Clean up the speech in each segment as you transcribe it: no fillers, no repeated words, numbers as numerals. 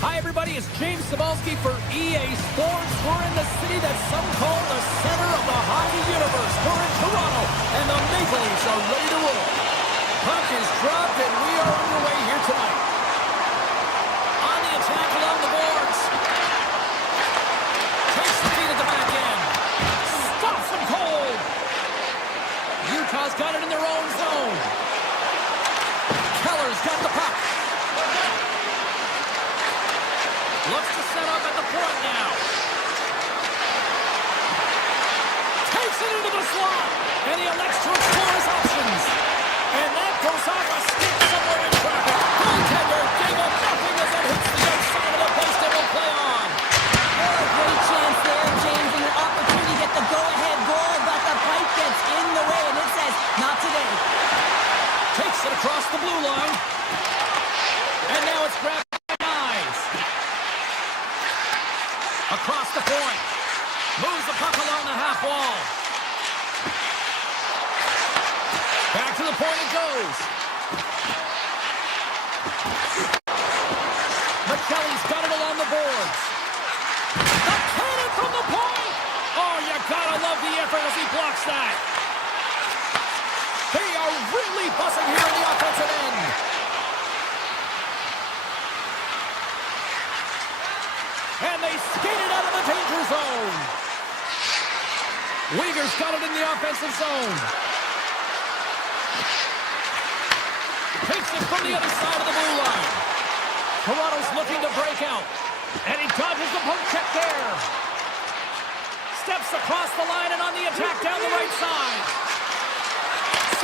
Hi, everybody. It's James Cybulski for EA Sports. We're in the city that some call the center of the hockey universe. We're in Toronto, and the Maple Leafs are ready to roll. Puck is dropped, and we are underway here tonight. On the attack along the boards. Takes the feed at the back end. Stops them cold. Utah's got it in their own zone. Keller's got the puck. Looks to set up at the point now. Takes it into the slot. And he elects to explore his options. And that goes off a stick somewhere in traffic. Goaltender gave up nothing as it hits the outside of the post and will play on. Oh, great chance there, James, and an opportunity to get the go-ahead goal, but the pipe gets in the way, and it says, not today. Takes it across the blue line. And now it's grabbed by Knies. Across the point. Moves the puck along the half wall. Back to the point it goes. McKelly's got it along the boards. The cannon from the point! Oh, you gotta love the effort as he blocks that. They are really buzzing here in the offensive end. And they skated out of the danger zone. Uyghur's got it in the offensive zone. Takes it from the other side of the blue line. Toronto's looking to break out. And he dodges the poke check there. Steps across the line and on the attack down the right side.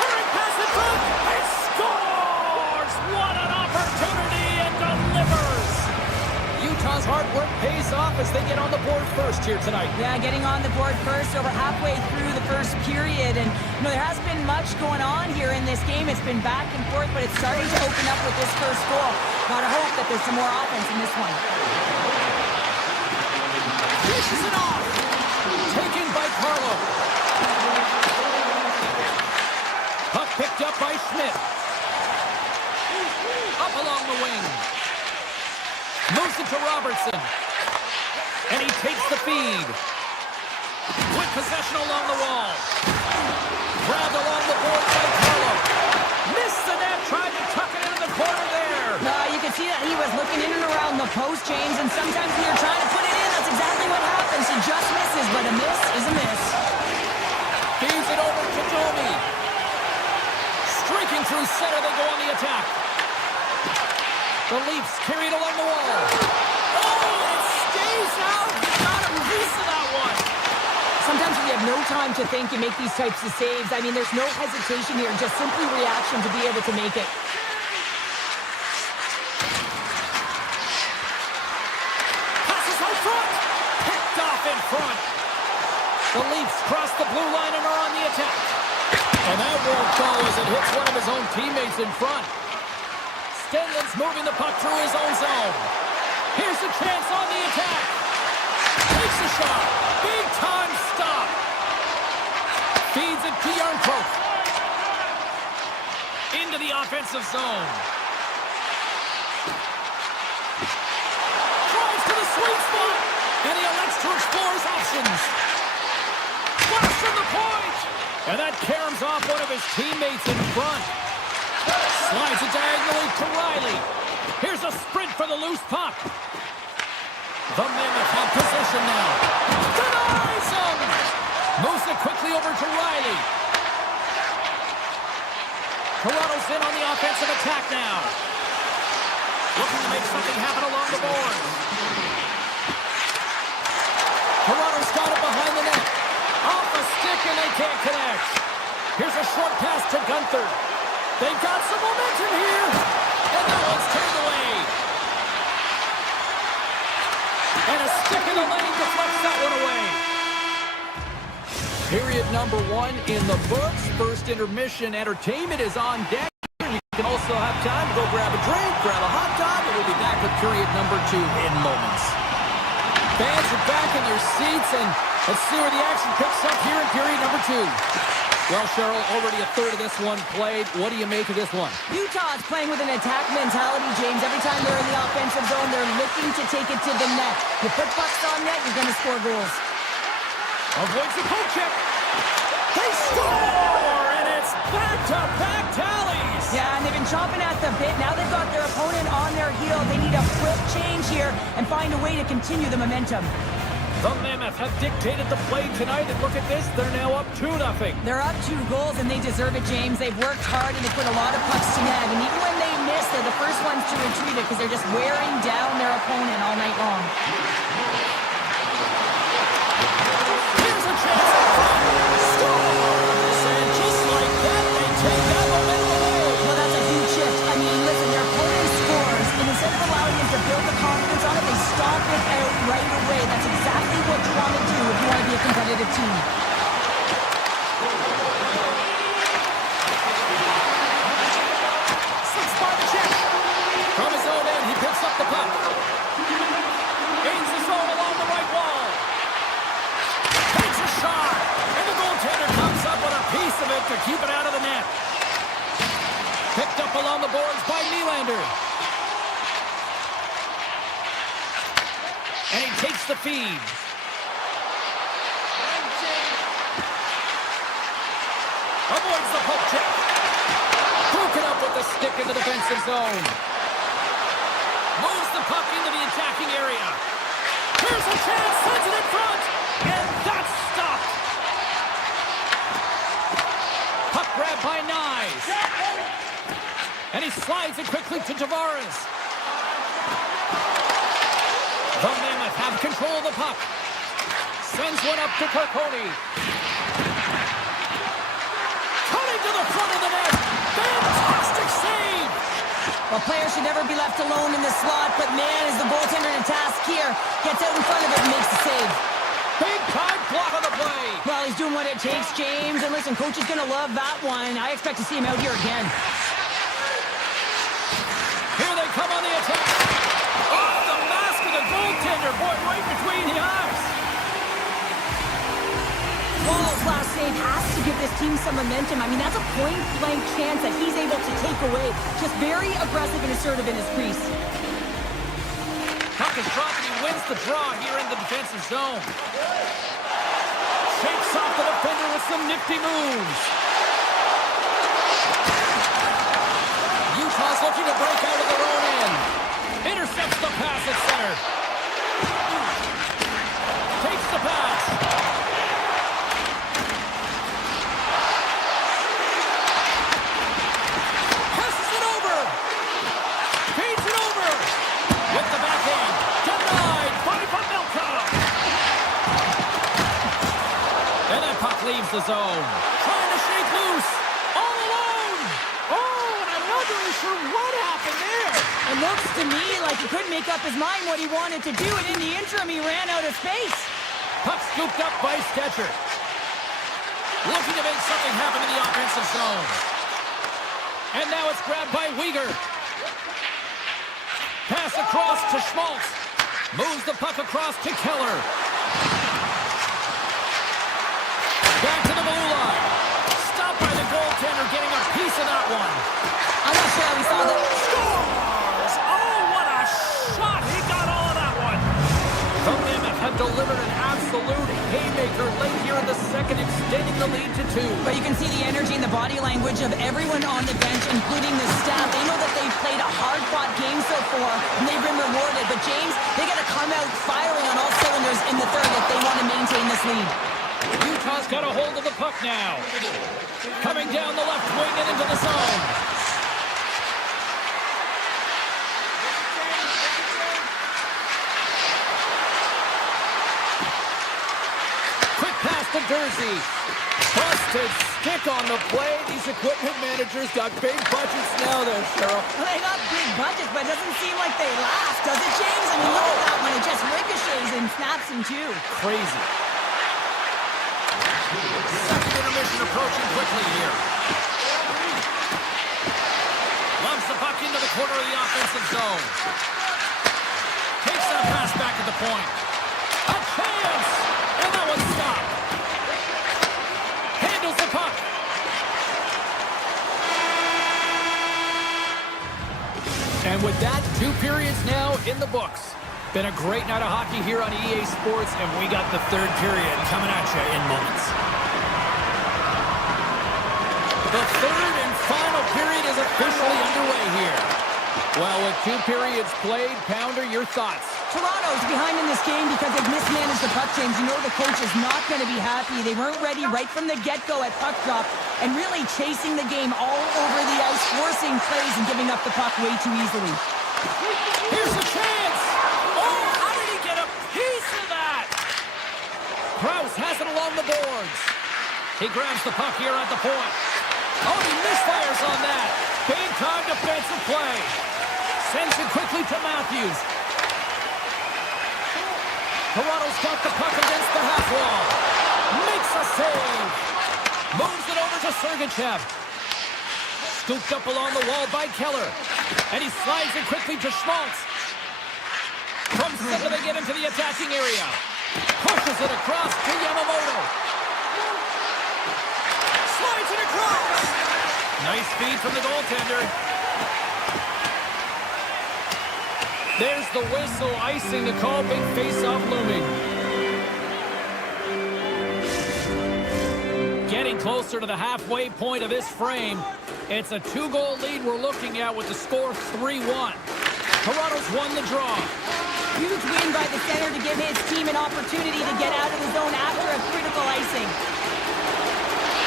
Centering pass in front. And scores! What an opportunity and delivers! Utah's hard work pays off as they get on the board first here tonight. Yeah, getting on the board first over halfway through the first period. And, there hasn't been much going on here in this game. It's been back and forth, but it's starting to open up with this first goal. Gotta hope that there's some more offense in this one. Dishes it off. Taken by Carlo. Puck picked up by Schmidt. Up along the wing. Moves it to Robertson. And he takes the feed. Quick possession along the wall. Grabbed along the boards by Carlo. Missed the net. Tried to tuck it into the corner there. You can see that he was looking in and around the post, James, and sometimes when you're trying to put it in, that's exactly what happens. He just misses, but a miss is a miss. Feeds it over to Domi. Streaking through center, they go on the attack. The Leafs carried along the wall. Oh, it stays out. You got a piece of that one. Sometimes when you have no time to think, you make these types of saves. There's no hesitation here, just simply reaction to be able to make it. Passes out front. Picked off in front. The Leafs cross the blue line and are on the attack. And that won't go as it hits one of his own teammates in front. Stenlin's moving the puck through his own zone. Here's a chance on the attack. Takes a shot. Big time stop. Feeds it to Yarncroke. Into the offensive zone. Drives to the sweet spot. And he elects to explore his options. Flash from the point. And that caroms off one of his teammates in front. Slides it diagonally to Riley. Here's a sprint for the loose puck. The Mammoth have possession now. Denies him! Moves it quickly over to Riley. Toronto's in on the offensive attack now. Looking to make something happen along the board. Toronto's got it behind the net. Off a stick and they can't connect. Here's a short pass to Gunther. They've got some momentum here. And that one's turned away. And a stick in the lane deflects that one away. Period number 1 in the books. First intermission entertainment is on deck. You can also have time to go grab a drink, grab a hot dog, and we'll be back with period number 2 in moments. Fans are back in their seats, and let's see where the action picks up here in period number 2. Well, Cheryl, already a third of this one played. What do you make of this one? Utah's playing with an attack mentality, James. Every time they're in the offensive zone, they're looking to take it to the net. You put pucks on net, you're going to score goals. Avoids the poke check. They score, and it's back-to-back tallies. Yeah, and they've been chomping at the bit. Now they've got their opponent on their heel. They need a quick change here and find a way to continue the momentum. The Mammoth have dictated the play tonight, and look at this, they're now up 2-0. They're up 2 goals, and they deserve it, James. They've worked hard, and they put a lot of pucks to net, and even when they miss, they're the first ones to retreat it because they're just wearing down their opponent all night long. Here's a chance at front. Scores! And just like that, they take that momentum away. Well, that's a huge shift. I mean, listen, their opponent scores, and instead of allowing them to build the confidence on it, they stomp it out right away. That's exactly what you want to do if you want to be a competitive team. Slips by the check. From his own end, he picks up the puck. Gains the zone along the right wall. Takes a shot. And the goaltender comes up with a piece of it to keep it out of the net. Picked up along the boards by Nylander. And he takes the feed. Avoids the poke check. Broken up with the stick in the defensive zone. Moves the puck into the attacking area. Here's a chance, sends it in front, and that's stopped. Puck grabbed by Nyes. And he slides it quickly to Tavares. The Mammoth have control of the puck. Sends one up to Carcone. Cutting to the front of the net. Fantastic save. Well, players should never be left alone in the slot, but man, is the goaltender in task here. Gets out in front of it and makes the save. Big time block on the play. Well, he's doing what it takes, James. And listen, coach is going to love that one. I expect to see him out here again. Here they come on the attack. Off the mask of the goaltender. Boy, right between the eyes. Wall's last save has to give this team some momentum. I mean, that's a point-blank chance that he's able to take away. Just very aggressive and assertive in his crease. Puck is dropped and he wins the draw here in the defensive zone. Shakes off the defender with some nifty moves. Utah's looking to break out of their own end. Intercepts the pass at center. Takes the pass. Passes it over. Feeds it over. With the backhand. Denied. Funny from Milka. And that puck leaves the zone. Trying to shake loose. All alone. Oh, and I'm not really sure what happened there. It looks to me like he couldn't make up his mind what he wanted to do, and in the interim, he ran out of space. Puck scooped up by Stetcher. Looking to make something happen in the offensive zone. And now it's grabbed by Weegar. Pass across to Schmaltz. Moves the puck across to Keller. Back to the blue line. Stopped by the goaltender, getting a piece of that one. I'm not sure how he saw that. Scores! Oh, what a shot! He got all of that one. The Mammoth have delivered an absolute haymaker late here in the second, extending the lead to 2. But you can see the energy and the body language of everyone on the bench, including the staff. They know that they've played a hard-fought game so far, and they've been rewarded. But, James, they got to come out firing on all cylinders in the third if they want to maintain this lead. Utah's got a hold of the puck now. Coming down the left wing and into the zone. Quick pass to Jersey. Busted stick on the play. These equipment managers got big budgets now there, Cheryl. Well, they got big budgets, but it doesn't seem like they last, does it, James? I mean, look at that one. It just ricochets and snaps in two. Crazy. Second intermission approaching quickly here. Loves the puck into the corner of the offensive zone. Takes that pass back at the point. A chance! And that one's stopped. Handles the puck. And with that, 2 periods now in the books. Been a great night of hockey here on EA Sports, and we got the 3rd period coming at you in moments. The 3rd and final period is officially underway here. Well, with 2 periods played, Pounder, your thoughts? Toronto's behind in this game because they've mismanaged the puck, James. You know the coach is not going to be happy. They weren't ready right from the get-go at puck drop and really chasing the game all over the ice, forcing plays and giving up the puck way too easily. Here's a chance! Oh, how did he get a piece of that? Krause has it along the boards. He grabs the puck here at the point. Oh, he misfires on that. Big-time defensive play. Sends it quickly to Matthews. Toronto's got the puck against the half wall. Makes a save. Moves it over to Sergachev. Scooped up along the wall by Keller. And he slides it quickly to Schmaltz. From center they get into the attacking area. Pushes it across to Yamamoto. Slides it across. Nice feed from the goaltender. There's the whistle, icing the call, big face-off looming. Getting closer to the halfway point of this frame. It's a 2-goal lead we're looking at with the score 3-1. Toronto's won the draw. Huge win by the center to give his team an opportunity to get out of the zone after a critical icing.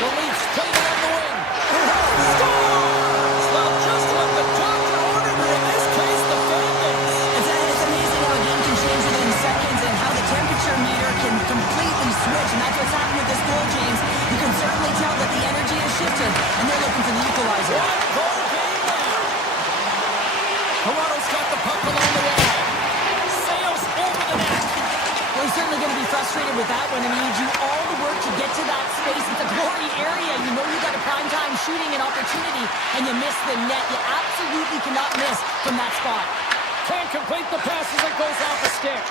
The Leafs played it on the wing. Scores! Well, just what the doctor ordered, but in this case, the fan base. It's amazing how a game can change within seconds and how the temperature meter can completely switch, and that's what's happened with this goal, James. You can certainly tell that the energy has shifted, and they're looking for the equalizer. 1-goal game now. Toronto's got the puck along the wall. Sails over the net. Well, he's certainly going to be frustrated with that one. I mean, you do all the work to get to that space. It's a glory area. You know you got a prime time shooting an opportunity, and you miss the net. You absolutely cannot miss from that spot. Can't complete the pass as it goes off the stick.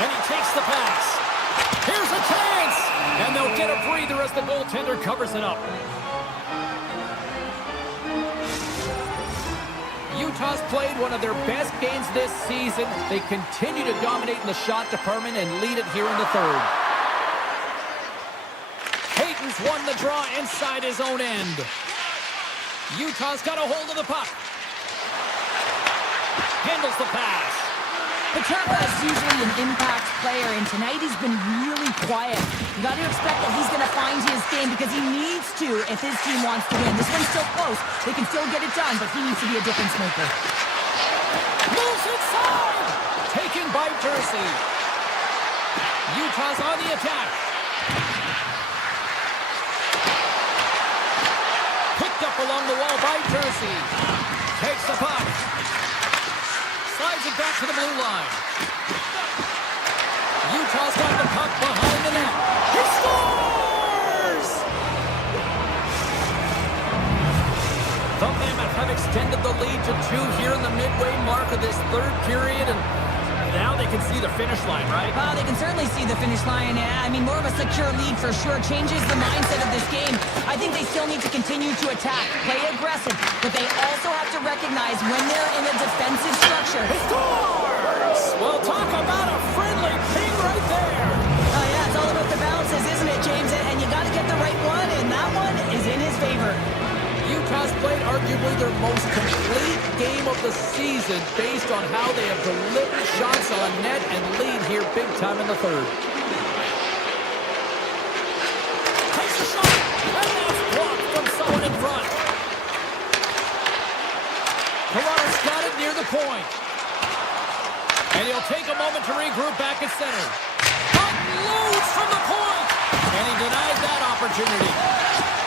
And he takes the pass. Here's a chance! And they'll get a breather as the goaltender covers it up. Utah's played one of their best games this season. They continue to dominate in the shot department and lead it here in the 3rd. Hayton's won the draw inside his own end. Utah's got a hold of the puck. Handles the pass. Peterka is usually an impact player, and tonight he's been really quiet. You got to expect that he's going to find his game because he needs to if his team wants to win. This one's still close. They can still get it done, but he needs to be a difference maker. Moves inside! Taken by Jersey. Utah's on the attack. Picked up along the wall by Jersey. Takes the puck. Slides it back to the blue line. Utah's got the puck behind the net. He scores! The Mammoth have extended the lead to 2 here in the midway mark of this 3rd period, and now they can see the finish line, right? Well, they can certainly see the finish line. I mean, more of a secure lead for sure. Changes the mindset of this game. I think they still need to continue to attack, play aggressive, but they also have to recognize when they're in a defensive structure. He scores! Well, talk about a friendly ping right there. Oh, yeah, it's all about the bounces, isn't it, James? And you got to get the right one, and that one is in his favor. Utah's played arguably their most complete game of the season based on how they have delivered shots on net and lead here big time in the 3rd. Takes a shot, and that's blocked from someone in front. Toronto's got it near the point. And he'll take a moment to regroup back at center. Unloads from the point, and he denied that opportunity.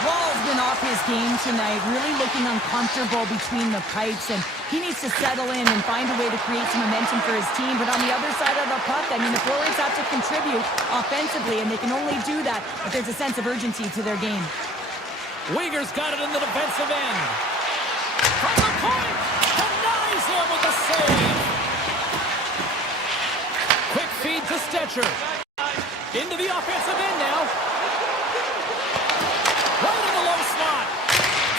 Wall's been off his game tonight, really looking uncomfortable between the pipes, and he needs to settle in and find a way to create some momentum for his team. But on the other side of the puck, I mean, the forwards have to contribute offensively, and they can only do that if there's a sense of urgency to their game. Uyghur's got it in the defensive end. From the point, denies him with the save. Quick feed to Stetcher. Into the offensive end now. Right in the low slot.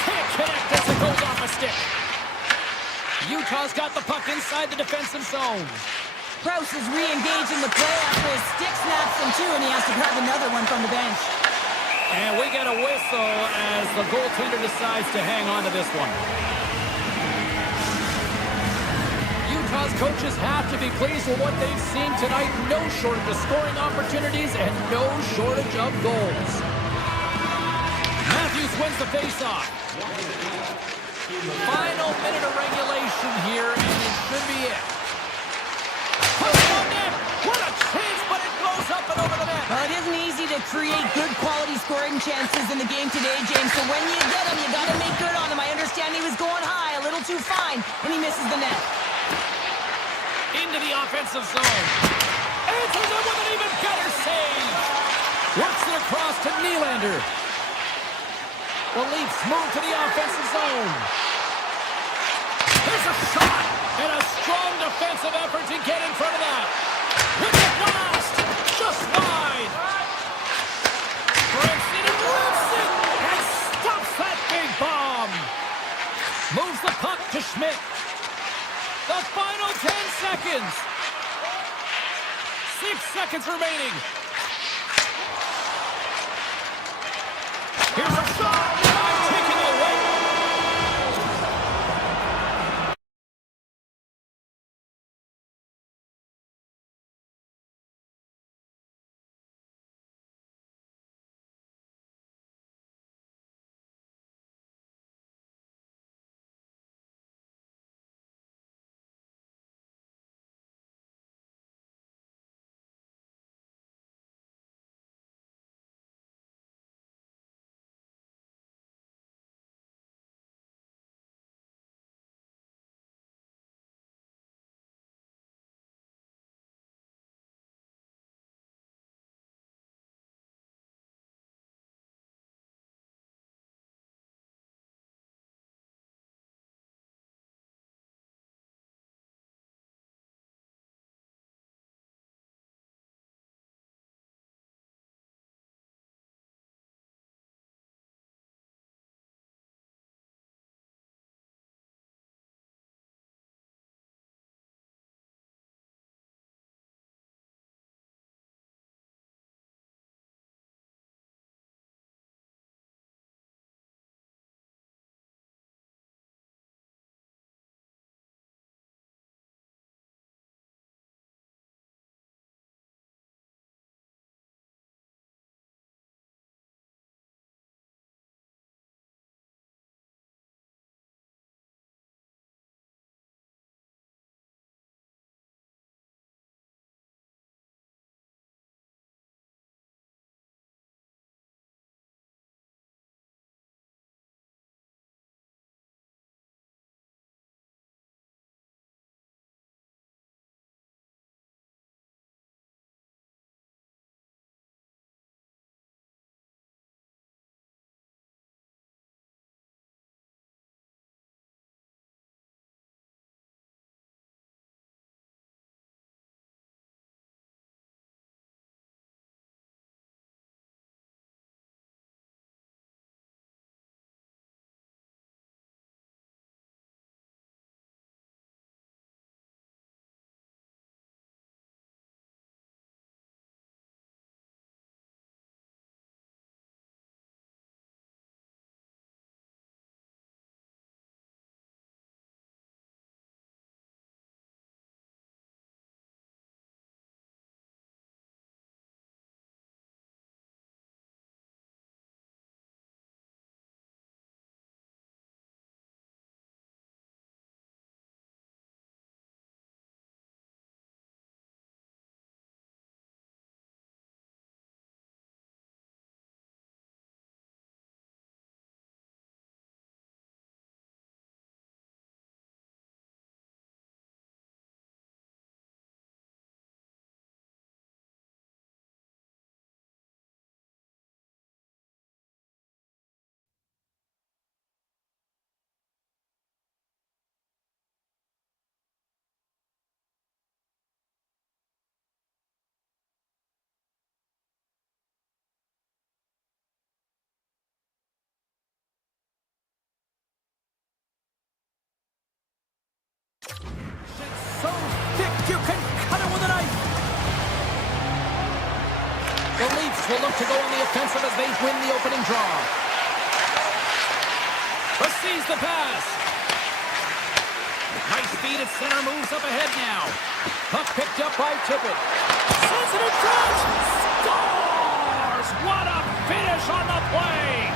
Can't connect as it goes off a stick. Utah's got the puck inside the defensive zone. Prowse is re-engaging the play after his stick snaps in two, and he has to grab another one from the bench. And we get a whistle as the goaltender decides to hang on to this one. Utah's coaches have to be pleased with what they've seen tonight. No shortage of scoring opportunities and no shortage of goals. Matthews wins the faceoff. Final minute of regulation here, and it should be it. Puts it on net. What a chance, but it goes up and over the net. Well, it isn't easy to create good quality scoring chances in the game today, James. So when you get them, you got to make good on them. I understand he was going high, a little too fine, and he misses the net. Into the offensive zone. Answers it with an even better save. Works it across to Nylander. The Leafs move to the offensive zone. There's a shot and a strong defensive effort to get in front of that. With the blast, just wide. Breaks it and rips it and stops that big bomb. Moves the puck to Schmidt. The final 10 seconds. 6 seconds remaining. Here's a shot. You can cut it with a knife. The Leafs will look to go on the offensive as they win the opening draw. Receives the pass. Nice feed at center, moves up ahead now. Puck picked up by Tippett. Sends it in front. Scores! What a finish on the play!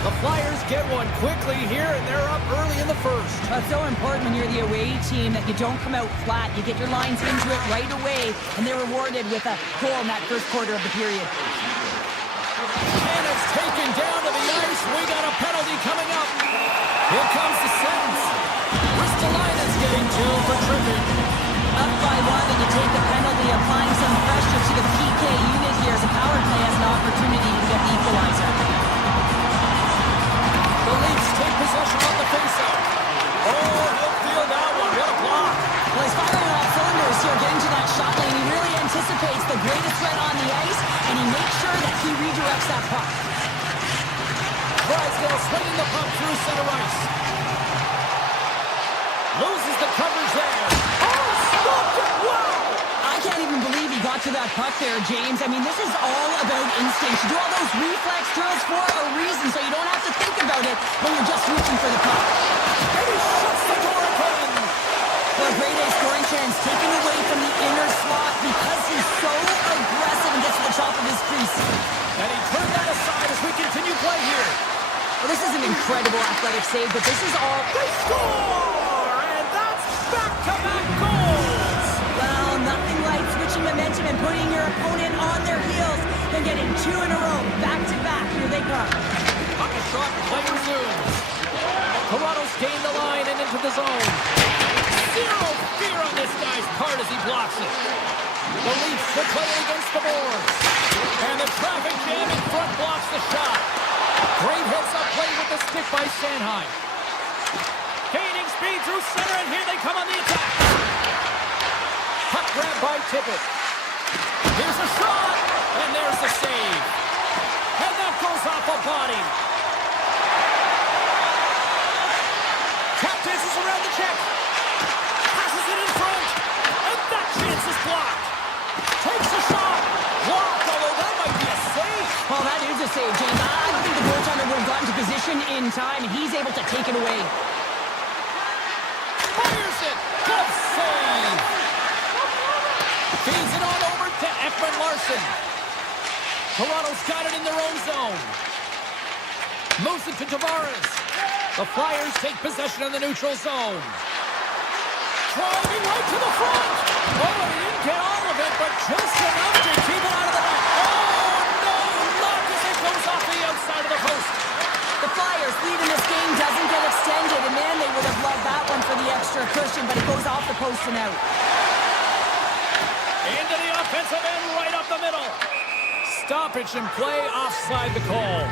The Flyers get one quickly here, and they're up early in the first. It's so important when you're the away team that you don't come out flat. You get your lines into it right away, and they're rewarded with a goal in that first quarter of the period. And it's taken down to the ice. We got a penalty coming up. Here comes the sentence. Ristolainen's getting two for tripping. Up by one, and you take the penalty, applying some pressure to the PK unit here as a power play has an opportunity to get the equalizer. The Leafs take possession on the faceoff. Oh, he'll feel that one. What a block. Well, he's firing on all cylinders here, getting to that shot lane. He really anticipates the greatest threat on the ice, and he makes sure that he redirects that puck. Drysdale swinging the puck through center ice. Loses the coverage there. Oh, stopped it. Wow. I can't even believe he got to that puck there, James. I mean, this is all about instinct. You do all those reflex drills for a reason, so you don't have to think about it when you're just reaching for the puck. And he shuts the door again. Well, a grade A scoring chance taken away from the inner slot because he's so aggressive and gets to the top of his crease. And he turned that aside as we continue play here. Well, this is an incredible athletic save, but this is all... They score! And that's back-to-back goals! Well, nothing like switching momentum and putting your opponent on their heels than getting two in a row, back-to-back. Here they come. Puck is shot, play resumes. Toronto's gained the line and into the zone. Zero fear on this guy's part as he blocks it. The Leafs will play it against the boards. And the traffic jam in front blocks the shot. Great hits-up play with the stick by Sanheim. Gaining speed through center, and here they come on the attack. Puck grab by Tippett. Here's a shot, and there's the save. And that goes off a body. Tap dances around the check. Passes it in front. And that chance is blocked. Takes a shot. Blocked, although that might be a save. Well, that is a save, James. I don't think the goaltender would have gotten to position in time, and he's able to take it away. Fires it. Good save. Feeds it on over to Ekman Larson. Toronto's got it in their own zone. Moves it to Tavares. The Flyers take possession of the neutral zone. Driving right to the front. Oh, he didn't get all of it, but just enough to keep it out of the net. Oh, no, not as it goes off the outside of the post. The Flyers' lead in this game doesn't get extended, and man, they would have loved that one for the extra cushion, but it goes off the post and out. Into the offensive end, right up the middle. Stoppage and play offside the call.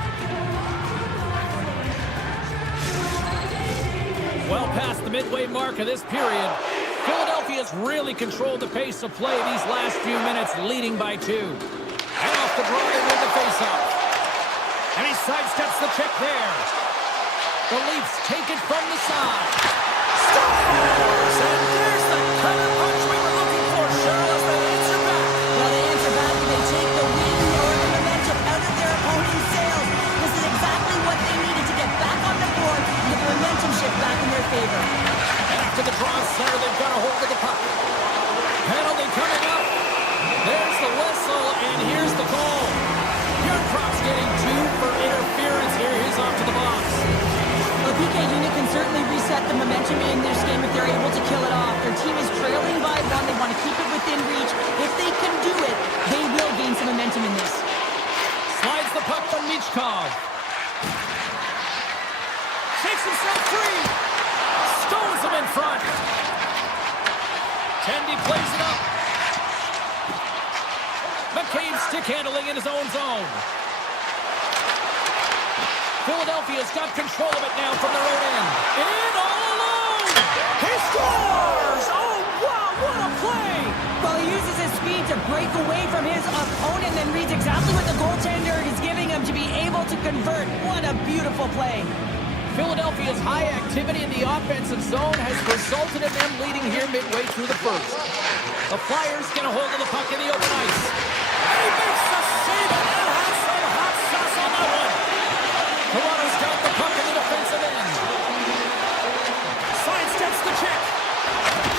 Well past the midway mark of this period, Philadelphia's really controlled the pace of play these last few minutes, leading by 2. And off the draw, they win the faceoff. And he sidesteps the check there. The Leafs take it from the side. Scores! And there's the counter punch we were looking for, Cheryl, as they answer back. Well, they answer back and they take the wind or the momentum out of their opponent's sails. This is exactly what they needed to get back on the board and get the momentum shift back in their favor. And after the draw center, they've got a hold of the puck. Penalty coming up. There's the whistle, and here's the goal. Bjorkropp's getting 2 for interference here. He's off to the box. The PK unit can certainly reset the momentum in this game if they're able to kill it off. Their team is trailing by 1. They want to keep it within reach. If they can do it, they will gain some momentum in this. Slides the puck from Michkov. Shakes himself free. Stones him in front. Tendy plays it up. McCabe stick handling in his own zone. Philadelphia's got control of it now from their own end. In all alone! He scores! Oh, wow, what a play! Well, he uses his speed to break away from his opponent, then reads exactly what the goaltender is giving him to be able to convert. What a beautiful play. Philadelphia's high activity in the offensive zone has resulted in them leading here midway through the first. The Flyers get a hold of the puck in the open ice. And he makes the save, and that has some hot sauce on that one. Toronto's got the puck in the defensive end. Sidesteps the check.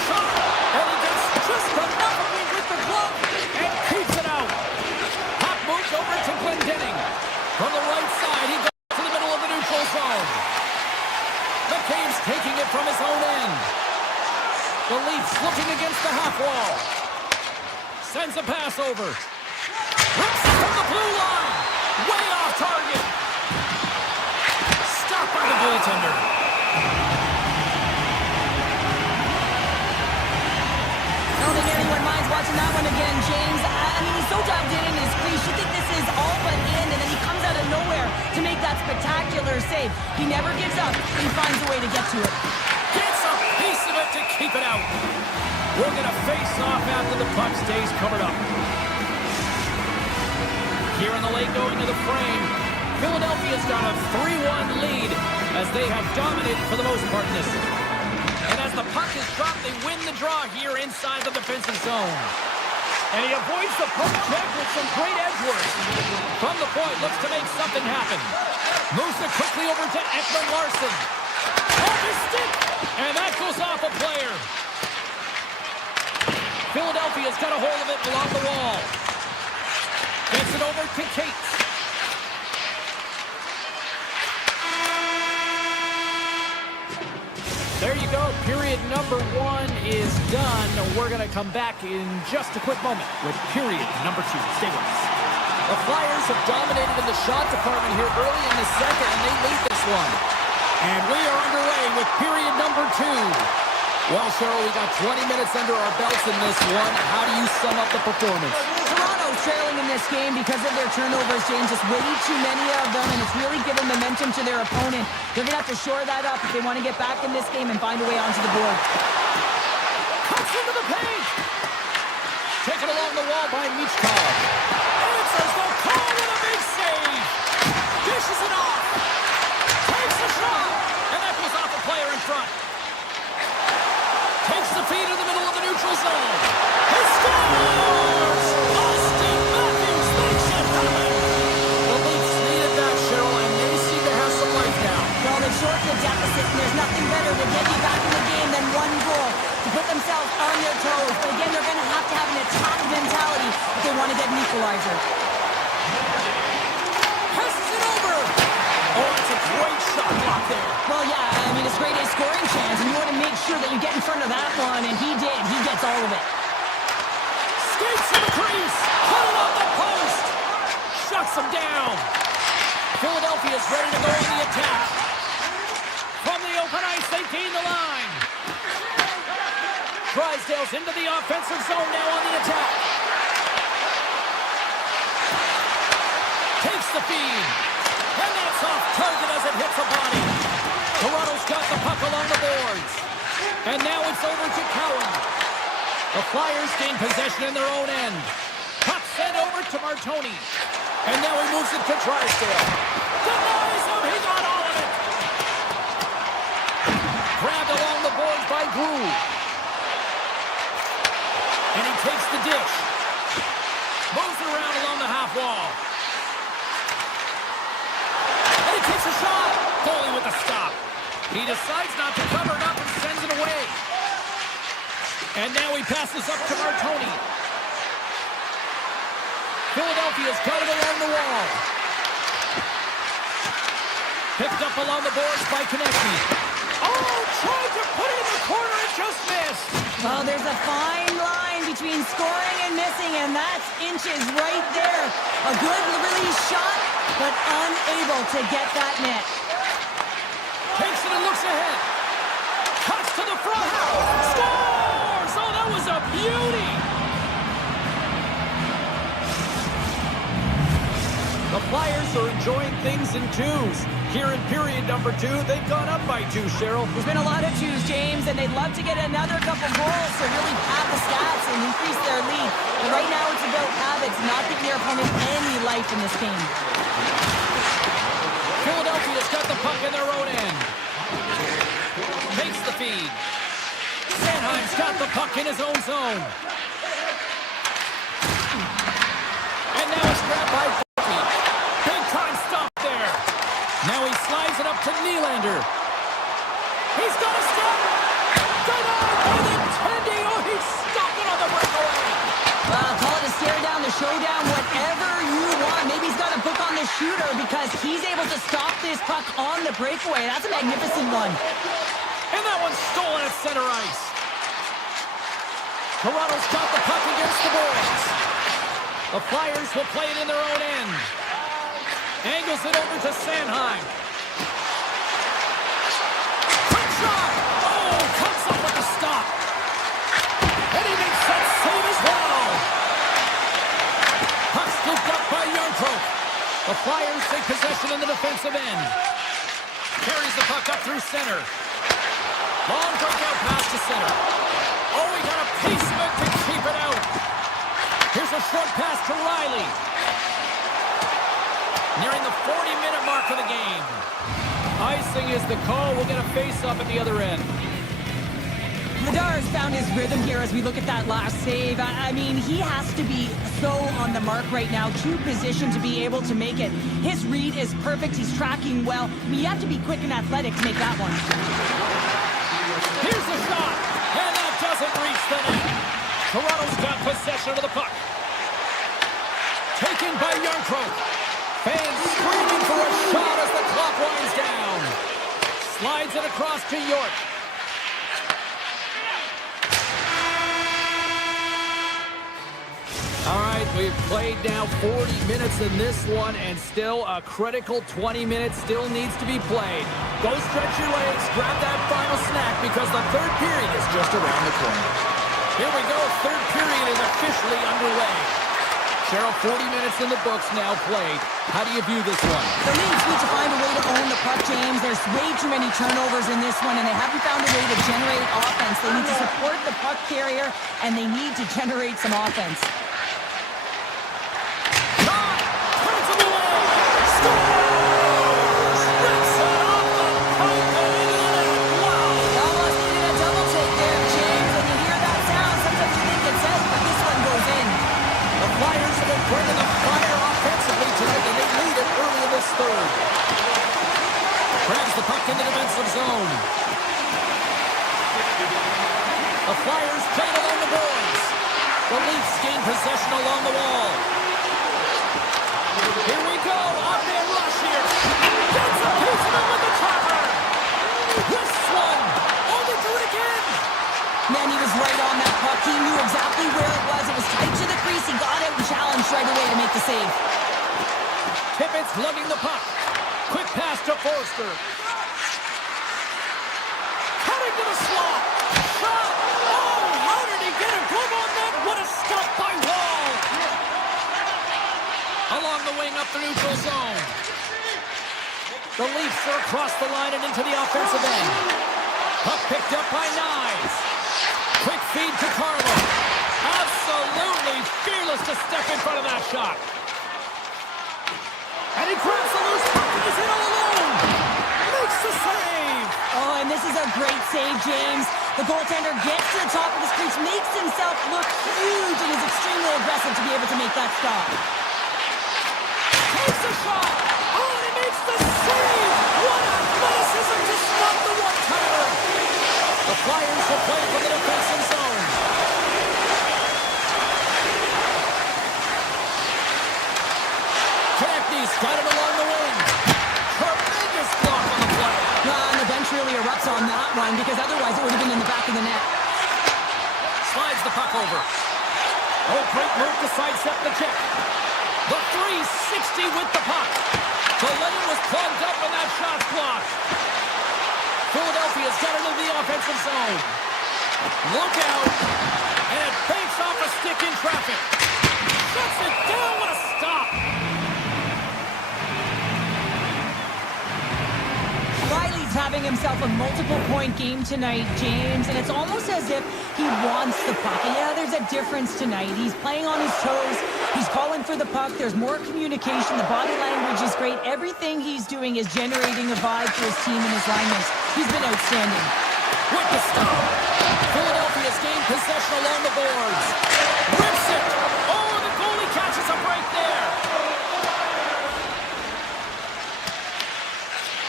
Shot, and he gets just enough of it with the glove and keeps it out. Puck moves over to Glendening. From the right side, he goes to the middle of the neutral zone. McCabe's taking it from his own end. The Leafs looking against the half wall. Sends a pass over. Rips it from the blue line. Way off target. Stopped by the goaltender. I don't think anyone minds watching that one again, James. I mean, he's so dialed in his crease. You think this is all but in, and then he comes out of nowhere to make that spectacular save. He never gives up. He finds a way to get to it. Gets a piece of it to keep it out. We're going to face off after the puck stays covered up. Here in the late going to the frame, Philadelphia's got a 3-1 lead as they have dominated for the most part in this. And as the puck is dropped, they win the draw here inside the defensive zone. And he avoids the poke check with some great edge work. From the point, looks to make something happen. Moves it quickly over to Ekman Larsson. Off his stick, and that goes off a player. Philadelphia's got a hold of it along the wall. Gets it over to Cates. There you go. Period number 1 is done. We're going to come back in just a quick moment with period number 2. Stay with us. The Flyers have dominated in the shot department here early in the second, and they lead this one. And we are underway with period number 2. Well, Cheryl, we got 20 minutes under our belts in this one. How do you sum up the performance? Toronto's trailing in this game because of their turnovers, James. Just way too many of them, and it's really given momentum to their opponent. They're going to have to shore that up if they want to get back in this game and find a way onto the board. Cuts into the paint. Taken along the wall by Michkov. Answers the call with a big save. Dishes it off. Takes a shot. And that goes off a player in front. Takes the feed in the middle of the neutral zone. He scores! Austin Matthews makes it happen. The Leafs needed that, Cheryl, and they seem to have some life now. Well, they've shortened the deficit, and there's nothing better to get you back in the game than one goal to put themselves on their toes. But again, they're going to have an attack mentality if they want to get an equalizer. Passes it over. Oh, that's a great shot block there. Well, yeah, I mean, it's a great A scoring chance, and you want to make sure that you get in front of that one, and he did. He gets all of it. Skates to the crease. Put it on the post. Shuts him down. Philadelphia's ready to go on the attack. From the open ice, they gain the line. Drysdale's into the offensive zone now on the attack. Takes the feed. And that's off target as it hits a body. Toronto's got the puck along the boards. And now it's over to Cowan. The Flyers gain possession in their own end. Puck sent over to Martoni. And now he moves it to Drysdale. Denies him. He got all of it. Grabbed along the boards by Grew. And he takes the dish. Moves around along the half wall. And he takes a shot. Foley with the stop. He decides not to cover it up and sends it away. And now he passes up to Martoni. Philadelphia's got it along the wall. Picked up along the boards by Konechny. Oh, tried to put it in the corner and just missed. Well, there's a fine line between scoring and missing, and that's inches right there. A good release shot, but unable to get that net. Takes it and looks ahead. Cuts to the front. Scores! Oh, that was a beauty. The Flyers are enjoying things in twos. Here in period number 2, they've gone up by 2, Cheryl. There's been a lot of twos, James, and they'd love to get another couple goals to really pad the stats and increase their lead. But right now it's about habits, not giving their opponent any life in this game. Philadelphia's got the puck in their own end. Makes the feed. Sanheim's got the puck in his own zone. And now it's grabbed by Berkey. Big time stop there. Now he slides it up to Nylander. He's got a stop. Denied by the Tendy. Oh, he's stopped it on the breakaway. Call it a stare down, the showdown, whatever you want. Maybe he's got a book on the shooter because he's able to stop this puck on the breakaway. That's a magnificent one. And that one's stolen at center ice. Toronto's got the puck against the boards. The Flyers will play it in their own end. Angles it over to Sanheim. Quick shot! Oh, comes up with the stop. And he makes that save as well. Puck scooped up by Yarncroke. The Flyers take possession in the defensive end. Carries the puck up through center. Long breakout pass to center. Oh, he got a piece of it to keep it out. Here's a short pass to Riley. Nearing the 40-minute mark of the game. Icing is the call. We'll get a face-off at the other end. Vladar has found his rhythm here as we look at that last save. I mean, he has to be so on the mark right now, to position to be able to make it. His read is perfect. He's tracking well. I mean, you have to be quick and athletic to make that one. Here's the shot, and that doesn't reach the net. Toronto's got possession of the puck. Taken by Yarncroke. Fans screaming for a shot as the clock winds down. Slides it across to York. All right, we've played now 40 minutes in this one, and still a critical 20 minutes still needs to be played. Go stretch your legs, grab that final snack, because the third period is just around the corner. Here we go, third period is officially underway. Cheryl, 40 minutes in the books now played. How do you view this one? The Leafs need to find a way to own the puck, James. There's way too many turnovers in this one, and they haven't found a way to generate offense. They need to support the puck carrier, and they need to generate some offense. Bringing the fire offensively tonight, and they lead it early in this third. Grabs the puck in the defensive zone. The Flyers played along the boards. The Leafs gain possession along the wall. Here we go, on their rush here. Gets a piece of it with the chopper. This one, oh, they do it again. Man, he was right on that puck. He knew exactly where it was. It was tight to the crease. He got out and challenged right away to make the save. Tippett's lugging the puck. Quick pass to Forster. Cutting to the slot. Shot. Oh, how did he get a glove on that? What a stop by Wall. Along the wing up the neutral zone. The Leafs are across the line and into the offensive end. Puck picked up by Knies. Quick feed to Carlo. Absolutely fearless to step in front of that shot. And he grabs the loose puck and he's in all alone. Makes the save. Oh, and this is a great save, James. The goaltender gets to the top of the crease, makes himself look huge, and is extremely aggressive to be able to make that stop. Takes a shot. Oh, and he makes the save. What athleticism to stop the one-timer. The Flyers will play from the defensive zone. Campney's got it along the wing. Tremendous block on the play. And the bench really erupts on that one, because otherwise it would have been in the back of the net. Slides the puck over. Oh, great move to sidestep the check. The 360 with the puck. The lane was plugged up and that shot's blocked. Philadelphia's got it in the offensive zone. Look out. And it banks off a stick in traffic. Shuts it down. What a stop. Riley's having having himself a multiple-point game tonight, James, and it's almost as if he wants the puck. And yeah, there's a difference tonight. He's playing on his toes. He's calling for the puck. There's more communication. The body language is great. Everything he's doing is generating a vibe for his team and his linemen. He's been outstanding. With the stop. Philadelphia's gained possession along the boards. Rips it. Oh, the goalie catches a break there.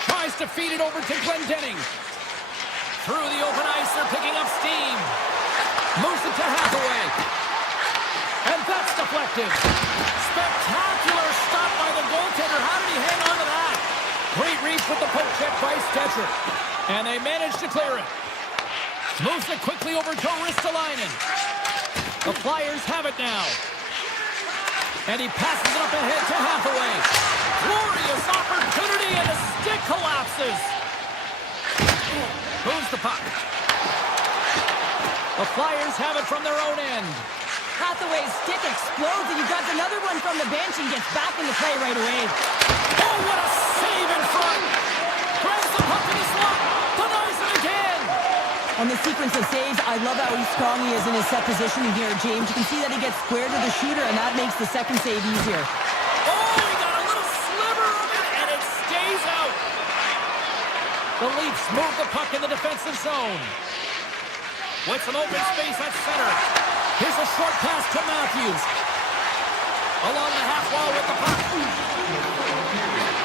Tries to feed it over to Glendening. Through the open ice, they're picking up steam. Moves it to Hathaway. And that's deflected. Spectacular stop by the goaltender. How did he hang on to that? Great reach with the poke check by Stetcher. And they managed to clear it. Moves it quickly over to Ristolainen. The Flyers have it now. And he passes it up ahead to Hathaway. Glorious opportunity, and the stick collapses. Moves the puck. The Flyers have it from their own end. Hathaway's stick explodes, and you've got another one from the bench and gets back into play right away. Oh, what a save in front! Grabs the puck in the slot, denies it again! On the sequence of saves, I love how strong he is in his set positioning here, James. You can see that he gets square to the shooter, and that makes the second save easier. Oh, he got a little sliver of it, and it stays out! The Leafs move the puck in the defensive zone. With some open space at center. Here's a short pass to Matthews. Along the half wall with the puck.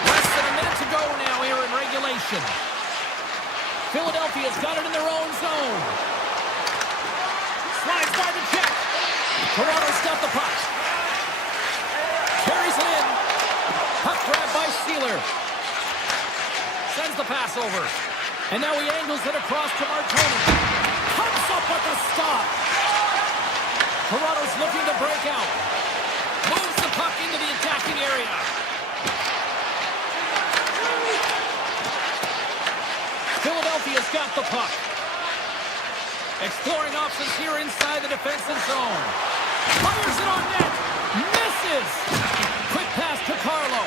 Less than a minute to go now here in regulation. Philadelphia's got it in their own zone. Slides by the check. Toronto's got the puck. Carries it in. Puck grab by Sealer. Sends the pass over. And now he angles it across to Martoni. Comes up with the stop. Toronto's looking to break out. Moves the puck into the attacking area. Philadelphia's got the puck. Exploring options here inside the defensive zone. Fires it on net. Misses. Quick pass to Carlo.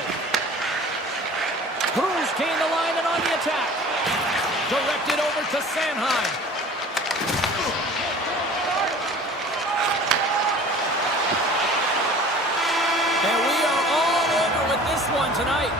Cruz gain the line and on the attack. Directed over to Sanheim. And we are all over with this one tonight.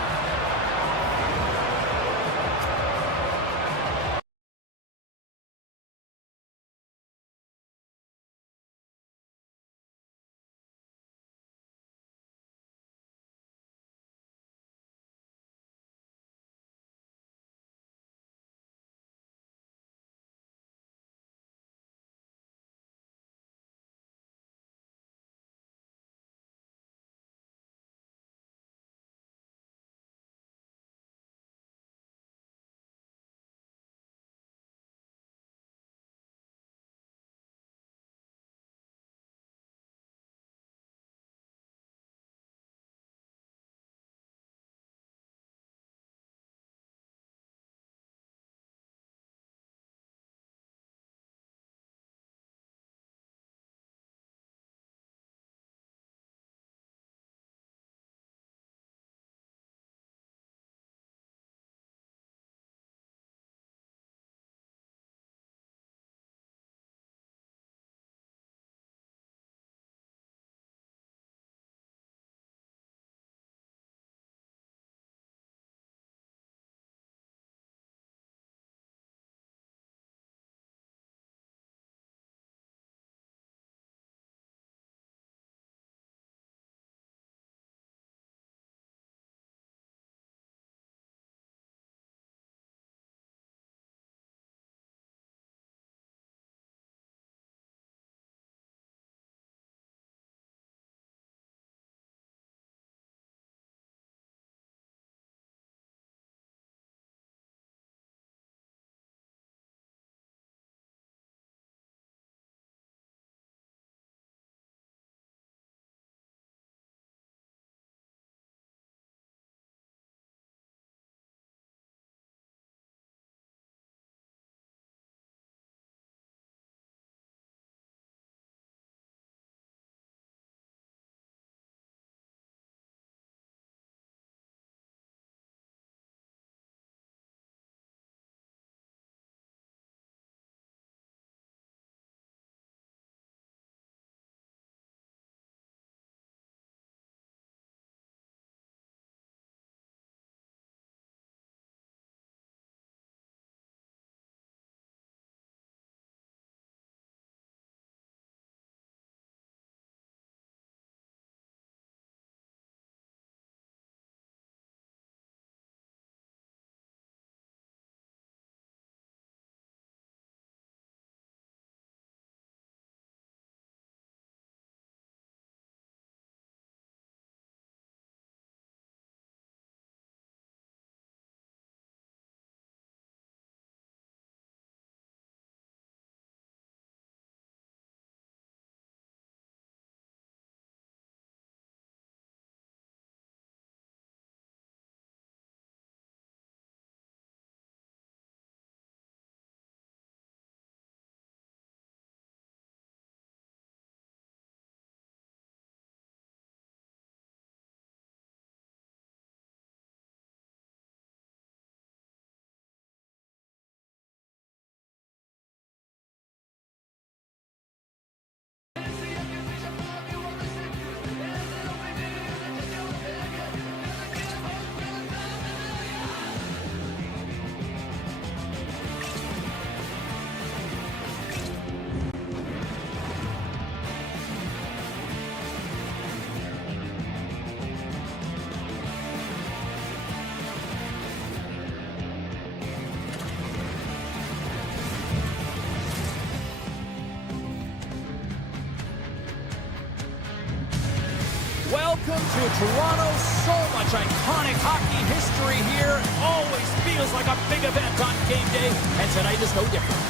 Welcome to Toronto. So much iconic hockey history here. Always feels like a big event on game day, and tonight is no different.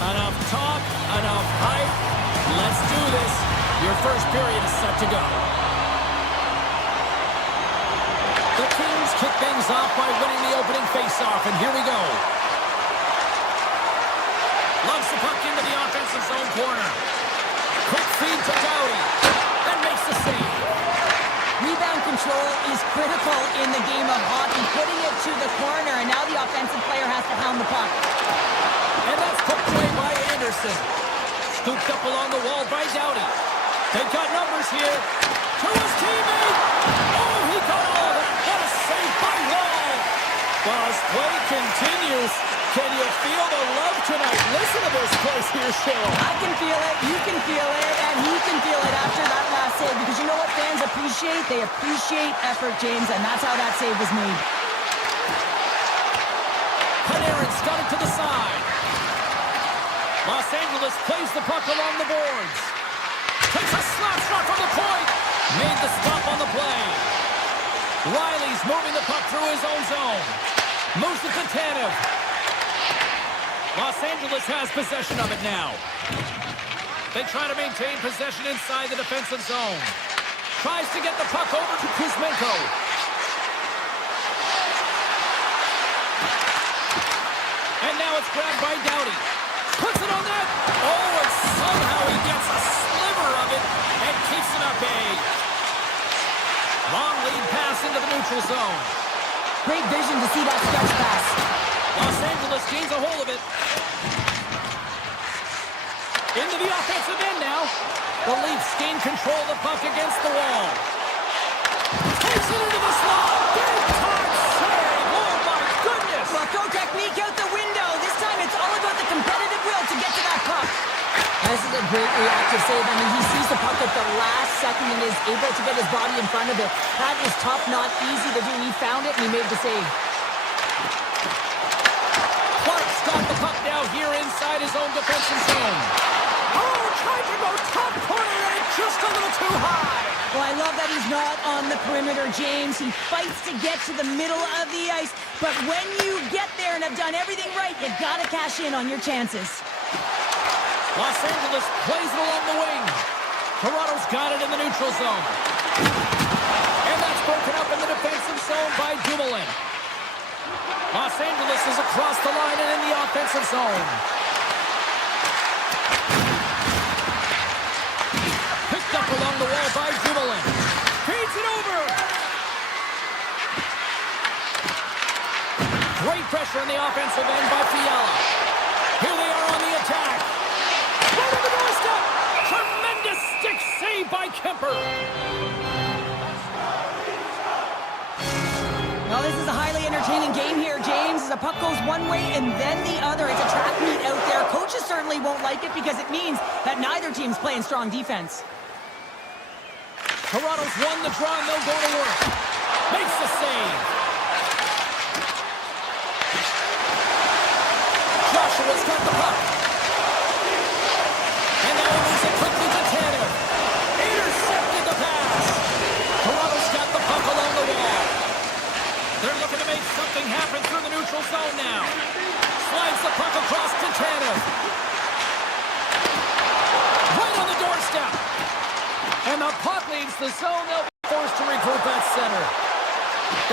Enough talk, enough hype. Let's do this. Your first period is set to go. The Kings kick things off by winning the opening faceoff, and here we go. Loves the puck into the offensive zone corner. Quick feed to Doughty, and makes the save. Rebound control is critical in the game of hockey, putting it to the corner, and now the offensive player has to hound the puck. And that's put away by Anderson. Scooped up along the wall by Doughty. They've got numbers here. To his teammate. Oh, he got all of it. What a save by Wall. While his play continues, can you feel the love tonight? Listen to this place here, Cheryl. I can feel it, you can feel it, and he can feel it after that last save, because you know what fans appreciate? They appreciate effort, James, and that's how that save was made. Panarin's got it to the side. Los Angeles plays the puck along the boards. Takes a slap shot from the point. Made the stop on the play. Riley's moving the puck through his own zone. Moves it to Tanev. Los Angeles has possession of it now. They try to maintain possession inside the defensive zone. Tries to get the puck over to Kuzmenko. And now it's grabbed by Doughty. Puts it on net. Oh, and somehow he gets a sliver of it and keeps it at bay. Long lead pass into the neutral zone. Great vision to see that stretch pass. Los Angeles gains a hold of it. Into the offensive end now. The Leafs gain control of the puck against the wall. Takes it into the slot. Big time save. Oh, my goodness. Well, throw technique out the window. This time it's all about the competitive will to get to that puck. This is a great reactive save. I mean, he sees the puck at the last second and is able to get his body in front of it. That is tough, not easy to do. He found it and he made the save. Clark's got the puck now here inside his own defensive zone. Oh, tried to go top corner and it's just a little too high. Well, I love that he's not on the perimeter, James. He fights to get to the middle of the ice. But when you get there and have done everything right, you gotta cash in on your chances. Los Angeles plays it along the wing. Toronto's got it in the neutral zone. And that's broken up in the defensive zone by Dumoulin. Los Angeles is across the line and in the offensive zone. Picked up along the wall by Dumoulin. Feeds it over. Great pressure on the offensive end by Fiala. Here they are on the attack. Right on the doorstep. Tremendous stick save by Kemper. Well, this is a highly entertaining game here, James. As the puck goes one way and then the other. It's a track meet out there. Coaches certainly won't like it because it means that neither team's playing strong defense. Toronto's won the draw and they'll go to work. Makes the save. Joshua's got the puck. And now he moves it quickly to Tanev. Intercepted the pass. Toronto's got the puck along the wall. They're looking to make something happen through the neutral zone now. Slides the puck across to Tanev. Right on the doorstep. And the puck leaves the zone. They'll be forced to regroup at center.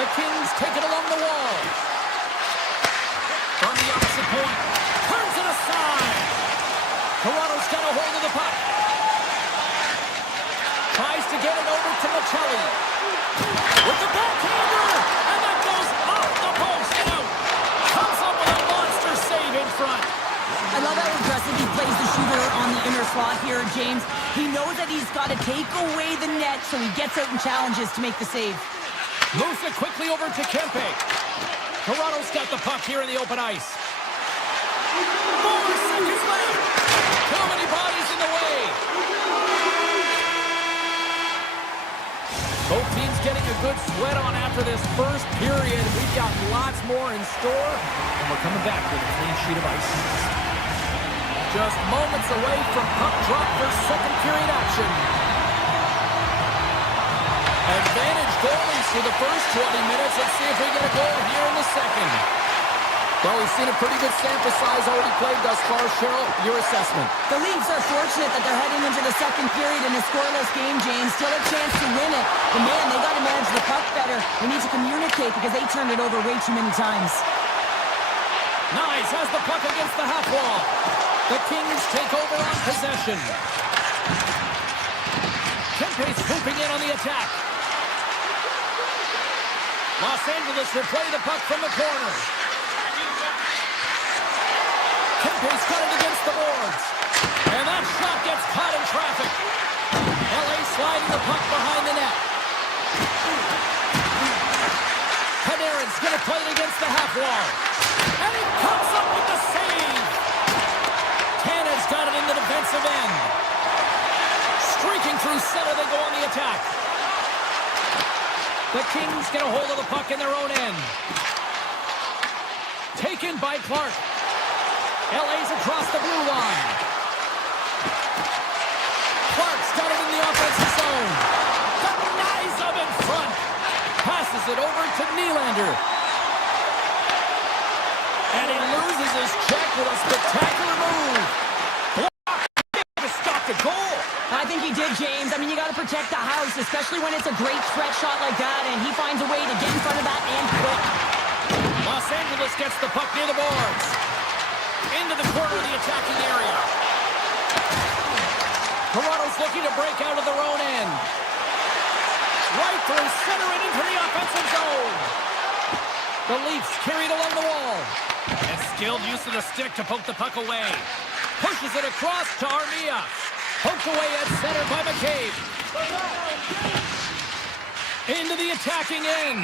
The Kings take it along the wall. From the opposite point. Turns it aside. Toronto's got a hold of the puck. Tries to get it over to Michelli. With the backhander. And that goes off the post. Out. Comes up with a monster save in front. I love how aggressive he plays the shooter on the inner slot here, James. He knows that he's got to take away the net, so he gets out and challenges to make the save. Moves it quickly over to Kempe. Toronto's got the puck here in the open ice. 4 seconds left. Too many bodies in the way. Both teams getting a good sweat on after this first period. We've got lots more in store, and we're coming back with a clean sheet of ice. Just moments away from puck drop for second period action. Advantage goalies for the first 20 minutes. Let's see if we get a goal here in the second. Well, we've seen a pretty good sample size already played thus far. Cheryl, your assessment. The Leafs are fortunate that they're heading into the second period in a scoreless game, James. Still a chance to win it. But man, they got to manage the puck better. They need to communicate because they turned it over way too many times. Nice, has the puck against the half wall. The Kings take over on possession. Kempe's swooping in on the attack. Los Angeles will play the puck from the corner. Kempe's got it against the boards. And that shot gets caught in traffic. LA sliding the puck behind the net. Panarin's going to play it against the half wall. And he comes up with the save. Tannen's got it in the defensive end. Streaking through center, they go on the attack. The Kings get a hold of the puck in their own end. Taken by Clark. LA's across the blue line. Clark's got it in the offensive zone. Denies him in front. Passes it over to Nylander. And he loses his check with a spectacular move. Blocked. Stopped a goal. I think he did, James. I mean, you got to protect the house, especially when it's a great threat shot like that, and he finds a way to get in front of that and quick. Los Angeles gets the puck near the boards. Into the corner of the attacking area. Toronto's looking to break out of their own end. Right through center and into the offensive zone. The Leafs carried along the wall. And skilled use of the stick to poke the puck away. Pushes it across to Armia. Poked away at center by McCabe. Into the attacking end.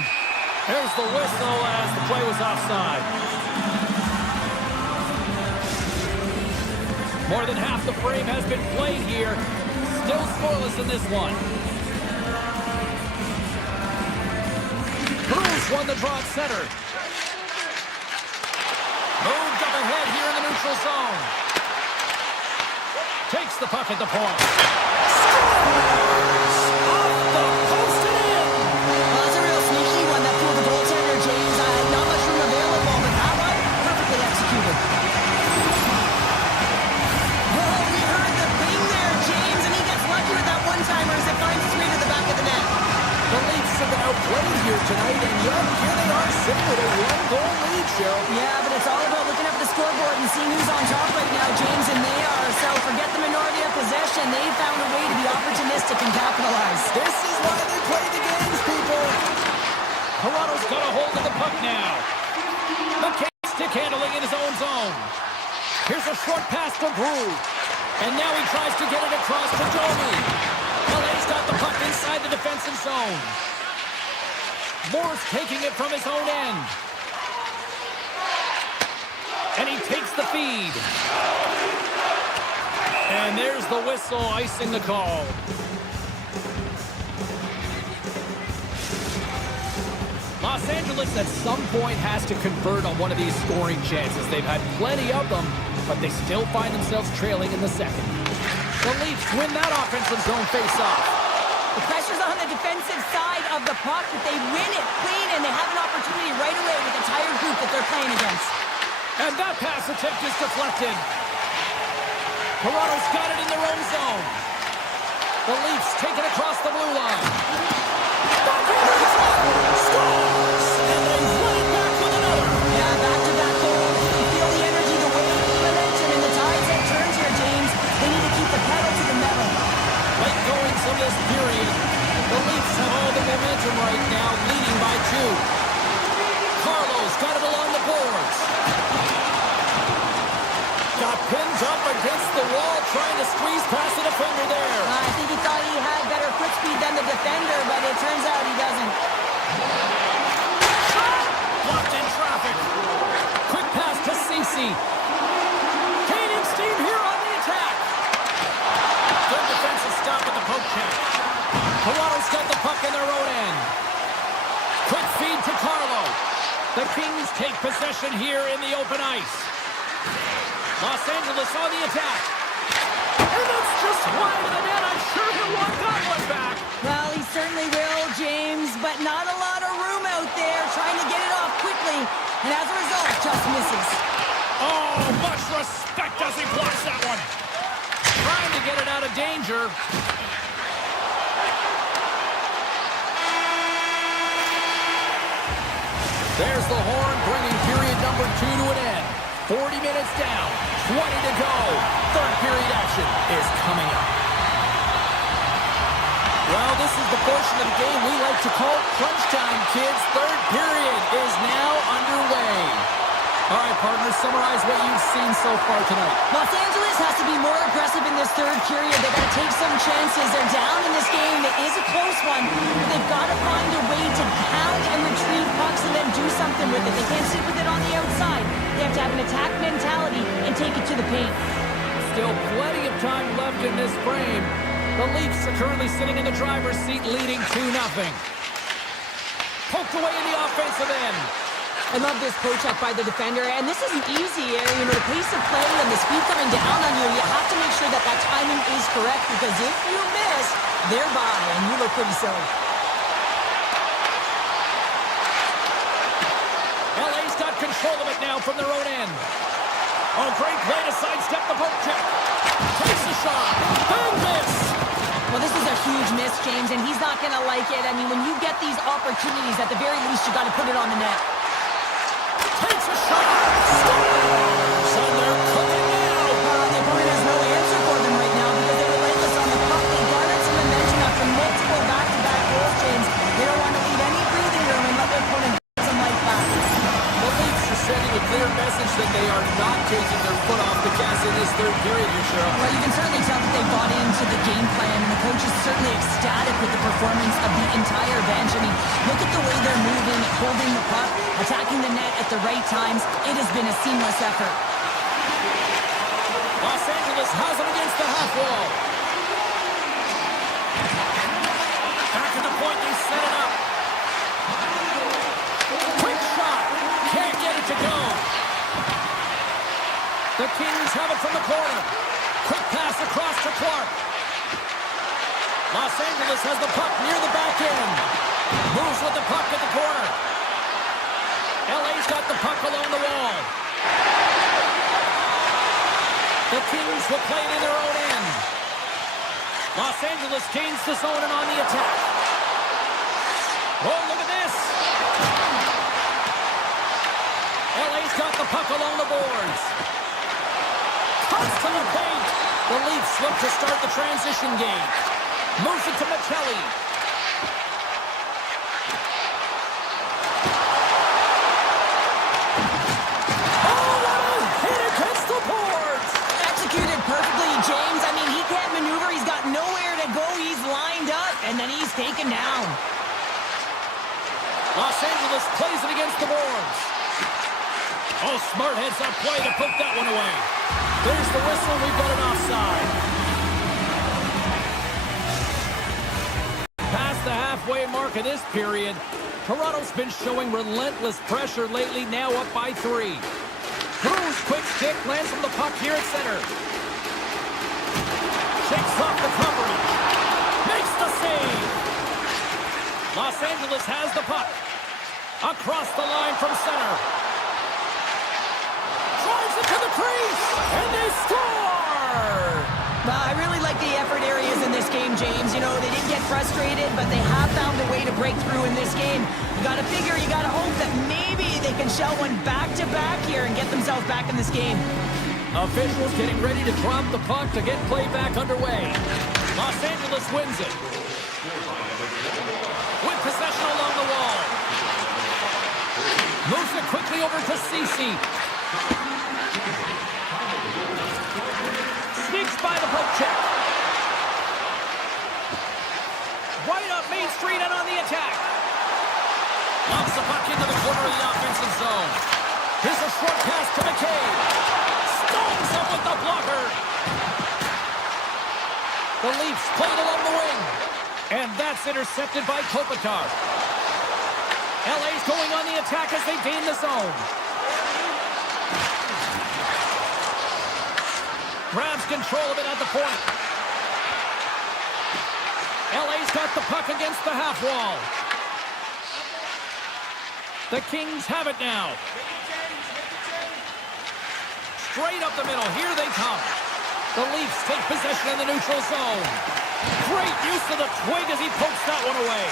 There's the whistle as the play was offside. More than half the frame has been played here. Still scoreless in this one. Bruce won the draw at center. Moved up ahead here in the neutral zone. Takes the puck at the point. Scores! Off the post and in! Well, that's a real sneaky one that fooled the goaltender, James. Not much room available, but that one, perfectly executed. Well, we heard the bing there, James, and he gets lucky with that one-timer as it finds its way to the back of the net. The Leafs have been outplayed here tonight, and yet here they are sitting with a one-goal lead, Cheryl. Yeah, but it's all about looking up at the scoreboard and seeing who's on top right now, James, and they are. So forget the minority of possession. They found a way to be opportunistic and capitalize. This is why they play the games, people. Toronto's got a hold of the puck now. McCabe stick handling in his own zone. Here's a short pass to Brew. And now he tries to get it across to Domi. LA's got the puck inside the defensive zone. Moore's taking it from his own end. And he takes the feed. And there's the whistle, icing the call. Los Angeles at some point has to convert on one of these scoring chances. They've had plenty of them, but they still find themselves trailing in the second. The Leafs win that offensive zone face-off. The pressure's on the defensive side of the puck, but they win it clean, and they have an opportunity right away with the tired group that they're playing against. And that pass attempt is deflected. Toronto's got it in their own zone. The Leafs take it across the blue line. Scores! And they win it back with another. Yeah, back-to-back goals. You feel the energy, the wave, the momentum, and the tides have turned here, James. They need to keep the pedal to the metal. Late goings of this period. The Leafs have all the momentum right now, leading by 2. Carlo's got it along the boards. Got pinned up against the wall, trying to squeeze past the defender there. I think he thought he had better quick speed than the defender, but it turns out he doesn't. Blocked in traffic. Quick pass to Ceci. Gaining steam here on the attack. Good defensive stop with the poke check. Toronto's got the puck in their own end. Quick feed to Carlo. The Kings take possession here in the open ice. Los Angeles on the attack. And that's just wide of the net. I'm sure he'll want that one back. Well, he certainly will, James, but not a lot of room out there trying to get it off quickly. And as a result, just misses. Oh, much respect as he blocks that one. Trying to get it out of danger. There's the horn, bringing period number 2 to an end. 40 minutes down, 20 to go. Third period action is coming up. Well, this is the portion of the game we like to call crunch time, kids. Third period is now underway. All right, partners, summarize what you've seen so far tonight. Los Angeles has to be more aggressive in this third period. They've got to take some chances. They're down in this game. It is a close one. They've got to find a way to pound and retrieve pucks and then do something with it. They can't sit with it on the outside. They have to have an attack mentality and take it to the paint. Still plenty of time left in this frame. The Leafs are currently sitting in the driver's seat, leading 2-0. Poked away in the offensive end. I love this poke-check by the defender, and this isn't easy. You know, the pace of play and the speed coming down on you, you have to make sure that that timing is correct, because if you miss, they're by, and you look pretty silly. LA's got control of it now from their own end. Oh, great play to sidestep the poke check. Takes the shot. Bang miss. Well, this is a huge miss, James, and he's not going to like it. I mean, when you get these opportunities, at the very least, you got to put it on the net. Takes a shot. Scores. And they're cooking now. The opponent has no answer for them right now because they're relentless on the puck. They garnered some momentum after multiple back-to-back goals, James. They don't want to leave any breathing room and let their opponent get some life back. The Leafs are sending a clear message that they are not taking their foot off the gas in this third period here, Cheryl. Well, you can certainly tell that they bought into the game plan, and the coach is certainly ecstatic with the performance of the entire bench. I mean, look at the way they're moving, holding the puck, attacking the net at the right times. It has been a seamless effort. Los Angeles has it against the half wall. Back to the point, they set it up. Quick shot. Can't get it to go. The Kings have it from the corner. Quick pass across to Clark. Los Angeles has the puck near the back end. Moves with the puck at the corner. LA's got the puck along the wall. The Kings will play it in their own end. Los Angeles gains the zone and on the attack. Oh, look at this. LA's got the puck along the boards. Cuts to the paint. The Leafs look to start the transition game. Moves it to Michelli. Oh, what a hit against the boards. Executed perfectly, James. I mean, he can't maneuver. He's got nowhere to go. He's lined up, and then he's taken down. Los Angeles plays it against the boards. Oh, smart heads-up play to poke that one away. There's the whistle. We've got an offside. Past the halfway mark of this period, Toronto's been showing relentless pressure lately, now up by 3. Cruz, quick stick, lands from the puck here at center. Shakes off the coverage. Makes the save. Los Angeles has the puck. Across the line from center. Drives it to the crease, and they score! Well, I really like the effort areas in this game, James. You know, they didn't get frustrated, but they have found a way to break through in this game. You got to figure, you got to hope that maybe they can shell one back-to-back here and get themselves back in this game. Officials getting ready to drop the puck to get play back underway. Los Angeles wins it. With possession along the wall. Moves it quickly over to Ceci. Sneaks by the poke check. Right up Main Street and on the attack. Lobs the puck into the corner of the offensive zone. Here's a short pass to McCabe. Stones up with the blocker. The Leafs played along the wing. And that's intercepted by Kopitar. LA's going on the attack as they gain the zone. grabs control of it at the point. LA's got the puck against the half wall. The Kings have it now. Straight up the middle. Here they come. The Leafs take possession in the neutral zone. Great use of the twig as he pokes that one away.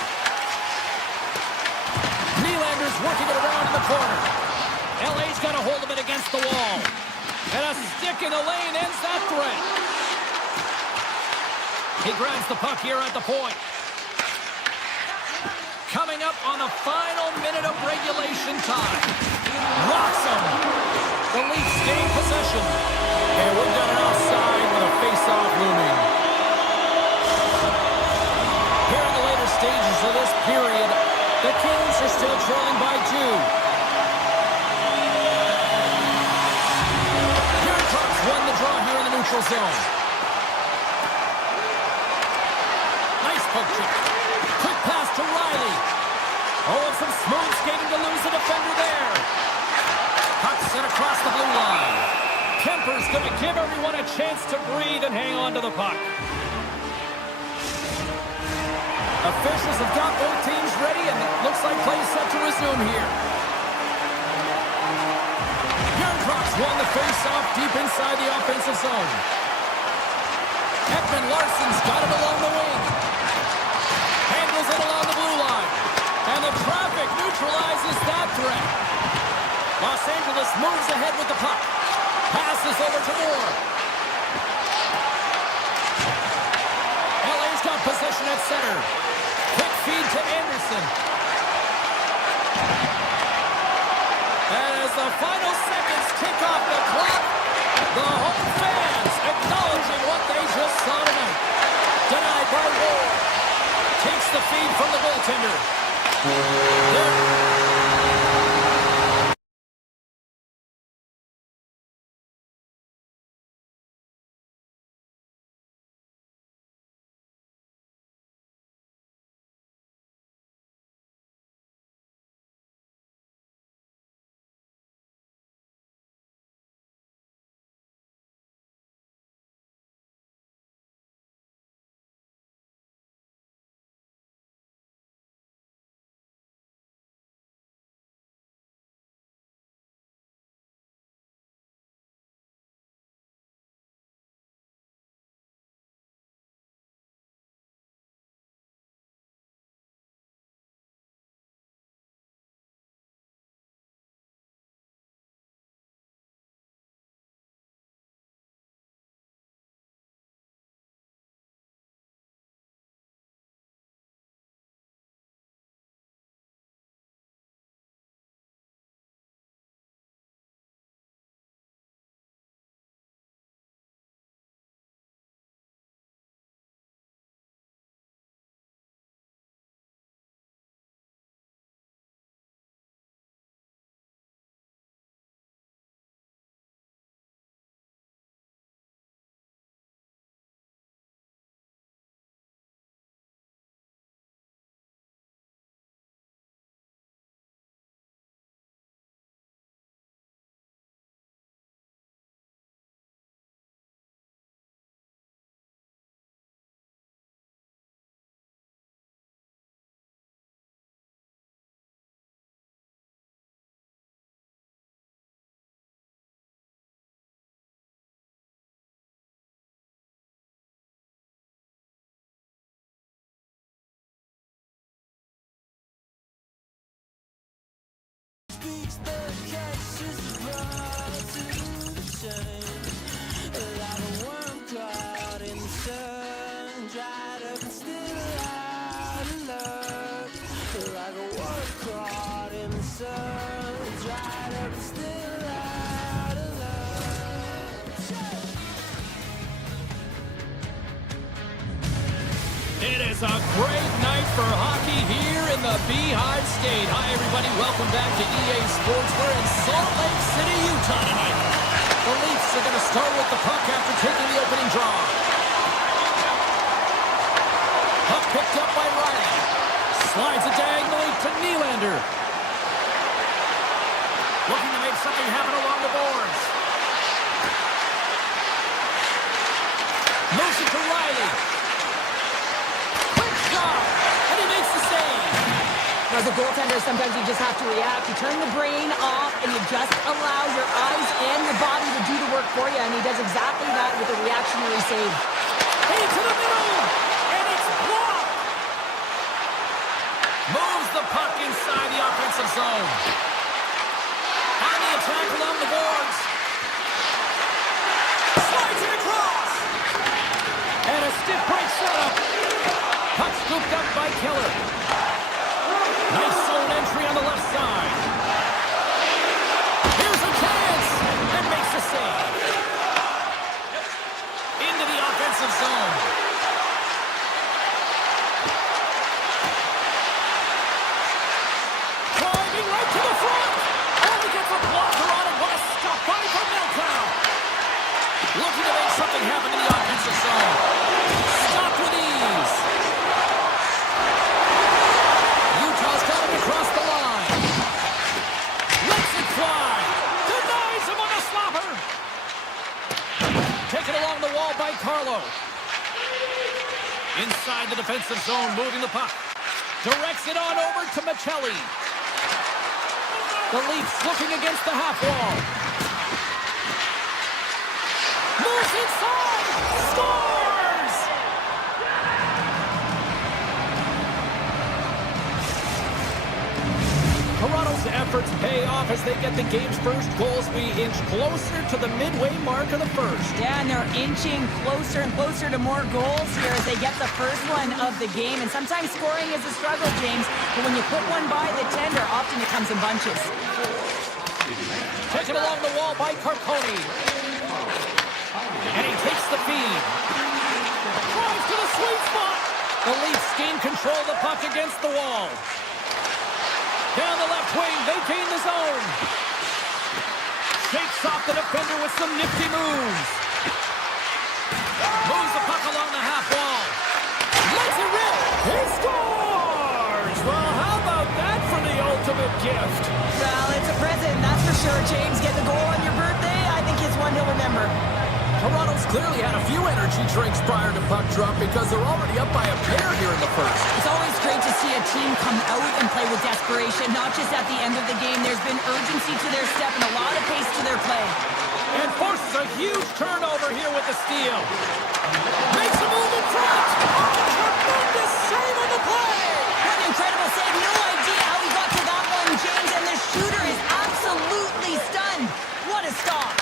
Nylander's working it around in the corner. LA's got a hold of it against the wall. And a stick in the lane ends that threat. He grabs the puck here at the point. Coming up on the final minute of regulation time. Locks him. The Leafs gain possession. And we've got an offside with a face-off looming. Here in the later stages of this period, the Kings are still trailing by 2. Trucks won the draw here in the neutral zone. Nice poke check. Quick pass to Riley. Oh, and some smooth skating to lose the defender there. Puck sent across the blue line. Kemper's going to give everyone a chance to breathe and hang on to the puck. Officials have got both teams ready, and it looks like play is set to resume here. Won the face-off deep inside the offensive zone. Ekman Larsson's got it along the wing. Handles it along the blue line. And the traffic neutralizes that threat. Los Angeles moves ahead with the puck. Passes over to Moore. LA's got possession at center. Quick feed to Anderson. As the final seconds tick off the clock, the home fans acknowledging what they just saw tonight. Denied by Ward. Takes the feed from the goaltender. Speaks the catches brought to the shame. Like a worm caught in the sun, dried up and still out of luck. Like a worm caught in the sun, dried up and still out of luck. It is a great night for hockey here in the Beehive State. Hi, everybody. Welcome back to EA Sports. We're in Salt Lake City, Utah tonight. The Leafs are going to start with the puck after taking the opening draw. Puck picked up by Riley. Slides it diagonally to Nylander. Looking to make something happen along the boards. Moves it to Riley. Quick shot. And he makes the save. As a goaltender, sometimes you just have to react. You turn the brain off, and you just allow your eyes and your body to do the work for you, and he does exactly that with a reactionary save. Into the middle, and it's blocked. Moves the puck inside the offensive zone. On the attack along the boards. Slides it across. And a stiff break setup. Puck scooped up by Keller. Nice zone entry on the left side. Here's a chance. And makes a save. Into the offensive zone. Driving right to the front. Oh, he gets a blocker on it. What a stop by from Meltdown. Looking to make something happen in the offensive zone. Stopped with ease. Utah's got it across the line. Lets it fly. Denies him on a slapper. Taken along the wall by Carlo. Inside the defensive zone, moving the puck. Directs it on over to Michelli. The Leafs looking against the half wall. Moves inside. Scores! Toronto's efforts pay off as they get the game's first goals. We inch closer to the midway mark of the first. Yeah, and they're inching closer and closer to more goals here as they get the first one of the game. And sometimes scoring is a struggle, James, but when you put one by the tender, often it comes in bunches. Taken along the wall by Carconi. And he takes the feed. Drives to the sweet spot. The Leafs gain control of the puck against the wall. Down the left wing, they gain the zone. Shakes off the defender with some nifty moves. Moves the puck along the half wall. Lets it rip. He scores! Well, how about that for the ultimate gift? Well, it's a present, that's for sure, James. Get the goal on your birthday, I think it's one he'll remember. Toronto's clearly had a few energy drinks prior to puck drop because they're already up by a pair here in the first. It's always great to see a team come out and play with desperation, not just at the end of the game. There's been urgency to their step and a lot of pace to their play. And forces a huge turnover here with the steal. Makes a move in front. Oh, tremendous save on the play. What an incredible save. No idea how he got to that one, James, and the shooter is absolutely stunned. What a stop.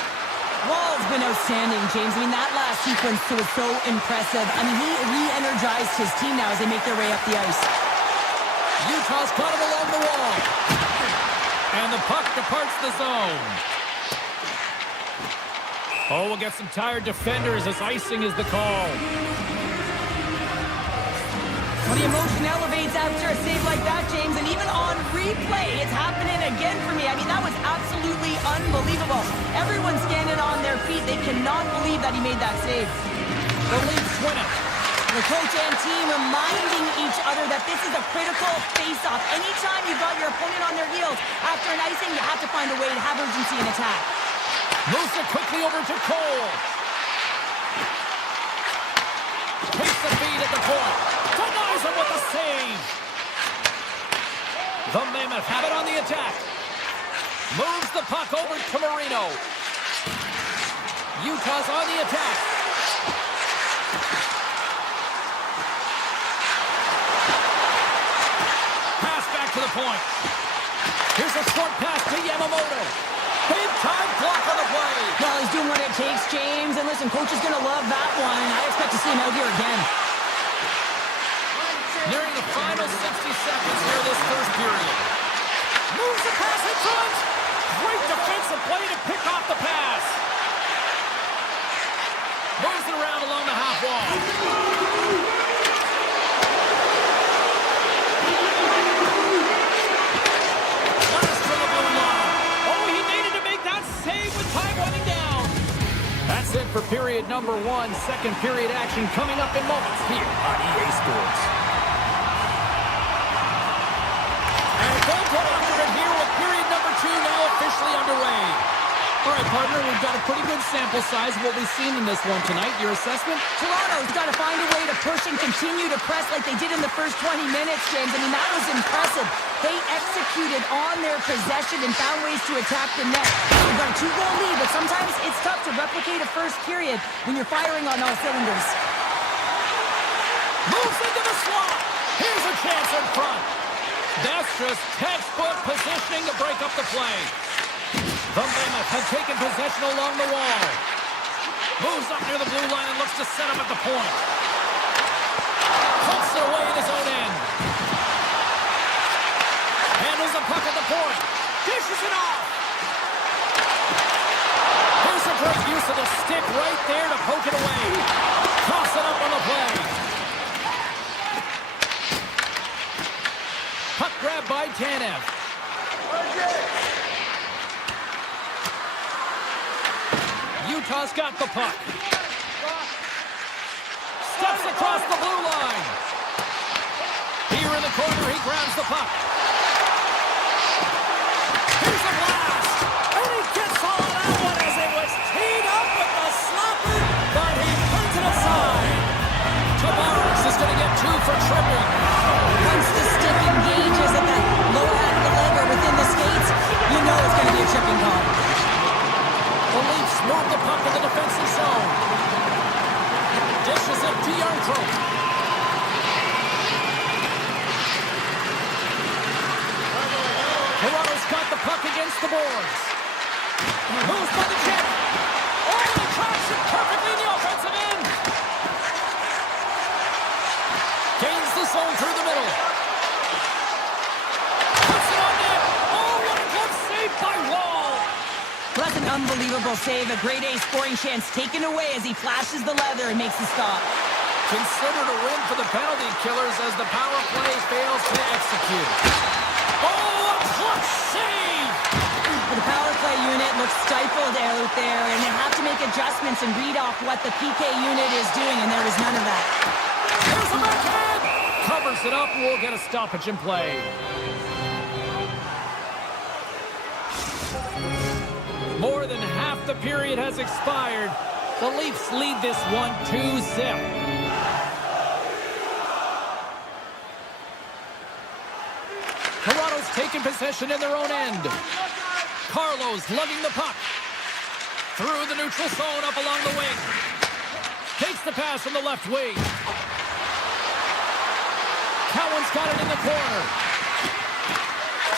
Wall's been outstanding, James. I mean, that last sequence was so impressive. I mean, he re-energized his team now as they make their way up the ice. Utah's caught him along the wall. And the puck departs the zone. Oh, we'll get some tired defenders as icing is the call. Well, the emotion elevates after a save like that, James, and even on replay, it's happening again for me. I mean, that was absolutely unbelievable. Everyone's standing on their feet. They cannot believe that he made that save. The Leafs win it. The coach and team reminding each other that this is a critical face-off. Anytime you've got your opponent on their heels after an icing, you have to find a way to have urgency in attack. Moves it quickly over to Cole. Takes the feed at the point. Denies him with a save. The Mammoth have it on the attack. Moves the puck over to Marino. Utah's on the attack. Pass back to the point. Here's a short pass to Yamamoto. Big time block on the play. Well, he's doing what it takes, James. And listen, coach is going to love that one. I expect to see him out here again. Nearing the final 60 seconds here this first period. Moves the pass in front. Great defensive play to pick off the pass. Moves it around along the half wall. Runs to the blue line. Oh, he needed to make that save with time running down. That's it for period number one. Second period action coming up in moments here on EA Sports. And they'll go after it here with period number two now officially underway. All right, partner, we've got a pretty good sample size of what we've seen in this one tonight. Your assessment? Toronto's got to find a way to push and continue to press like they did in the first 20 minutes, James. I mean, that was impressive. They executed on their possession and found ways to attack the net. They've got a 2-goal lead, but sometimes it's tough to replicate a first period when you're firing on all cylinders. Moves into the slot. Here's a chance in front. That's just textbook positioning to break up the play. The Mammoth have taken possession along the wall. Moves up near the blue line and looks to set up at the point. Puts it away in his own end. Handles the puck at the point. Dishes it off. Here's a great use of the stick right there to poke it away. Toss it up on the play. Puck grab by Tanev. Utah's got the puck. Steps across the blue line. Here in the corner, he grabs the puck. Here's a blast. And he gets all of that one as it was teed up with the slapper, but he puts it aside. Tavares is going to get 2 for tripping. Once the stick engages at that lower half of the leg or within the skates, you know it's going to be a tripping call. The Leafs move the puck in the defensive zone. Dishes it to Yarncroke. Toronto's got the puck against the boards. Moves by the check. Oh, he drops it perfectly in the offensive end. Gains the zone through the middle. Puts it on net. Oh, what a glove save by Wall. Well, that's an unbelievable save. A grade A scoring chance taken away as he flashes the leather and makes the stop. Considered a win for the penalty killers as the power play fails to execute. Oh, a clutch save! Well, the power play unit looks stifled out there, and they have to make adjustments and read off what the PK unit is doing, and there was none of that. Here's the backhand! Covers it up, we'll get a stoppage in play. More than half the period has expired. The Leafs lead this one 2-0. Toronto's taking possession in their own end. Carlos lugging the puck. Through the neutral zone up along the wing. Takes the pass from the left wing. Cowan's got it in the corner.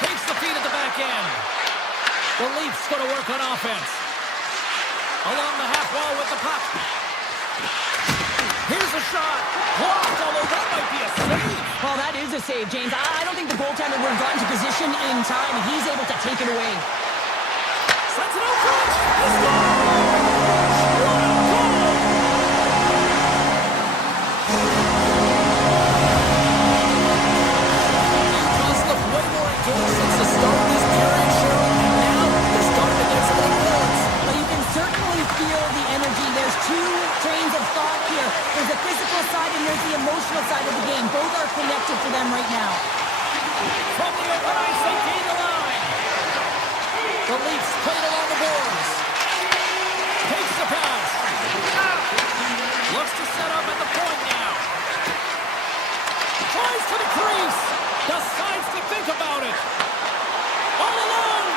Takes the feed at the back end. The Leafs going to work on offense. Along the half wall with the puck. Here's a shot. Blocked, although that might be a save. Well, that is a save, James. I don't think the goaltender would have gotten to position in time. He's able to take it away. Sends it over. He scores! What a goal! Utah's looked way more engaged since the start of this period, Cheryl. They're starting to get some of the points. But you can certainly feel the energy. There's 2 trains of thought here. There's the physical side and there's the emotional side of the game. Both are connected for them right now. From the open ice, they gain the line. The Leafs play it along the boards. Takes the pass. Looks to set up at the point now. Tries to the crease. Decides to think about it. All alone.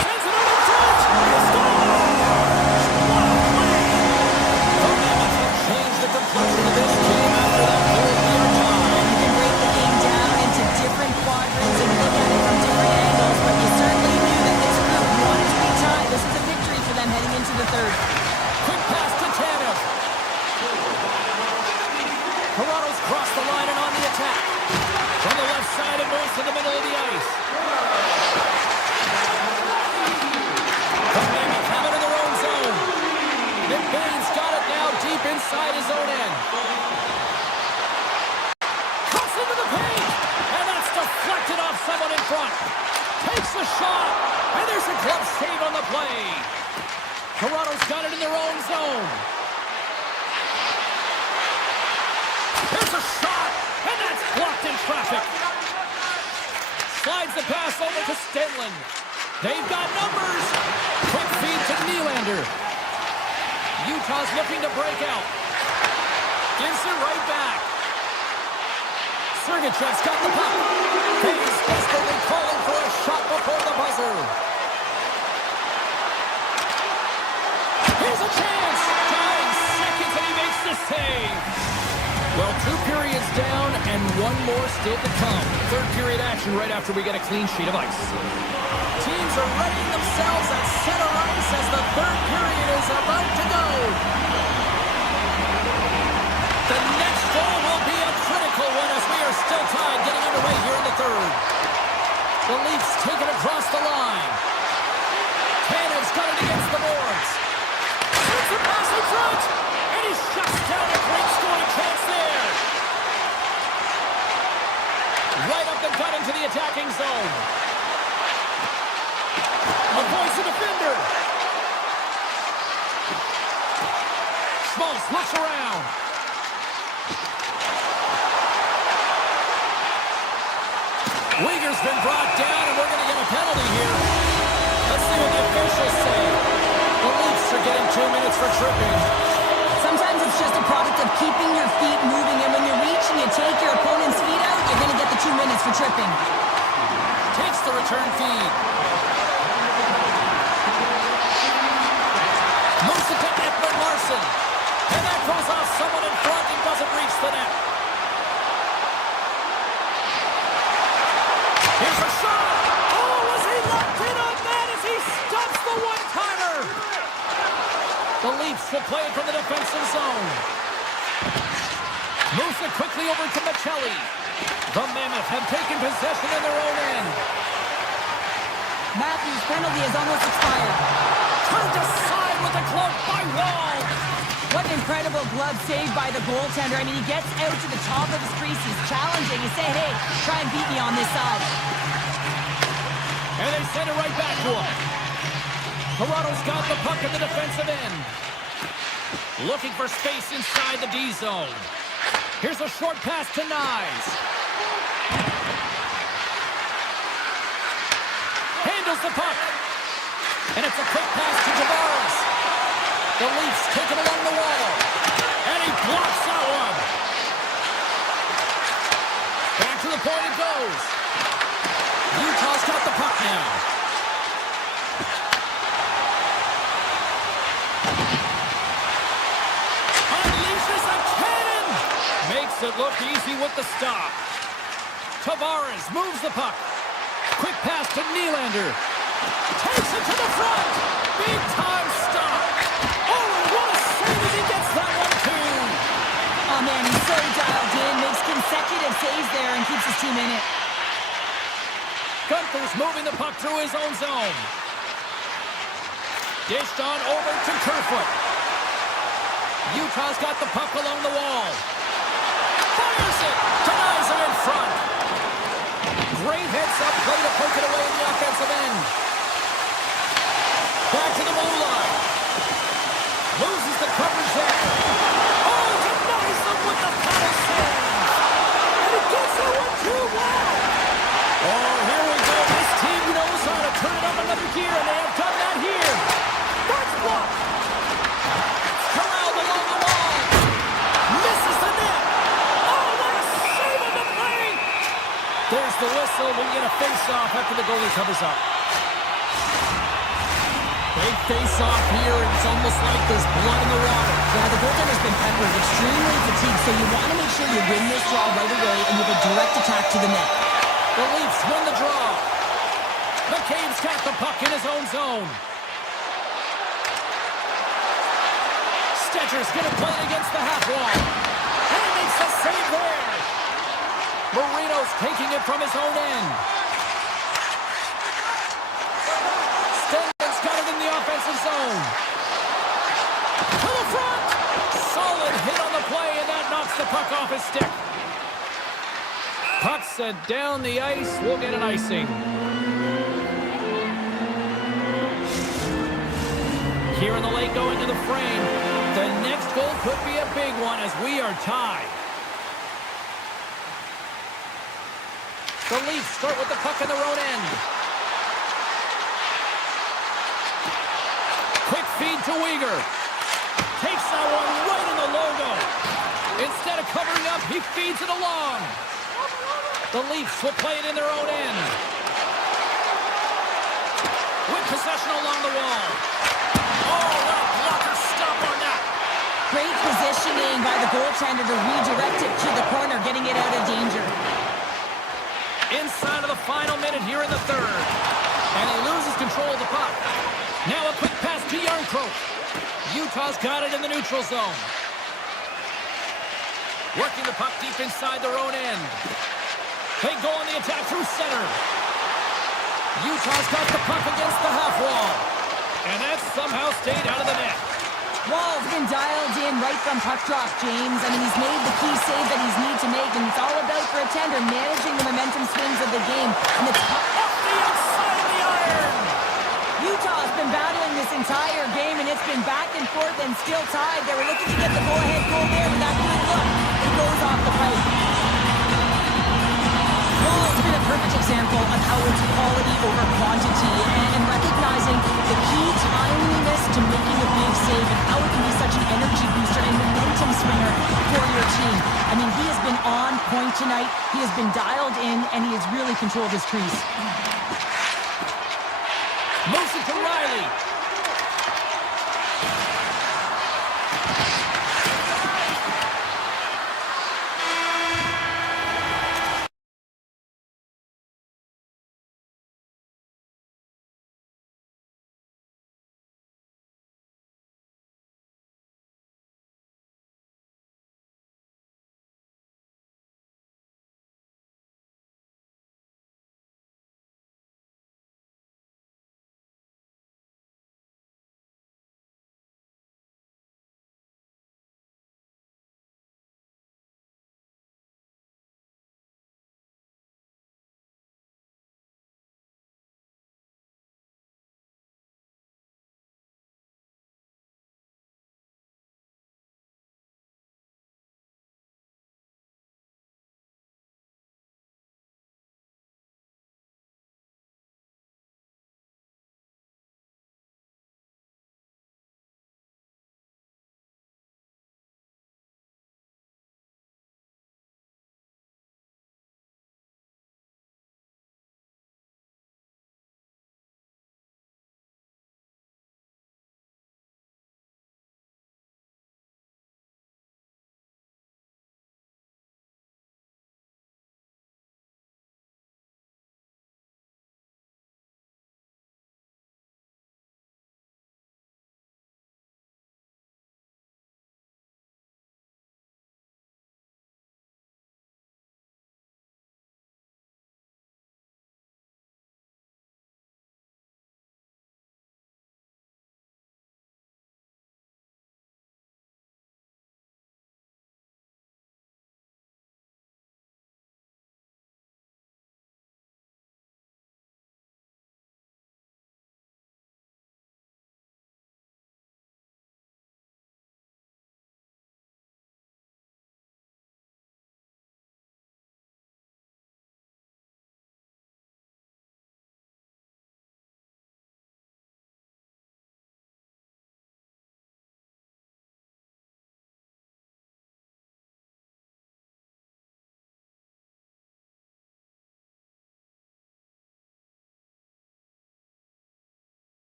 Sends it over front. He scores! What a play! The Mammoth have changed the complexion of this team after that goal here time. You can break the game down into different quadrants and look at it from different angles, but you certainly knew that this group wanted to be tied. This is a victory for them heading into the third. Quick pass to Tanev. Toronto's crossed the line and on the attack. From the left side, it moves to the middle of the ice. The Mammoth have it in their own zone. Nick Baines got it now deep inside his own end. Cuts into the paint, and that's deflected off someone in front. Takes the shot, and there's a glove save on the play. Toronto's got it in their own zone. Here's a shot, and that's blocked in traffic. Slides the pass over to Stenlund. They've got numbers. Quick feed to Nylander. Utah's looking to break out. Gives it right back. Sergachev's got the puck. He's desperately calling for a shot before the buzzer. Here's a chance. 9 seconds and he makes the save. Well, 2 periods down and 1 more still to come. Third period action right after we get a clean sheet of ice. Teams are readying themselves at center ice as the third period is about to go. The next goal will be a critical one as we are still tied getting underway here in the third. The Leafs take it across the line. Tanev's got it against the boards. It's a pass in front, and he shuts down a great scoring chance there. Right up the gut into the attacking zone. Avoids the defender. Schmaltz looks around. Uyghur's been brought down, and we're going to get a penalty here. Let's see what the officials say. The Leafs are getting 2 minutes for tripping. Sometimes it's just a product of keeping your feet moving, and when you reach and you take your opponent's feet out, you're going to get the 2 minutes for tripping. Takes the return feed. Moves it to Edmund Larson. And that goes off someone in front and doesn't reach the net. Here's a shot. Oh, was he locked in on that as he stops the one-timer? The Leafs will play it from the defensive zone. Moves it quickly over to Michelli. The Mammoth have taken possession in their own end. Matthews' penalty has almost expired. Turned aside with a glove by Wall. What an incredible glove save by the goaltender. I mean, he gets out to the top of his crease. He's challenging. He's saying, hey, try and beat me on this side. And they send it right back to him. Toronto's got the puck in the defensive end. Looking for space inside the D zone. Here's a short pass to Nyes. Handles the puck. And it's a quick pass to Tavares. The Leafs take it along the wall. And he blocks that one. Back to the point it goes. Utah's got the puck now. Unleashes a cannon. Makes it look easy with the stop. Tavares moves the puck. Quick pass to Nylander. Takes it to the front. Big time stop. Oh, what a save as he gets that one too. Oh man, he's so dialed in. Makes consecutive saves there and keeps his team in it. Gunther's moving the puck through his own zone. Dished on over to Kerfoot. Utah's got the puck along the wall. Fires it. Denies it in front. Great heads-up play to poke it away in the offensive end. Back to the blue line. Loses the coverage there. Oh, denies them with the power save. And he gets that one too. Wow. Oh, here we go. This team knows how to turn it up another gear, and they have done that here. That's blocked. Corralled along the wall. Misses the net. Oh, what a save on the play. There's the whistle. We get a face-off after the goalie covers up. Big face-off here, and it's almost like there's blood in the water. Yeah, the goaltender's been peppered, extremely fatigued, so you want to make sure you win this draw right away and you have a direct attack to the net. The Leafs win the draw. McCabe's got the puck in his own zone. Stetcher's going to play it against the half wall. And he makes the save there. Marino's taking it from his own end. Stenman's got it in the offensive zone. To the front. Solid hit on the play, and that knocks the puck off his stick. Puck sent down the ice. We'll get an icing. Here in the late going to the frame. The next goal could be a big one as we are tied. The Leafs start with the puck in their own end. to Uyghur. Takes that one right in the logo. Instead of covering up, he feeds it along. The Leafs will play it in their own end. With possession along the wall. Oh, what a blocker stop on that. Great positioning by the goaltender to redirect it to the corner, getting it out of danger. Inside of the final minute here in the third. And he loses control of the puck. Now a quick pass to Yarncroke. Utah's got it in the neutral zone. Working the puck deep inside their own end. They go on the attack through center. Utah's got the puck against the half wall. And that somehow stayed out of the net. Wall's been dialed in right from puck drop, James. I mean, he's made the key save that he's need to make, and it's all about for a tender managing the momentum swings of the game. And it's Off the outside of the iron. Utah's been battling this entire game, and it's been back and forth and still tied. They were looking to get the go-ahead goal there, but that good look, it goes off the pipe. Wall's been a perfect example of how it's quality over quantity and recognizing the key timeliness to making a big save and how it can be such an energy booster and momentum swinger for your team. I mean, he has been on point tonight. He has been dialed in, and he has really controlled his crease. Moves it to Riley.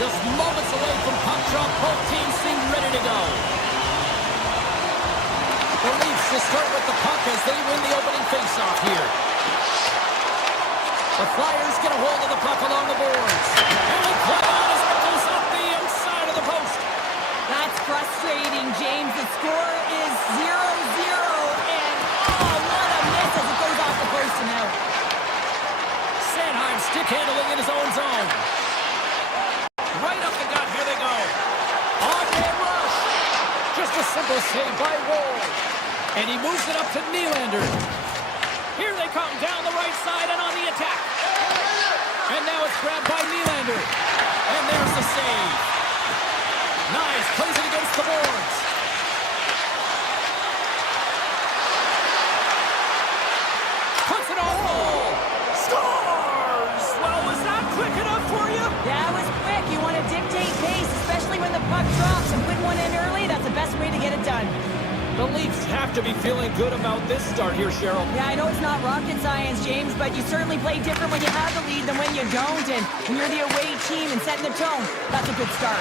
Just moments away from puck drop. Both teams seem ready to go. The Leafs will start with the puck as they win the opening faceoff here. The Flyers get a hold of the puck along the boards. And they play on as it goes up the inside of the post. That's frustrating, James. The score is 0-0, and oh, what a miss as it goes off the post and out. Sanheim stick handling in his own zone. Right up the gut, here they go. On-man rush. Just a simple save by Woll. And he moves it up to Nylander. Here they come down the right side and on the attack. And now it's grabbed by Nylander. And there's the save. Nice, plays it against the boards. Puts it on goal. Scores! Well, was that quick enough for you? Yeah, it was quick. You want to dictate pace, especially when the puck drops, and put one in early. That's the best way to get it done. The Leafs have to be feeling good about this start here, Cheryl. Yeah, I know it's not rocket science, James, but you certainly play different when you have the lead than when you don't. And when you're the away team and setting the tone, that's a good start.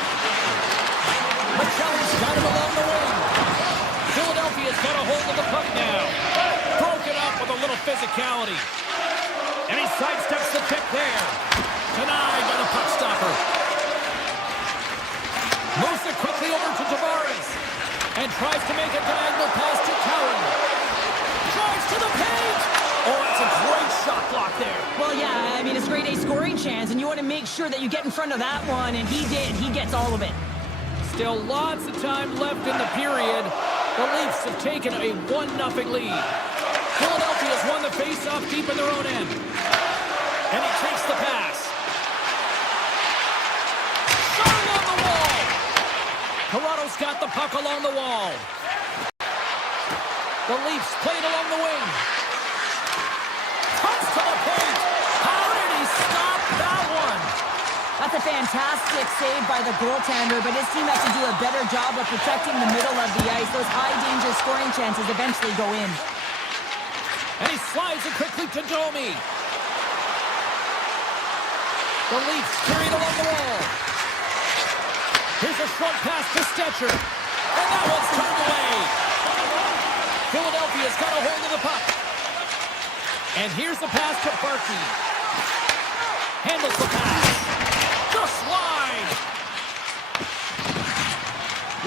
McKellar's got him along the wing. Philadelphia's got a hold of the puck now. Broken up with a little physicality. And he sidesteps the kick there. Denied by the puck stopper. Moves it quickly over to Tavares. And tries to make a diagonal pass to Cowan. Drives to the paint. Oh, that's a great shot block there. Well, yeah, I mean, it's a grade A scoring chance, and you want to make sure that you get in front of that one, and he did. He gets all of it. Still lots of time left in the period. The Leafs have taken a 1-0 lead. Philadelphia's won the face-off deep in their own end. And he takes the pass. Shot along the wall. Toronto's got the puck along the wall. The Leafs played along the wing. Comes to the paint. How did he stop that one? That's a fantastic save by the goaltender, but his team has to do a better job of protecting the middle of the ice. Those high-danger scoring chances eventually go in. And he slides it quickly to Domi. The Leafs carried along the wall. Here's a short pass to Stetcher. And that one's turned away. Philadelphia's got a hold of the puck. And here's the pass to Barkey. Handles the pass. Just wide.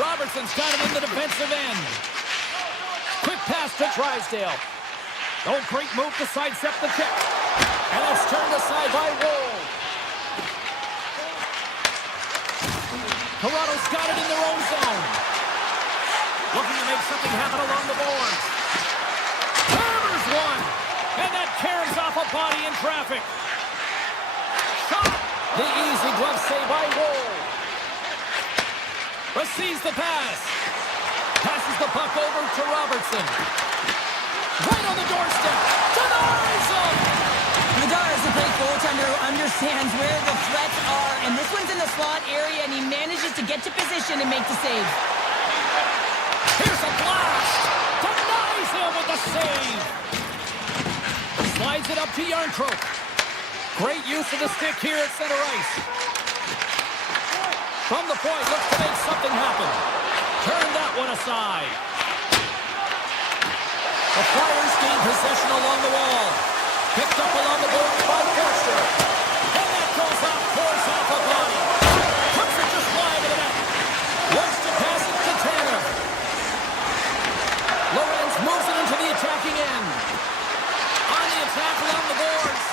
Robertson's got him in the defensive end. Quick pass to Drysdale. Oh, great move to sidestep the check. And it's turned aside by Woll. Toronto's got it in their own zone. Looking to make something happen along the boards. Hammers one. And that carries off a body in traffic. Shot. The easy glove save by Woll. Receives the pass. Passes the puck over to Robertson. Right on the doorstep. Denies him. Nadar is a great goaltender who understands where the threats are, and this one's in the slot area, and he manages to get to position and make the save. Here's a blast. Denies him with the save. Slides it up to Yarncroke. Great use of the stick here at center ice. From the point, looks to make something happen. Turn that one aside. The Flyers gain possession along the wall. Picked up along the board by Forster. And that goes off, force off a body. Puts it just wide of the net. Wants to pass it to Tanner. Lorenz moves it into the attacking end. On the attack along the boards.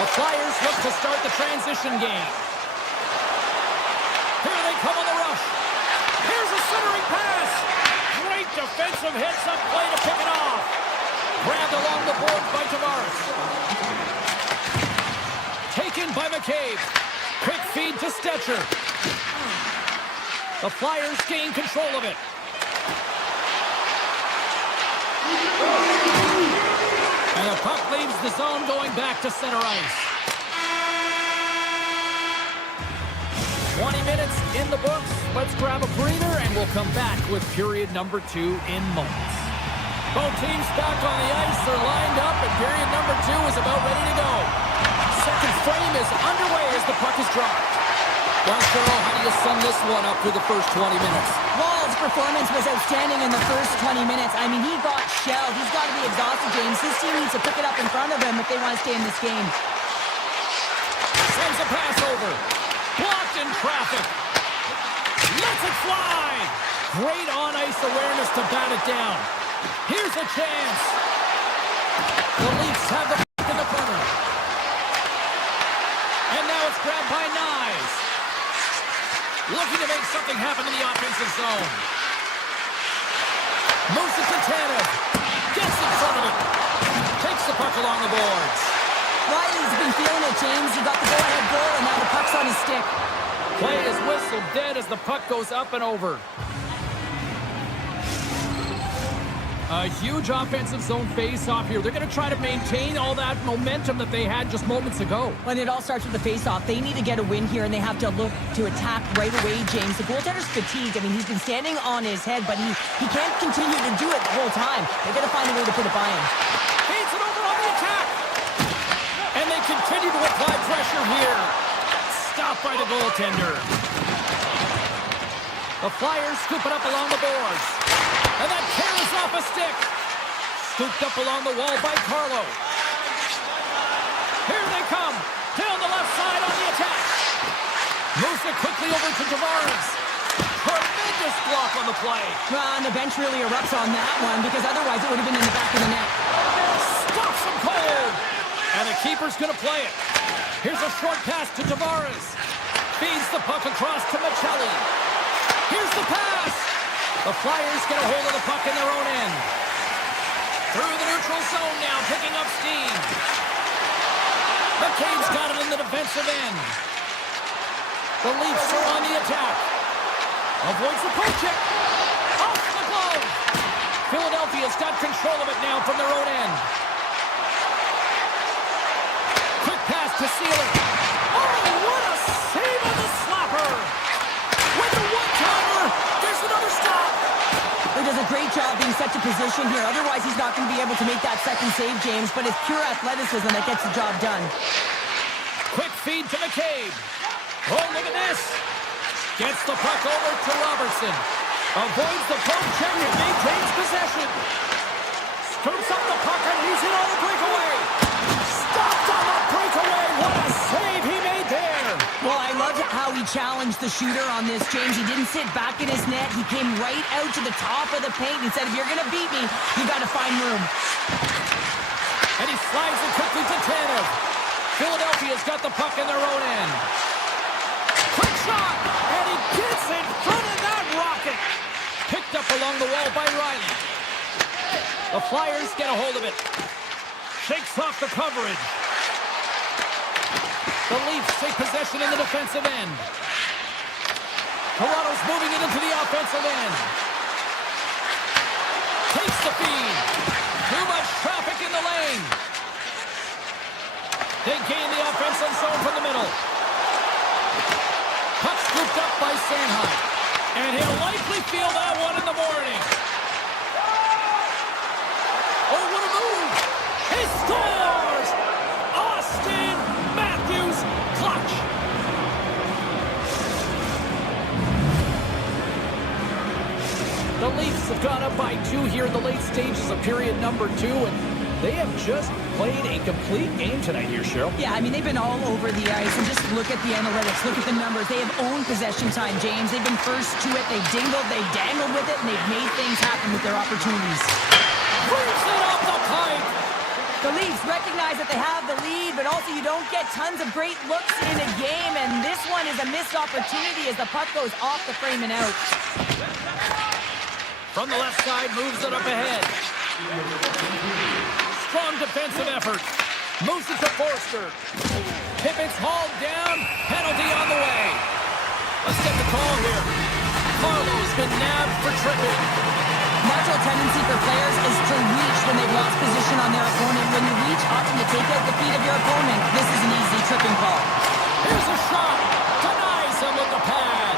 The Flyers look to start the transition game. Here they come on the rush. Here's a centering pass. Great defensive hits up play to pick it off. Grabbed along the boards by Tavares. Taken by McCabe. Quick feed to Stetcher. The Flyers gain control of it. And the puck leaves the zone going back to center ice. 20 minutes in the books. Let's grab a breather and we'll come back with period number 2 in moments. Both teams back on the ice. They're lined up and period number 2 is about ready to go. Second frame is underway as the puck is dropped. Well, Cheryl, how do you sum this one up through the first 20 minutes? Wall's performance was outstanding in the first 20 minutes. I mean, he got shelled. He's got to be exhausted, James. His team needs to pick it up in front of him if they want to stay in this game. Sends a pass over. Blocked in traffic. Lets it fly. Great on-ice awareness to bat it down. Here's a chance. The Leafs have the puck in the corner. And now it's grabbed by Nyes. Looking to make something happen in the offensive zone. Moves it to Tanev. Gets in front of it. Takes the puck along the boards. Riley's been feeling it, James. He got the go-ahead goal, and now the puck's on his stick. Play is whistled dead as the puck goes up and over. A huge offensive zone face-off here. They're going to try to maintain all that momentum that they had just moments ago. When it all starts with the face-off, they need to get a win here, and they have to look to attack right away, James. The goaltender's fatigued. I mean, he's been standing on his head, but he can't continue to do it the whole time. They're going to find a way to put it by him. Feeds it over on the attack. And they continue to apply pressure here. Stopped by the goaltender. The Flyers scoop it up along the boards. And that carries off a stick. Scooped up along the wall by Carlo. Here they come. Down the left side on the attack. Moves it quickly over to Tavares. Tremendous block on the play. And the bench really erupts on that one, because otherwise it would have been in the back of the net. Stops him cold. And the keeper's going to play it. Here's a short pass to Tavares. Feeds the puck across to Michelli. Here's the pass. The Flyers get a hold of the puck in their own end. Through the neutral zone now, picking up steam. McCabe's got it in the defensive end. The Leafs are on the attack. Avoids the poke check. Off the glove. Philadelphia's got control of it now from their own end. Quick pass to Sealer. Oh, what a save on the slapper. With the one-timer, there's another stop. He does a great job being set to position here. Otherwise, he's not going to be able to make that second save, James. But it's pure athleticism that gets the job done. Quick feed to McCabe. Oh, look at this. Gets the puck over to Robertson. Avoids the poke check and maintains possession. Scoops up the puck and he's in on the breakaway. Stopped on the breakaway. What a save he made there. Well, I loved how he challenged the shooter on this, James. He didn't sit back in his net. He came right out to the top of the paint and said, if you're going to beat me, you got to find room. And he slides it quickly to Tanev. Philadelphia's got the puck in their own end. Quick shot, and he gets in front of that rocket. Picked up along the wall by Riley. The Flyers get a hold of it. Shakes off the coverage. The Leafs take possession in the defensive end. Toronto's moving it into the offensive end. Takes the feed. Too much traffic in the lane. They gain the offensive zone from the middle. Puck scooped up by Sanheim. And he'll likely feel that one in the morning. Oh, what a move! He scores! Austin Matthews clutch! The Leafs have gone up by 2 here in the late stages of period number 2, and they have just played a complete game tonight here, Cheryl. Yeah, I mean, they've been all over the ice, and just look at the analytics, look at the numbers. They have owned possession time, James. They've been first to it, they've dingled, they've dangled with it, and they've made things happen with their opportunities. Brings it off the pipe! The Leafs recognize that they have the lead, but also you don't get tons of great looks in a game, and this one is a missed opportunity as the puck goes off the frame and out. From the left side, moves it up ahead. Strong defensive effort. Moves it to Forster. Pippett's hauled down. Penalty on the way. Let's get the call here. Carlo's been nabbed for tripping. Natural tendency for players is to reach when they've lost position on their opponent. When you reach, often to take out the feet of your opponent. This is an easy tripping call. Here's a shot. Denies him with the pad.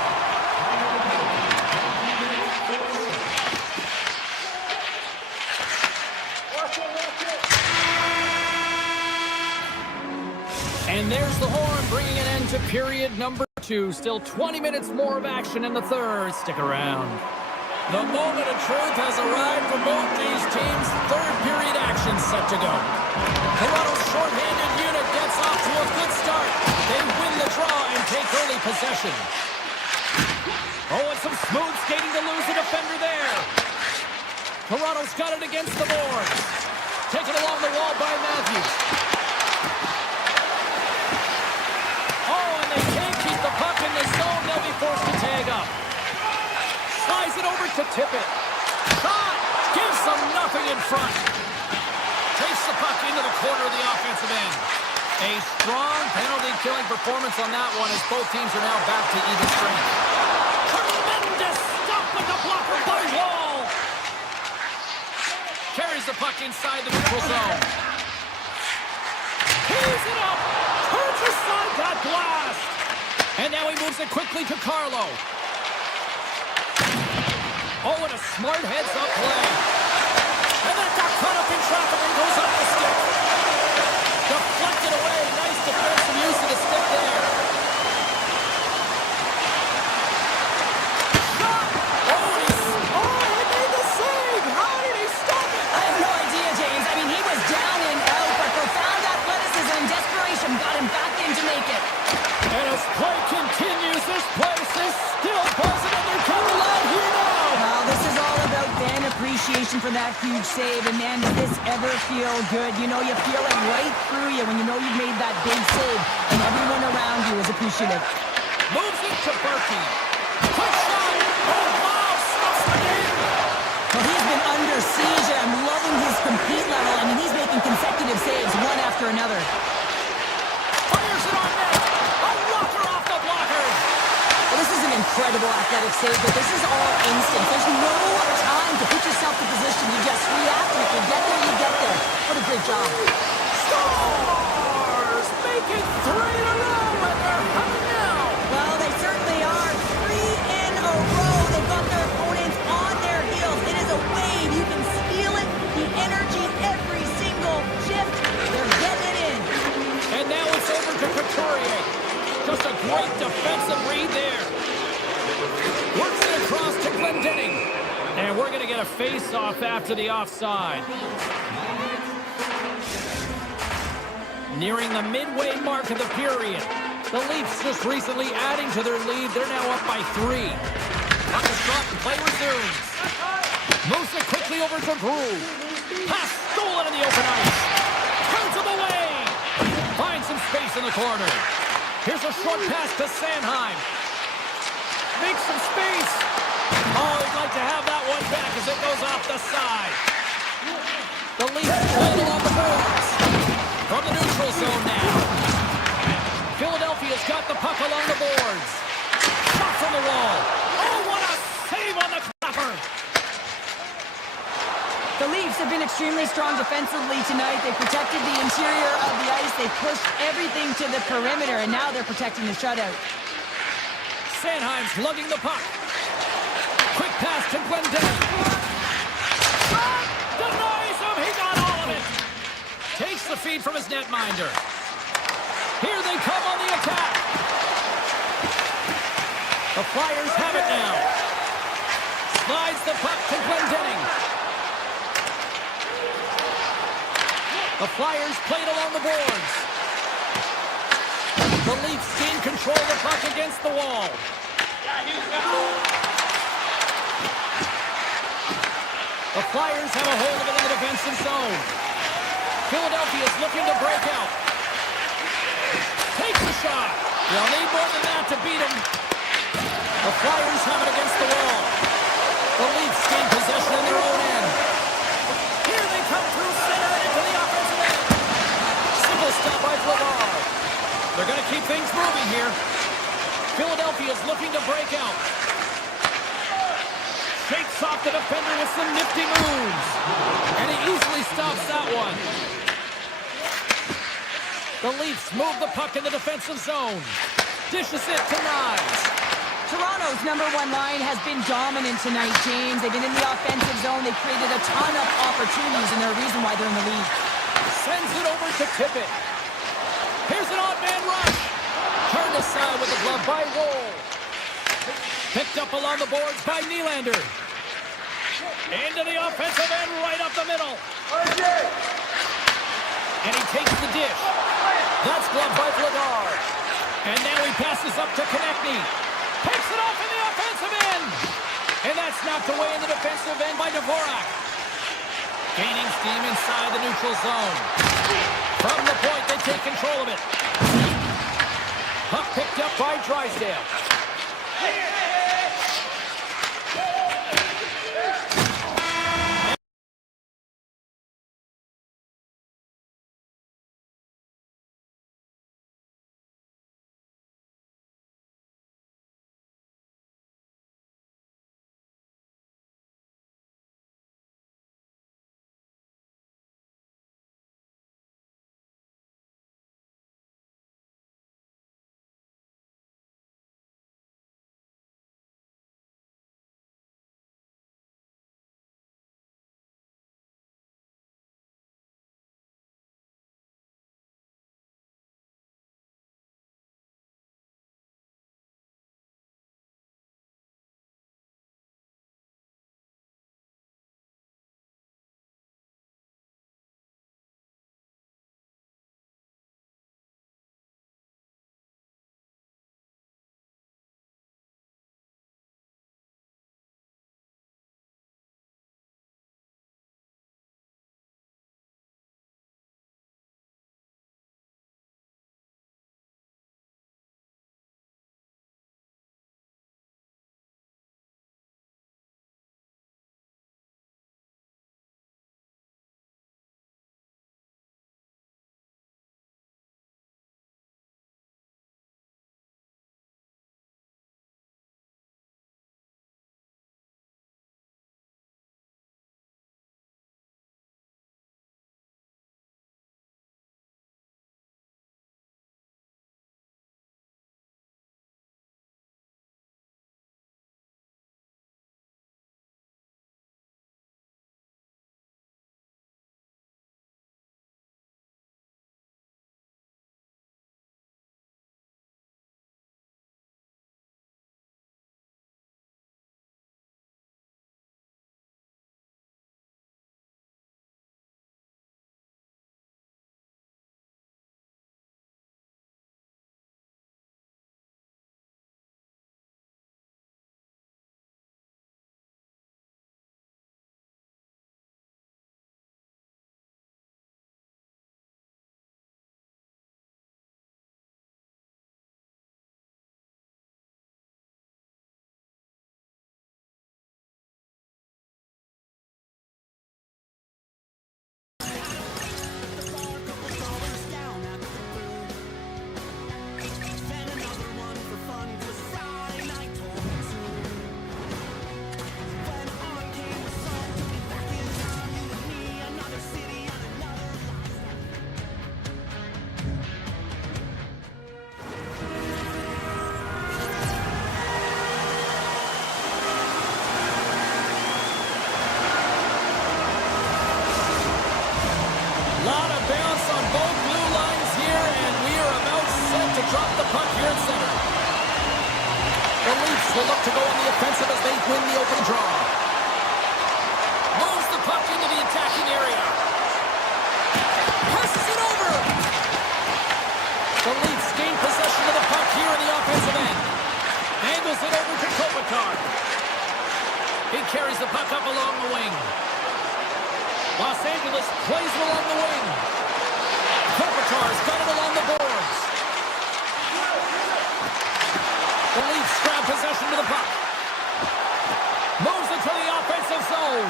And there's the horn, bringing an end to period number 2. Still 20 minutes more of action in the third. Stick around. The moment of truth has arrived for both these teams. Third period action set to go. Toronto's shorthanded unit gets off to a good start. They win the draw and take early possession. Oh, and some smooth skating to lose a defender there. Toronto's got it against the boards. Taken along the wall by Matthews. Oh, and they can't keep the puck in the zone. They'll be forced to tag up. Slides it over to Tippett. Shot! Gives them nothing in front. Takes the puck into the corner of the offensive end. A strong penalty-killing performance on that one as both teams are now back to even strength. Tremendous stop with the blocker by Wall. Carries the puck inside the neutral zone. Heaves it up. Turns aside that blast. And now he moves it quickly to Carlo. Oh, and a smart heads-up play. And that got caught up in traffic and goes off the stick. Deflected away. Nice defensive use of the stick there. Shot! Oh, he made the save. How did he stop it? I have no idea, James. I mean, he was down and out, but profound athleticism and desperation got him back in to make it. And as play continues, this place is still buzzing, and they're coming live here now. Well, this is all about fan appreciation for that huge save, and man, does this ever feel good. You know, you feel it right through you when you know you've made that big save, and everyone around you is appreciative. Moves it to Berkey. Quick shot. Oh, wow, stops the game. Well, he's been under siege, and I'm loving his compete level. I mean, he's making consecutive saves, one after another. Fires it on net. A blocker off the blocker. Well, this is an incredible athletic save, but this is all instinct. There's no time to put yourself in position. You just react, and if you get there, you get there. What a great job. Stars make it 3 in a row, and they're coming now. Well, they certainly are. 3 in a row. They've got their opponents on their heels. It is a wave. You can feel it. The energy every single shift. They're getting it in. And now it's over to Couturier. Just a great defensive read there. Works it across to Glendening. And we're going to get a face-off after the offside. Nearing the midway mark of the period. The Leafs just recently adding to their lead. They're now up by 3. Puck is dropped and play resumes. Moves it quickly over to Groove. Pass stolen in the open ice. Turns him away. Finds some space in the corner. Here's a short pass to Sanheim. Makes some space. Oh, he'd like to have that one back as it goes off the side. The Leafs play along the boards. From the neutral zone now. Philadelphia's got the puck along the boards. Shot from the wall. Oh, what a save on the clapper. The Leafs have been extremely strong defensively tonight. They protected the interior of the ice. They pushed everything to the perimeter, and now they're protecting the shutout. Sanheim's lugging the puck. Quick pass to Glendening. Shot! Denies him. He got all of it. Takes the feed from his netminder. Here they come on the attack. The Flyers have it now. Slides the puck to Glendening. The Flyers played along the boards. The Leafs gain control of the puck against the wall. The Flyers have a hold of it in the defensive zone. Philadelphia's looking to break out. Takes the shot. They'll need more than that to beat him. The Flyers have it against the wall. The Leafs gain possession in their own end. Here they come through center and into the offensive end. Simple stop by Flavar. They're going to keep things moving here. Philadelphia's looking to break out. Shakes off the defender with some nifty moves. And he easily stops that one. The Leafs move the puck in the defensive zone. Dishes it to Knies. Toronto's #1 line has been dominant tonight, James. They've been in the offensive zone. They've created a ton of opportunities, and they're a reason why they're in the lead. Sends it over to Tippett. Here's an on the side with the glove by Wohl. Picked up along the boards by Nylander. Into the offensive end, right up the middle. And he takes the dish. That's gloved by Vladar. And now he passes up to Konechny. Takes it off in the offensive end. And that's knocked away in the defensive end by Dvorak. Gaining steam inside the neutral zone. From the point, they take control of it. Puck picked up by Drysdale. Will look to go on the offensive as they win the open draw. Moves the puck into the attacking area. Passes it over. The Leafs gain possession of the puck here in the offensive end. Angles it over to Kopitar. He carries the puck up along the wing. Los Angeles plays it along the wing. Kopitar's got it along the boards. The Leafs grab possession of the puck. Moves it to the offensive zone.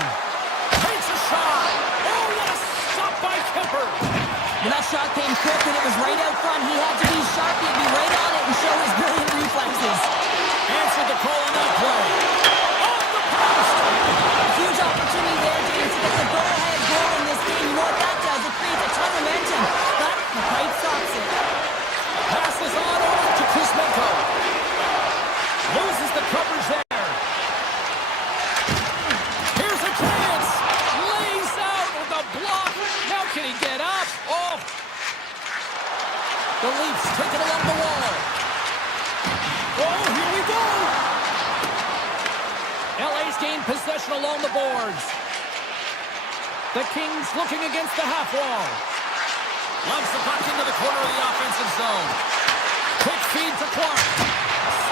Takes a shot. Oh, what a stop by Kemper. Well, that shot came quick and it was right out front. He had to be sharp. He'd be right on it and show his brilliant reflexes. Answered the call on that play. Off the post. A huge opportunity there, James, to get the go-ahead goal in this game. You know what that does? It creates a ton of momentum. But the pipe stops it. Passes on over to Kuzmenko. Loses the coverage there. Here's a chance. Lays out with a block. Now can he get up? Oh. The Leafs take it along the wall. Oh, here we go! LA's gained possession along the boards. The Kings looking against the half wall. Loves the puck into the corner of the offensive zone. Quick feed to Clark.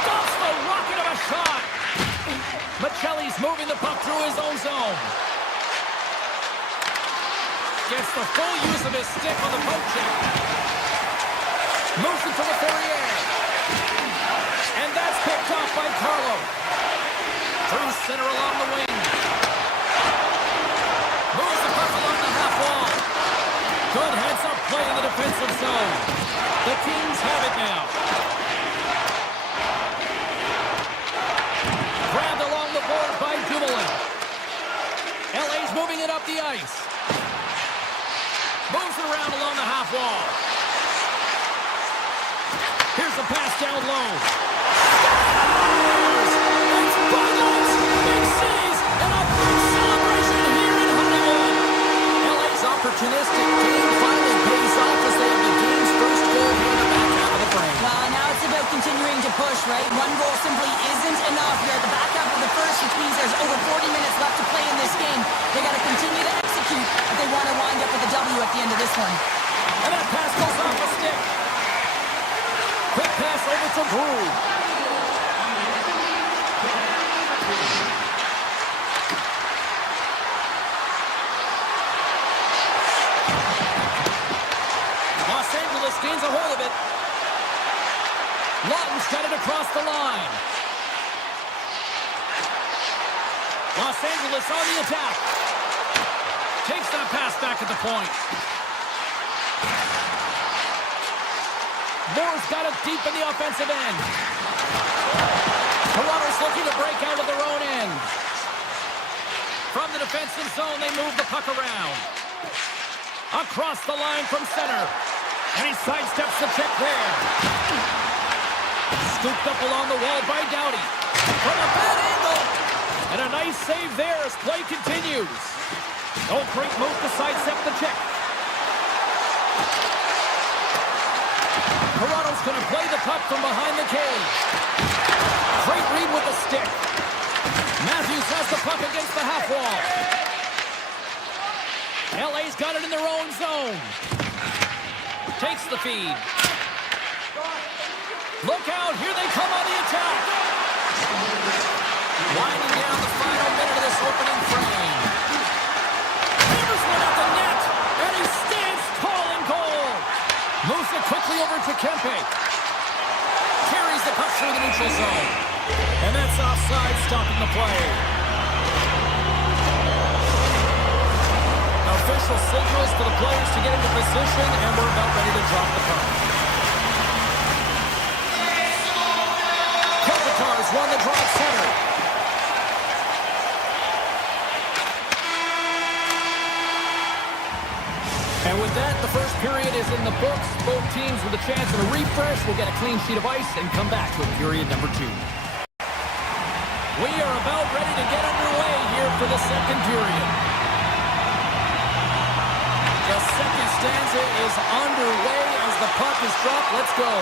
Stops the rocket of a shot. Michelli's moving the puck through his own zone. Gets the full use of his stick on the poke check. Moves it to the Ferrier. And that's picked off by Carlo. Through center along the wing. Moves the puck along the half wall. Good heads-up play in the defensive zone. The Kings have it now. Grabbed along the board by Dumoulin. LA's moving it up the ice. Moves it around along the half wall. Here's the pass down low. Scores! It's Bullets! Big C's and a big celebration here in Hollywood. LA's opportunistic game finally pays off as they have the game's first goal here in the back half of the frame. Well, now it's about continuing to push, right? One goal simply isn't enough. You're at the back half of the first, which means there's over 40 minutes left to play in this game. They got to continue to execute if they want to wind up with a W at the end of this one. And that pass goes off the stick. Quick pass over to Brew. Los Angeles gains a hold of it. Lawton's got it across the line. Los Angeles on the attack. Takes that pass back at the point. Moore's got it deep in the offensive end. Toronto's looking to break out of their own end. From the defensive zone, they move the puck around. Across the line from center. And he sidesteps the check there. Scooped up along the wall by Doughty. From a bad angle. And a nice save there as play continues. Oh, great move to sidestep the check. Toronto's going to play the puck from behind the cage. Great read with the stick. Matthews has the puck against the half wall. LA's got it in their own zone. Takes the feed. Look out, here they come on the attack. Winding down the final minute of this opening frame. Hammers one at the net, and he stands tall in goal. Moves it quickly over to Kempe. Carries the puck through the neutral zone. And that's offside, stopping the play. Official signals for the players to get into position, and we're about ready to drop the puck. Kopitar's won the draw at center. And with that, the first period is in the books. Both teams with a chance of a refresh will get a clean sheet of ice and come back to period number 2. We are about ready to get underway here for the second period. The second stanza is underway as the puck is dropped. Let's go.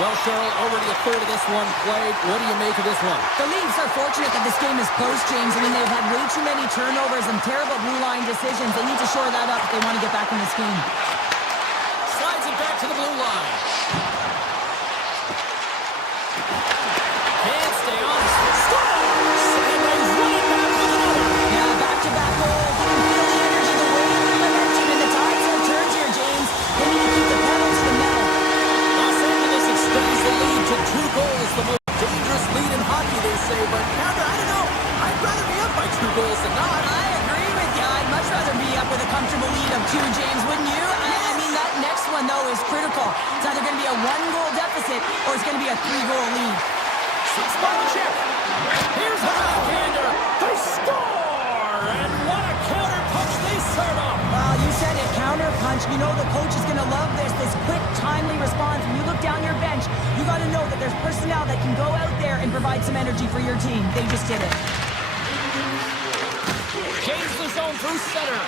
Well, Cheryl, already a third of this one played. What do you make of this one? The Leafs are fortunate that this game is close, James. I mean, they've had way too many turnovers and terrible blue line decisions. They need to shore that up if they want to get back in this game. Slides it back to the blue line. Can't stay on. Scores! And they run it back with another. Yeah, back-to-back goals. You can feel the energy, the wave, the momentum, and the tides have turned here, James. They need to keep the pedal to the metal. Los Angeles extends the lead to 2 goals. The most dangerous lead in hockey, they say. But, Pounder, I don't know. I'd rather be up by 2 goals than not. I agree with you. I'd much rather be up with a comfortable lead of 2, James, wouldn't you? I mean, that next one, though, is critical. It's either going to be a 1-goal deficit or it's going to be a 3-goal lead. Six-ball check. Here's the backhander. They score! And what a counter punch they serve up. Well, you said it, counter punch. You know the coach is going to love this quick, timely response. When you look down your bench, you got to know that there's personnel that can go out there and provide some energy for your team. They just did it. Gains the zone through center.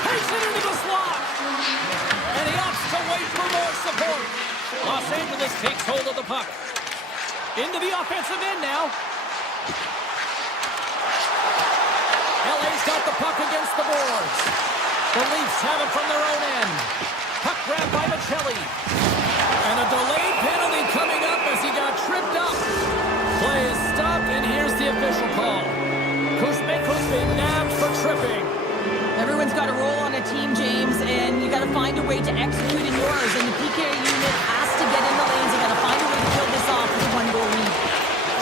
Takes it into the slot. And he opts to wait for more support. Los Angeles takes hold of the puck. Into the offensive end now. LA's got the puck against the boards. The Leafs have it from their own end. Puck grabbed by Michelli. And a delayed penalty coming up as he got tripped up. Play is stopped, and here's the official call. Kuzmenko's been nabbed for tripping. Everyone's got a role on a team, James, and you got to find a way to execute in yours. And the PK unit has to get in the lanes. You got to find a way to kill this off with a one-goal lead.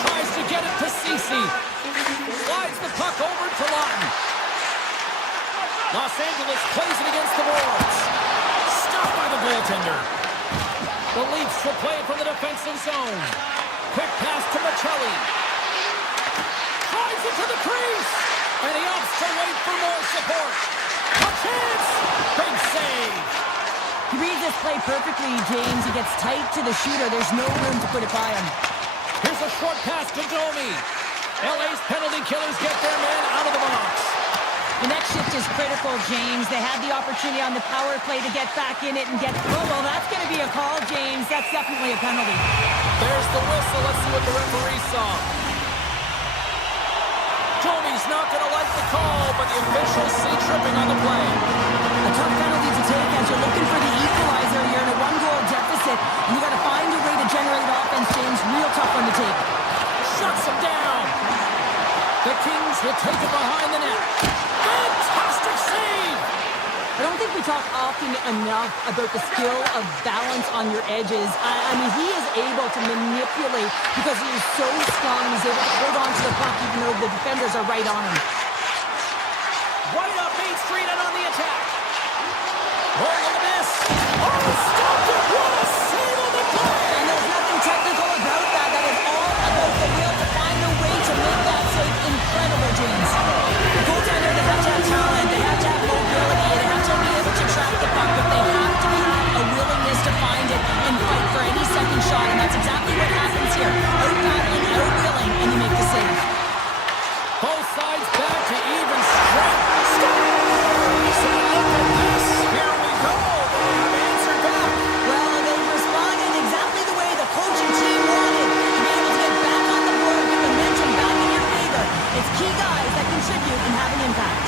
Tries to get it to Ceci. Slides the puck over to Lawton. Los Angeles plays it against the boards. Stopped by the goaltender. The Leafs will play from the defensive zone. Quick pass to Michelli. Tries it to the crease. And he opts to wait for more support. A chance! Big save. He reads this play perfectly, James. He gets tight to the shooter. There's no room to put it by him. Here's a short pass to Domi. LA's penalty killers get their man out of the box. The next shift is critical, James. They had the opportunity on the power play to get back in it and get... Oh, well, that's going to be a call, James. That's definitely a penalty. There's the whistle. Let's see what the referee saw. Domi's not going to like the call, but the officials see tripping on the play. A tough penalty to take as you're looking for the equalizer. You're in a one-goal deficit, and you got to find a way to generate offense, James. Real tough one to take. Shuts him down. The Kings will take it behind the net. Fantastic save! I don't think we talk often enough about the skill of balance on your edges. I mean, he is able to manipulate because he is so strong. He's able to hold on to the puck even though the defenders are right on him. Right up Main Street and on the attack. Oh, look at this. Oh, stopped it. What a save on the play. And there's nothing technical about that. That is all about the will to find a way to make that save incredible, James. The goaltender, they have to have talent. They have to have mobility. They have to be able to track the puck, but they have to have a willingness to find it and fight for any second shot, and that's exactly what happens here. Out-battling, out-willing, and you make the save. Both sides back to even strength. So look at this. Here we go. They have answered back. Well, they responded exactly the way the coaching team wanted. To be able to get back on the board, get momentum back in your favor. It's key guys that contribute and have an impact.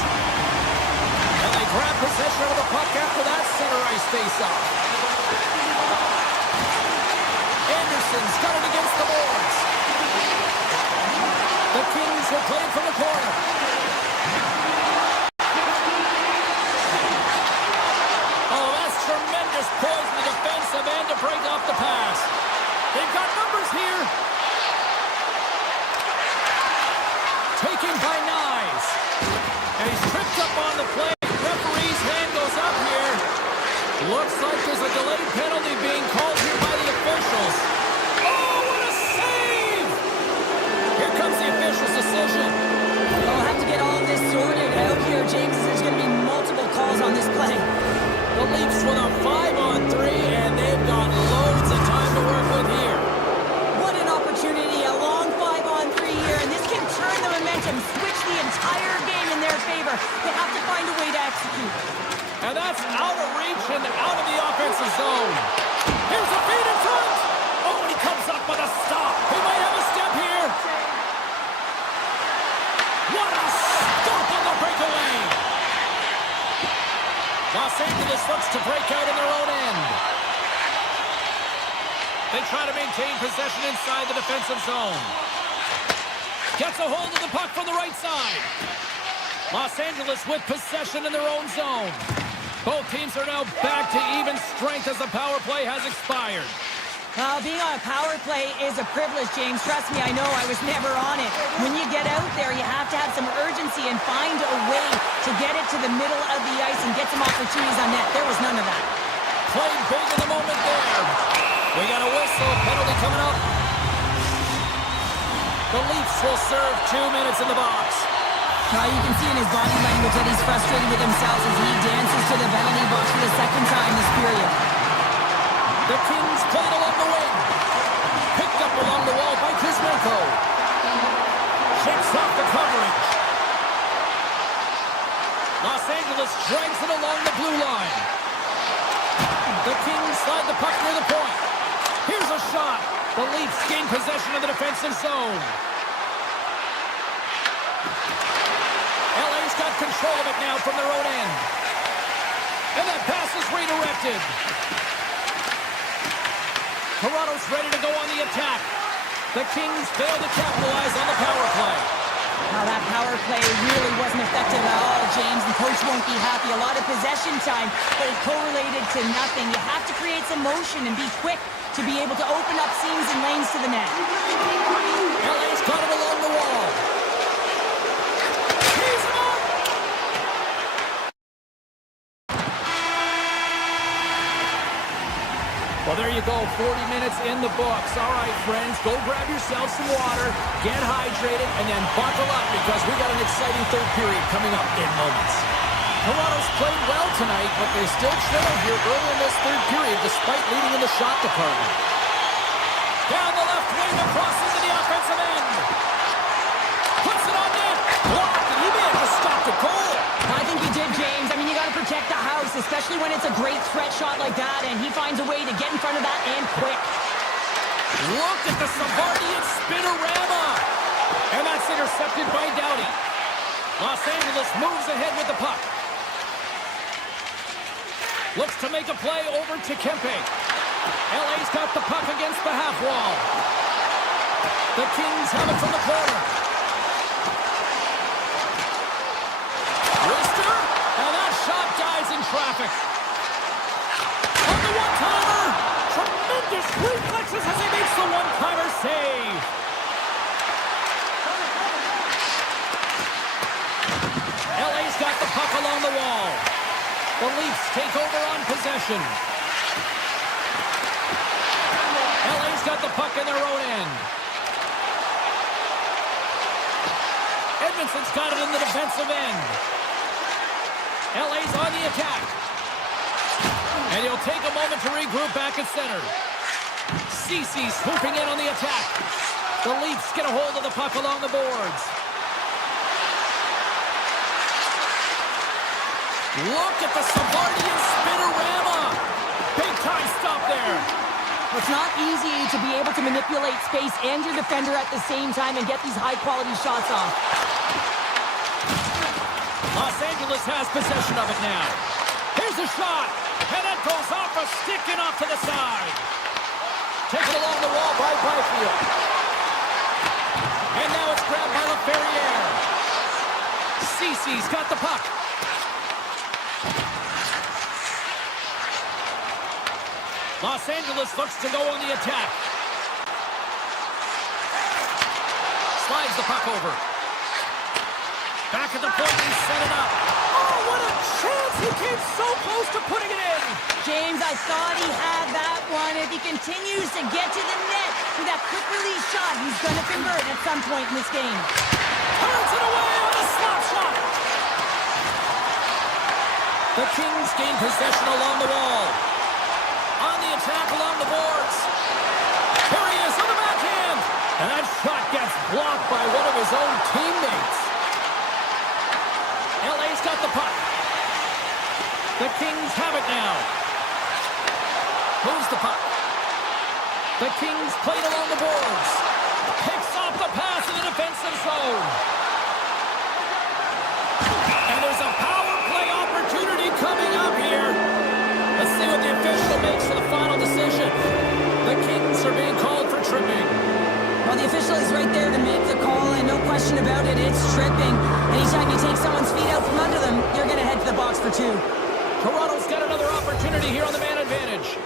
And they grab possession of the puck after that center ice face-off. Anderson's got it against the boards. The Kings will play it from the corner. Oh, that's tremendous poise in the defensive end to break off the pass. They've got numbers here. Taken by Nyes. And he's tripped up on the play. Referee's hand goes up here. Looks like there's a delayed penalty being called here by the officials. Oh, what a save! Here comes the official's decision. We'll have to get all of this sorted out here, James. There's going to be multiple calls on this play. The Leafs with a 5-on-3, and they've got loads of time to work with here. What an opportunity, a long 5-on-3 here, and this can turn the momentum, switch the entire game in their favor. They have to find a way to execute. And that's out of reach and out of the offensive zone. Here's a feed in front. Oh, and he comes up with a stop. He might have a step here. What a stop on the breakaway. Los Angeles looks to break out in their own end. They try to maintain possession inside the defensive zone. Gets a hold of the puck from the right side. Los Angeles with possession in their own zone. Both teams are now back to even strength as the power play has expired. Being on a power play is a privilege, James. Trust me, I know. I was never on it. When you get out there, you have to have some urgency and find a way to get it to the middle of the ice and get some opportunities on net. There was none of that. Played big in the moment there. We got a whistle. Penalty coming up. The Leafs will serve 2 minutes in the box. You can see in his body language that he's frustrated with himself as he dances to the penalty box for the second time this period. The Kings played along the wing. Picked up along the wall by Kuzmenko. Shakes off the coverage. Los Angeles drags it along the blue line. The Kings slide the puck near the point. Here's a shot. The Leafs gain possession of the defensive zone. LA's got control of it now from their own end. And that pass is redirected. Toronto's ready to go on the attack. The Kings fail to capitalize on the power play. Now that power play really wasn't effective at all, James. The coach won't be happy. A lot of possession time, but it correlated to nothing. You have to create some motion and be quick to be able to open up seams and lanes to the net. LA's got it along the wall. He's up! Well, there you go. 40 minutes in the books. All right, friends, go grab yourself some water, get hydrated, and then buckle up because we got an exciting third period coming up in moments. Toronto's played well tonight, but they still trail here early in this third period despite leading in the shot department. Down the left wing, across into the offensive end. Puts it on net. Blocked, and he may have just stopped a goal. I think he did, James. I mean, you got to protect the house, especially when it's a great threat shot like that, and he finds a way to get in front of that and quick. Look at the Savardian spinorama. And that's intercepted by Doughty. Los Angeles moves ahead with the puck. Looks to make a play over to Kempe. LA's got the puck against the half wall. The Kings have it from the corner. Wrister, and that shot dies in traffic. On the one-timer, tremendous reflexes as he makes the one-timer save. LA's got the puck along the wall. The Leafs take over on possession. LA's got the puck in their own end. Edmondson's got it in the defensive end. LA's on the attack. And he'll take a moment to regroup back at center. Ceci swooping in on the attack. The Leafs get a hold of the puck along the boards. Look at the Savardian spinorama. Big time stop there. It's not easy to be able to manipulate space and your defender at the same time and get these high-quality shots off. Los Angeles has possession of it now. Here's a shot. And it goes off a stick and off to the side. Taken along the wall by Byfield. And now it's grabbed by LaFerriere. Ceci's got the puck. Los Angeles looks to go on the attack. Slides the puck over. Back at the point, he set it up. Oh, what a chance! He came so close to putting it in. James, I thought he had that one. If he continues to get to the net with that quick release shot, he's going to convert at some point in this game. Turns it away on a slap shot. The Kings gain possession along the wall. On the attack along the boards. Here he is on the backhand. And that shot gets blocked by one of his own teammates. LA's got the puck. The Kings have it now. Moves the puck. The Kings played along the boards. Picks off the pass in the defensive zone. And there's a power play opportunity coming up here. Let's see what the official makes for the final decision. The Kings are being called for tripping. Well, the official is right there to make the call, and no question about it, it's tripping. Anytime you take someone's feet out from under them, you're going to head to the box for two. Toronto's got another opportunity here on the man advantage.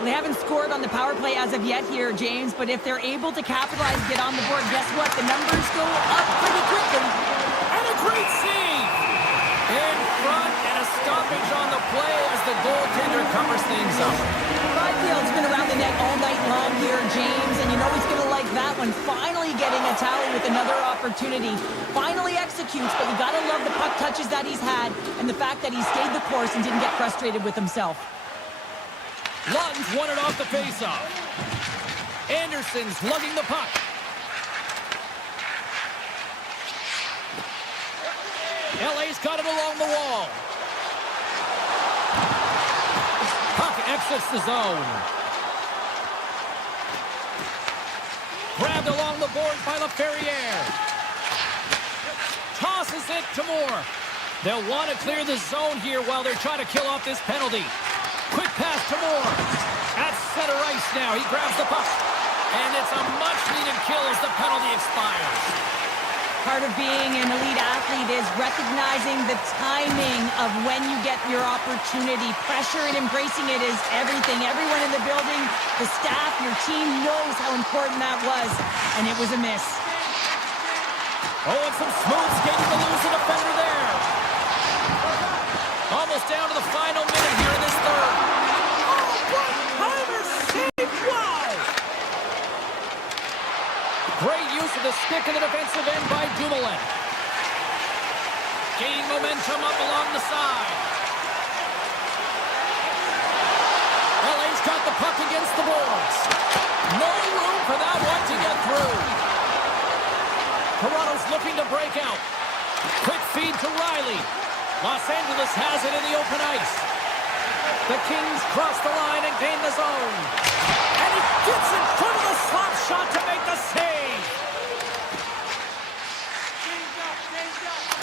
Well, they haven't scored on the power play as of yet here, James, but if they're able to capitalize, get on the board, guess what? The numbers go up pretty quickly. And a great save! In front, and a stoppage on the play as the goaltender covers things up. Byfield's been around the net all night long here, James, and you know he's going to like that one. Finally getting a tally with another opportunity. Finally executes, but you got to love the puck touches that he's had and the fact that he stayed the course and didn't get frustrated with himself. Lutton's won it off the faceoff. Anderson's lugging the puck. LA's got it along the wall. Puck exits the zone. Grabbed along the boards by LaFerriere. Tosses it to Moore. They'll want to clear the zone here while they're trying to kill off this penalty. Quick pass to Moore. At center ice now. He grabs the puck. And it's a much-needed kill as the penalty expires. Part of being an elite athlete is recognizing the timing of when you get your opportunity. Pressure and embracing it is everything. Everyone in the building, the staff, your team knows how important that was. And it was a miss. Oh, and some smooth skating to lose the defender there. Almost down to the final minute here in this third. Oh, one-timer save! Wow! Great use of the stick in the defensive end by Dumoulin. Gaining momentum up along the side. LA's got the puck against the boards. No room for that one to get through. Toronto's looking to break out. Quick feed to Riley. Los Angeles has it in the open ice. The Kings cross the line and gain the zone. And he gets in front of the slap shot to make the save.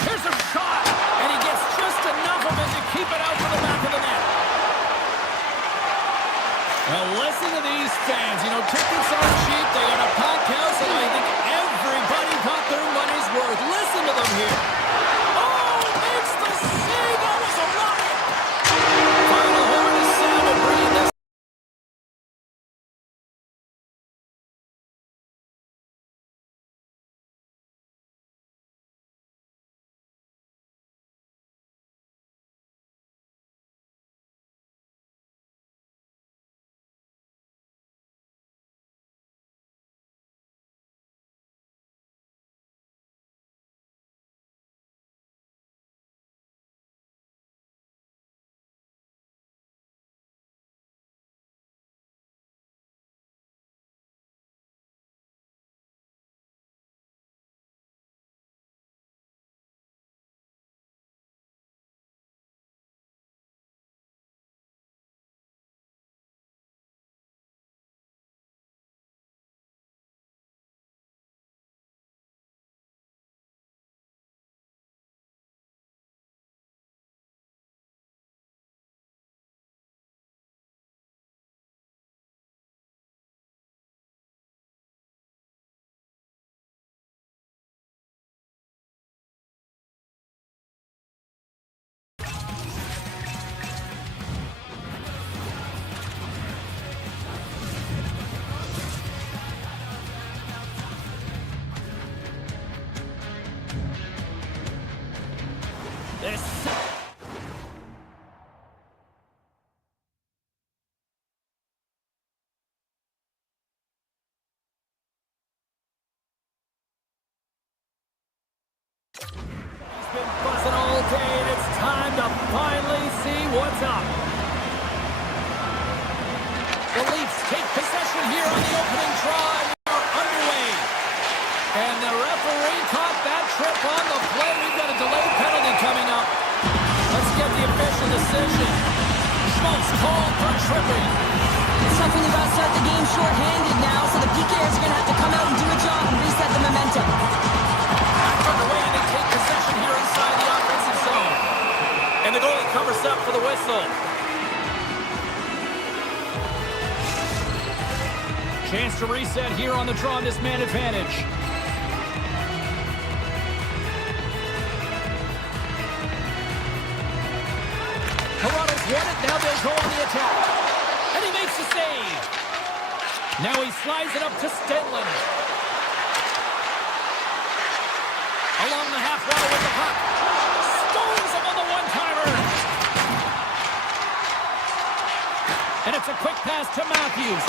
Here's a shot. And he gets just enough of it to keep it out to the back of the net. Well, listen to these fans. You know, tickets aren't cheap. They got a packed house, and I think everybody got their money's worth. Listen to them here. Oh, makes the save. That was a rocket. Final horn is sounded, bringing this. Been buzzing all day, and it's time to finally see what's up. The Leafs take possession here on the opening draw, and we are underway. And the referee caught that trip on the play. We've got a delayed penalty coming up. Let's get the official decision. Schmaltz called for tripping. It's definitely about to start the game short-handed now, so the PKers are going to have to come out and do a job and reset the momentum. Underway, and they take possession here inside the offensive zone. And the goalie covers up for the whistle. Chance to reset here on the draw on this man advantage. Toronto's won it. Now they'll go on the attack. And he makes the save. Now he slides it up to Stenlund. Along the half wall with the puck. Stones him on the one-timer. And it's a quick pass to Matthews.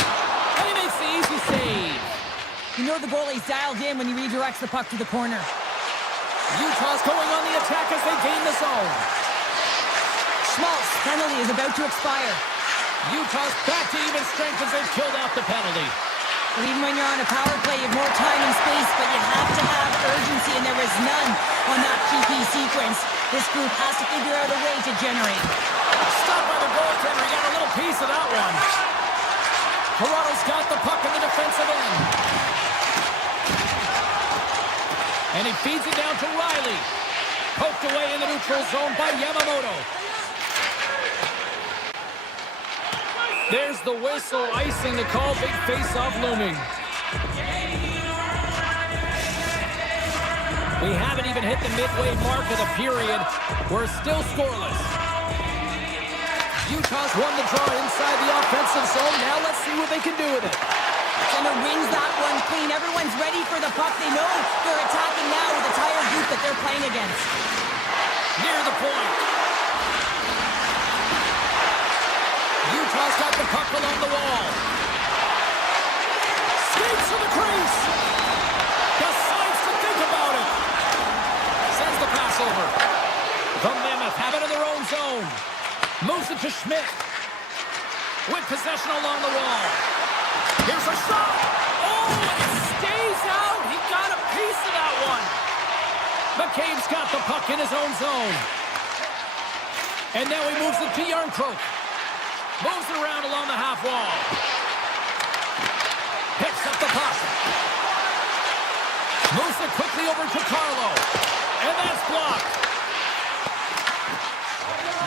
And he makes the easy save. You know the goalie's dialed in when he redirects the puck to the corner. Utah's going on the attack as they gain the zone. Schmaltz, penalty is about to expire. Utah's back to even strength as they've killed off the penalty. But even when you're on a power play, you have more time and space, but you have to have urgency, and there was none on that PP sequence. This group has to figure out a way to generate. Stopped by the goaltender. He got a little piece of that one. Toronto's got the puck in the defensive end. And he feeds it down to Riley. Poked away in the neutral zone by Yamamoto. There's the whistle, icing the call, big face-off looming. We haven't even hit the midway mark of the period. We're still scoreless. Utah's won the draw inside the offensive zone. Now let's see what they can do with it. Center wins that one clean. Everyone's ready for the puck. They know they're attacking now with the entire group that they're playing against. Near the point. Utah's got the puck along the wall. Skates to the crease. Decides to think about it. Sends the pass over. The Mammoth have it in their own zone. Moves it to Schmidt. With possession along the wall. Here's a shot. Oh, it stays out. He got a piece of that one. McCabe's got the puck in his own zone. And now he moves it to Yarncroke. Moves it around along the half wall. Picks up the puck. Moves it quickly over to Carlo. And that's blocked.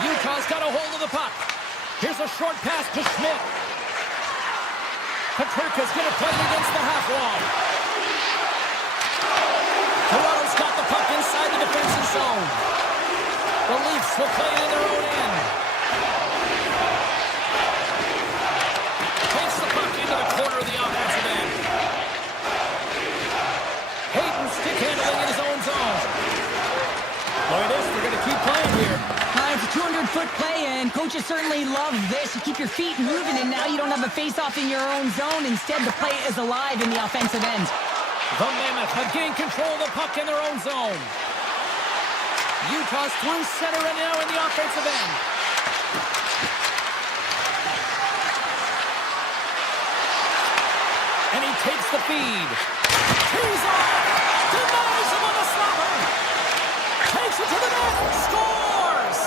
Utah's got a hold of the puck. Here's a short pass to Schmidt. Paterka's going to play it against the half wall. Toronto's got the puck inside the defensive zone. The Leafs will play it in their own end. Takes the puck into the corner of the offensive end. Hayden stick handling in his own zone. Look at this, they're going to keep playing here. It's a 200-foot play, and coaches certainly love this. You keep your feet moving, and now you don't have a face-off in your own zone. Instead, the play is alive in the offensive end. The Mammoth have gained control of the puck in their own zone. Utah's through center and now in the offensive end. And he takes the feed. He's off! Denies him on the slapper! Takes it to the net! Scores!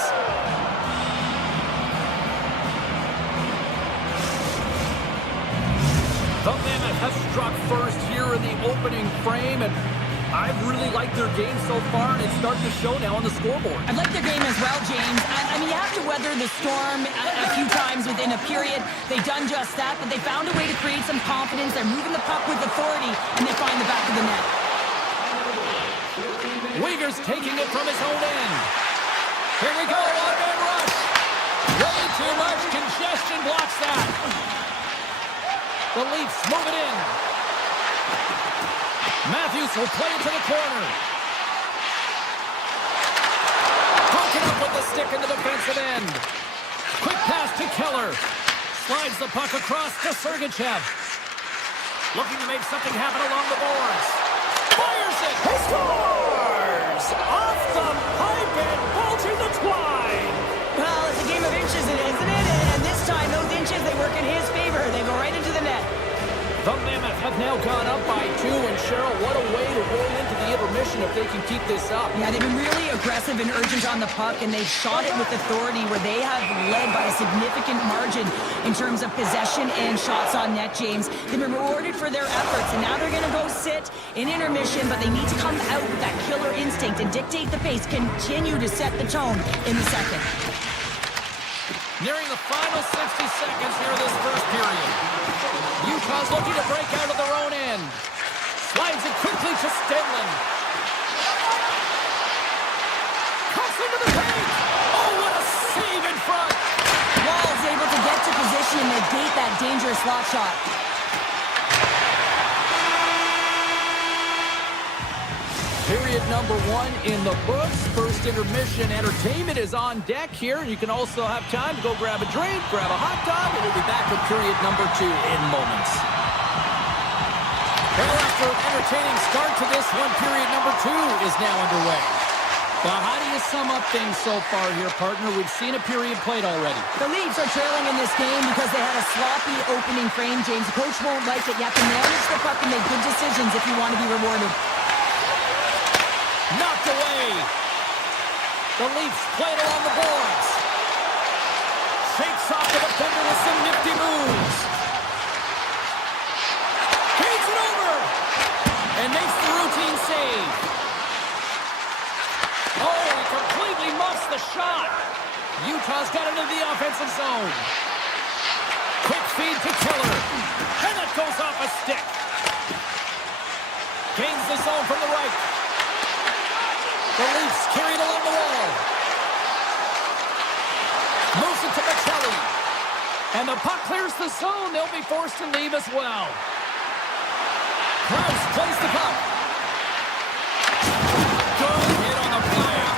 The Mammoth have struck first here in the opening frame, and I've really liked their game so far, and it's starting to show now on the scoreboard. I like their game as well, James. I mean, you have to weather the storm a few times within a period. They've done just that, but they found a way to create some confidence. They're moving the puck with authority, and they find the back of the net. Uyghur's taking it from his own end. Here we go, one-man rush. Way too much congestion blocks that. The Leafs move it in. Matthews will play it to the corner. Broken up with the stick in the defensive end. Quick pass to Keller. Slides the puck across to Sergachev. Looking to make something happen along the boards. Fires it. He scores! Off the pipe and bulging the twine. Well, it's a game of inches, isn't it? And this time, those inches, they work in his favor. They go right into the net. The Mammoth have now gone up by 2, and Cheryl, what a way to roll into the intermission if they can keep this up. Yeah, they've been really aggressive and urgent on the puck, and they've shot it with authority where they have led by a significant margin in terms of possession and shots on net, James. They've been rewarded for their efforts, and now they're going to go sit in intermission, but they need to come out with that killer instinct and dictate the pace, continue to set the tone in the second. Nearing the final 60 seconds here of this first period. Utah's looking to break out of their own end. Slides it quickly to Stenlin. Cuts into the paint. Oh, what a save in front. Wall's able to get to position and negate that dangerous slot shot. Period number 1 in the books. First intermission entertainment is on deck here. You can also have time to go grab a drink, grab a hot dog, and we'll be back with period number 2 in moments. Well, after an entertaining start to this one, period number 2 is now underway. Well, how do you sum up things so far here, partner? We've seen a period played already. The Leafs are trailing in this game because they had a sloppy opening frame, James. The coach won't like it. You have to manage the puck and make good decisions if you want to be rewarded. Knocked away. The Leafs play it along the boards. Shakes off the defender with some nifty moves. Feeds it over. And makes the routine save. Utah's got into the offensive zone. Quick feed to Killer. And it goes off a stick. Gains the zone from the right. The Leafs carried along the wall. Moves it to Michelli. And the puck clears the zone. They'll be forced to leave as well. Klaus plays the puck. Good hit on the flyout.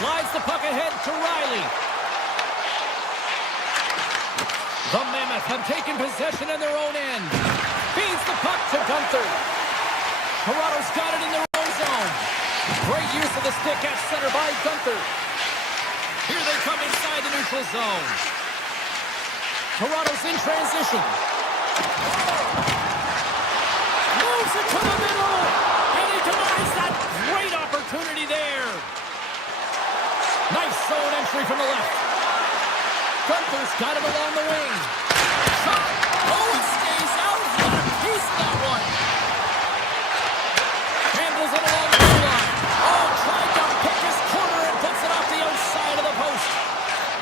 Slides the puck ahead to Riley. The Mammoth have taken possession in their own end. Feeds the puck to Gunther. Toronto's got it in their own zone. Great use of the stick at center by Gunther. Here they come inside the neutral zone. Toronto's in transition. Moves it to the middle. And he denies that great opportunity there. Nice zone entry from the left. Gunther's got him along the wing. Shot. Oh, it stays out. What a piece that one. Handles it along the blue line. Oh, tried to pick his corner and puts it off the outside of the post.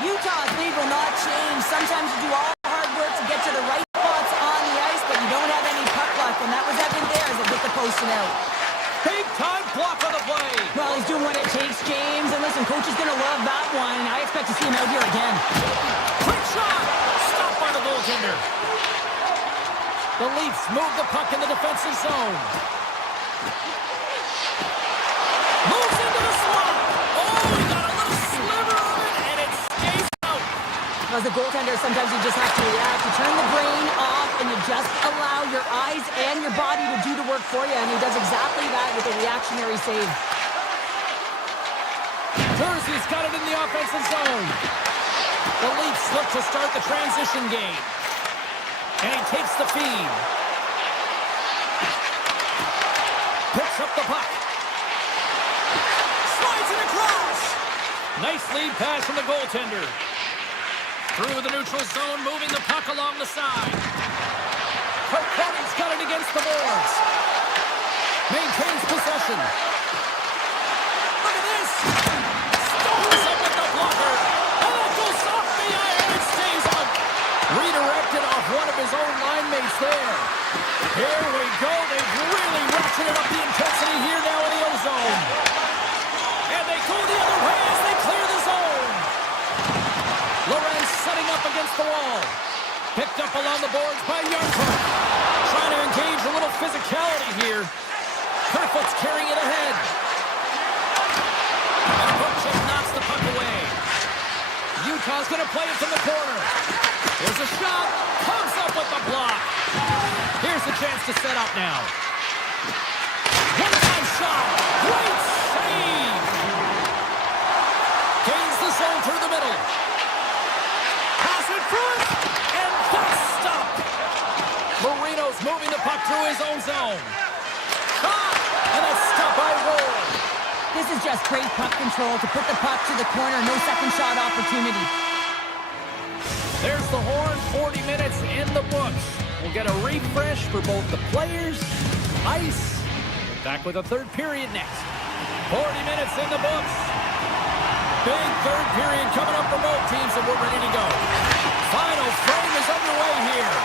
Utah's lead will not change. Sometimes you do all the hard work to get to the right spots on the ice, but you don't have any puck luck, and that was evident there as it hit the post and out. Big time block on the play. Well, he's doing what it takes, James, and listen, coach is going to love that one. I expect to see him out here again. Quick shot. Stopped by the goaltender. The Leafs move the puck in the defensive zone. Moves into the slot. Oh, he got a little sliver of it, and it stays out. As a goaltender, sometimes you just have to react. You turn the brain off, and you just allow your eyes and your body to do the work for you, and he does exactly that with a reactionary save. Jersey's got it in the offensive zone. The Leafs look to start the transition game. And he takes the feed. Picks up the puck. Slides it across. Nice lead pass from the goaltender. Through the neutral zone, moving the puck along the side. Kirkconnell's got it against the boards. Maintains possession. Look at this. Stones up with the blocker. And it goes off the iron and stays on. Redirected off one of his own line mates there. Here we go. They've really ratcheted up the intensity here now in the O-zone. And they go the other way as they clear the zone. Lorenz setting up against the wall. Picked up along the boards by Yarncrook. Trying to engage a little physicality here. Kerfoot's carrying it ahead. And Bookcheck knocks the puck away. Utah's going to play it from the corner. There's a shot. Comes up with the block. Here's a chance to set up now. One-time shot. Great save. Gains the zone through the middle. Pass in front. And that's stopped. Marino's moving the puck through his own zone. Shot. And that's stopped by Ward. This is just great puck control to put the puck to the corner. No second shot opportunity. There's the horn. 40 minutes in the books. We'll get a refresh for both the players, ice. Back with a third period next. 40 minutes in the books. Big third period coming up for both teams, and we're ready to go. Final frame is underway here.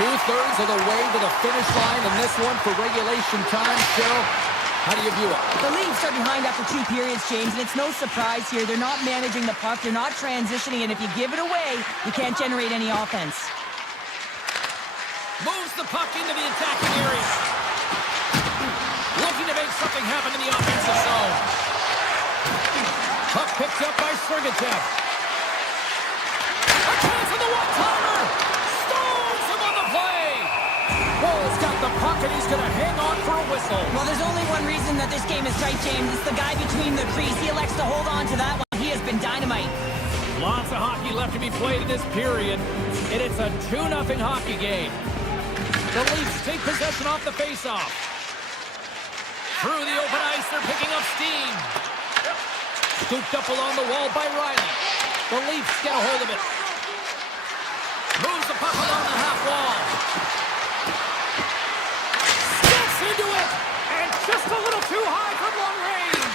2/3 of the way to the finish line in this one for regulation time. Cheryl, how do you view it? The Leafs are behind after 2 periods, James, and it's no surprise here. They're not managing the puck. They're not transitioning, and if you give it away, you can't generate any offense. Moves the puck into the attacking area. Looking to make something happen in the offensive zone. Puck picked up by Sergachev. A chance for the one-timer. Stones him on the play. Bull's got the puck, and he's going to hang on for a whistle. Well, there's only one reason that this game is tight, James. It's the guy between the crease. He elects to hold on to that one. He has been dynamite. Lots of hockey left to be played in this period, and it's a 2-0 hockey game. The Leafs take possession off the faceoff. Through the open ice, they're picking up steam. Scooped up along the wall by Riley. The Leafs get a hold of it. Moves the puck along the half wall. Steps into it, and just a little too high from long range.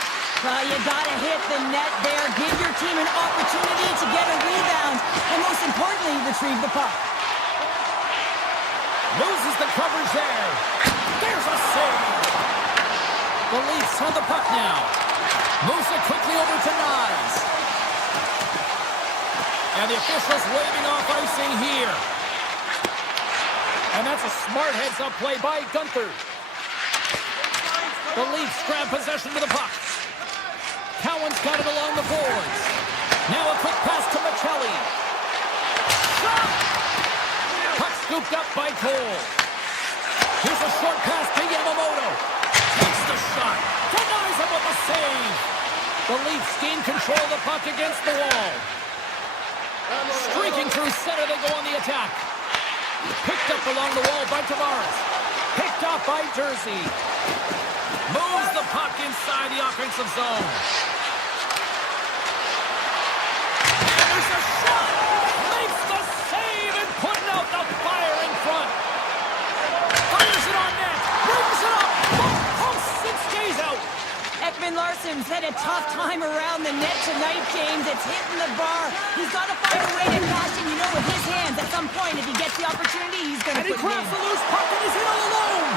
You gotta hit the net there. Give your team an opportunity to get a rebound and, most importantly, retrieve the puck. Loses the coverage there. There's a save. The Leafs have the puck now. Moves it quickly over to Nyes. And the officials waving off icing here. And that's a smart heads-up play by Gunther. The Leafs grab possession of the puck. Cowan's got it along the boards. Now a quick pass to Michelli. Shot! Puck scooped up by Cole. Here's a short pass to Yamamoto. Takes the shot. Denies him with the save. The Leafs gain control of the puck against the wall. Streaking through center, they go on the attack. Picked up along the wall by Tavares. Picked up by Jersey. Moves the puck inside the offensive zone. And there's a shot! Makes the save and putting out the fire in front. Fires it on net. Brings it up. Posts and stays out. Ekman-Larsson's had a tough time around the net tonight, James. It's hitting the bar. He's got to find a way to cash in, with his hands. At some point, if he gets the opportunity, he's going to put it in. And he grabs the loose puck and he's in all alone.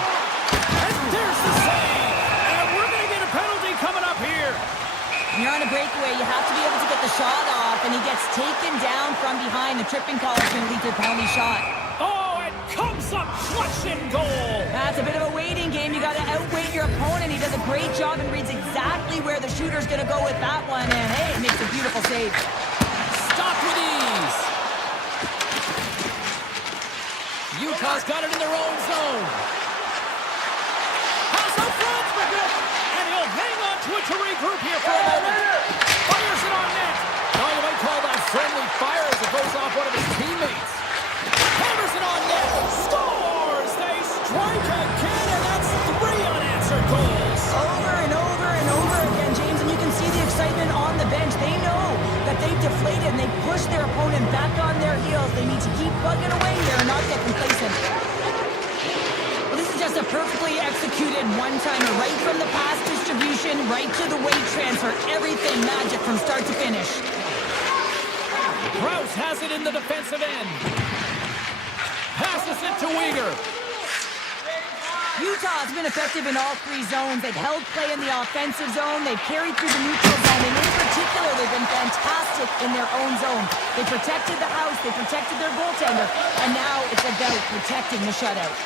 And there's the save. And we're going to get a penalty coming up here. When you're on a breakaway, you have to be able to get the shot off, and he gets taken down from behind. The tripping call is going to lead to a penalty shot. Oh, it comes up clutch and goal. That's a bit of a waiting game. You got to outweight your opponent. He does a great job and reads exactly where the shooter's going to go with that one. And hey, makes a beautiful save. Stopped with ease. Utah's got it in their own zone. Pass out front. And he'll hang on to it to regroup here for a moment. Fires it on net. Now you might call that friendly fire as it goes off one of his teammates. Hammers it on net. Scores! They strike again, and that's 3 unanswered goals. Over and over and over again, James, and you can see the excitement on the bench. They know that they've deflated and they push their opponent back on their heels. They need to keep plugging away here and not get complacent. Well, this is just a perfectly executed one-timer, right from the pass distribution, right to the weight transfer. Everything magic from start to finish. Krause has it in the defensive end. Passes it to Weegar. Utah's been effective in all 3 zones. They've held play in the offensive zone. They've carried through the neutral zone. And in particular, they've been fantastic in their own zone. They protected the house. They protected their goaltender. And now it's about protecting the shutout.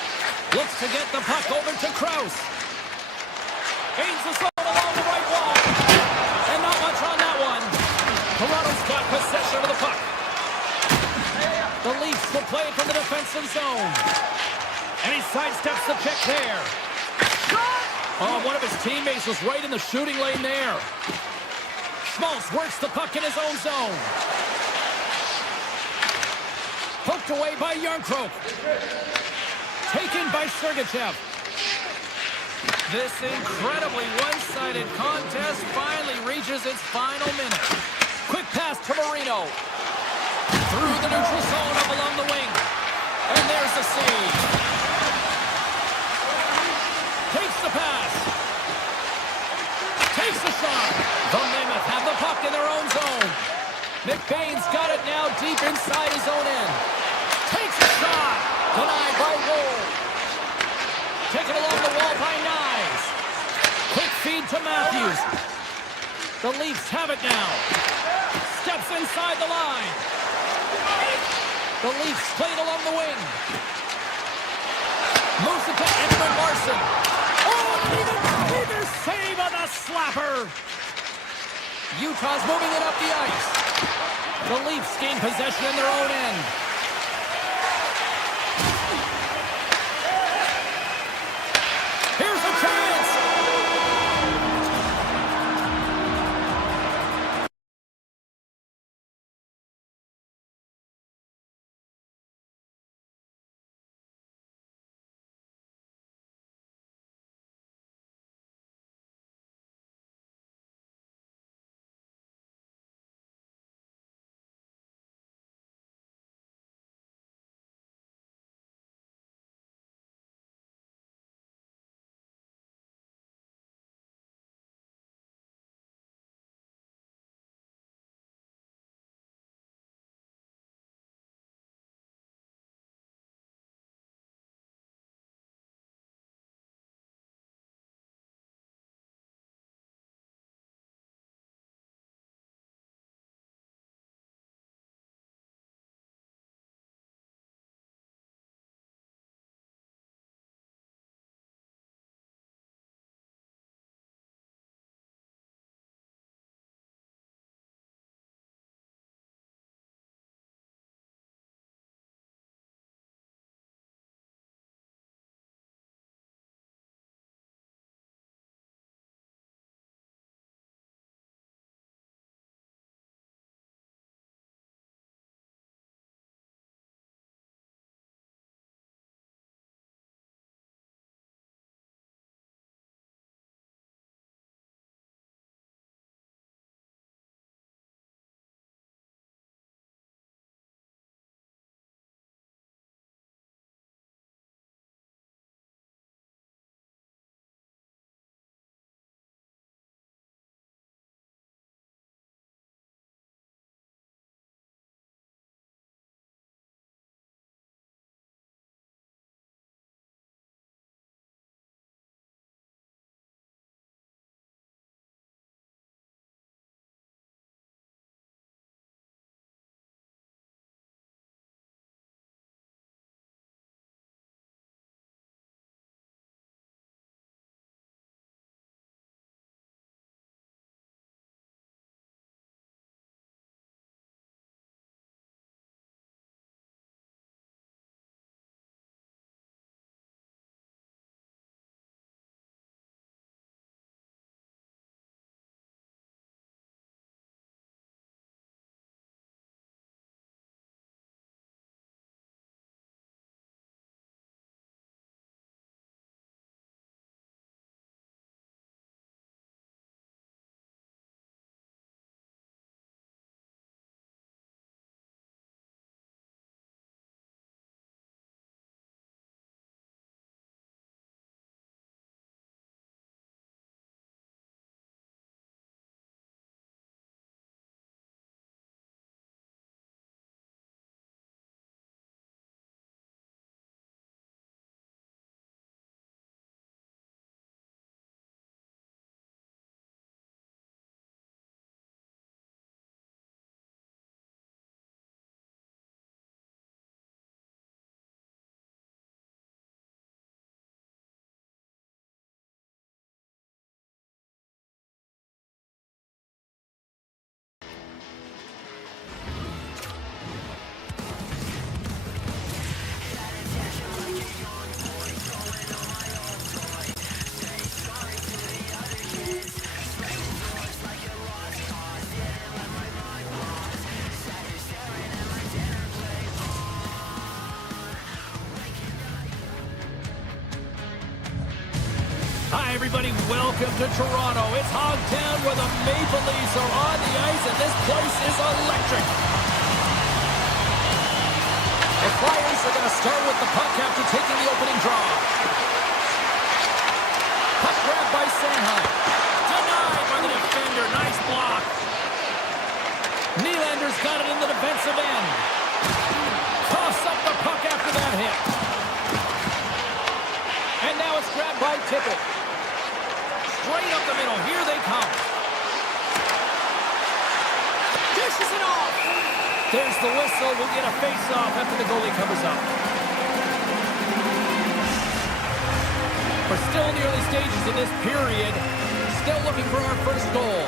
Looks to get the puck over to Krause. Gains the zone along the right wall. And not much on that one. Toronto's got possession of the puck. The Leafs will play it from the defensive zone. And he sidesteps the check there. Oh, one of his teammates was right in the shooting lane there. Schmaltz works the puck in his own zone. Poked away by Yarncroke. Taken by Sergachev. This incredibly one-sided contest finally reaches its final minute. Quick pass to Marino. Through the neutral zone up along the wing. And there's the save. Takes the pass. Takes the shot. The Mammoth have the puck in their own zone. McBain's got it now deep inside his own end. Takes a shot. Denied by Wool. Taken along the wall by Nyes. Quick feed to Matthews. The Leafs have it now. Steps inside the line. The Leafs played along the wing. Moves it to Ekman-Larsson. Oh, even save on the slapper. Utah's moving it up the ice. The Leafs gain possession in their own end. Hi, everybody. Welcome to Toronto. It's Hogtown where the Maple Leafs are on the ice, and this place is electric. The Flyers are going to start with the puck after taking the opening draw. Puck grabbed by Sanheim. Denied by the defender. Nice block. Nylander's got it in the defensive end. Coughs up the puck after that hit. And now it's grabbed by Tippett. Straight up the middle. Here they come. Dishes it off. There's the whistle. We'll get a face-off after the goalie covers up. We're still in the early stages of this period. Still looking for our first goal.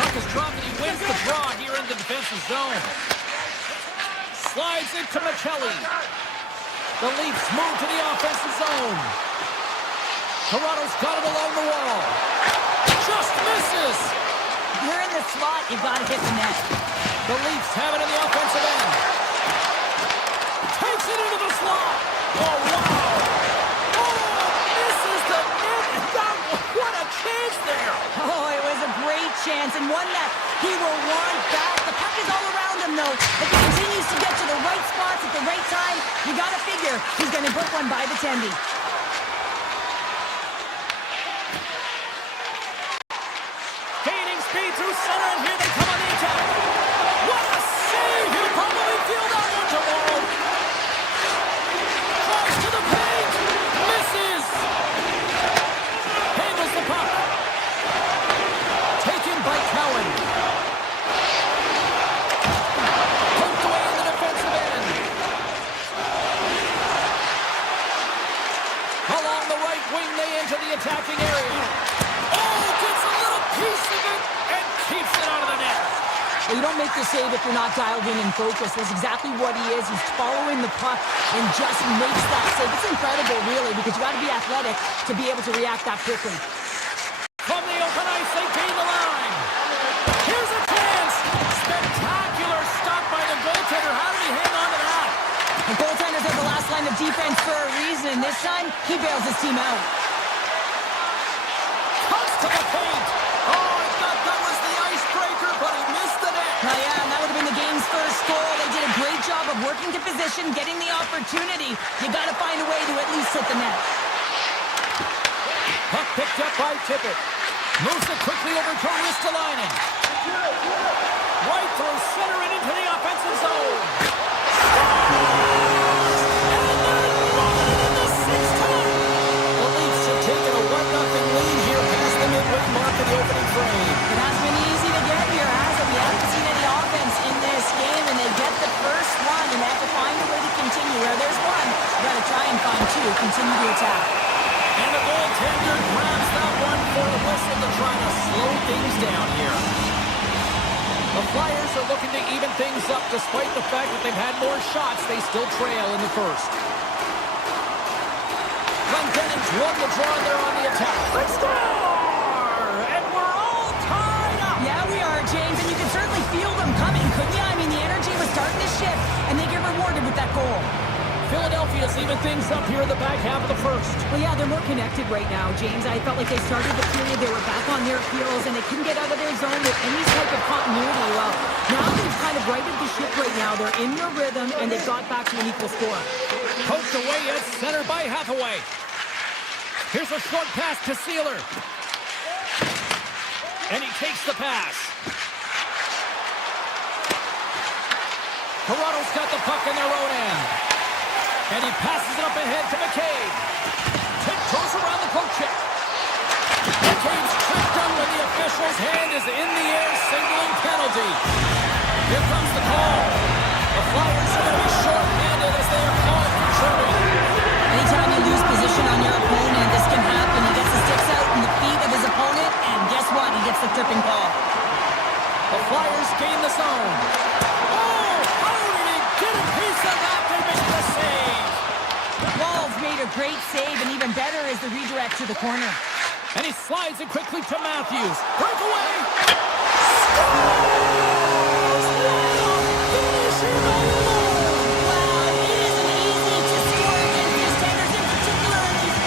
Puck is dropped and he wins the draw here in the defensive zone. Slides into Michelli. The Leafs move to the offensive zone. Toronto's got it along the wall. Just misses. You're in the slot, you've got to hit the net. The Leafs have it in the offensive end. Takes it into the slot. Oh, wow. Oh, misses the net. What a chance there. Oh, it was a great chance and one that he will want back. The puck is all around him, though. If he continues to get to the right spots at the right time, you got to figure he's going to put one by the tendy. Gaining speed through center, and here they come on the attack. What a save! He'll probably feel that one tomorrow. Tries to the paint. Misses. Handles the puck. Taken by Cowan. Poked away in the defensive end. Along the right wing, they enter the attacking area. Oh, gets a little piece of it and keeps it out of the net. Well, you don't make the save if you're not dialed in and focused. That's exactly what he is. He's following the puck and just makes that save. It's incredible, really, because you got to be athletic to be able to react that quickly. From the open ice, they gain the line. Here's a chance. Spectacular stop by the goaltender. How did he hang on to that? The goaltenders are the last line of defense for a reason. This time, he bails his team out. Cuts to the paint. Oh, I thought that was the icebreaker, but he missed the net. Now, yeah, and that would have been the game's first goal. They did a great job of working to position, getting the opportunity. You got to find a way to at least hit the net. Puck picked up by Tippett. Moves it quickly over to Ristolainen. Right through center and into the offensive zone. The Leafs have taken a 1-0 lead here past the midway mark of the opening frame. It has been easy to get here, has it? We haven't seen any offense in this game, and they get the first one, and they have to find a way to continue. Where there's one, you got to try and find two, continue to attack. And the goaltender grabs that one for a whistle to try to slow things down here. The Flyers are looking to even things up despite the fact that they've had more shots. They still trail in the first. Glendening's won the draw there on the attack. They score! And we're all tied up. Yeah, we are, James, and you can certainly feel them coming, couldn't you? I mean, the energy was starting to shift, and they get rewarded with that goal. Philadelphia's even things up here in the back half of the first. Well, yeah, they're more connected right now, James. I felt like they started the period, they were back on their heels, and they couldn't get out of their zone with any type of continuity. Well, now they've kind of righted the ship right now. They're in their rhythm, and they've got back to an equal score. Poked away at center by Hathaway. Here's a short pass to Sealer. And he takes the pass. Toronto's got the puck in their own end. And he passes it up ahead to McCabe. Tiptoes around the poke check. McCabe's tripped up when the official's hand is in the air, signaling penalty. Here comes the call. The Flyers are going to be short-handed as they are called for tripping. Anytime you lose position on your opponent, this can happen. He gets the sticks out in the feet of his opponent, and guess what? He gets the tripping call. The Flyers gain the zone. Oh, how did he get a piece of that to make the save? Wall's made a great save, and even better is the redirect to the corner. And he slides it quickly to Matthews. Breakaway. Scores! Finishing the goal! Wow, it isn't easy to score against these Tigers in particular in these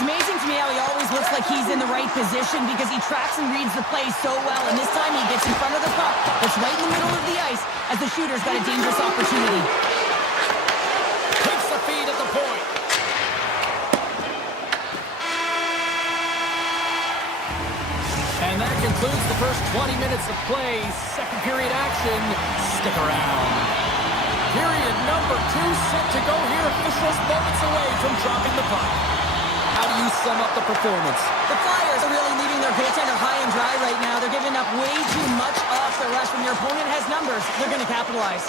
It's amazing to me how he always looks like he's in the right position because he tracks and reads the play so well. And this time he gets in front of the puck. It's right in the middle of the ice as the shooter's got a dangerous opportunity. Takes the feed at the point. And that concludes the first 20 minutes of play. Second period action. Stick around. Period number 2 set to go here. Officials moments away from dropping the puck. How do you sum up the performance? The Flyers are really leaving their goaltender high and dry right now. They're giving up way too much off the rush. When your opponent has numbers, they're going to capitalize.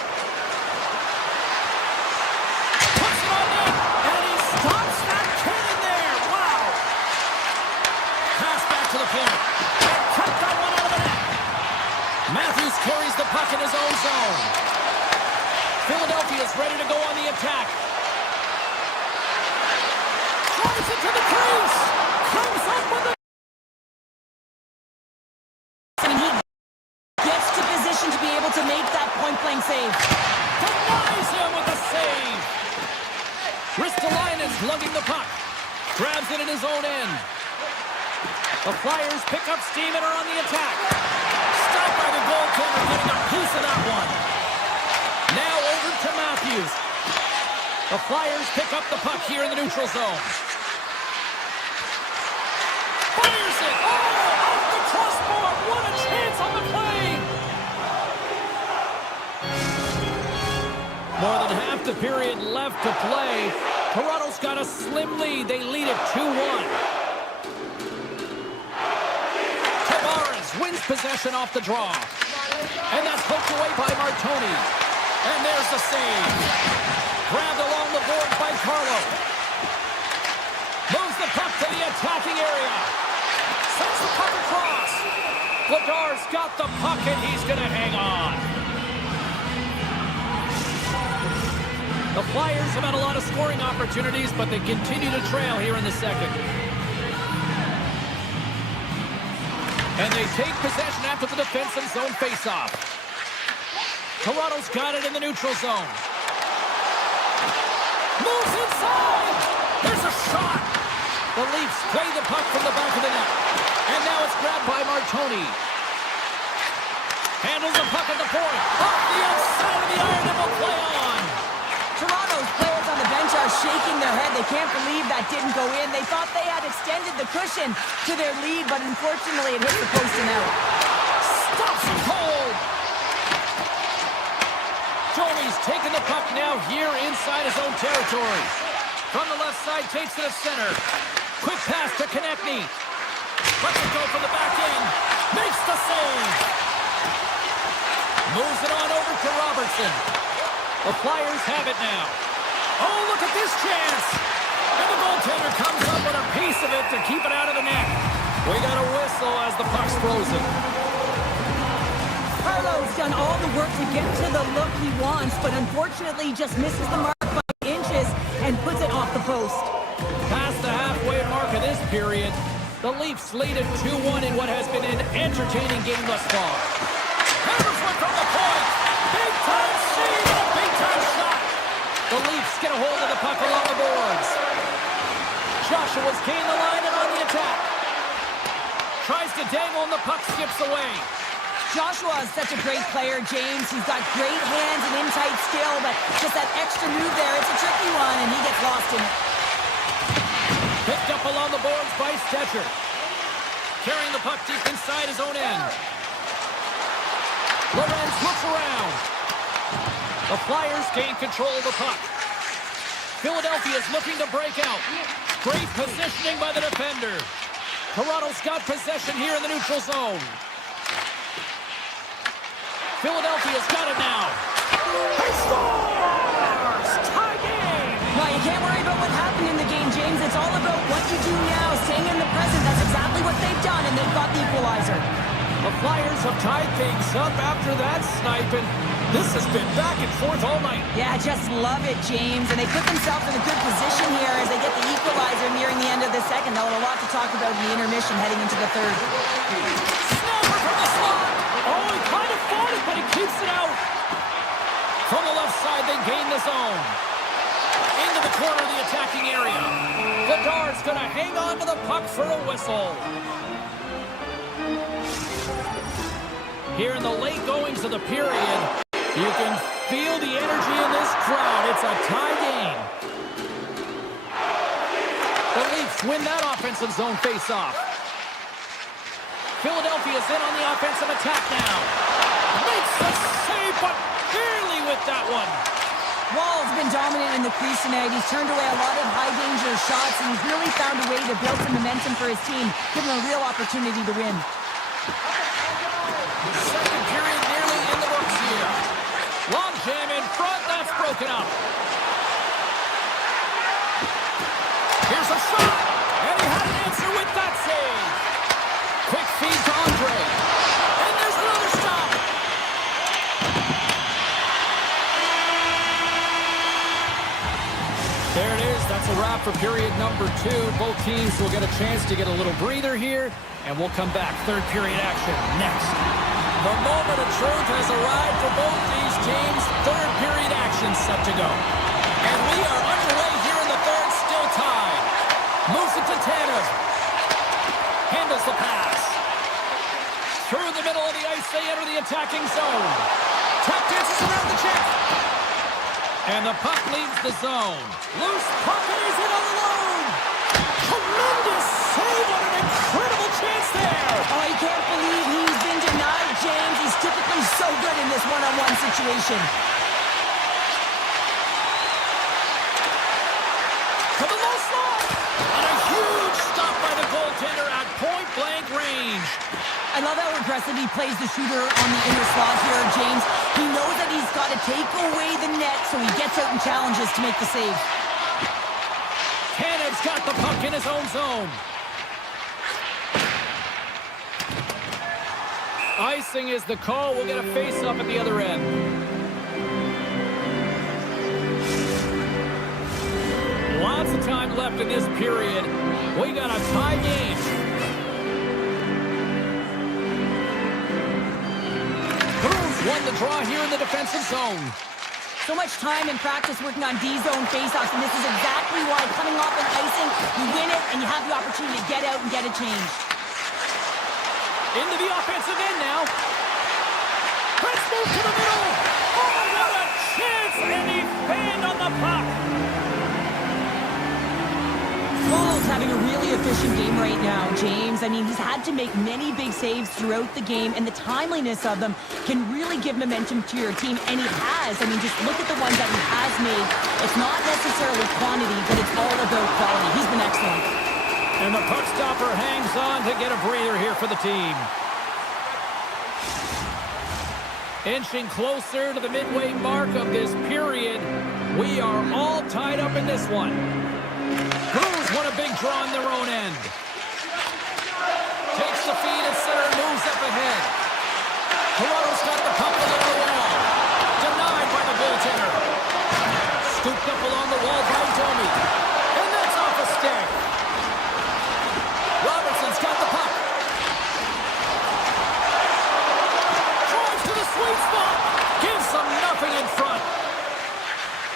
Puts it on net, and he stops that cannon there. Wow. Pass back to the point. And cut that one out of the net. Matthews carries the puck in his own zone. Philadelphia is ready to go on the attack. Drives it to the crease. Comes up with it. And he gets to position to be able to make that point-blank save. Denies him with a save. Ristolainen's lugging the puck. Grabs it in his own end. The Flyers pick up steam and are on the attack. Stopped by the goaltender, getting a piece of that one. Now over to Matthews. The Flyers pick up the puck here in the neutral zone. Fires it! Oh, off the crossbar! What a chance on the play! More than half the period left to play. Toronto's got a slim lead. They lead it 2-1. Tavares wins possession off the draw. And that's poked away by Martoni. And there's the save. Grabbed along the boards by Carlo. Moves the puck to the attacking area. Sends the puck across. Vladar's got the puck and he's going to hang on. The Flyers have had a lot of scoring opportunities, but they continue to trail here in the second. And they take possession after the defensive zone faceoff. Toronto's got it in the neutral zone. Moves inside. There's a shot. The Leafs play the puck from the back of the net. And now it's grabbed by Martoni. Handles the puck at the point. Off the outside of the iron and will play on. Toronto's players on the bench are shaking their head. They can't believe that didn't go in. They thought they had extended the cushion to their lead, but unfortunately it hit the post and out. Stops him cold. Tony's taking the puck now here inside his own territory. From the left side, takes it to center. Quick pass to Konechny. Lets it go from the back end. Makes the save. Moves it on over to Robertson. The Flyers have it now. Oh, look at this chance. And the goaltender comes up with a piece of it to keep it out of the net. We got a whistle as the puck's frozen. Carlo's done all the work to get to the look he wants, but unfortunately just misses the mark by inches and puts it off the post. Past the halfway mark of this period, the Leafs lead at 2-1 in what has been an entertaining game thus far. Hammers one from the point. Big time save and a big time shot. The Leafs get a hold of the puck along the boards. Joshua's gained the line and on the attack. Tries to dangle and the puck skips away. Joshua is such a great player, James. He's got great hands and in-tight skill, but just that extra move there, it's a tricky one, and he gets lost in it. Picked up along the boards by Stetcher. Carrying the puck deep inside his own end. Lorenz looks around. The Flyers gain control of the puck. Philadelphia is looking to break out. Great positioning by the defender. Toronto's got possession here in the neutral zone. Philadelphia's got it now. He scores! Tie game! Well, you can't worry about what happened in the game, James. It's all about what you do now, staying in the present. That's exactly what they've done, and they've got the equalizer. The Flyers have tied things up after that sniping. This has been back and forth all night. Yeah, just love it, James. And they put themselves in a good position here as they get the equalizer nearing the end of the second. They'll have a lot to talk about in the intermission heading into the third. Snapper from the slot. Oh, he kind of fought it, but he keeps it out. From the left side, they gain the zone. Into the corner of the attacking area. Vladar guard's going to hang on to the puck for a whistle. Here in the late goings of the period, you can feel the energy in this crowd. It's a tie game. The Leafs win that offensive zone face-off. Philadelphia's in on the offensive attack now. Makes the save, but barely with that one. Wall's been dominant in the crease tonight. He's turned away a lot of high-danger shots, and he's really found a way to build some momentum for his team, give him a real opportunity to win. Second period nearly in the books here. Long jam in front, that's broken up. Here's a shot, and he had an answer with that save. Quick feed to Andre, and there's another stop. There it is. That's a wrap for period number 2. Both teams will get a chance to get a little breather here, and we'll come back. Third period action next. The moment of truth has arrived for both these teams. Third period action set to go. And we are underway here in the third, still tied. Moves it to Tanev. Handles the pass. Through the middle of the ice, they enter the attacking zone. Tap dances around the chest. And the puck leaves the zone. Loose puck, and he's in alone. Tremendous save. What an incredible chance there. Oh, you can't believe he's been denied, James. He's typically so good in this one-on-one situation. To the low slot. And a huge stop by the goaltender at point-blank range. I love how aggressive he plays the shooter on the inner slot here, James. He knows that he's got to take away the net, so he gets out and challenges to make the save. Tanev's got the puck in his own zone. Icing is the call. We'll get a face-up at the other end. Lots of time left in this period. We got a tie game. Won the draw here in the defensive zone. So much time in practice working on D-zone faceoffs, and this is exactly why coming off an icing, you win it, and you have the opportunity to get out and get it changed. Into the offensive end now. Let's move to the middle. Oh, what a chance, and he fanned on the puck. Wall's having a really efficient game right now, James. I mean, he's had to make many big saves throughout the game, and the timeliness of them can really give momentum to your team, and he has. I mean, just look at the ones that he has made. It's not necessarily quantity, but it's all about quality. He's been excellent. And the puck stopper hangs on to get a breather here for the team. Inching closer to the midway mark of this period. We are all tied up in this one. Blues want a big draw on their own end. Takes the feed at center and moves up ahead. Toronto's got the puck along the wall. Denied by the goaltender. Scooped up along the wall by Domi. And that's off a stick. Robertson's got the puck. Drives to the sweet spot. Gives them nothing in front.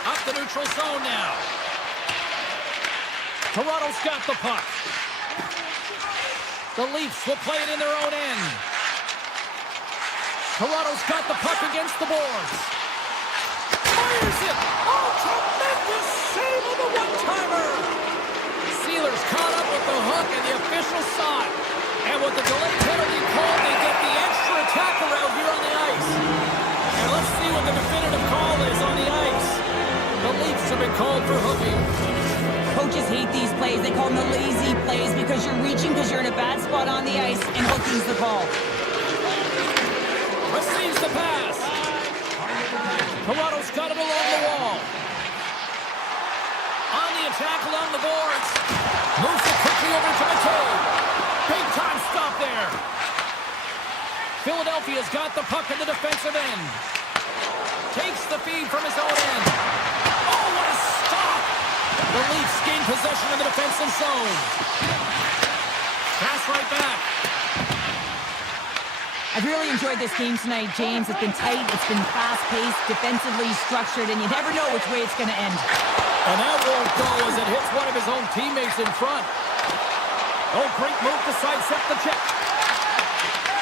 Up the neutral zone now. Toronto's got the puck. The Leafs will play it in their own end. Toronto's got the puck against the boards. Fires it! Oh, tremendous save on the one-timer! Steelers caught up with the hook, and the official saw it. And with the delay penalty called, they get the extra attacker out here on the ice. And let's see what the definitive call is on the ice. The Leafs have been called for hooking. Coaches hate these plays. They call them the lazy plays because you're reaching because you're in a bad spot on the ice, and hooking's the call. Receives the pass. Toronto's got it along the wall. On the attack along the boards. Moves it quickly over to McCabe. Big time stop there. Philadelphia's got the puck in the defensive end. Takes the feed from his own end. Oh, what a stop! The Leafs gain possession of the defensive zone. Pass right back. I've really enjoyed this game tonight, James. It's been tight, it's been fast-paced, defensively structured, and you never know which way it's going to end. And that won't go as it hits one of his own teammates in front. Oh, great move to sidestep the check.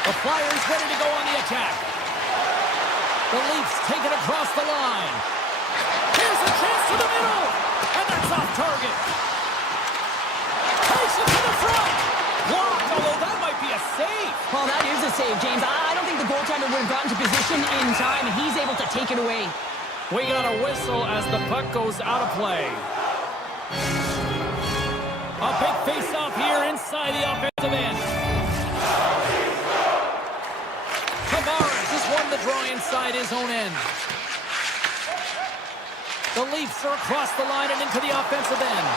The Flyers ready to go on the attack. The Leafs take it across the line. Here's a chance to the middle. And that's off target. Takes it to the front. Blocked, although that might be a save. Well, that is a save, James. I don't think the goaltender would have gotten to position in time, and he's able to take it away. We got a whistle as the puck goes out of play. A big face-off here inside the offensive end. Tavares has won the draw inside his own end. The Leafs are across the line and into the offensive end.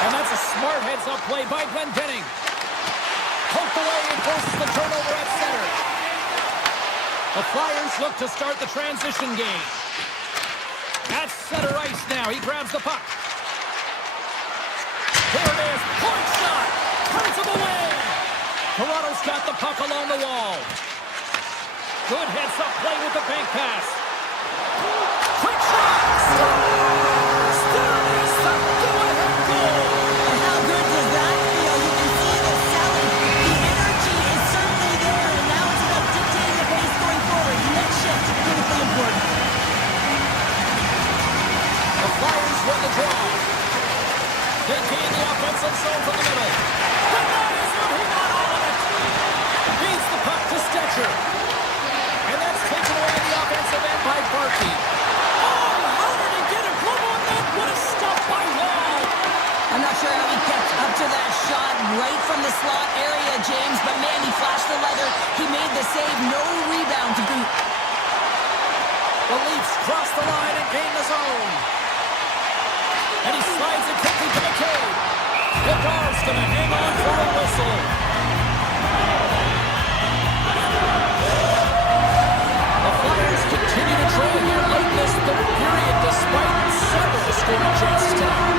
And that's a smart heads-up play by Glendening. Poked away and forces the turnover at center. The Flyers look to start the transition game. At center ice now. He grabs the puck. There it is. Point shot. Turns him away. Toronto's got the puck along the wall. Good heads-up play with the bank pass. Quick shot. Scores! There it is. The go-ahead goal. And how good does that feel? You can see the selling. The energy is certainly there, and now it's about dictating the pace going forward. Next shift, critically important. The Flyers win the draw. They gain the offensive zone from the middle. And that is what he got all of it. Beats the puck to Stetcher. And that's taken away in the offensive end by Barkey. Oh, how did he get a glove on that? What a stop by Wall. I'm not sure how he kept up to that shot right from the slot area, James, but man, he flashed the leather. He made the save. No rebound to boot. The Leafs cross the line and gain the zone. And he slides it quickly to McCabe. Godar's going to hang on for a whistle. The Flyers continue to trail here late in this third period despite several scoring chances tonight.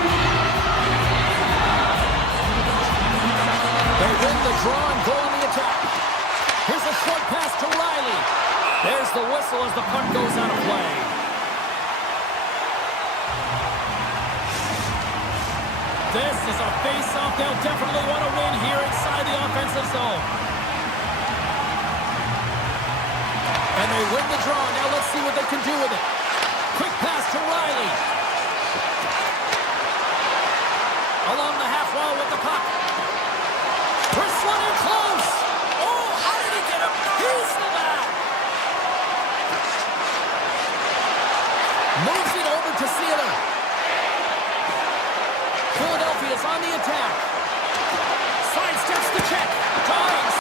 They win the draw and go on the attack. Here's a short pass to Riley. There's the whistle as the puck goes out of play. This is a face-off they'll definitely want to win here inside the offensive zone. And they win the draw. Now let's see what they can do with it. Quick pass to Riley. Along the half wall with the puck. Bristling in close. Oh, how did he get him? He's the back. Moves it over to Sealer. Philadelphia's on the attack. Sidesteps the check. Dives.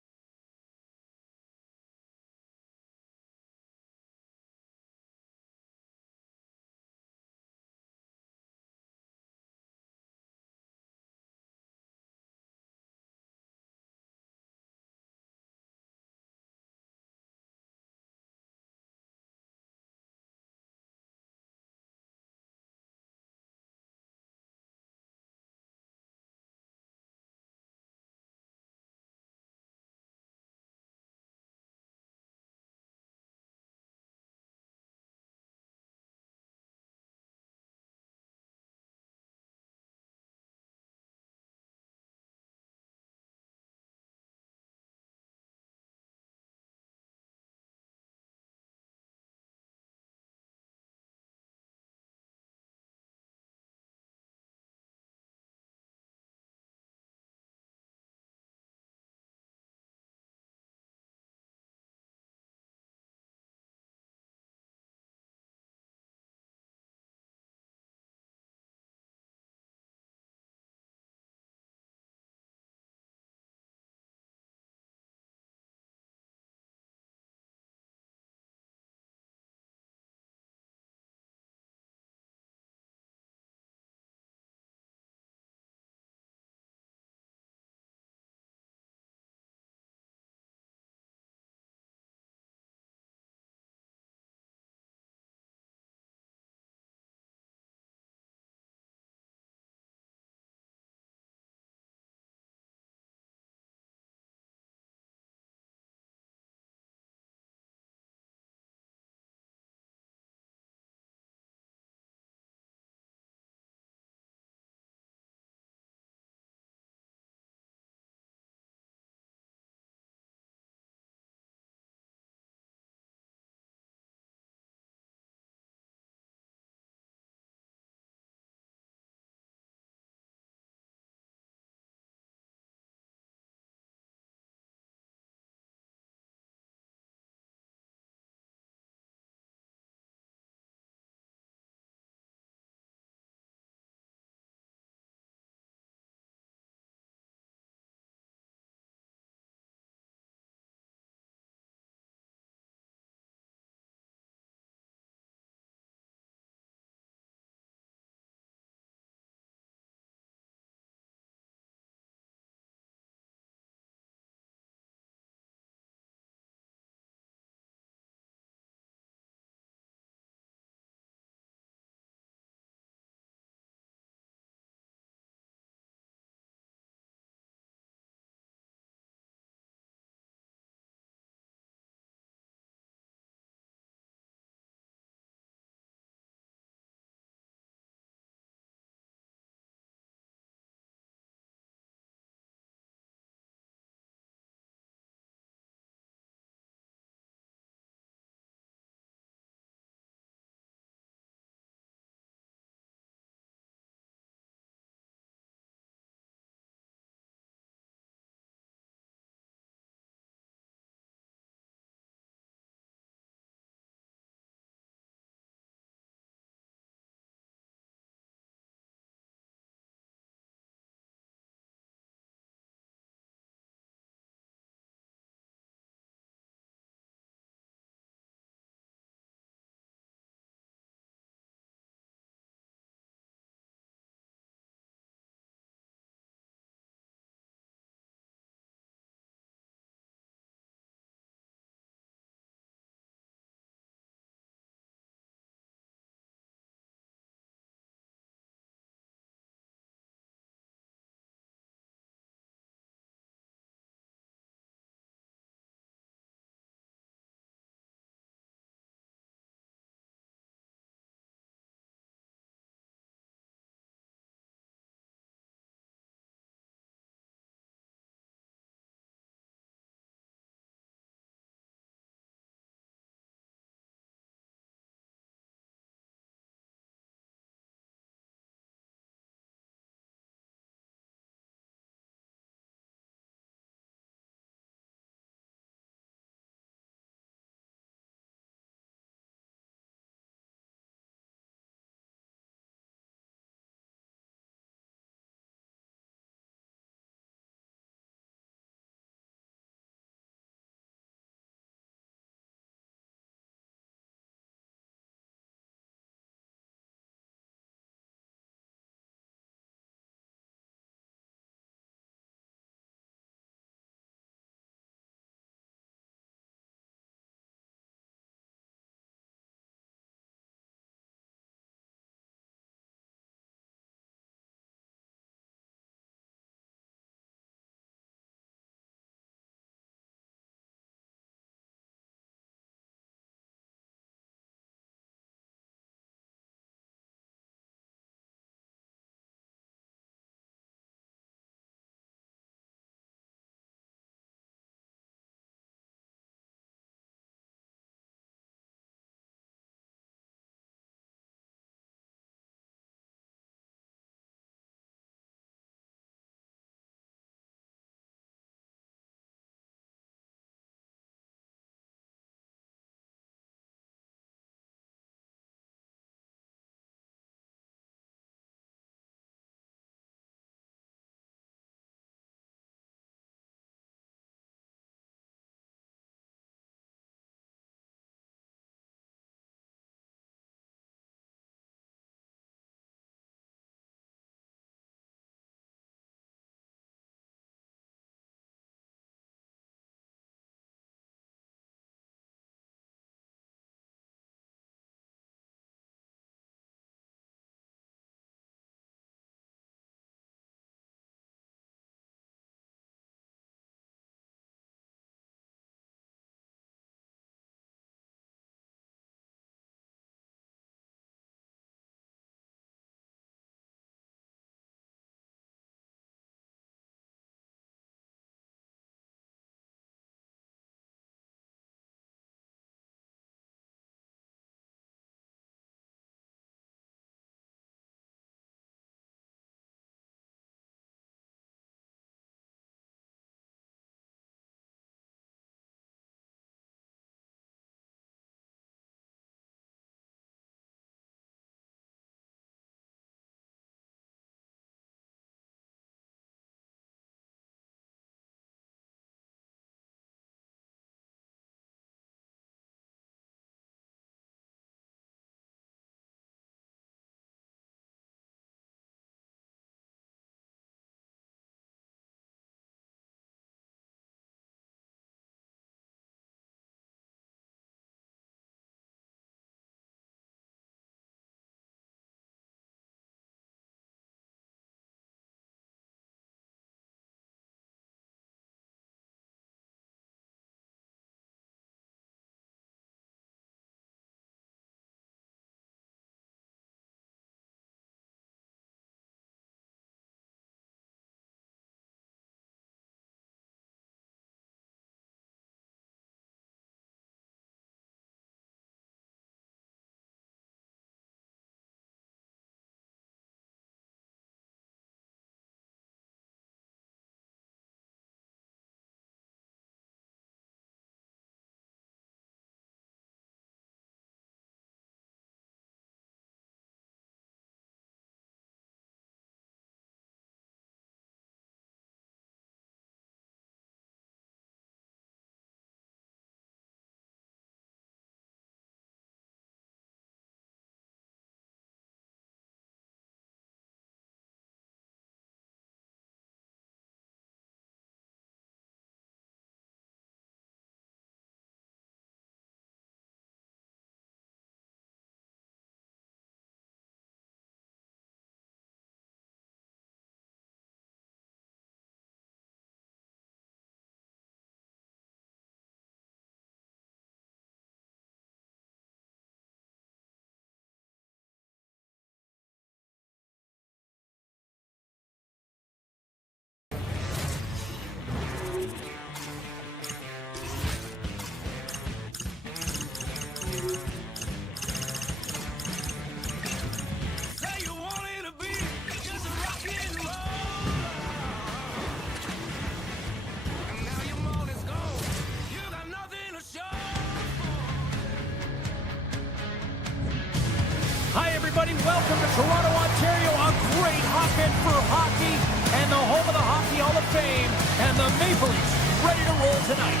everybody. Welcome to Toronto, Ontario, a great hotbed for hockey and the home of the Hockey Hall of Fame. And the Maple Leafs ready to roll tonight.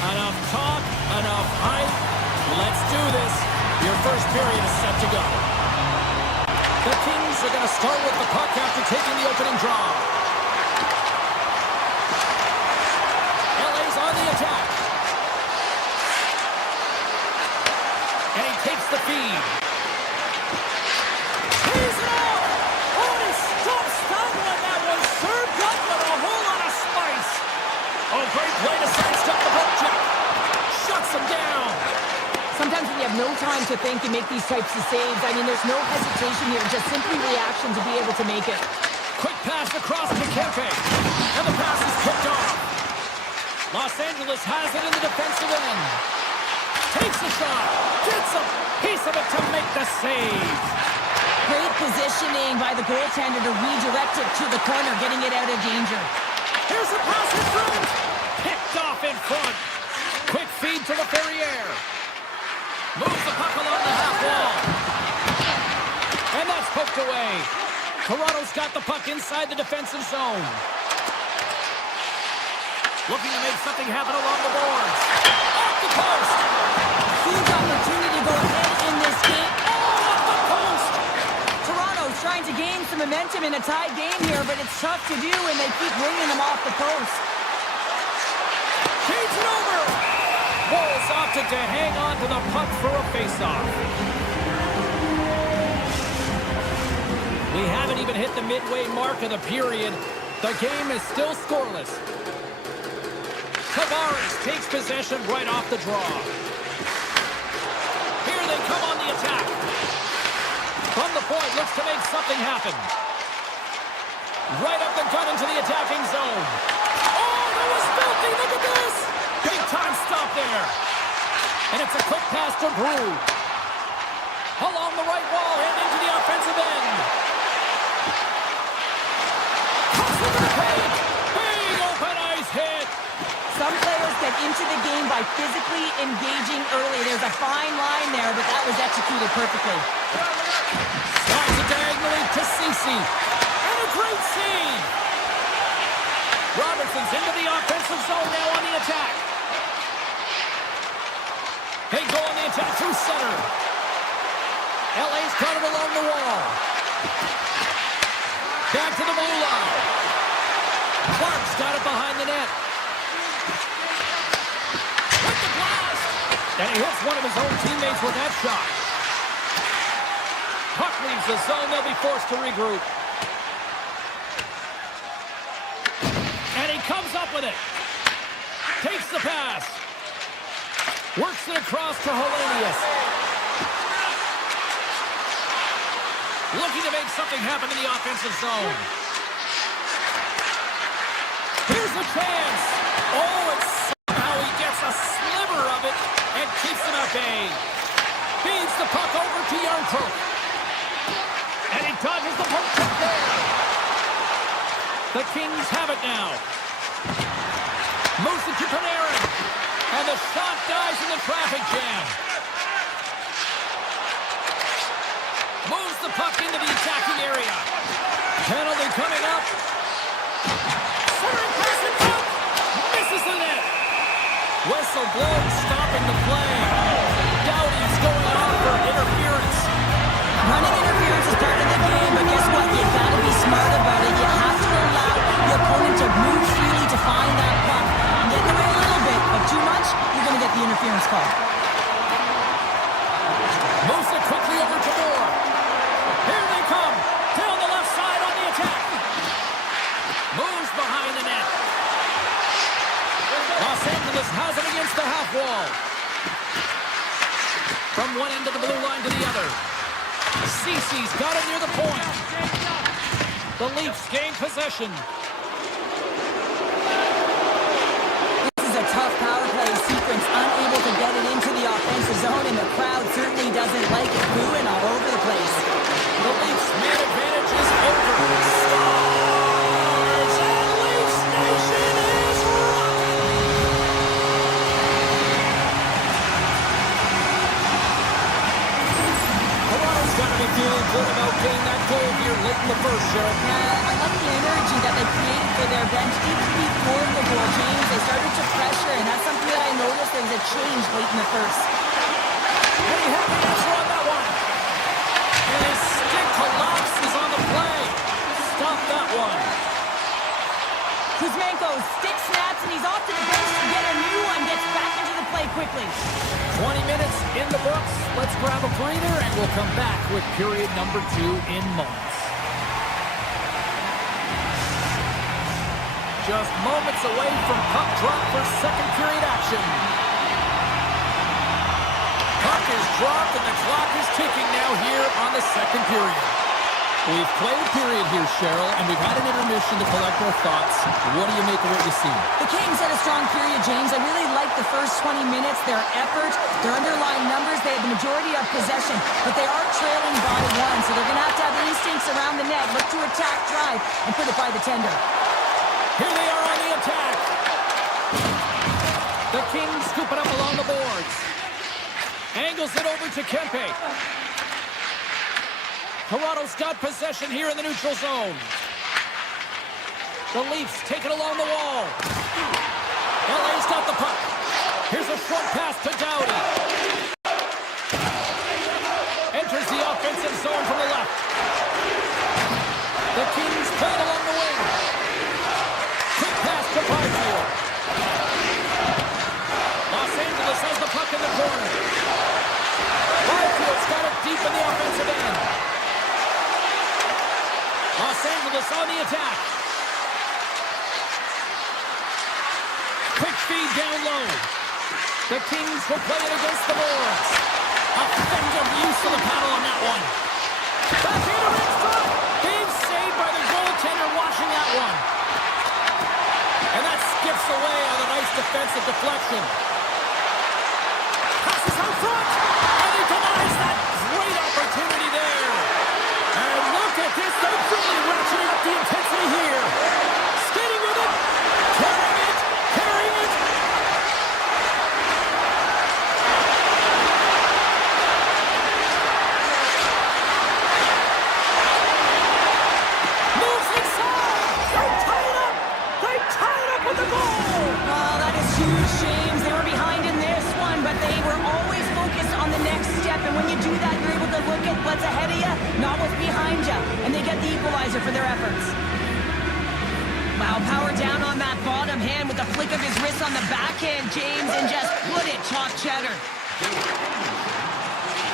Enough talk, enough hype. Let's do this. Your first period is set to go. The Kings are going to start with the puck after taking the opening draw. LA's on the attack. And he takes the feed. He's it off! Oh, he stops that one. That was served up with a whole lot of spice. Oh, great play to sidestep the poke check. Shuts him down. Sometimes when you have no time to think and make these types of saves, I mean, there's no hesitation here, just simply reaction to be able to make it. Quick pass across to Kempe. And the pass is kicked off. Los Angeles has it in the defensive end. Takes a shot. Gets a piece of it to make the save. Great positioning by the goaltender to redirect it to the corner, getting it out of danger. Here's a pass in front. Picked off in front. Quick feed to Laferriere. Moves the puck along the half wall. And that's poked away. Toronto's got the puck inside the defensive zone. Looking to make something happen along the boards. Off the post. Huge opportunity to go ahead in this game. Oh, off the post. Toronto's trying to gain some momentum in a tied game here, but it's tough to do, and they keep bringing them off the post. Feeds it over. Wolves opted to hang on to the puck for a faceoff. We haven't even hit the midway mark of the period. The game is still scoreless. Tavares takes possession right off the draw. Here they come on the attack. From the point, looks to make something happen. Right up the gut into the attacking zone. Oh, that was filthy. Look at this. Big time stop there. And it's a quick pass to Brew. Along the right wall and into the offensive end. Cuts over the page. Big open ice hit. Some players get into the game by physically engaging early. There's a fine line there, but that was executed perfectly. Slides it diagonally to Ceci. And a great save. Robertson's into the offensive zone now on the attack. They go on the attack through center. LA's got it along the wall. Back to the blue line. Clark's got it behind the net. With the blast. And he hits one of his own teammates with that shot. Puck leaves the zone. They'll be forced to regroup. And he comes up with it. Takes the pass. Works it across to Hellenius. Looking to make something happen in the offensive zone. Here's a chance. Oh, and somehow he gets a sliver of it and keeps it at bay. Feeds the puck over to Yarncroke. And he dodges the poke check there. The Kings have it now. Moves it to Panarin. And the shot dies in the traffic jam. Moves the puck into the attacking area. Penalty coming up. Centering pass in front. Misses the net. Whistle blown, stopping the play. Doughty's going on for interference. Running interference is part of the game, but guess what? You gotta be smart about it. You have to allow your opponent to move freely to find that puck. Get in the way a little bit, but too much, you're gonna get the interference call. Moves it quickly over to Moore. Here they come. Down the left side on the attack. Moves behind the net. Los Angeles has it against the half wall. From one end of the blue line to the other. Ceci's got it near the point. The Leafs gain possession. This is a tough power play sequence, unable to get it into the offensive zone, and the crowd certainly doesn't like it, booing all over the place. The Leafs' man advantage is over. Stars and Leafs Nation is rocking. be feeling good about getting that goal here late in the first, Cheryl. I love the energy that they created for their bench. Even before the goal, James, they started to pressure, and that's something that I noticed there was a change late in the first. And he had the answer on that one. And his stick collapses on the play. Stop that one. Kuzmenko's stick snaps, and he's off to the bench to get a new one. Gets back into the play quickly. 20 minutes in the books. Let's grab a breather, and we'll come back with period number 2 in moments. Just moments away from puck drop for second period action. Puck is dropped, and the clock is ticking now here on the second period. We've played a period here, Cheryl, and we've had an intermission to collect our thoughts. What do you make of what you see? The Kings had a strong period, James. I really liked the first 20 minutes, their effort, their underlying numbers. They had the majority of possession, but they are trailing by 1, so they're going to have instincts around the net, look to attack, drive, and put it by the tender. Here they are on the attack. The Kings scoop it up along the boards. Angles it over to Kempe. Toronto's got possession here in the neutral zone. The Leafs take it along the wall. LA's got the puck. Here's a short pass to Doughty. Enters the offensive zone from the left. The Kings play it along the wing. Quick pass to Byfield. Los Angeles has the puck in the corner. Byfield's got it deep in the offensive end. Los Angeles on the attack. Quick feed down low. The Kings will play it against the boards. Effective use of the paddle on that one. Backhander in front. Big save by the goaltender watching that one. And that skips away on a nice defensive deflection. Passes out front. And he denies that great opportunity there. And look at this. They're really ratcheting up the intensity here. Skating with it. Carrying it. Carrying it. Moves inside. They tie it up. They tie it up with the goal. Oh, that is huge, James. They were behind in this one, but they were always focused on the next step. And when you do that, you're able to look at what's ahead of you, not what's behind you. And they get the equalizer for their efforts. Wow, power down on that bottom hand with a flick of his wrist on the backhand, James, and just put it top cheddar.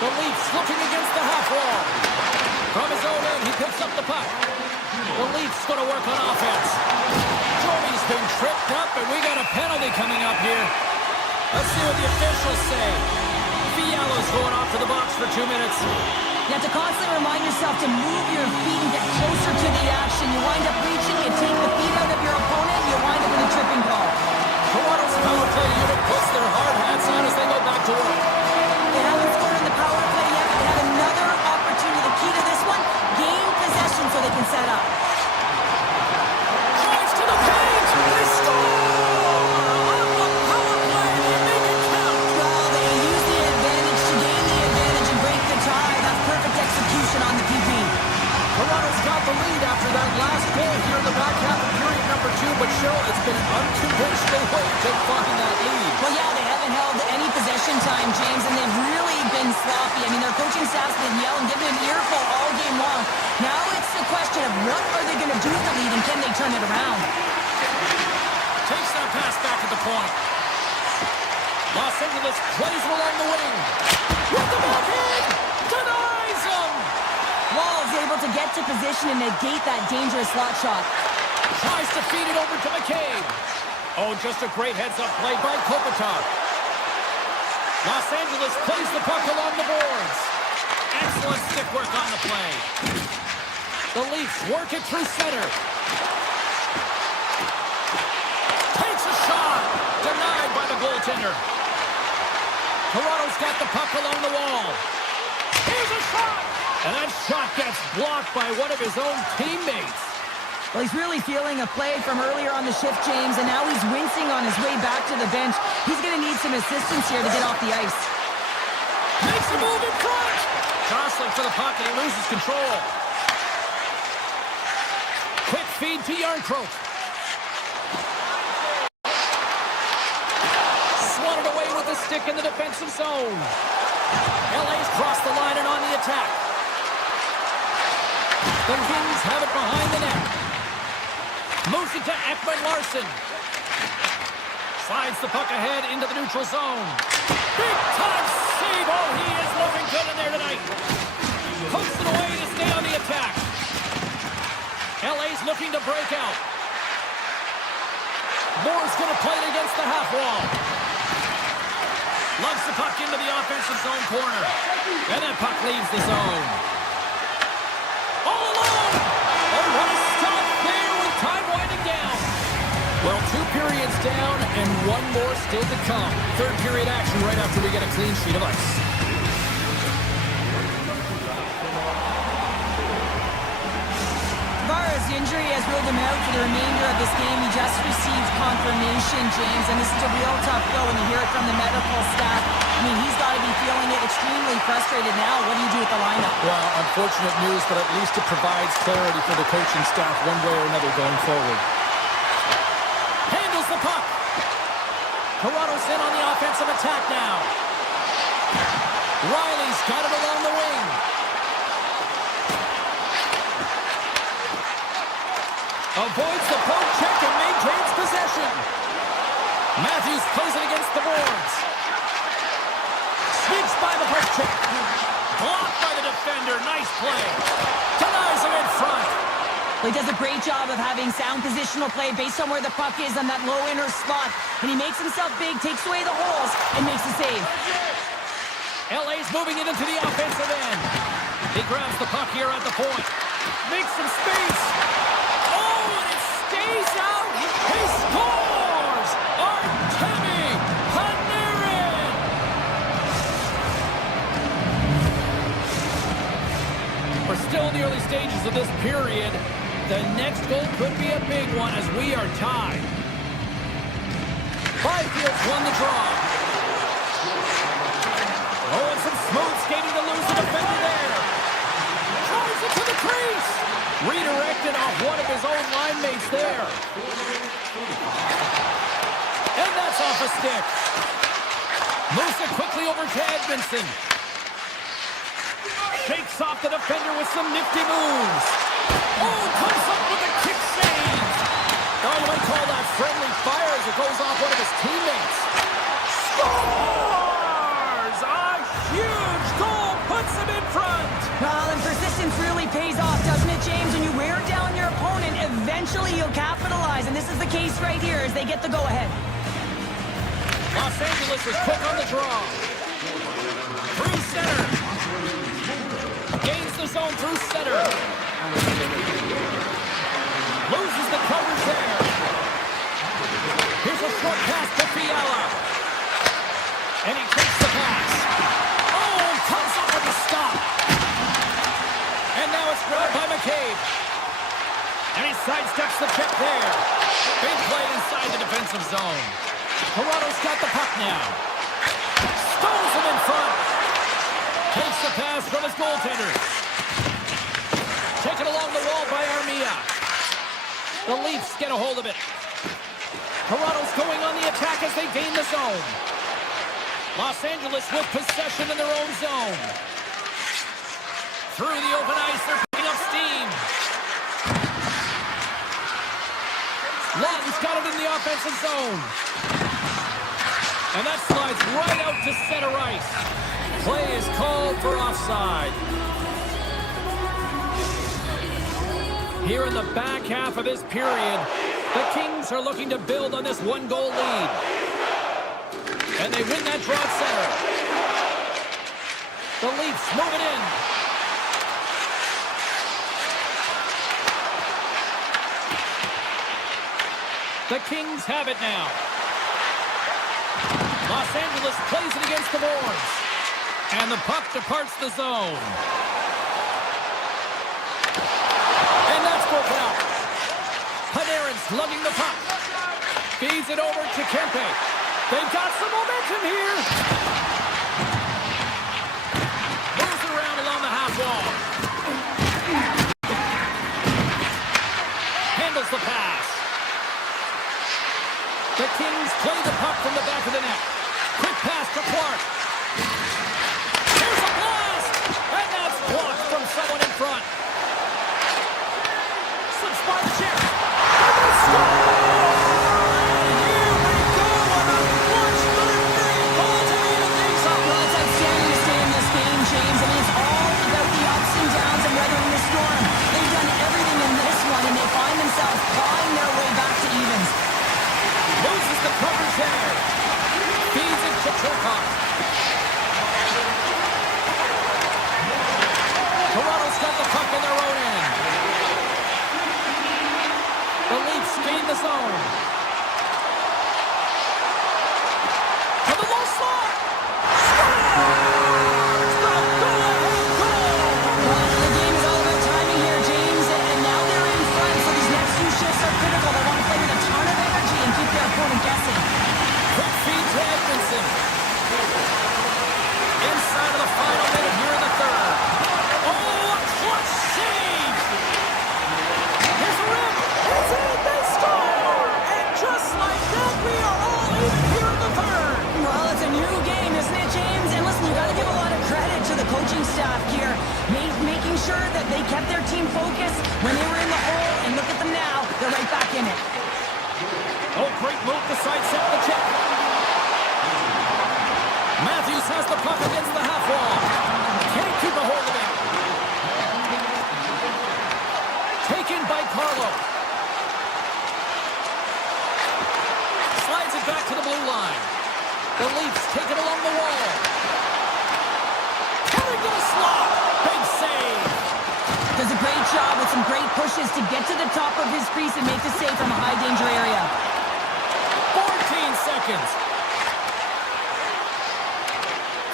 The Leafs looking against the half wall. From his own end, he picks up the puck. The Leafs going to work on offense. Joey's been tripped up, and we got a penalty coming up here. Let's see what the officials say. Fiala's going off to the box for 2 minutes. You have to constantly remind yourself to move your feet and get closer to the action. You wind up reaching, you take the feet out of your opponent, and you wind up with a tripping call. Toronto's power play unit puts their hard hats on as they go back to work. They haven't scored in the power play yet, but they have another opportunity. The key to this one, gain possession so they can set up. Drives to the page. They score! On the power play, they make it count. Well, they use the advantage to gain the advantage and break the tie. That's perfect execution on the PP. Toronto's got the lead after that last goal here in the back half of period number 2, but Cheryl, it's been an unconventional way to find that lead. Well, yeah, they haven't held any possession time, James, and they've really been sloppy. I mean, their coaching staff's been yelling, giving an earful all game long. Now it's the question of what are they going to do with the lead, and can they turn it around? Takes that pass back at the point. Los Angeles plays it along the wing. With the backhand! Denies him! Wall's able to get to position and negate that dangerous slot shot. Tries to feed it over to McCabe. Oh, just a great heads-up play by Kopitar. Los Angeles plays the puck along the boards. Excellent stick work on the play. The Leafs work it through center. Takes a shot. Denied by the goaltender. Toronto's got the puck along the wall. Here's a shot. And that shot gets blocked by one of his own teammates. Well, he's really feeling a play from earlier on the shift, James, and now he's wincing on his way back to the bench. He's going to need some assistance here to get off the ice. Makes a move in front. Jostling for the puck, and he loses control. Quick feed to Yarncroke. Swatted away with the stick in the defensive zone. LA's crossed the line and on the attack. The Kings have it behind the net. Moves it to Ekman-Larsson. Slides the puck ahead into the neutral zone. Big time save. Oh, he is looking good in there tonight. Pokes it away to stay on the attack. LA's looking to break out. Moore's going to play it against the half wall. Lugs the puck into the offensive zone corner. And that puck leaves the zone. All alone. Oh, what a stop there with time winding down. Well, 2 periods down and 1 more still to come. Third period action right after we get a clean sheet of ice. Vara's injury has ruled him out for the remainder of this game. He just received confirmation, James, and this is a real tough blow when you hear it from the medical staff. I mean, he's got to be feeling it extremely frustrated now. What do you do with the lineup? Well, unfortunate news, but at least it provides clarity for the coaching staff one way or another going forward. Handles the puck. Toronto's in on the offensive attack now. Riley's got it along the wing. Avoids the poke check and maintains possession. Matthews plays it against the boards. Sneaks by the poke check. Blocked by the defender. Nice play. Denies him in front. Well, he does a great job of having sound positional play based on where the puck is on that low inner slot. And he makes himself big, takes away the holes, and makes a save. LA's moving it into the offensive end. He grabs the puck here at the point. Makes some space. Stays out. He scores! Artemi Panarin! We're still in the early stages of this period. The next goal could be a big one as we are tied. Byfield's won the draw. Oh, and some smooth skating to lose the defender there. Drives it to the crease. Redirected off one of his own line mates there. And that's off a stick. Moves it quickly over to Edmondson. Shakes off the defender with some nifty moves. Oh, comes up with a kick save. Oh, you might call that friendly fire as it goes off one of his teammates. Scores! A huge goal puts him in front. Well, and persistence really pays off, doesn't it, James? When you wear down your opponent, eventually you'll capitalize. And this is the case right here as they get the go-ahead. Los Angeles is quick on the draw. Through center. Gains the zone through center. Loses the coverage there. Here's a short pass to Fiala. And he takes the pass. Oh, comes up with a stop. And now it's grabbed by McCabe. And he sidesteps the check there. Big play inside the defensive zone. Toronto's got the puck now. Stones him in front. Takes the pass from his goaltender. Taken along the wall by Armia. The Leafs get a hold of it. Toronto's going on the attack as they gain the zone. Los Angeles with possession in their own zone. Through the open ice, they're picking up steam. Lawton's got it in the offensive zone. And that slides right out to center ice. Play is called for offside. Here in the back half of this period, the Kings are looking to build on this 1-goal lead. And they win that draw at center. The Leafs move it in. The Kings have it now. Los Angeles plays it against the boards. And the puck departs the zone. And that's broken out. Panarin's lugging the puck. Feeds it over to Kempe. They've got some momentum here. Moves around along the half wall. sure that they kept their team focused when they were in the hole, and look at them now. They're right back in it. Oh, great move to sidestep the check. Matthews has the puck against the half wall. Can't keep a hold of it. Taken by Carlo. Slides it back to the blue line. The Leafs take it along the wall. Coming to the slot. Big save. Does a great job with some great pushes to get to the top of his crease and make the save from a high-danger area. 14 seconds.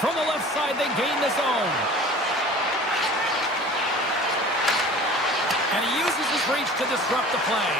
From the left side, they gain the zone. And he uses his reach to disrupt the play.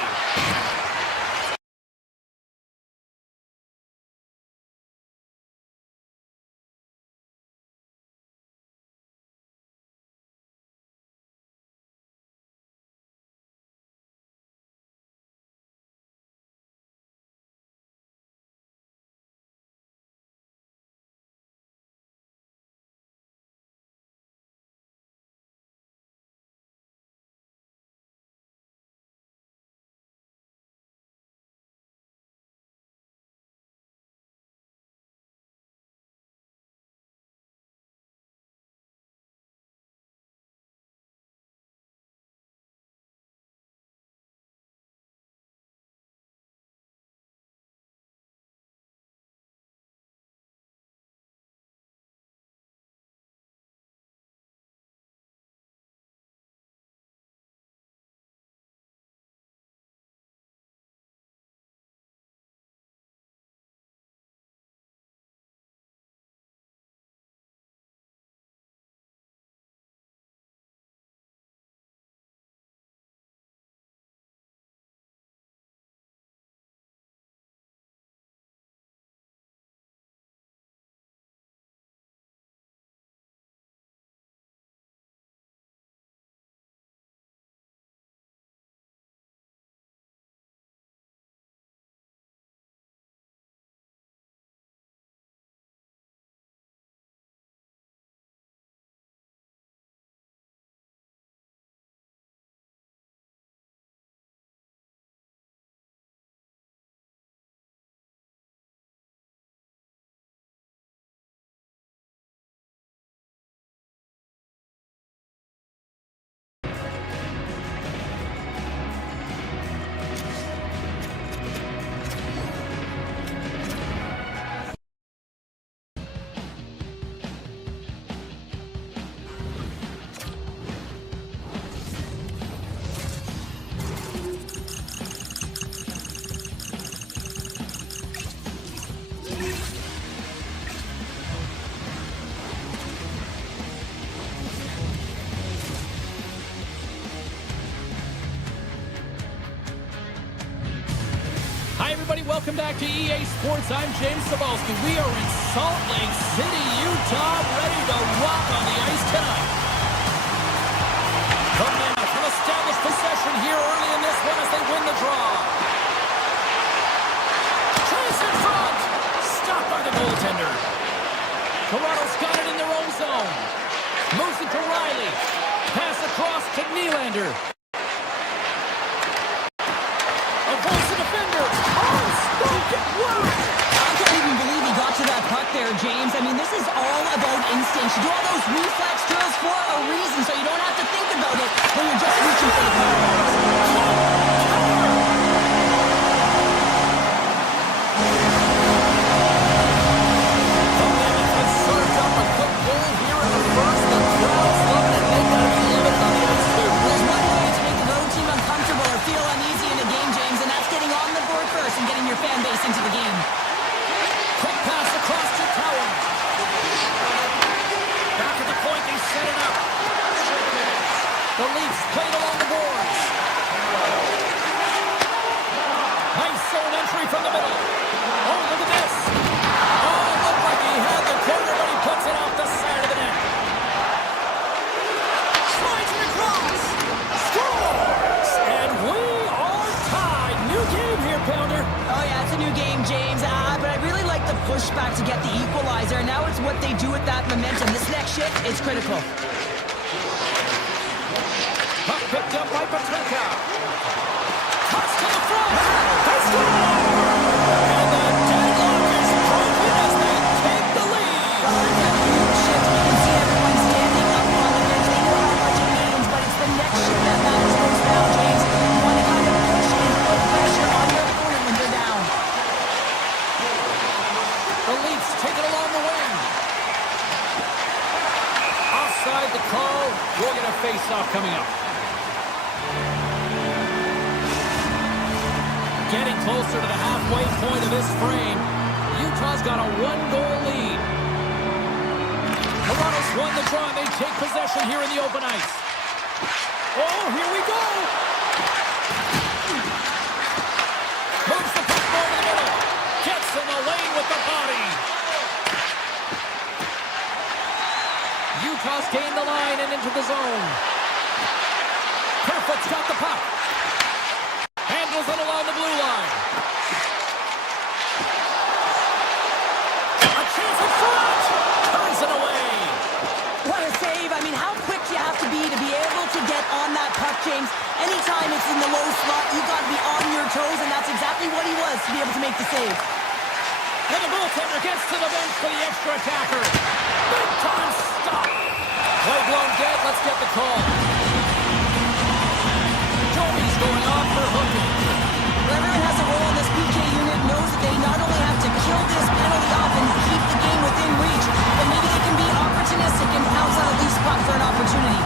Everybody, welcome back to EA Sports. I'm James Cebulski. We are in Salt Lake City, Utah, ready to rock on the ice tonight. The Mammoth will establish possession here early in this one as they win the draw. Chase in front. Stopped by the goaltender. Toronto's got it in their own zone. Moves it to Riley. Pass across to Nylander. Avoids the defender. Wow! I can't even believe he got to that puck there, James. I mean, this is all about instinct. You do all those reflex drills for a reason, so you don't have to think about it when you're just reaching for the puck. The Mammoth has served up a quick goal here in the first. The crowd's loving it. They've got to be limited on the ice, too. There's one way to make the road team uncomfortable or feel uneasy in a game, James, and that's getting on the board first and getting your fan base into the game. Quick pass across to Cowan. Back at the point, they set it up. The Leafs played along the boards. Nice zone entry from the middle. Oh, look at this. Oh, it looked like he had the corner, but he puts it off the side of the net. Slides it across. Scores! And we are tied. New game here, Pounder. Oh, yeah, it's a new game, James. But I really like the pushback to get the equalizer. And now it's what they do with that momentum. This next shift is critical. face-off coming up. Getting closer to the halfway point of this frame. Utah's got a one-goal lead. Toronto's won the draw, and they take possession here in the open ice. Oh, here we go! Moves the puck over the middle. Gets in the lane with the body. Utah's gained the line and into the zone. Kerfoot's got the puck. Handles it along the blue line. A chance in front! Turns it away. What a save. I mean, how quick you have to be able to get on that puck, James. Anytime it's in the low slot, you've got to be on your toes, and that's exactly what he was to be able to make the save. And the goaltender gets to the bench for the extra attacker. Big time stop. Play blown dead. Let's get the call. Joey's going off for hooking. Everyone has a role in this PK unit, knows that they not only have to kill this penalty off and keep the game within reach, but maybe they can be opportunistic and pounce on a loose puck for an opportunity.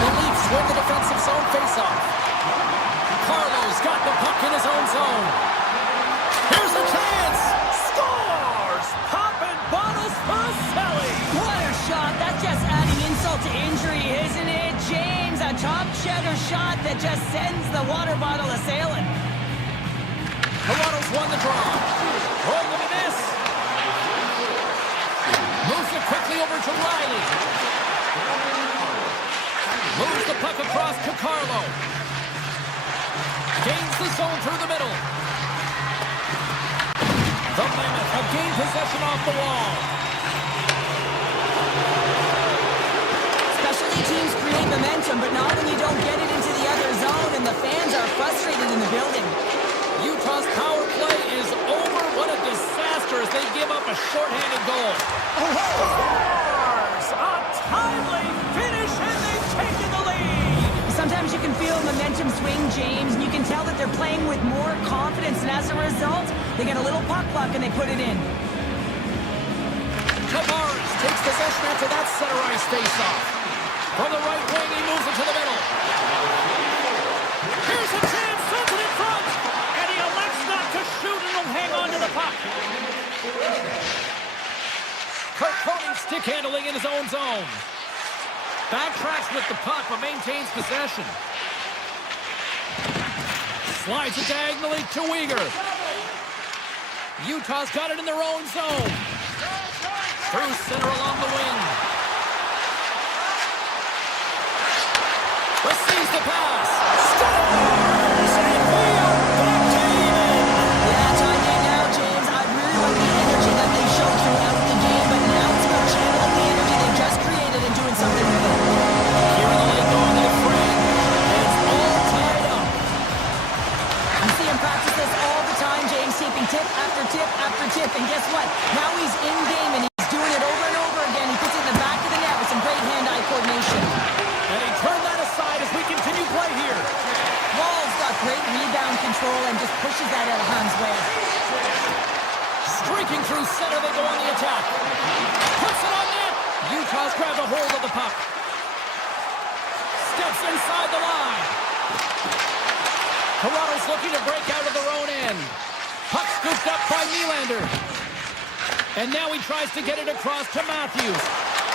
The Leafs win the defensive zone faceoff. Carlo's got the puck in his own zone. Here's a chance! Scores! Popping bottles for Selly! What a shot! That's just adding insult to injury, isn't it, James? A top cheddar shot that just sends the water bottle a-sailing. Toronto's won the draw. Roll with a miss. Moves it quickly over to Riley. Moves the puck across to Carlo. Gains the zone through the middle. The Mammoth have gained possession off the wall. Specialty teams create momentum, but not when you don't get it into the other zone, and the fans are frustrated in the building. Utah's power play is over. What a disaster as they give up a shorthanded goal. Scores! A timely finish, and they've taken the lead. Sometimes you can feel momentum swing, James, and you can tell that they're playing with more confidence, and as a result, they get a little puck luck and they put it in. Tavares takes possession after that center ice faceoff. From the right wing, he moves it to the middle. Here's a chance, sends it in front, and he elects not to shoot, and will hang on to the puck. Kirk Coney stick handling in his own zone. Backtracks with the puck, but maintains possession. Slides it diagonally to Weegar. Utah's got it in their own zone. Through center along the wing. Receives the pass. Scores! And we are back to even. Yeah, time game now, James. I really like the energy that they showed throughout the game, but now it's about channeling the energy they just created and doing something with it. Here in the lane going to the frame. It's all tied up. You see him practice this all the time, James, taping tip after tip after tip, and guess what? Now he's in game and he's doing it over and over again. He puts it in the back of the net with some great hand-eye coordination. And he turned that aside as we continue play here. Wall's got great rebound control and just pushes that out of harm's way. Streaking through center, they go on the attack. Puts it on net. Utah's grabbed a hold of the puck. Steps inside the line. Toronto's looking to break out of their own end. Puck scooped up by Nylander. And now he tries to get it across to Matthews.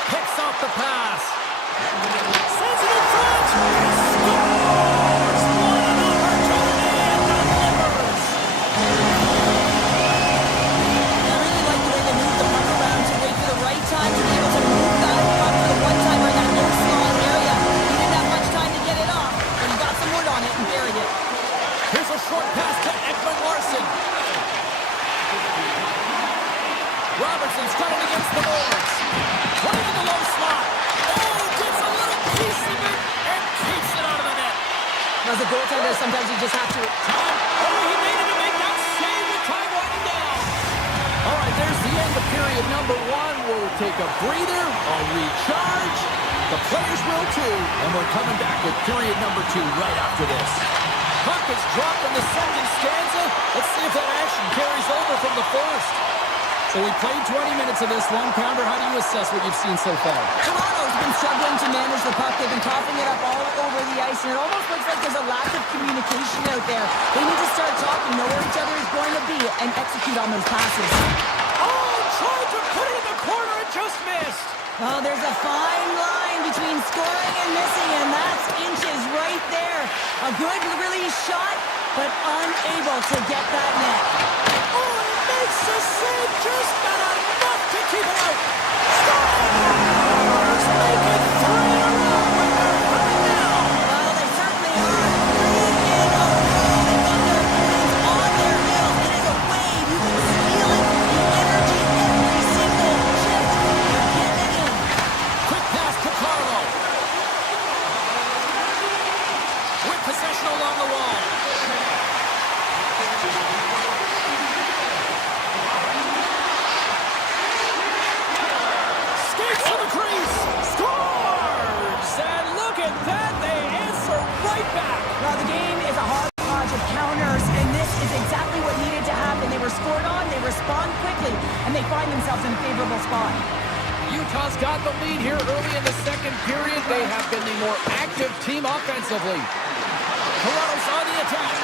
Picks off the pass. Sends it in front. Scores! What an opportunity and delivers! I really like the way they moved the puck around to wait for the right time to be able to move that puck for the one-timer in that low slot area. He didn't have much time to get it off, but he got some wood on it and buried it. Here's a short pass to Ekman Larson. Robertson's got it against the boards. Playing in the low slot. Oh, gets a little piece of it and keeps it out of the net. As a goaltender, sometimes you just have to... Time. Oh, he made it to make that save with time winding down. All right, there's the end of period number one. We'll take a breather, a recharge. The players will too. And we're coming back with period number two right after this. Puck is dropped in the second stanza. Let's see if that action carries over from the first. So we played 20 minutes of this one pounder. How do you assess what you've seen so far? Toronto Colorado's been struggling to manage the puck. They've been tossing it up all over the ice, and it almost looks like there's a lack of communication out there. They need to start talking, know where each other is going to be, and execute on those passes. Oh, tried to put it in the corner and just missed. Oh, there's a fine line between scoring and missing, and that's inches right there. A good release shot, but unable to get that net. Oh, it makes the save, just not enough to keep it out. Stars make it 3 in a row, and they're coming down. Well, they certainly are. 3 in a row. They've got their opponents on their heels. It is a wave. You can feel it. The energy every single shift. They're getting in. Quick pass to Carlo. With possession along the wall. Skates to the crease. Scores! And look at that. They answer right back. Well, the game is a hodgepodge of counters, and this is exactly what needed to happen. They were scored on, they respond quickly, and they find themselves in a favorable spot. Utah's got the lead here early in the second period. They have been the more active team offensively. Toronto's on the attack.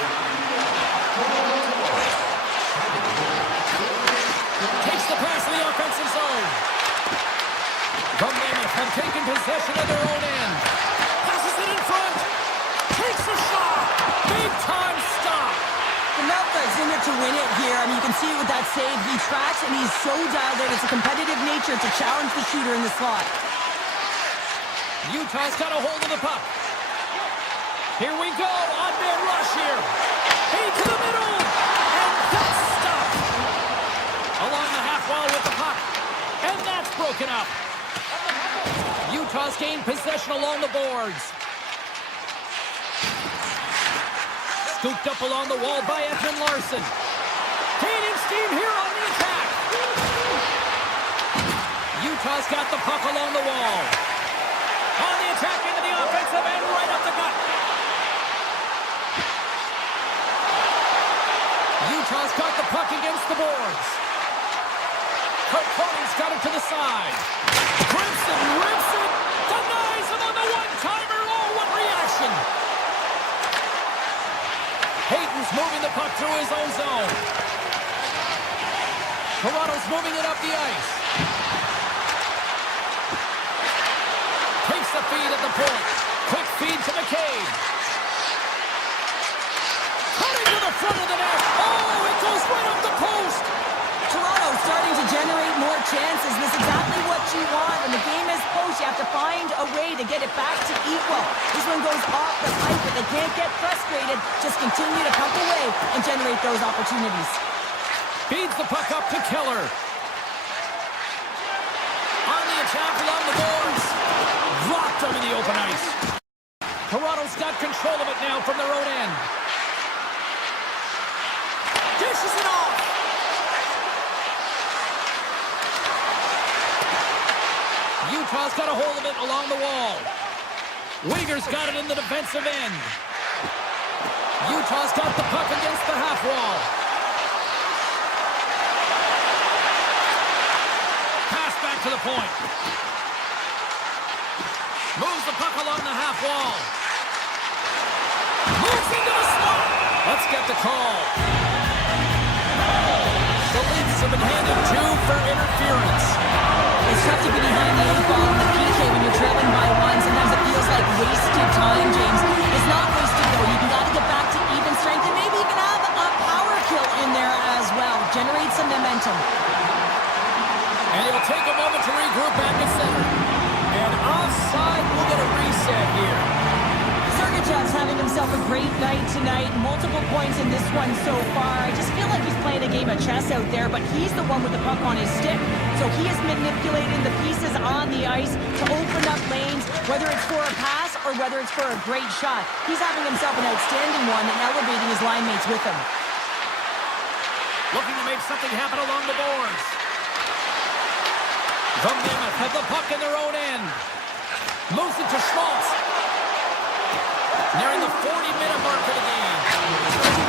Takes the pass in the offensive zone. The Mammoth have taken possession of their own end. Passes it in front. Takes a shot. Big time stop. The Melka's in it to win it here. I mean, you can see it with that save. He tracks, and he's so dialed in. It's a competitive nature to challenge the shooter in the slot. Utah's got a hold of the puck. Here we go. On-man rush here. Hey, to the middle. And that's stopped. Along the half wall with the puck. And that's broken up. Utah's gained possession along the boards. Scooped up along the wall by Edmund Larson. Gaining steam here on the attack. Utah's got the puck along the wall. On the attack into the offensive end, right up the gut. Utah's got the puck against the boards. Cody's got it to the side. Crimson rips it. Denies him on the one-timer. Oh, what reaction. Hayton's moving the puck through his own zone. Toronto's moving it up the ice. Takes the feed at the point. Quick feed to McCabe. Cutting to the front of the net. Oh, it goes right up the post. Toronto starting to generate more chances. This is exactly what you want. When the game is close, you have to find a way to get it back to equal. This one goes off the pipe, but they can't get frustrated. Just continue to pump away and generate those opportunities. Feeds the puck up to Keller. On the attack along the boards. Dropped him in the open ice. Toronto's got control of it now from their own end. Dishes it off. Utah's got a hold of it along the wall. Uyghur's got it in the defensive end. Utah's got the puck against the half wall. Pass back to the point. Moves the puck along the half wall. Moves into the slot. Let's get the call. The Leafs have been handed 2 for interference. It's tough to be behind the 8 ball in the PK when you're trailing by 1. Sometimes it feels like wasted time, James. It's not wasted, though. You can got to get back to even strength, and maybe you can have a power kill in there as well. Generate some momentum. And he'll take a moment to regroup back at center. And offside, we'll get a reset here. Sergachev's having himself a great night tonight. Multiple points in this one so far. I just feel like he's playing a game of chess out there, but he's the one with the puck on his stick. So he is manipulating the pieces on the ice to open up lanes, whether it's for a pass or whether it's for a great shot. He's having himself an outstanding one and elevating his line mates with him. Looking to make something happen along the boards. The Mammoth have the puck in their own end. Moves it to Schmaltz. Nearing the 40-minute mark of the game.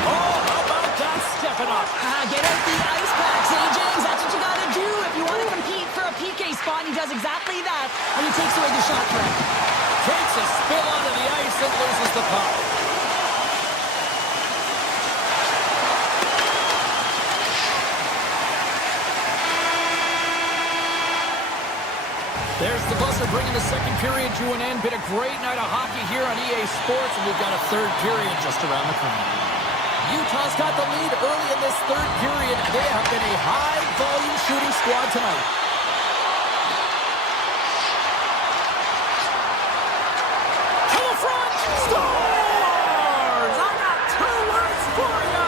Oh, how about that stepping up? Get out the ice packs, hey, James. That's what you got to do if you want to compete for a PK spot, and he does exactly that, and he takes away the shot threat. Takes a spill onto the ice and loses the puck. There's the buzzer bringing the second period to an end. Been a great night of hockey here on EA Sports, and we've got a third period just around the corner. Utah's got the lead early in this third period. They have been a high-volume shooting squad tonight. To the front! Scores! I got two words for you.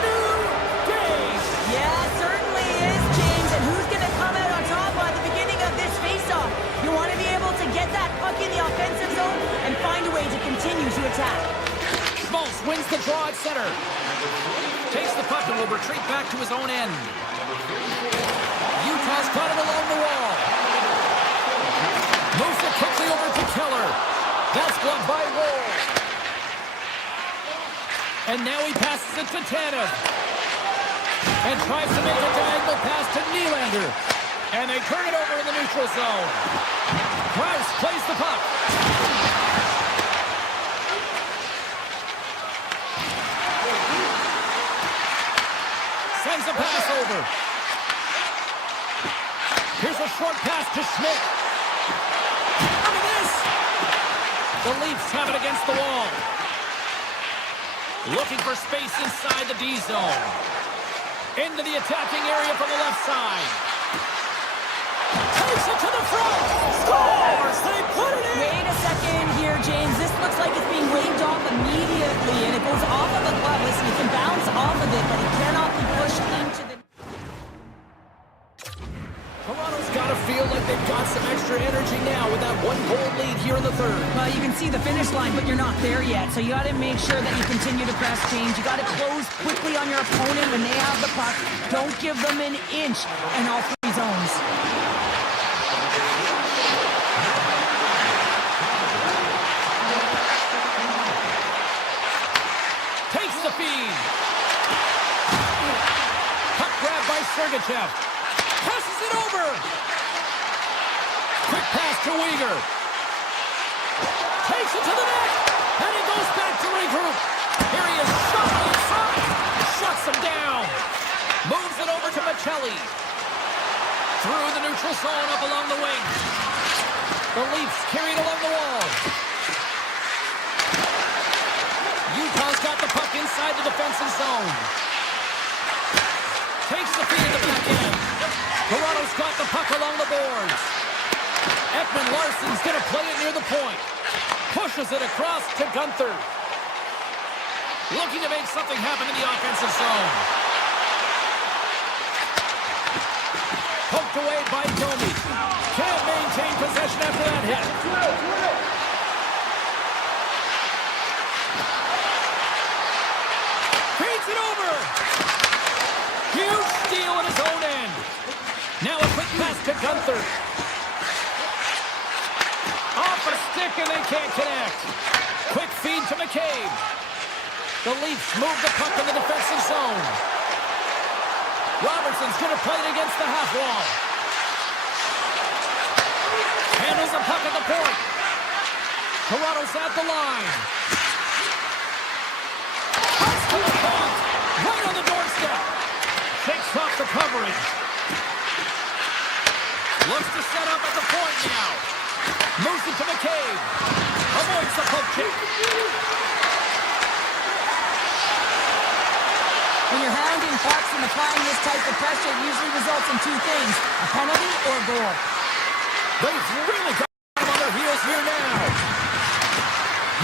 New day. Yeah, it certainly is, James. And who's going to come out on top at the beginning of this faceoff? You want to be able to get that puck in the offensive zone and find a way to continue to attack. Schmaltz wins the draw at center. Takes the puck and will retreat back to his own end. Utah's got it along the wall. Moves it quickly over to Keller. That's blocked by Woll. And now he passes it to Tanev. And tries to make a diagonal pass to Nylander. And they turn it over in the neutral zone. Krause plays the puck. Sends a pass over. Here's a short pass to Schmidt. Look at this! The Leafs have it against the wall. Looking for space inside the D zone. Into the attacking area from the left side. Takes it to the front. Scores! They put it in! Wait a second here, James. This looks like it's being waved off immediately, and it goes off of the glove. Listen, he can bounce off of it, but he cannot be pushed into the... Toronto's got to feel like they've got some extra energy now with that one-goal lead here in the third. Well, you can see the finish line, but you're not there yet. So you got to make sure that you continue to press, James. You got to close quickly on your opponent when they have the puck. Don't give them an inch in all three zones. Takes the feed. Puck grab by Sergachev. Passes it over. Quick pass to Uyghur. Takes it to the net. And he goes back to regroup. Here he is, shot in front. Shuts him down. Moves it over to Michelli. Through the neutral zone up along the wing. The Leafs carried along the wall. Utah's got the puck inside the defensive zone. Takes the feed at the back end. Toronto's got the puck along the boards. Ekman Larsson's going to play it near the point. Pushes it across to Gunther. Looking to make something happen in the offensive zone. Poked away by Domi. Can't maintain possession after that hit. Feeds it over. Huge steal at his own end. Now a quick pass to Gunther. Off a stick and they can't connect. Quick feed to McCabe. The Leafs move the puck in the defensive zone. Robertson's going to play it against the half wall. Handles the puck at the point. Toronto's at the line. Pass to the puck. Right on the doorstep. Takes off the coverage. Looks to set up at the point now. Moves it to McCabe. Avoids the poke check. When you're hounding pucks and applying this type of pressure, it usually results in two things: a penalty or a goal. They've really got them on their heels here now.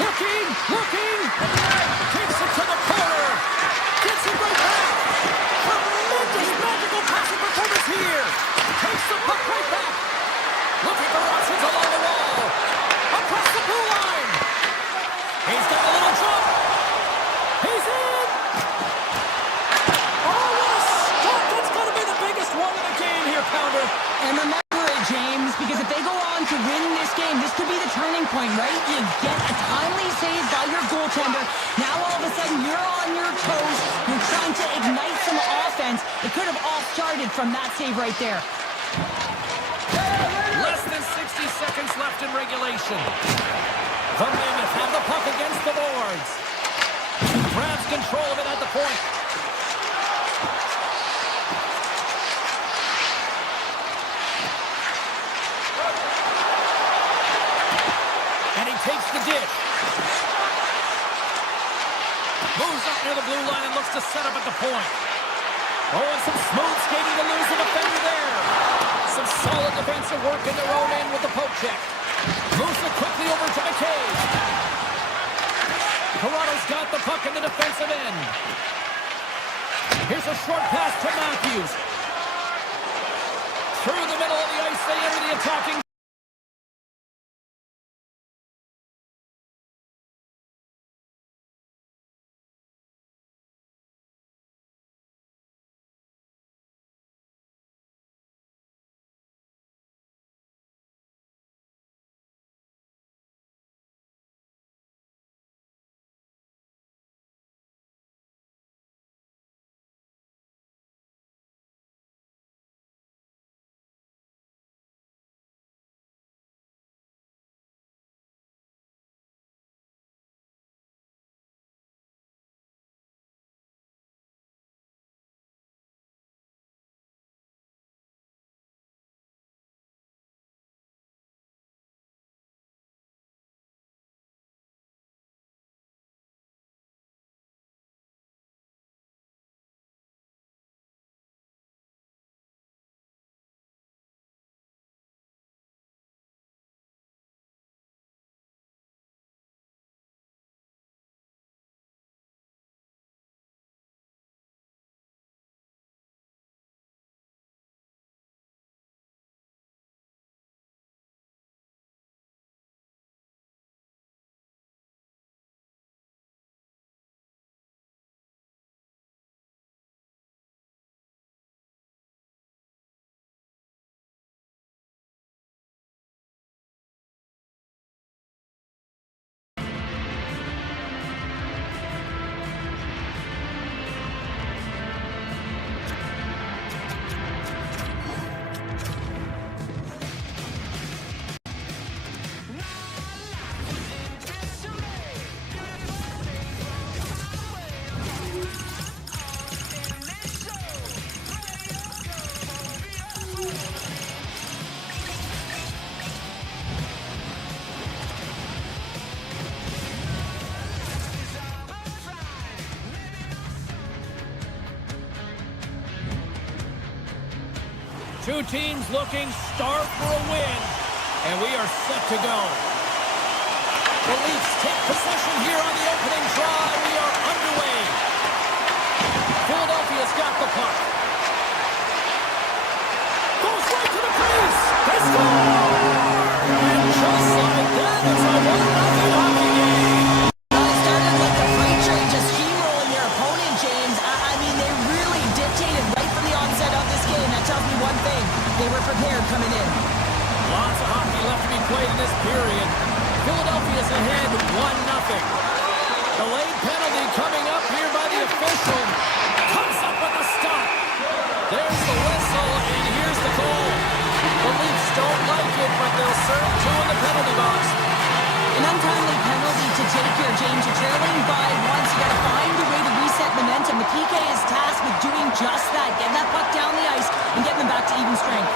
Looking. Takes it to the corner. Gets it right back. Tremendous magical passing performance here. Takes the puck right back. Looking for options along the wall. Across the blue line. He's got a little jump. He's in. Oh, what a stop. That's got to be the biggest one of the game here, Pounder. And remember it, James, because if they go on to win this game, this could be the turning point, right? You get a timely save by your goaltender. Now all of a sudden you're on your toes. You're trying to ignite some offense. It could have all started from that save right there. seconds left in regulation. The Mammoth have the puck against the boards. Grabs control of it at the point. And he takes the dish. Moves up near the blue line and looks to set up at the point. Oh, and some smooth skating to lose the defender there. Some solid defensive work in their own end with the poke check. Moves it quickly over to McKay. Toronto's got the puck in the defensive end. Here's a short pass to Matthews. Through the middle of the ice, they enter the attacking. Two teams looking starved for a win, and we are set to go. The Leafs take possession here on the opening draw. We are underway. Philadelphia's got the puck. Goes right to the crease. They score! And just like that, it's a 1-0 hockey game. Well, it started like a freight train just steamrolling their opponent, James. I mean, they really dictated right from the onset of this game. That tells me one thing. They were prepared coming in. Lots of hockey left to be played in this period. Philadelphia's ahead 1-0. Delayed penalty coming up here by the official. Comes up with a stop. There's the whistle, and here's the goal. The Leafs don't like it, but they'll serve two in the penalty box. An untimely penalty to take here, James. You're trailing by once. You got to find a way to reset momentum. The PK is tasked with doing just that, getting that puck down the ice and getting them back to even strength.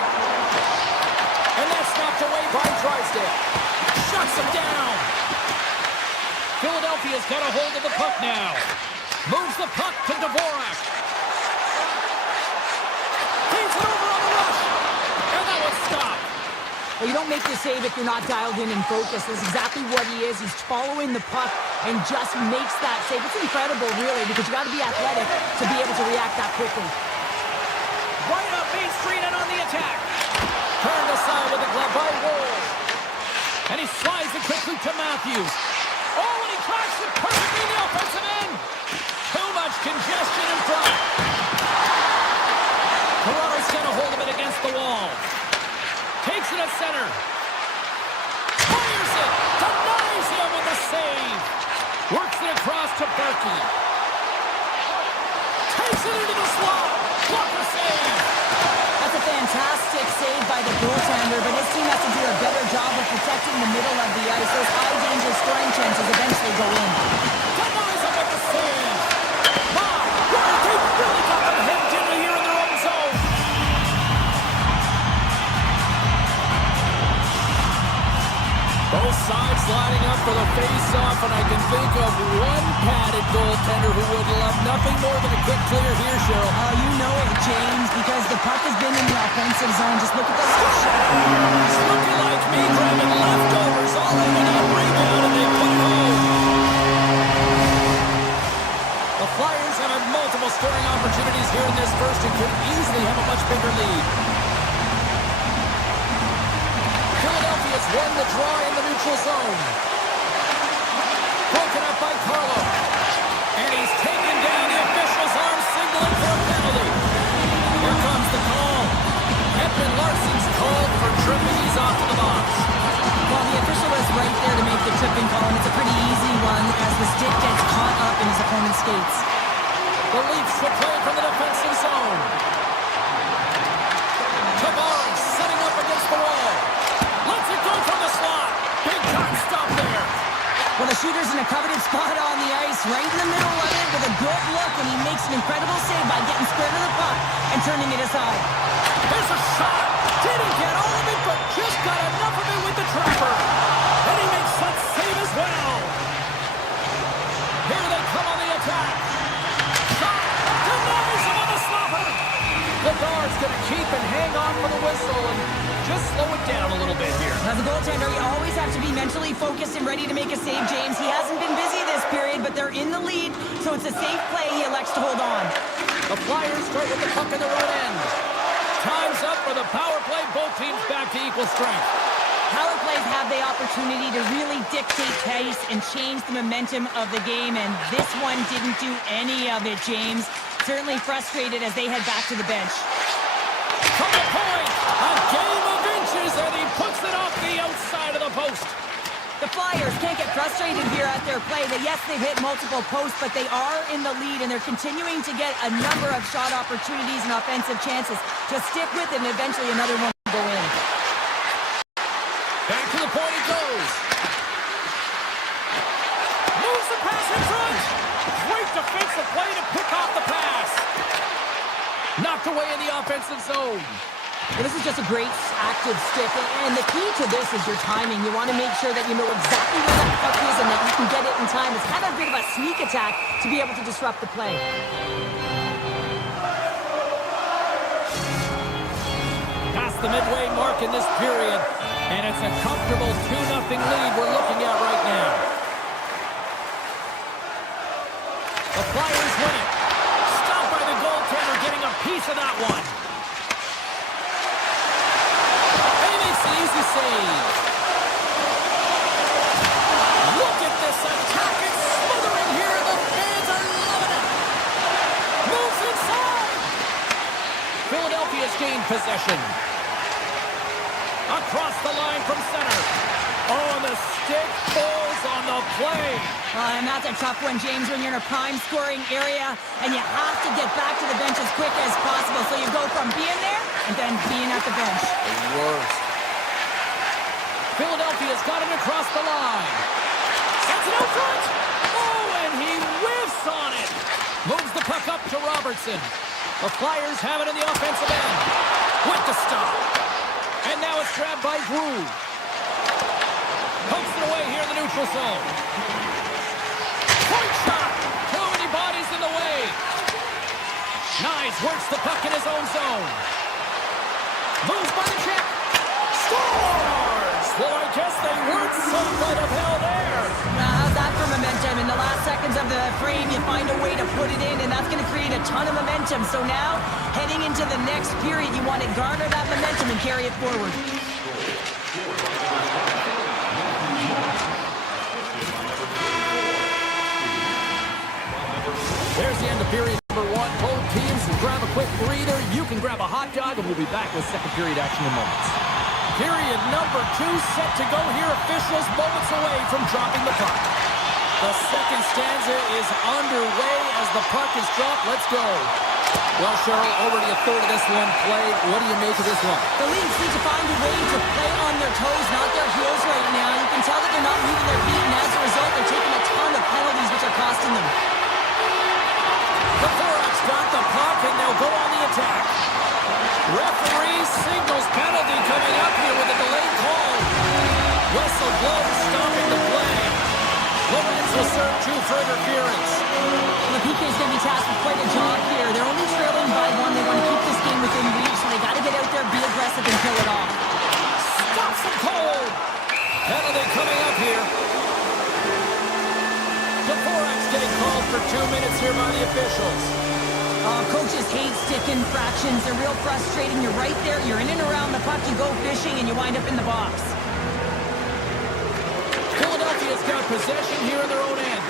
And that's knocked away by Drysdale. Shuts him down. Philadelphia's got a hold of the puck now. Moves the puck to Dvorak. Feeds it over on the rush. And that was stopped. Well, you don't make the save if you're not dialed in and focused. That's exactly what he is. He's following the puck and just makes that save. It's incredible, really, because you got to be athletic to be able to react that quickly. Right up Main Street and on the attack. Turned aside with the glove by Wolf. And he slides it quickly to Matthews. Oh, and he cracks it perfectly in the offensive end. Too much congestion in front. Toronto's got a hold of it against the wall. Takes it at center. Fires it. Denies him with a save. Works it across to Berkey. Takes it into the slot. Blocker save. That's a a fantastic save by the goaltender, but his team has to do a better job of protecting the middle of the ice. Those high-danger scoring chances eventually go in. Tavares up at the save. Wow, they've really got them hemmed in here in their own zone. Both sides lining up for the face-off, and I can think of one padded goaltender who would love nothing more than a quick clear here, Cheryl. Oh, you know it, James, because the puck has been in the offensive zone. Just look at the shot. He's looking like me, grabbing leftovers all over that rebound, and they put it home. The Flyers have had multiple scoring opportunities here in this first and could easily have a much bigger lead. Philadelphia's won the draw in the neutral zone. Broken up by Carlo. And he's taken down the official's arm, signaling for a penalty. Here comes the call. Edmund Larson's called for tripping. He's off to the box. Well, the official was right there to make the tripping call, and it's a pretty easy one as the stick gets caught up in his opponent's skates. The Leafs will play from the defensive zone. Tavares setting up against the wall. Lets it go from the slot. Big time stop there. Well, the shooter's in a coveted spot on the ice, right in the middle of it with a good look, and he makes an incredible save by getting square to the puck and turning it aside. There's a shot. Didn't get all of it, but just got enough of it with the trapper. And he makes that save as well. Here they come on the attack. Shot. Denies him on the stopper. Bedard's going to keep and hang on for the whistle and just slow it down a little bit here. As a goaltender, you always have to be mentally focused and ready to make a save, James. He hasn't been busy this period, but they're in the lead, so it's a safe play. He elects to hold on. The Flyers start with the puck in their own end. Time's up for the power play. Both teams back to equal strength. Power plays have the opportunity to really dictate pace and change the momentum of the game, and this one didn't do any of it, James. Certainly frustrated as they head back to the bench. From the point, a game of inches, and he puts it off the outside of the post. The Flyers can't get frustrated here at their play. Yes, they've hit multiple posts, but they are in the lead, and they're continuing to get a number of shot opportunities and offensive chances to stick with it, and eventually another one will go in. Back to the point it goes. Moves the pass in front. Great defensive play to pick off the pass. Knocked away in the offensive zone. Well, this is just a great active stick, and the key to this is your timing. You want to make sure that you know exactly where that puck is and that you can get it in time. It's kind of a bit of a sneak attack to be able to disrupt the play. Past the midway mark in this period, and it's a comfortable 2-0 lead we're looking at right now. The Flyers win it. Stopped by the goaltender, getting a piece of that one. Easy save. Look at this attack. It's smothering here. The fans are loving it. Moves inside. Philadelphia's gained possession. Across the line from center. Oh, the stick falls on the play. And that's a tough one, James, when you're in a prime scoring area and you have to get back to the bench as quick as possible. So you go from being there and then being at the bench. The worst. Philadelphia's got it across the line. Sends it out front. Oh, and he whiffs on it. Moves the puck up to Robertson. The Flyers have it in the offensive end. With the stop. And now it's grabbed by Drew. Pokes it away here in the neutral zone. Point shot. Too many bodies in the way. Nyes works the puck in his own zone. Moves by the check. Scores! Well, I guess they weren't so good of hell there. How's that for momentum? In the last seconds of the frame, you find a way to put it in, and that's going to create a ton of momentum. So now, heading into the next period, you want to garner that momentum and carry it forward. There's the end of period number 1. Both teams can grab a quick breather. You can grab a hot dog, and we'll be back with second period action in moments. Period number 2 set to go here. Officials moments away from dropping the puck. The second stanza is underway as the puck is dropped. Let's go. Well, Cheryl, already a third of this one played. What do you make of this one? The Leafs need to find a way to play on their toes, not their heels right now. You can tell that they're not moving their feet, and as a result, they're taking a ton of penalties, which are costing them. The Forks got the puck, and they'll go on the attack. Referee signals penalty coming up here with a delayed call. Whistle blows, stopping the play. Lorenz will serve two for interference. The PK is going to be tasked with quite a job here. They're only trailing by one. They want to keep this game within reach, so they got to get out there, be aggressive, and kill it off. Stops him cold. Penalty coming up here. The Forex getting called for 2 minutes here by the officials. Coaches hate stick infractions. They're real frustrating. You're right there. You're in and around the puck. You go fishing, and you wind up in the box. Philadelphia's got possession here in their own end.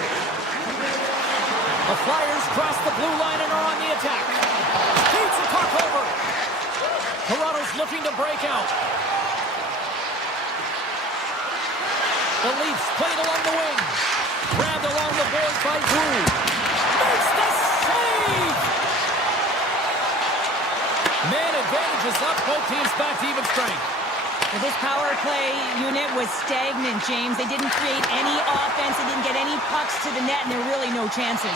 The Flyers cross the blue line and are on the attack. Feeds the puck over. Toronto's looking to break out. The Leafs played along the wing. Grabbed along the boards by Drew. Makes the save! Man advantage is up. Both teams back to even strength. Well, this power play unit was stagnant, James. They didn't create any offense. They didn't get any pucks to the net, and there were really no chances.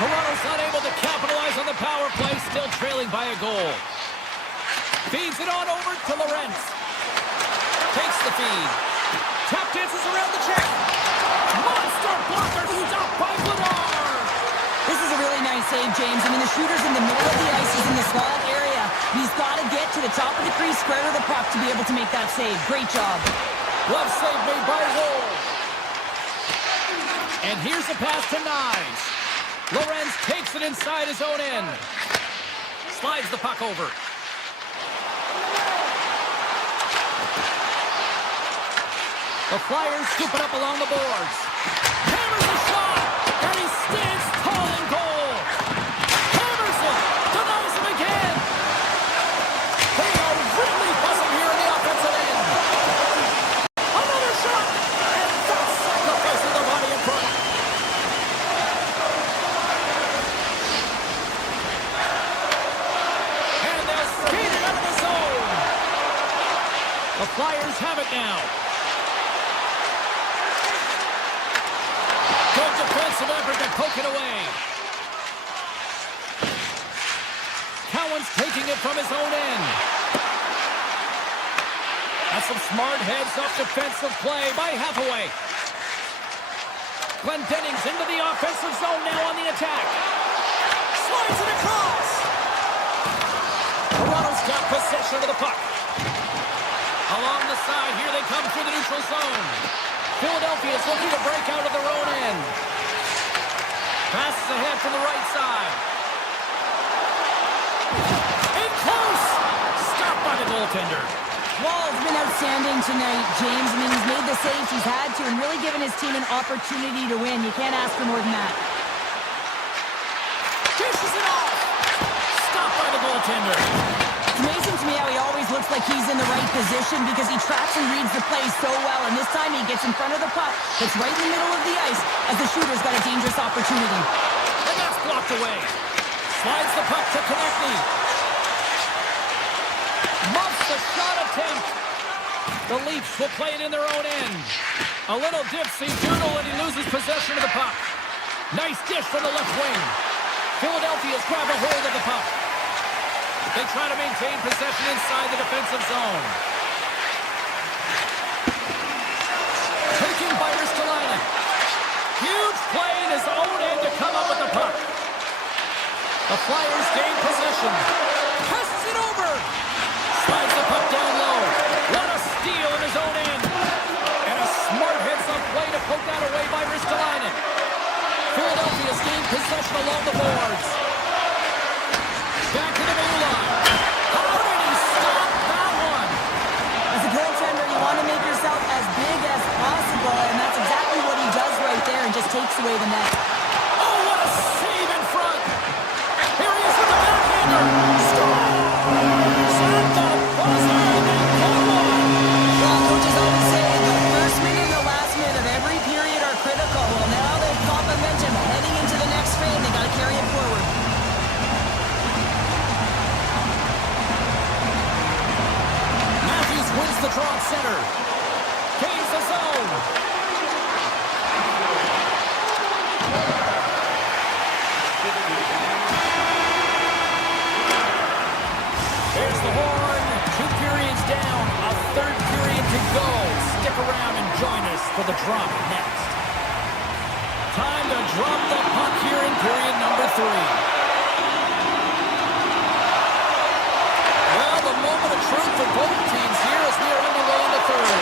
Toronto's unable to capitalize on the power play, still trailing by a goal. Feeds it on over to Lorenz. Takes the feed. Tap dances around the check. Monster blocker stopped by Vladar. This is a really nice save, James. I mean, the shooter's in the middle of the ice. He's in the small area. He's got to get to the top of the crease, square to the puck to be able to make that save. Great job. Love save made by Woll. And here's a pass to Nyes. Lorenz takes it inside his own end. Slides the puck over. The Flyers scoop it up along the boards. Hammers a shot, and he stands tall in goal. Hammers it, denies him again. They are really buzzing here in the offensive end. Another shot, and that's sacrificing the body in front. And they'll skate it out of the zone. The Flyers have it now. Good defensive effort to poke it away. Cowan's taking it from his own end. That's some smart heads-up defensive play by Hathaway. Glendenning's into the offensive zone now on the attack. Slides it across. Toronto's got possession of the puck. Along the side, here they come through the neutral zone. Philadelphia is looking to break out of their own end. Passes ahead from the right side. In close! Stopped by the goaltender. Wall's been outstanding tonight, James. I mean, he's made the saves he's had to and really given his team an opportunity to win. You can't ask for more than that. Dishes it off! Stopped by the goaltender. It's amazing to me how he always looks like he's in the right position because he tracks and reads the play so well. And this time he gets in front of the puck that's right in the middle of the ice as the shooter's got a dangerous opportunity. And that's blocked away. Slides the puck to Konechny. Muffs the shot attempt. The Leafs will play it in their own end. A little dipsy doodle and he loses possession of the puck. Nice dish from the left wing. Philadelphia's grabbed a hold of the puck. They try to maintain possession inside the defensive zone. Taking by Ristolainen. Huge play in his own end to come up with the puck. The Flyers gain possession. Passes it over. Slides the puck down low. What a steal in his own end. And a smart heads-up play to poke that away by Ristolainen. Philadelphia's gained possession along the boards. Back to the blue line. How did he stop that one? As a goaltender, you want to make yourself as big as possible, and that's exactly what he does right there and just takes away the net. Oh, what a save in front. Here he is with the backhander. Scores! At the buzzer, and they pull one. Well, coaches always say the first minute and the last minute of every period are critical. Well, now to go. Stick around and join us for the drop next. Time to drop the puck here in period number 3. Well, the moment of truth for both teams here as we are underway in the third.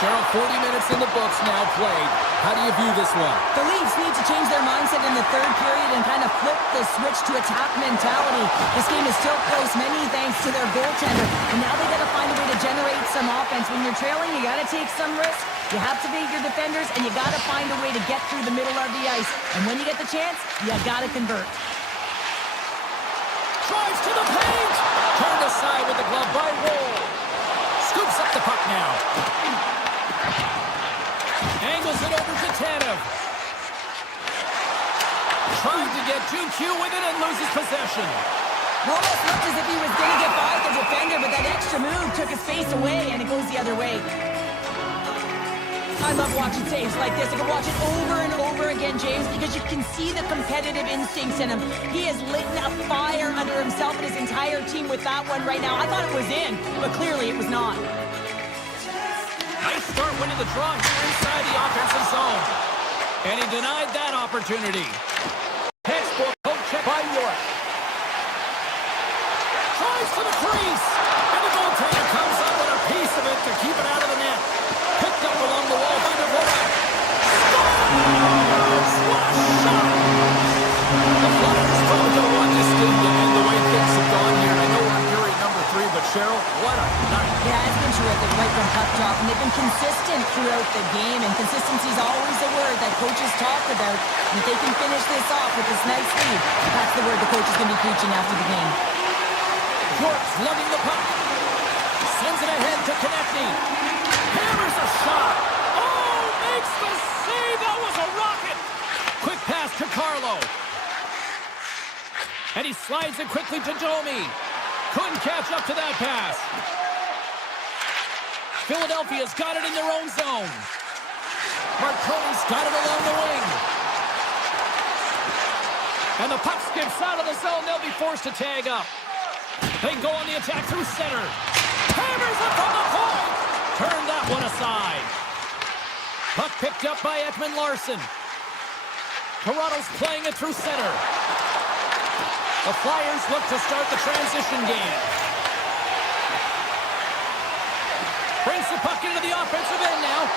Cheryl, 40 minutes in the books now played. How do you view this one? The Leafs need to change their mindset in the third period and kind of flip the switch to attack mentality. This game is still close, many thanks to their goaltender. And now they got to find a way to generate some offense. When you're trailing, you got to take some risks. You have to beat your defenders, and you got to find a way to get through the middle of the ice. And when you get the chance, you got to convert. Drives to the paint! Turned aside with the glove by Woll. Scoops up the puck now. Angles it over to Tanev. Trying to get 2Q with it and loses possession. Almost looked as if he was going to get by the defender, but that extra move took his face away, and it goes the other way. I love watching saves like this. I can watch it over and over again, James, because you can see the competitive instincts in him. He has lit a fire under himself and his entire team with that one right now. I thought it was in, but clearly it was not. Nice start winning the draw here inside the offensive zone. And he denied that opportunity. Textbook poke check by York. Tries to the crease. And the goaltender comes up with a piece of it to keep it out of the net. Picked up along the wall by Devorak. Scores! What a shot! The Flyers probably don't want this game to end the way things have gone here. I know we're in period number 3, but Cheryl, what a night. Yeah, it's been terrific right from puck drop, and they've been consistent throughout the game, and consistency is always a word that coaches talk about. And if they can finish this off with this nice lead, that's the word the coach is going to be preaching after the game. York's lugging the puck. Sends it ahead to Konechny. Hammers a shot. Oh, makes the save. That was a rocket. Quick pass to Carlo. And he slides it quickly to Domi. Couldn't catch up to that pass. Philadelphia's got it in their own zone. Marcone's got it along the wing. And the puck skips out of the zone. They'll be forced to tag up. They go on the attack through center. Hammers it from the point. Turn that one aside. Puck picked up by Ekman Larson. Toronto's playing it through center. The Flyers look to start the transition game. Brings the puck into the offensive end now.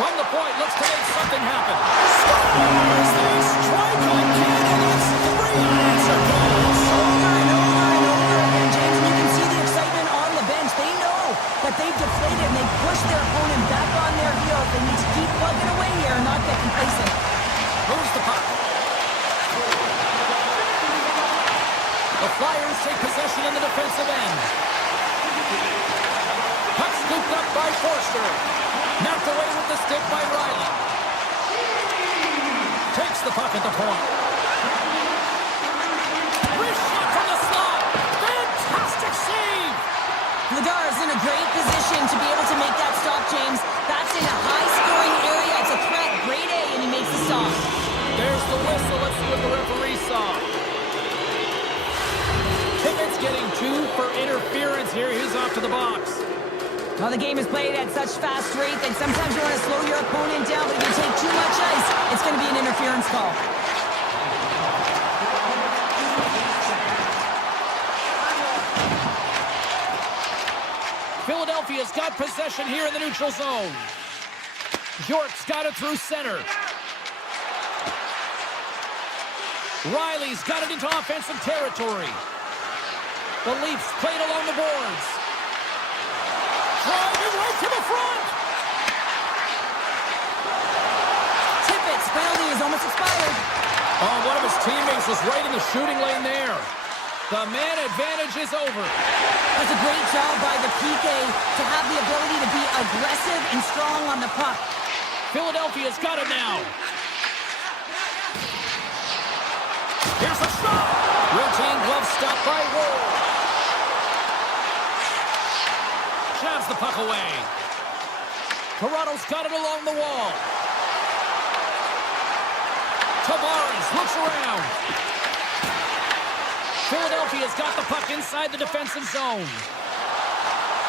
From the point, looks to make something happen. Scores! They strike again, and it's 3 unanswered goals. Over and over and over again, James, and you can see the excitement on the bench. They know that they've deflated and they've pushed their opponent back on their heels. They need to keep plugging away here and not get complacent. Moves the puck. The Flyers take possession in the defensive end. Puck scooped up by Forster. Knocked away with the stick by Riley. Takes the puck at the point. Wrist shot from the slot. Fantastic save. Ladar is in a great position to be able to make that stop, James. That's in a high-scoring area. It's a threat. Grade A, and he makes the stop. There's the whistle. Let's see what the referee saw. Pickett's getting 2 for interference here. He's off to the box. Well, the game is played at such fast rate that sometimes you want to slow your opponent down, but if you take too much ice, it's going to be an interference call. Philadelphia's got possession here in the neutral zone. York's got it through center. Riley's got it into offensive territory. The Leafs played along the boards. Driving right to the front. Tippett's penalty is almost expired. Oh, one of his teammates was right in the shooting lane there. The man advantage is over. That's a great job by the PK to have the ability to be aggressive and strong on the puck. Philadelphia's got it now. Here's a shot. Routine glove stop by Woll. Jabs the puck away. Toronto's got it along the wall. Tavares looks around. Philadelphia's got the puck inside the defensive zone.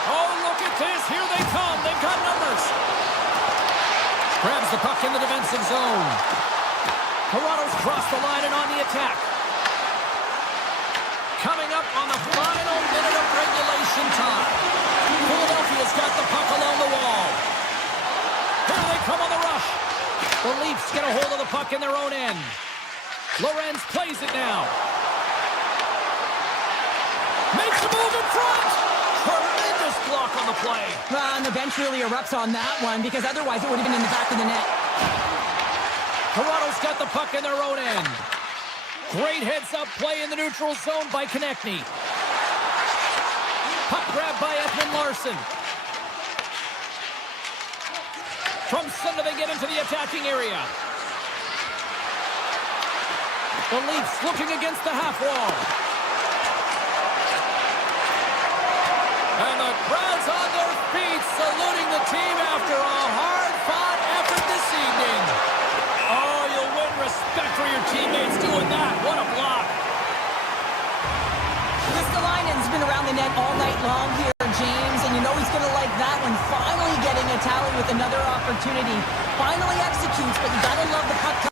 Oh, look at this. Here they come. They've got numbers. Grabs the puck in the defensive zone. Toronto's crossed the line and on the attack. Coming up on the final minute of regulation time. Philadelphia's got the puck along the wall. Here they come on the rush. The Leafs get a hold of the puck in their own end. Lorenz plays it now. Makes a move in front. Tremendous block on the play. And the bench really erupts on that one because otherwise it would have been in the back of the net. Toronto's got the puck in their own end. Great heads-up play in the neutral zone by Konechny. Puck grab by Edmund Larson. From center they get into the attacking area. The Leafs looking against the half wall. And the crowd's on their feet saluting the team after a hard-fought effort this evening. Oh, you'll win respect for your teammates doing that. What a block. Ristolainen's been around the net all night long here, James, and you know he's going to like that one. Finally getting a tally with another opportunity. Finally executes, but you got to love the puck.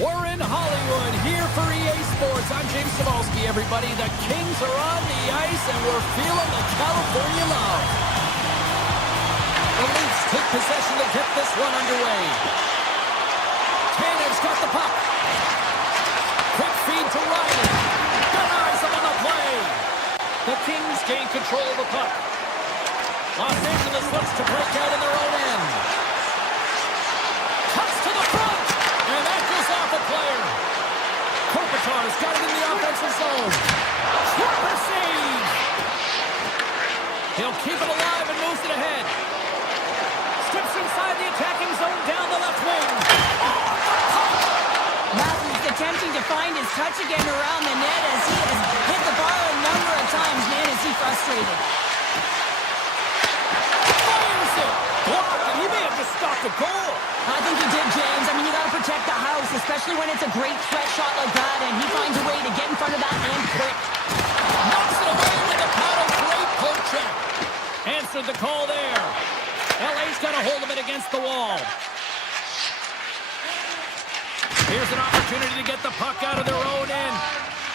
We're in Hollywood here for EA Sports. I'm James Cebulski, everybody. The Kings are on the ice, and we're feeling the California love. The Leafs take possession to get this one underway. Tanner's got the puck. Quick feed to Riley. Denies him on the play. The Kings gain control of the puck. Los Angeles looks to break out in their own end. Cuts to the front. And that goes off a player. Kopitar's got it in the offensive zone. Trapper save. He'll keep it alive and moves it ahead. Steps inside the attacking zone down the left wing. Matthews attempting to find his touch again around the net as he has hit the bar a number of times. Man, is he frustrated. Fires it. Blocked, and he may have just stopped a goal. I think he did, James. I mean, you got to protect the house, especially when it's a great threat shot like that, and he finds a way to get in front of that and quick. Knocks it away with a paddle. Great poke check. Answered the call there. LA's got a hold of it against the wall. Here's an opportunity to get the puck out of their own end.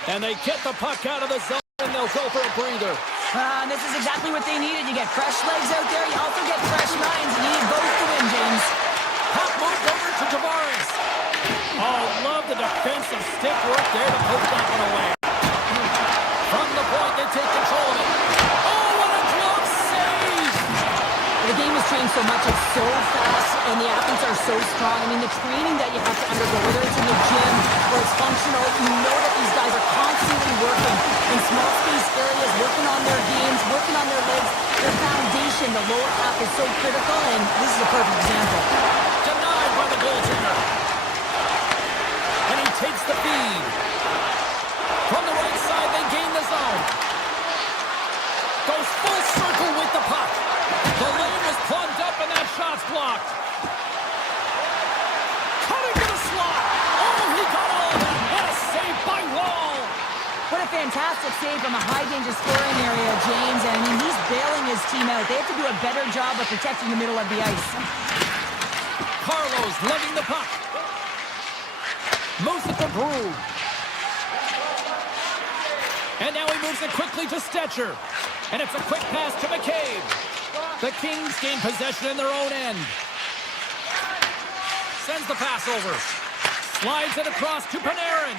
And they get the puck out of the zone, and they'll go for a breather. And this is exactly what they needed. You get fresh legs out there. You also get fresh minds. You need both to win, James. Puck moved over to Tavares. Oh, love the defensive stick work there to poke that one away. From the point, they take control of it. Oh, what a glove save! The game has changed so much. It's so fast, and the athletes are so strong. I mean, the training that you have to undergo, whether it's in the gym or it's functional, you know that these guys are constantly working in small space areas, working on their games, working on their legs. Their foundation, the lower half, is so critical, and this is a perfect example. Denied by the goaltender. And he takes the feed. From the right side, they gain the zone. Goes full circle with the puck. The lane was plugged up, and that shot's blocked. Cutting to the slot. Oh, he got all of that. What a save by Wall. What a a fantastic save from a high-danger scoring area, James. And, I mean, he's bailing his team out. They have to do a better job of protecting the middle of the ice. Carlos lugging the puck. Moves it to Brew. And now he moves it quickly to Stetcher. And it's a quick pass to McCabe. The Kings gain possession in their own end. Sends the pass over. Slides it across to Panarin.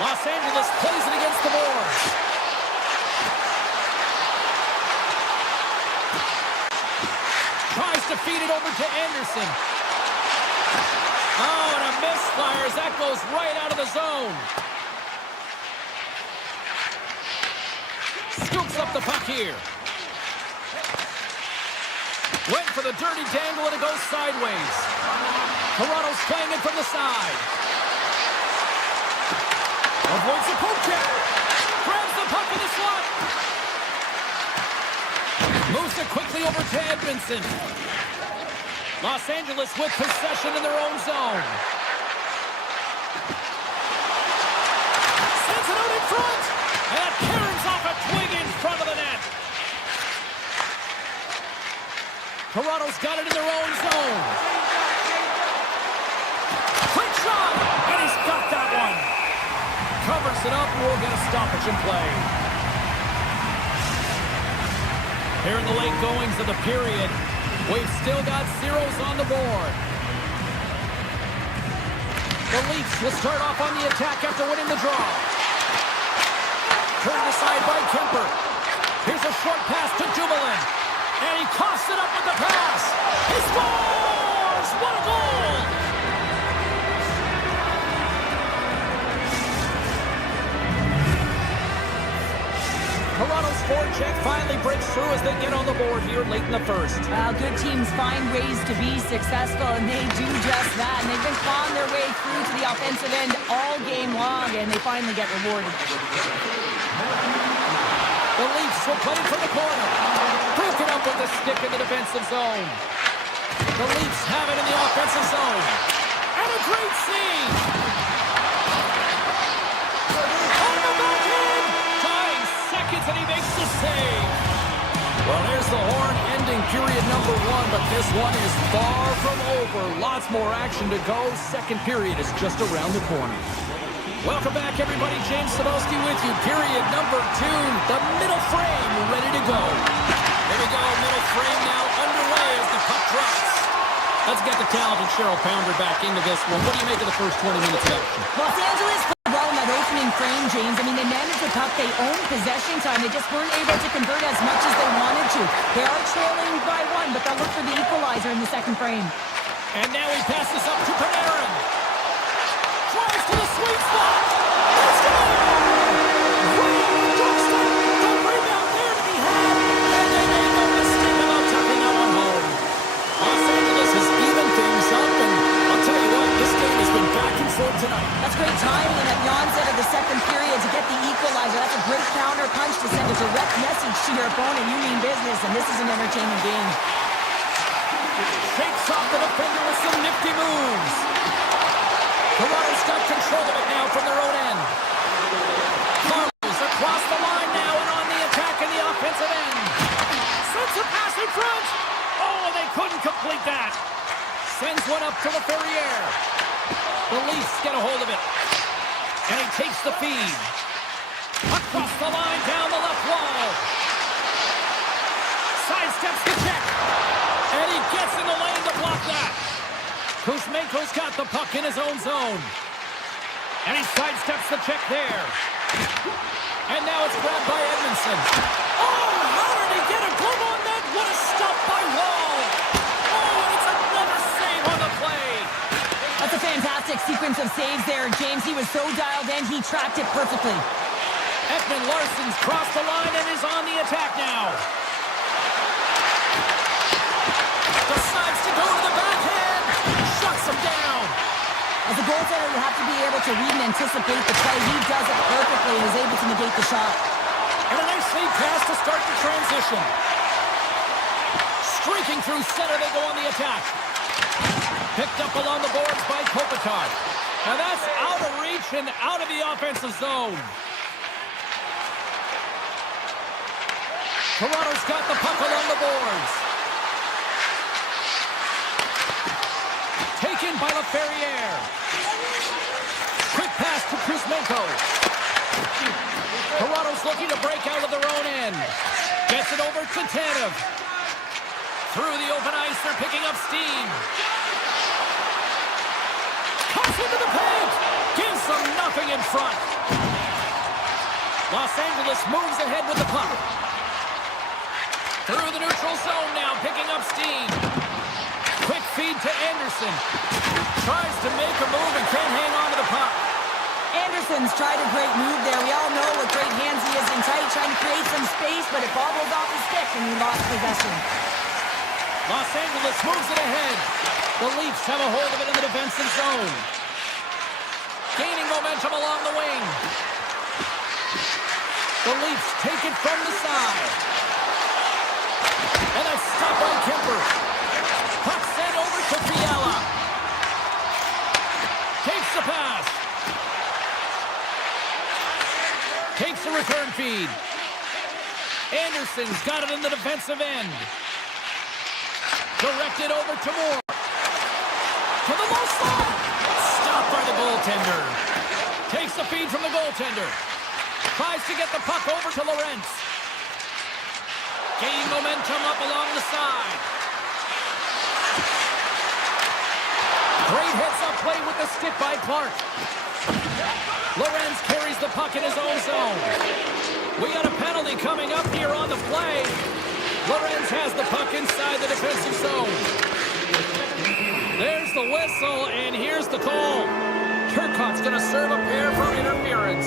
Los Angeles plays it against the boards. Tries to feed it over to Anderson. Oh, and a misfire as that goes right out of the zone. Scoops up the puck here. Went for the dirty dangle and it goes sideways. Toronto's playing it from the side. Avoids the poke check. Grabs the puck in the slot. Moves it quickly over to Edmondson. Los Angeles with possession in their own zone. Sends it out in front. And Karen's off a twig in front of the net. Toronto's got it in their own zone. Quick shot. And he's got that one. Covers it up, and we'll get a stoppage in play. Here in the late goings of the period, we've still got zeros on the board. The Leafs will start off on the attack after winning the draw. Turned aside by Kemper. Here's a short pass to Dumoulin. And he coughs it up with the pass. He scores! What a goal! Toronto's forecheck finally breaks through as they get on the board here late in the first. Well, good teams find ways to be successful, and they do just that. And they've been clawing their way through to the offensive end all game long, and they finally get rewarded. The Leafs will play it from the corner. Broken up with the stick in the defensive zone. The Leafs have it in the offensive zone. And a great save! On the backhand! Tying seconds and he makes the save. Well, there's the horn ending period number one, but this one is far from over. Lots more action to go. Second period is just around the corner. Welcome back, everybody. James Cebulski with you. Period number two. The middle frame ready to go. Here we go. Middle frame now underway as the puck drops. Let's get the talented Cheryl Pounder back into this one. What do you make of the first 20 minutes of action? Los Angeles played well in that opening frame, James. I mean, they managed the puck. They owned possession time. They just weren't able to convert as much as they wanted to. They are trailing by one, but they'll look for the equalizer in the second frame. And now he passes up to Panarin. Tries to the sweet spot. Let's go! The rebound there to be had. And they made no mistake about tucking that one home. Los Angeles has evened things up, and I'll tell you what, this game has been back and forth tonight. That's great timing at the onset of the second period to get the equalizer. That's a great counter punch to send a direct message to your opponent. You mean business, and this is an entertaining game. Shakes off the defender with some nifty moves. Toronto's got control of it now from their own end. Carlos across the line now and on the attack in the offensive end. Sends a pass in front. Oh, they couldn't complete that. Sends one up to the Ferriere. The Leafs get a hold of it. And he takes the feed. Across the line down the left wall. Sidesteps the check. And he gets in the lane to block that. Kuzmenko's got the puck in his own zone. And he sidesteps the check there. And now it's grabbed by Edmondson. Oh, how did he get a glove on that? What a stop by Wall. Oh, and it's another save on the play. That's a fantastic sequence of saves there, James. He was so dialed in, he tracked it perfectly. Ekman Larsson's crossed the line and is on the attack now. Decides to go to the backhand. Shuts him down. As a goaltender, you have to be able to read and anticipate the play. He does it perfectly and is able to negate the shot. And a nice lead pass to start the transition. Streaking through center, they go on the attack. Picked up along the boards by Kopitar. Now that's out of reach and out of the offensive zone. Toronto's got the puck along the boards. Taken by LaFerriere. Quick pass to Kuzmenko. Toronto's looking to break out of their own end. Gets it over to Tanev. Through the open ice, they're picking up steam. Comes into the paint. Gives them nothing in front. Los Angeles moves ahead with the puck. Through the neutral zone now, picking up steam. Quick feed to Anderson. Tries to make a move and can't hang on to the puck. Anderson's tried a great move there. We all know what great hands he is in tight, trying to create some space, but it bobbled off his stick and he lost possession. Los Angeles moves it ahead. The Leafs have a hold of it in the defensive zone. Gaining momentum along the wing. The Leafs take it from the side. And that's stopped by Kemper. Puck sent over to Fiala. Takes the pass. Takes the return feed. Anderson's got it in the defensive end. Directed over to Moore. To the low slot. Stopped by the goaltender. Takes the feed from the goaltender. Tries to get the puck over to Lorentz. Gaining momentum up along the side. Great heads-up play with the stick by Clark. Lorentz carries the puck in his own zone. We got a penalty coming up here on the play. Lorentz has the puck inside the defensive zone. There's the whistle, and here's the call. Turcotte's going to serve a pair for interference.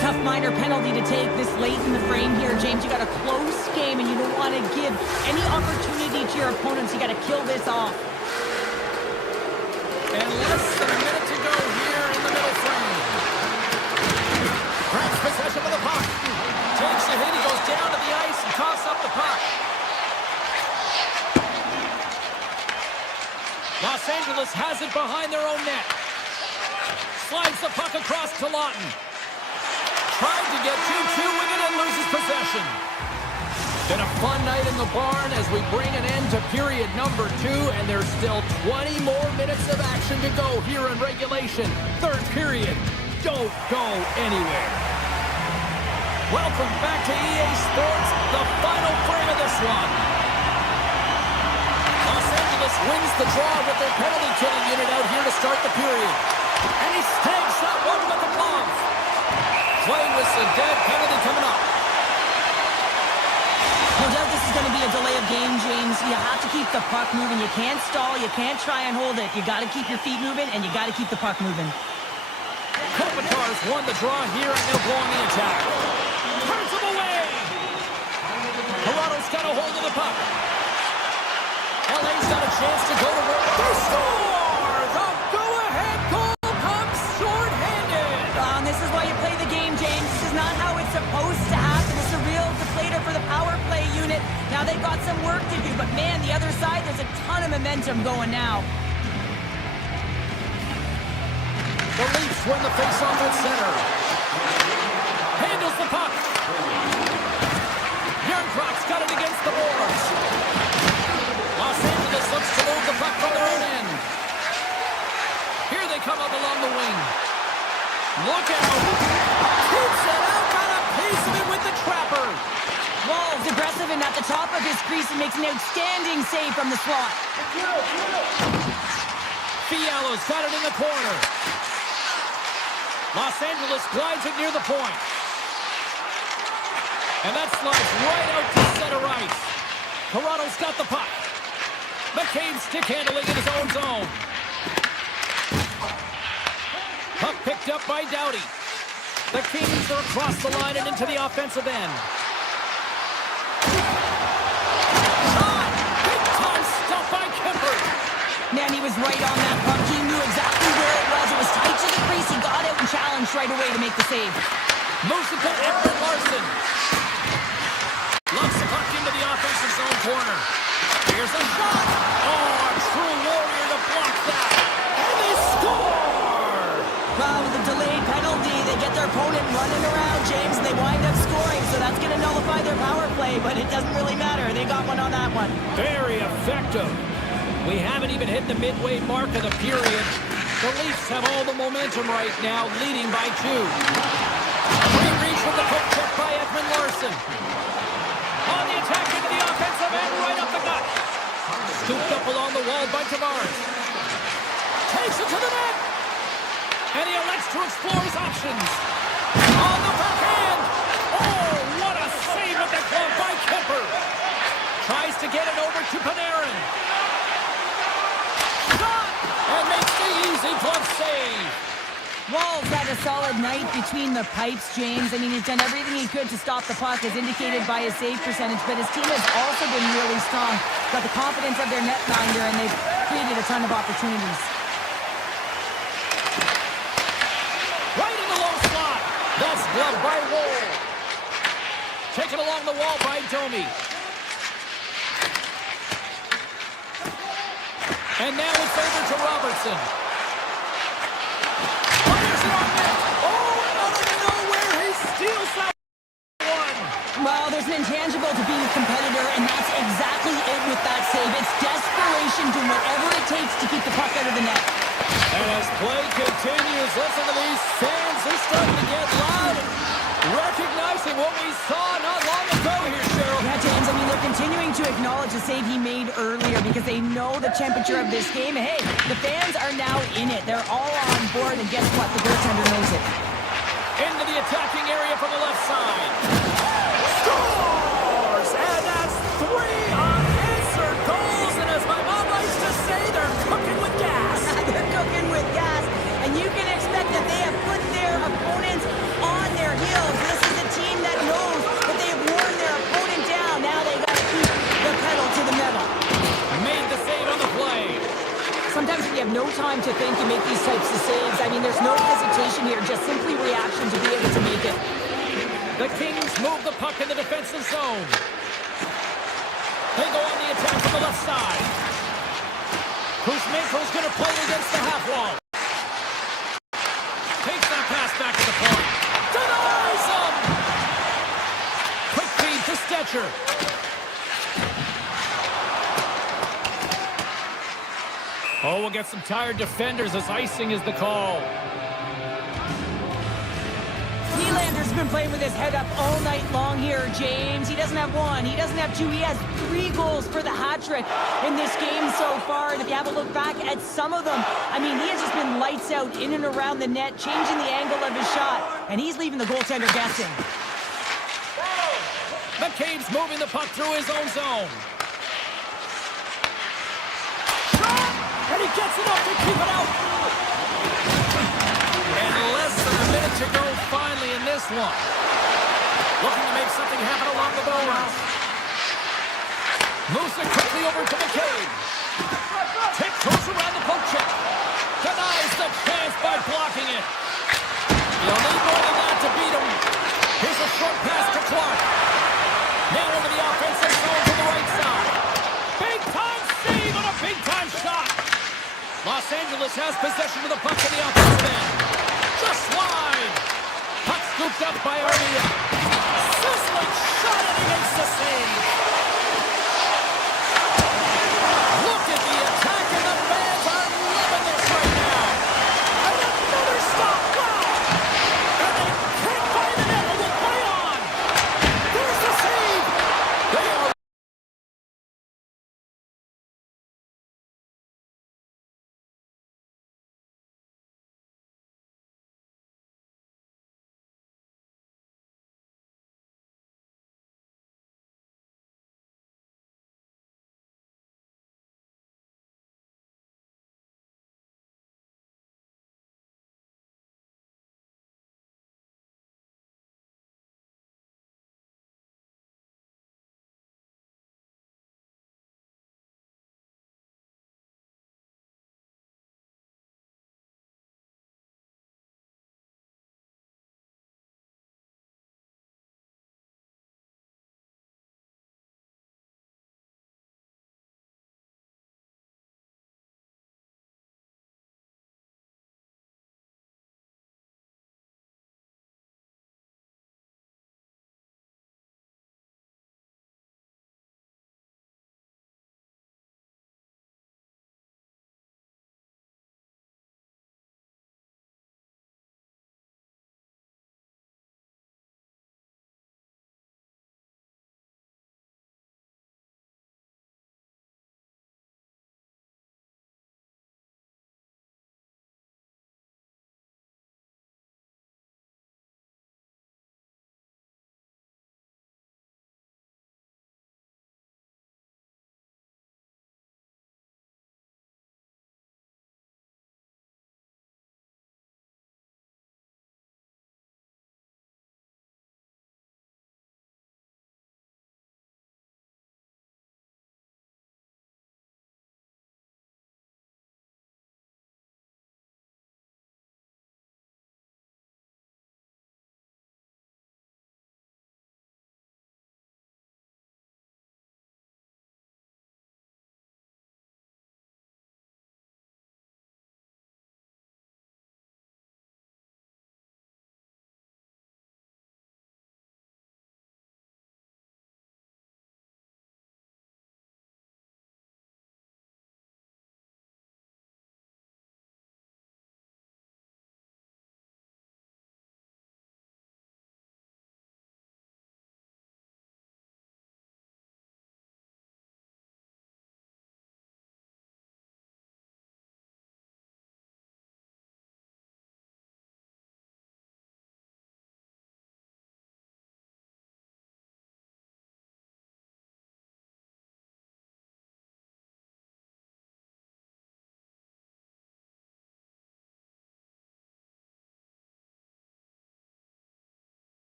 Tough minor penalty to take this late in the frame here, James. You got a close game, and you don't want to give any opportunity to your opponents. You got to kill this off. And less than a minute to go here in the middle frame. Grabs possession of the puck. Takes a hit. He goes down to the ice and tosses up the puck. Los Angeles has it behind their own net. Slides the puck across to Lawton. Tried to get 2-2 with it and loses possession. Been a fun night in the barn as we bring an end to period number 2, and there's still 20 more minutes of action to go here in regulation. Third period. Don't go anywhere. Welcome back to EA Sports, the final frame of this one. Los Angeles wins the draw with their penalty-killing unit out here to start the period. And he snags that one with the glove. Playing with some dead penalty coming up. No doubt this is going to be a delay of game, James. You have to keep the puck moving. You can't stall. You can't try and hold it. You got to keep your feet moving, and you got to keep the puck moving. Kopitar's won the draw here, and they'll go on the attack. Turns him away. Toronto's got a hold of the puck. LA's got a chance to go to work. They score! The go-ahead goal comes short-handed. And this is why you play the game, James. This is not how it's supposed to happen. It's a real deflator for the power play unit. Now they've got some work to do, but man, the other side, there's a ton of momentum going now. The Leafs win the face-off at center. Handles the puck. Yarncroft's got it against the boards. Los Angeles looks to move the puck from their own end. Here they come up along the wing. Look out. Keeps it out. Got a piece of it with the trapper. Walls aggressive and at the top of his crease and makes an outstanding save from the slot. Fiala's got it in the corner. Los Angeles glides it near the point. And that slides right out to center ice. Toronto's got the puck. McCabe stick handling in his own zone. Puck picked up by Doughty. The Kings are across the line and into the offensive end. Shot! Big time stop by Kemper. Man, he was right on that puck. He knew exactly where it was. It was tight to the crease. He got out and challenged right away to make the save. Moves it to Edward Larson. Lumps the puck into the offensive zone corner. Here's a shot. Oh, a true warrior to block that. And they score! Well, with a delayed penalty, they get their opponent running around, James, and they wind up scoring. So that's going to nullify their power play. play, but it doesn't really matter. They got one on that one. Very effective. We haven't even hit the midway mark of the period. The Leafs have all the momentum right now, leading by 2. Great reach from the poke check by Edmund Larson. On the attack into the offensive end, right up the gut. Scooped up along the wall by Tavares. Takes it to the net. And he elects to explore his options. On the backhand. Oh, what a save with the glove by Kemper. Tries to get it over to Panarin. Shot! And makes the easy glove save. Wall's had a solid night between the pipes, James. I mean, he's done everything he could to stop the puck, as indicated by his save percentage, but his team has also been really strong. Got the confidence of their netminder, and they've created a ton of opportunities. Right in the low slot. That's gloved by Wall. Taken along the wall by Domi. And now it's over to Robertson. Fires it on net. Oh, and out of nowhere, he steals that one. Well, there's an intangible to being a competitor, and that's exactly it with that save. It's desperation, doing whatever it takes to keep the puck out of the net. And as play continues, listen to these fans. They're starting to get loud, recognizing what we saw not long ago here, Cheryl. Yeah, James, I mean, they're continuing to acknowledge the save he made earlier because they know the temperature of this game. And hey, the fans are now in it. They're all on board, and guess what? The goaltender knows it. Into the attacking area from the left side. Scores! And that's 3 unanswered goals. And as my mom likes to say, they're cooking with gas. They're cooking with gas, and you can expect that they have put their opponents on their heels. This is a team that knows that they have worn their opponent down. Now they got to keep the pedal to the metal. Made the save on the play. Sometimes when you have no time to think, you make these types of saves. I mean, there's no hesitation here, just simply reaction to be able to make it. The Kings move the puck in the defensive zone. They go on the attack from the left side. Kuzmenko's going to play it against the half wall. Takes that pass back to the point. Denies him! Quick feed to Stetcher. Oh, we'll get some tired defenders as icing is the call. Nylander's been playing with his head up all night long here, James. He doesn't have 1, he doesn't have 2, he has 3 goals for the hat-trick in this game so far. And if you have a look back at some of them, I mean, he has just been lights out in and around the net, changing the angle of his shot, and he's leaving the goaltender guessing. McCabe's moving the puck through his own zone. And he gets it up to keep it out. And less than a minute to go finally in this one. Looking to make something happen along the boards. Moves it quickly over to McCabe. Tiptoes around the poke check. Denies the chance by blocking it. You'll need more than that to beat him. Here's a short pass to Clark. Now into the offensive zone to the right side. Big time save on a big time shot. Los Angeles has possession of the puck in the offensive end. Just wide. Puck scooped up by Armia. Sizzling shot and he makes the save.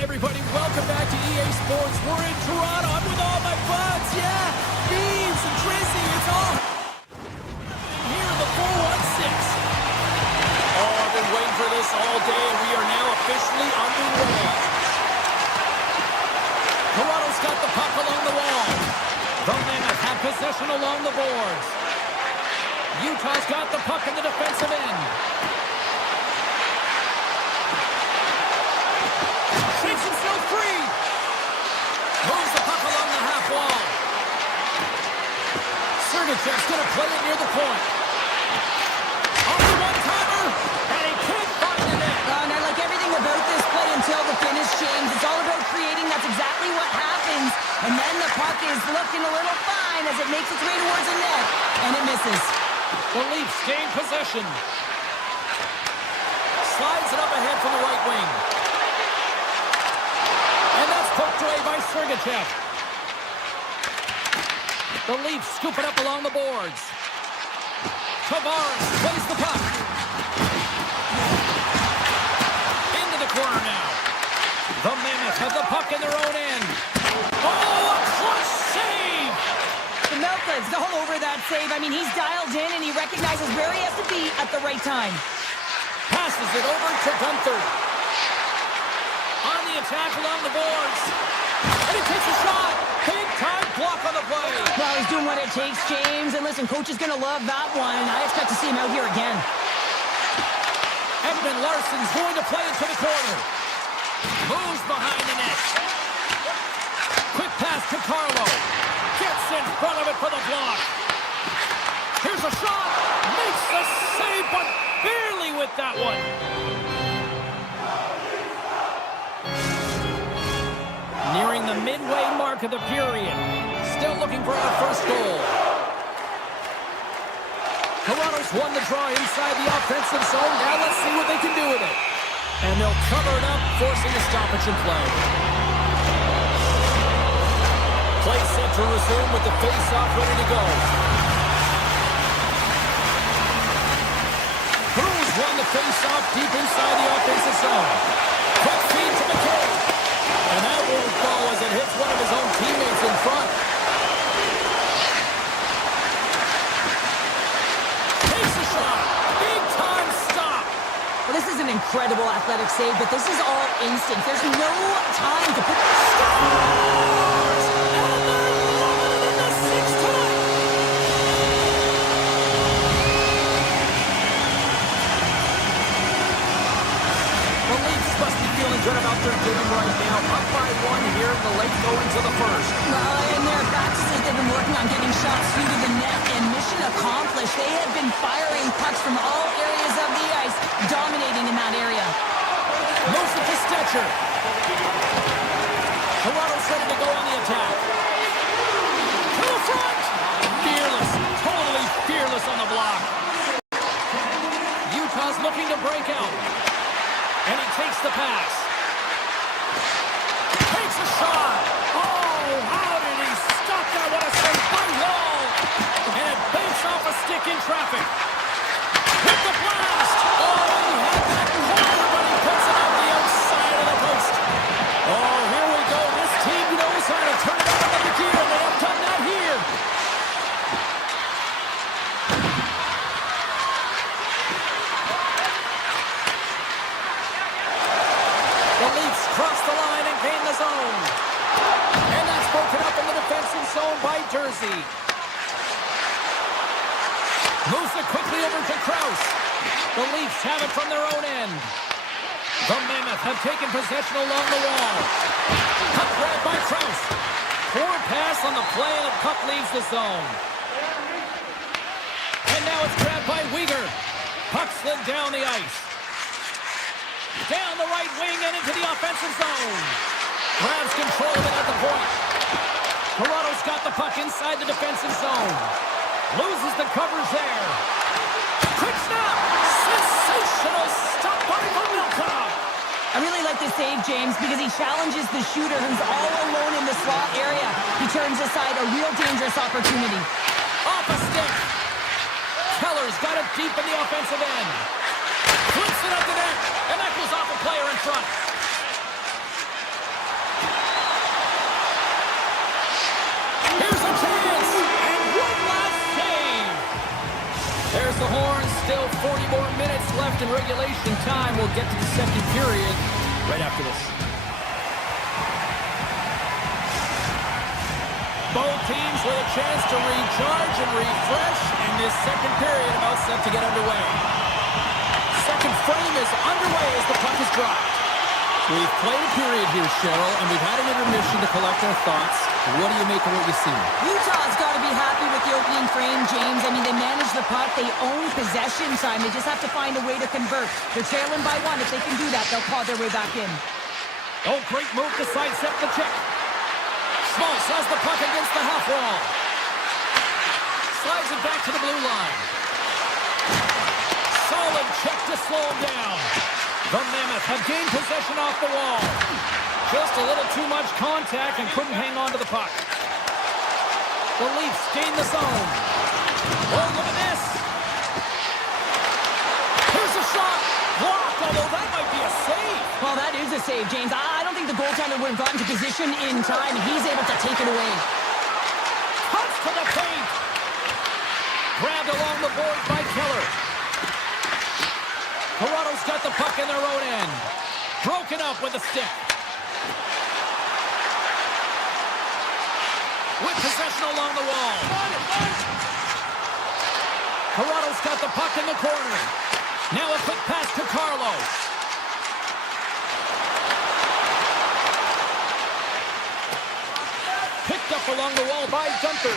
Hi, everybody. Welcome back to EA Sports. We're in Toronto. I'm with all my buds. Yeah, Beaves and Drizzy. It's all here in the 416. Oh, I've been waiting for this all day, and we are now officially underway. Toronto's got the puck along the wall. The Mammoth have possession along the boards. Utah's got the puck in the defensive end. Shakes himself free. Moves the puck along the half wall. Sergachev's going to play it near the point. Off the one-timer, and he can't find the net. And I like everything about this play until the finish, James. It's all about creating. That's exactly what happens. And then the puck is looking a little fine as it makes its way towards the net, and it misses. The Leafs gain possession. Slides it up ahead from the right wing. And that's poked away by Sergachev. The Leafs scoop it up along the boards. Tavares plays the puck. Into the corner now. The Mammoth have the puck in their own end. Oh, a clutch save! The Melka's all over that save. I mean, he's dialed in and he recognizes where he has to be at the right time. Passes it over to Gunther. On the attack along the boards. And he takes a shot. Big time block on the play. Well, he's doing what it takes, James. And listen, coach is going to love that one. I expect to see him out here again. Edmund Larsson's going to play it to the corner. Moves behind the net. Quick pass to Carlo. Gets in front of it for the block. Here's a shot. Makes the save, but barely with that one. Nearing the midway mark of the period. Still looking for our first goal. Toronto's won the draw inside the offensive zone. Now let's see what they can do with it. And they'll cover it up, forcing a stoppage in play. Play set to resume with the face-off ready to go. Cruz won the face-off deep inside the offensive zone. Quick feed to McKay. And that won't go as it hits one of his own teammates in front. Takes a shot. Big time stop. Well, this is an incredible athletic save, but this is all instinct. There's no time to put stars. And they're loving it in the sixth time. The Leafs must be feeling good about their game right now. Up by one here in the late going to the first. Well, in their practices, they've been working on getting shots through to the net, and mission accomplished. They have been firing pucks from all areas of the ice, dominating in that area. Moves it to Stetcher. Toronto's ready to go on the attack. To the front! Fearless, totally fearless on the block. Utah's looking to break out. And he takes the pass. Takes a shot. Oh, how did he stop that? What a save by Wall. And it banks off a stick in traffic. With the blast. Oh, he had that corner, but he puts it on the outside of the post. Oh, here we go. This team knows how to turn it up another gear, and they have done that here. The Leafs cross the line and gain the zone. And that's broken up in the defensive zone by Jersey. Moves it quickly over to Krause. The Leafs have it from their own end. The Mammoth have taken possession along the wall. Puck grabbed by Krause. Poor pass on the play, and the puck leaves the zone. And now it's grabbed by Weegar. Puck slid down the ice. Down the right wing and into the offensive zone. Grabs control of it at the point. Toronto's got the puck inside the defensive zone. Loses the covers there. Quick snap. Sensational stop by Mammoth. I really like this save, James, because he challenges the shooter who's all alone in the slot area. He turns aside a real dangerous opportunity. Off a stick. Keller's got it deep in the offensive end. Flips it up the net, and that goes off a player in front. Still 40 more minutes left in regulation time. We'll get to the second period right after this. Both teams with a chance to recharge and refresh, and this second period about set to get underway. Second frame is underway as the puck is dropped. We've played a period here, Cheryl, and we've had an intermission to collect our thoughts. What do you make of what you've seen? Utah's got to be happy with the opening frame, James. I mean, they manage the puck. They own possession time. They just have to find a way to convert. They're trailing by one. If they can do that, they'll claw their way back in. Oh, great move to sidestep the check. Schmaltz has the puck against the half wall. Slides it back to the blue line. Solid check to slow him down. The Mammoth have gained possession off the wall. Just a little too much contact and couldn't hang on to the puck. The Leafs gain the zone. Oh, look at this. Here's a shot. Blocked, although that might be a save. Well, that is a save, James. I don't think the goaltender would have gotten to position in time, and he's able to take it away. Cuts to the paint. Grabbed along the boards by Keller. Toronto's got the puck in their own end. Broken up with a stick. With possession along the wall. Toronto's got the puck in the corner. Now a quick pass to Carlos. Picked up along the wall by Gunther.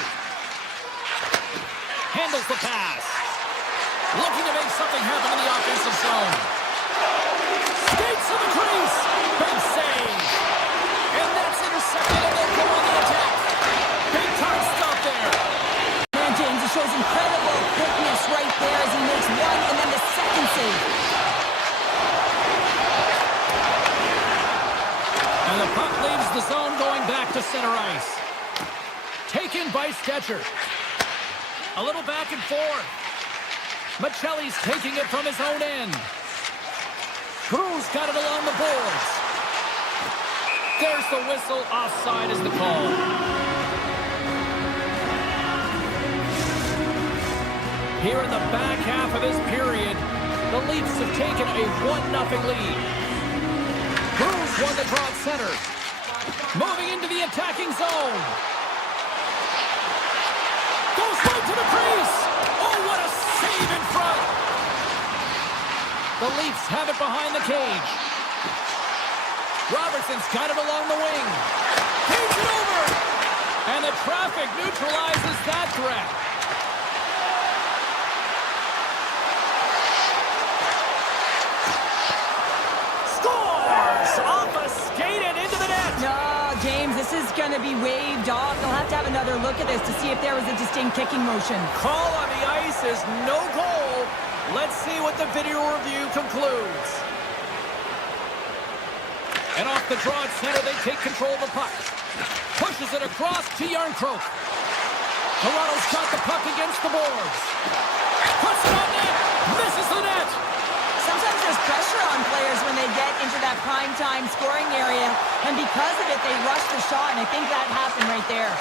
Handles the pass. Looking to make something happen in the offensive zone. Skates to the crease. Big save. And that's intercepted, and they'll go on the attack. Big time stop there. Man, James, he shows incredible quickness right there as he makes one and then the second save. And the puck leaves the zone going back to center ice. Taken by Stetcher. A little back and forth. Michelli's taking it from his own end. Cruz got it along the boards. There's the whistle. Offside is the call. Here in the back half of this period, the Leafs have taken a 1-0 lead. Cruz won the draw at center. Moving into the attacking zone. Goes right to the crease. Oh, what a save in front. The Leafs have it behind the cage. Robertson's got it along the wing. Takes it over. And the traffic neutralizes that threat. Scores! Off a skate and into the net. No, James, this is going to be waved off. They'll have to have another look at this to see if there was a distinct kicking motion. Call on the ice is no goal. Let's see what the video review concludes. And off the draw at center, they take control of the puck. Pushes it across to Yarncroke. Toronto's got the puck against the boards. Puts it on net. Misses the net. Sometimes there's pressure on players when they get into that prime-time scoring area, and because of it, they rush the shot, and I think that happened right there.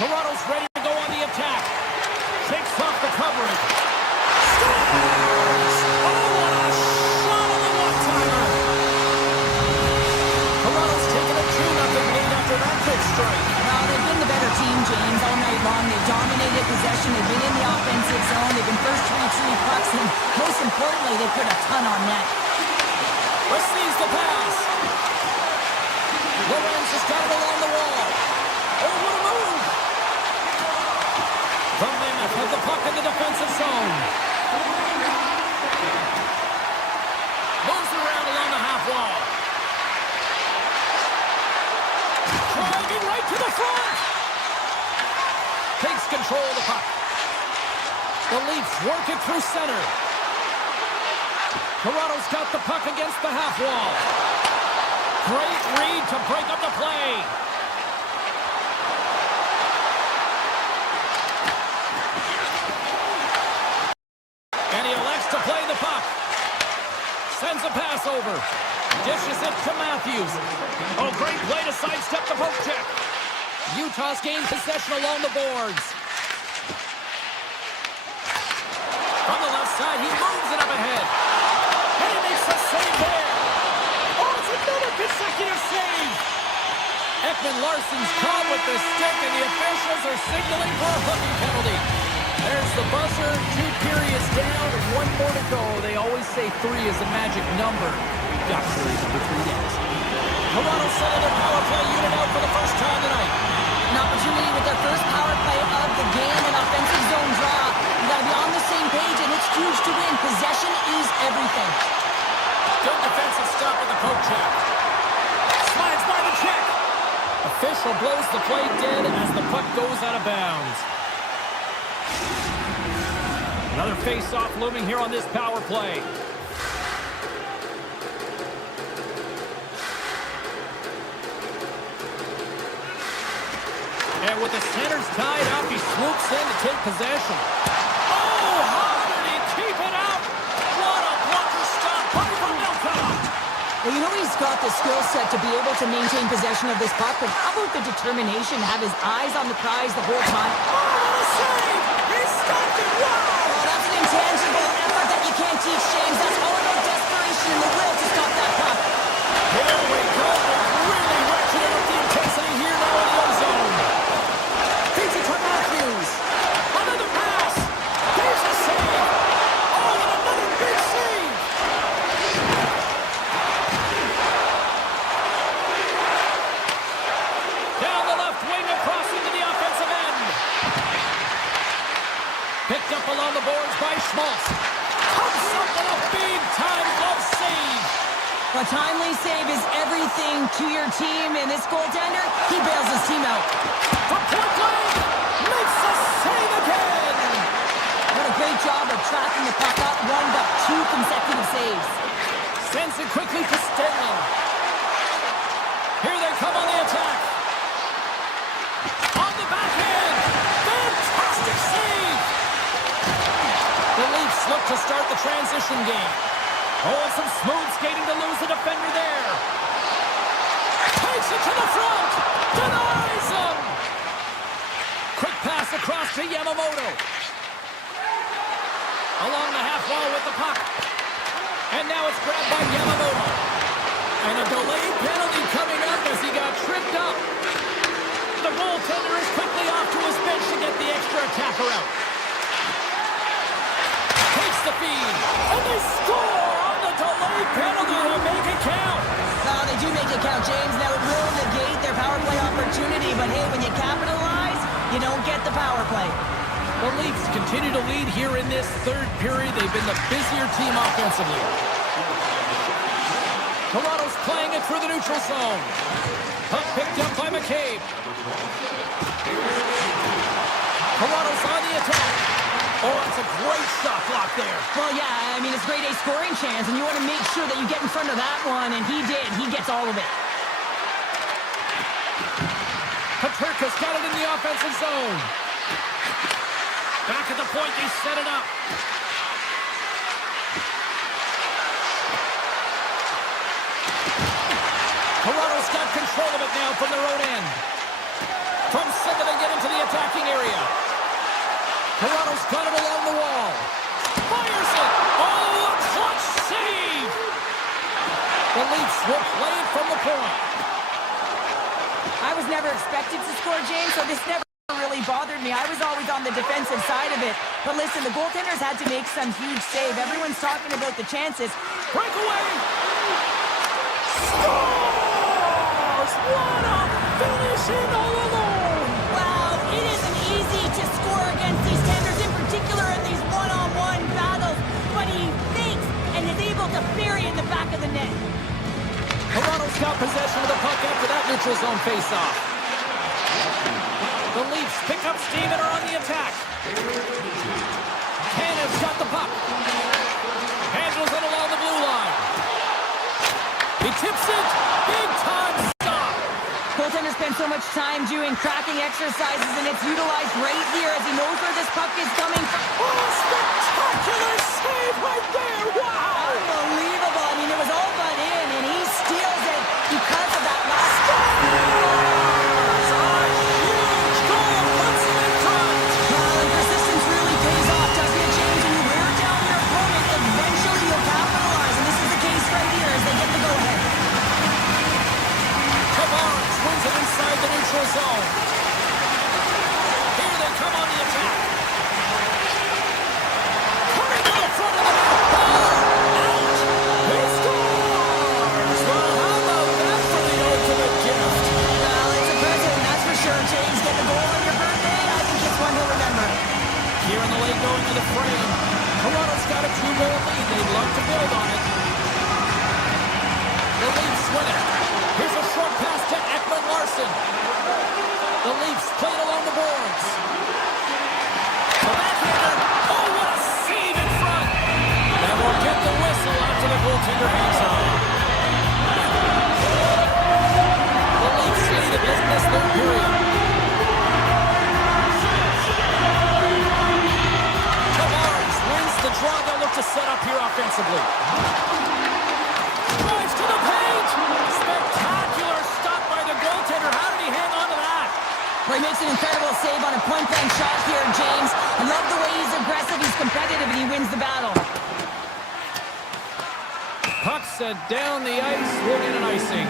Toronto's ready to go on the attack. Takes off the coverage. Scores! Oh, what a shot on the one-timer! Toronto's taken a 2-0 lead after that quick strike. Well, they've been the better team, James, all night long. They've dominated possession. They've been in the offensive zone. They've been first to retrieve pucks, and most importantly, they put a ton on net. Receives the pass. Lorenz has got it along the wall. Oh, what a move! The Mammoth have the puck in the defensive zone. Moves around along the half wall. Driving right to the front. Takes control of the puck. The Leafs work it through center. Toronto's got the puck against the half wall. Great read to break up the play. And he elects to play the puck. Sends a pass over. Dishes it to Matthews. Oh, great play to sidestep the poke check. Utah's gained possession along the boards. From the left side, he Ekman Larson's caught with the stick, and the officials are signaling for a hooking penalty. There's the buzzer. 2 periods down, 1 more to go. They always say 3 is the magic number. Got period number 3 next. Toronto sending their power play unit out for the first time tonight. An opportunity with their first power play of the game, an offensive zone draw. You got to be on the same page, and it's huge to win. Possession is everything. Good defensive stop with the poke check. Slides by the check. Official blows the play dead as the puck goes out of bounds. Another face-off looming here on this power play. And with the centers tied up, he swoops in to take possession. Oh, how did he keep it out? What a blocker stop by Mammoth. Well, you know he's got the skill set to be able to maintain possession of this puck, but how about the determination to have his eyes on the prize the whole time? Oh, what a save! He stopped it! Wow! Oh, that's an intangible effort that you can't teach, James. That's all about desperation and the will to stop that puck. Here we go. They're really ratcheting up the intensity here now in the ozone. Feeds it to Matthews. Another pass. There's a save. Oh, and another big save. Down the left wing across into the offensive end. Picked up along the boards by Schmaltz. Comes up with a big-time glove save. A timely save is everything to your team, and this goaltender, he bails his team out. From point blank, makes the save again. What a great job of tracking the puck up, 1 but 2 consecutive saves. Sends it quickly to Stanley. Here they come on the attack. On the backhand. Fantastic save. The Leafs look to start the transition game. Oh, and some smooth skating to lose the defender there. Takes it to the front. Denies him. Quick pass across to Yamamoto. Along the half wall with the puck. And now it's grabbed by Yamamoto. And a delayed penalty coming up as he got tripped up. The goaltender is quickly off to his bench to get the extra attacker out. Takes the feed. And they score on the delayed penalty to make it count. Well, they do make it count, James. Now it will negate their power play opportunity, but hey, when you capitalize, you don't get the power play. The Leafs continue to lead here in this 3rd period. They've been the busier team offensively. Toronto's playing it through the neutral zone. Puck picked up by McCabe. Toronto's on the attack. Oh, that's a great shot block there. Well, yeah, I mean, it's grade A scoring chance, and you want to make sure that you get in front of that one, and he did. He gets all of it. Paterka's got it in the offensive zone. Back at the point, they set it up. Toronto's got control of it now from their own end. From center, they get into the attacking area. Toronto's got it along the wall. Fires it. Oh, a clutch save. The Leafs will play it from the point. I was never expected to score, James, so this never really bothered me. I was always on the defensive side of it. But listen, the goaltenders had to make some huge save. Everyone's talking about the chances. Breakaway. Scores! What a finish in all alone. Wow, it isn't easy to score against these tenders, in particular in these one-on-one battles. But he fakes and is able to bury in the back of the net. Toronto's got possession of the puck after that neutral zone face-off. The Leafs pick up steam and are on the attack. Canada's got the puck. Handles it along the blue line. He tips it. Big time stop. Goaltender spends so much time doing cracking exercises, and it's utilized right here as he knows where this puck is coming from. Oh, spectacular save right there. Wow. Unbelievable. I mean, it was all but in, and he steals it because of that last persistence really pays off, doesn't it, James? When you wear down your opponent, eventually you'll capitalize, and this is the case right here as they get the go-ahead. Tavares wins it inside. here in the late going to the frame. Toronto's got a 2-goal lead. They'd love to build on it. The Leafs win it. Here's a short pass to Ekman Larsson. The Leafs play it along the boards. The backhander. Oh, what a save in front. And we'll get the whistle after the goaltender hangs on. The Leafs lead it in this third period. Tavares wins the draw. They'll look to set up here offensively. Drives to the paint. Spectacular stop by the goaltender. How did he hang on to that? Well, he makes an incredible save on a point-blank shot here, James. I love the way he's aggressive, he's competitive, and he wins the battle. Puck set down the ice. We'll get an icing.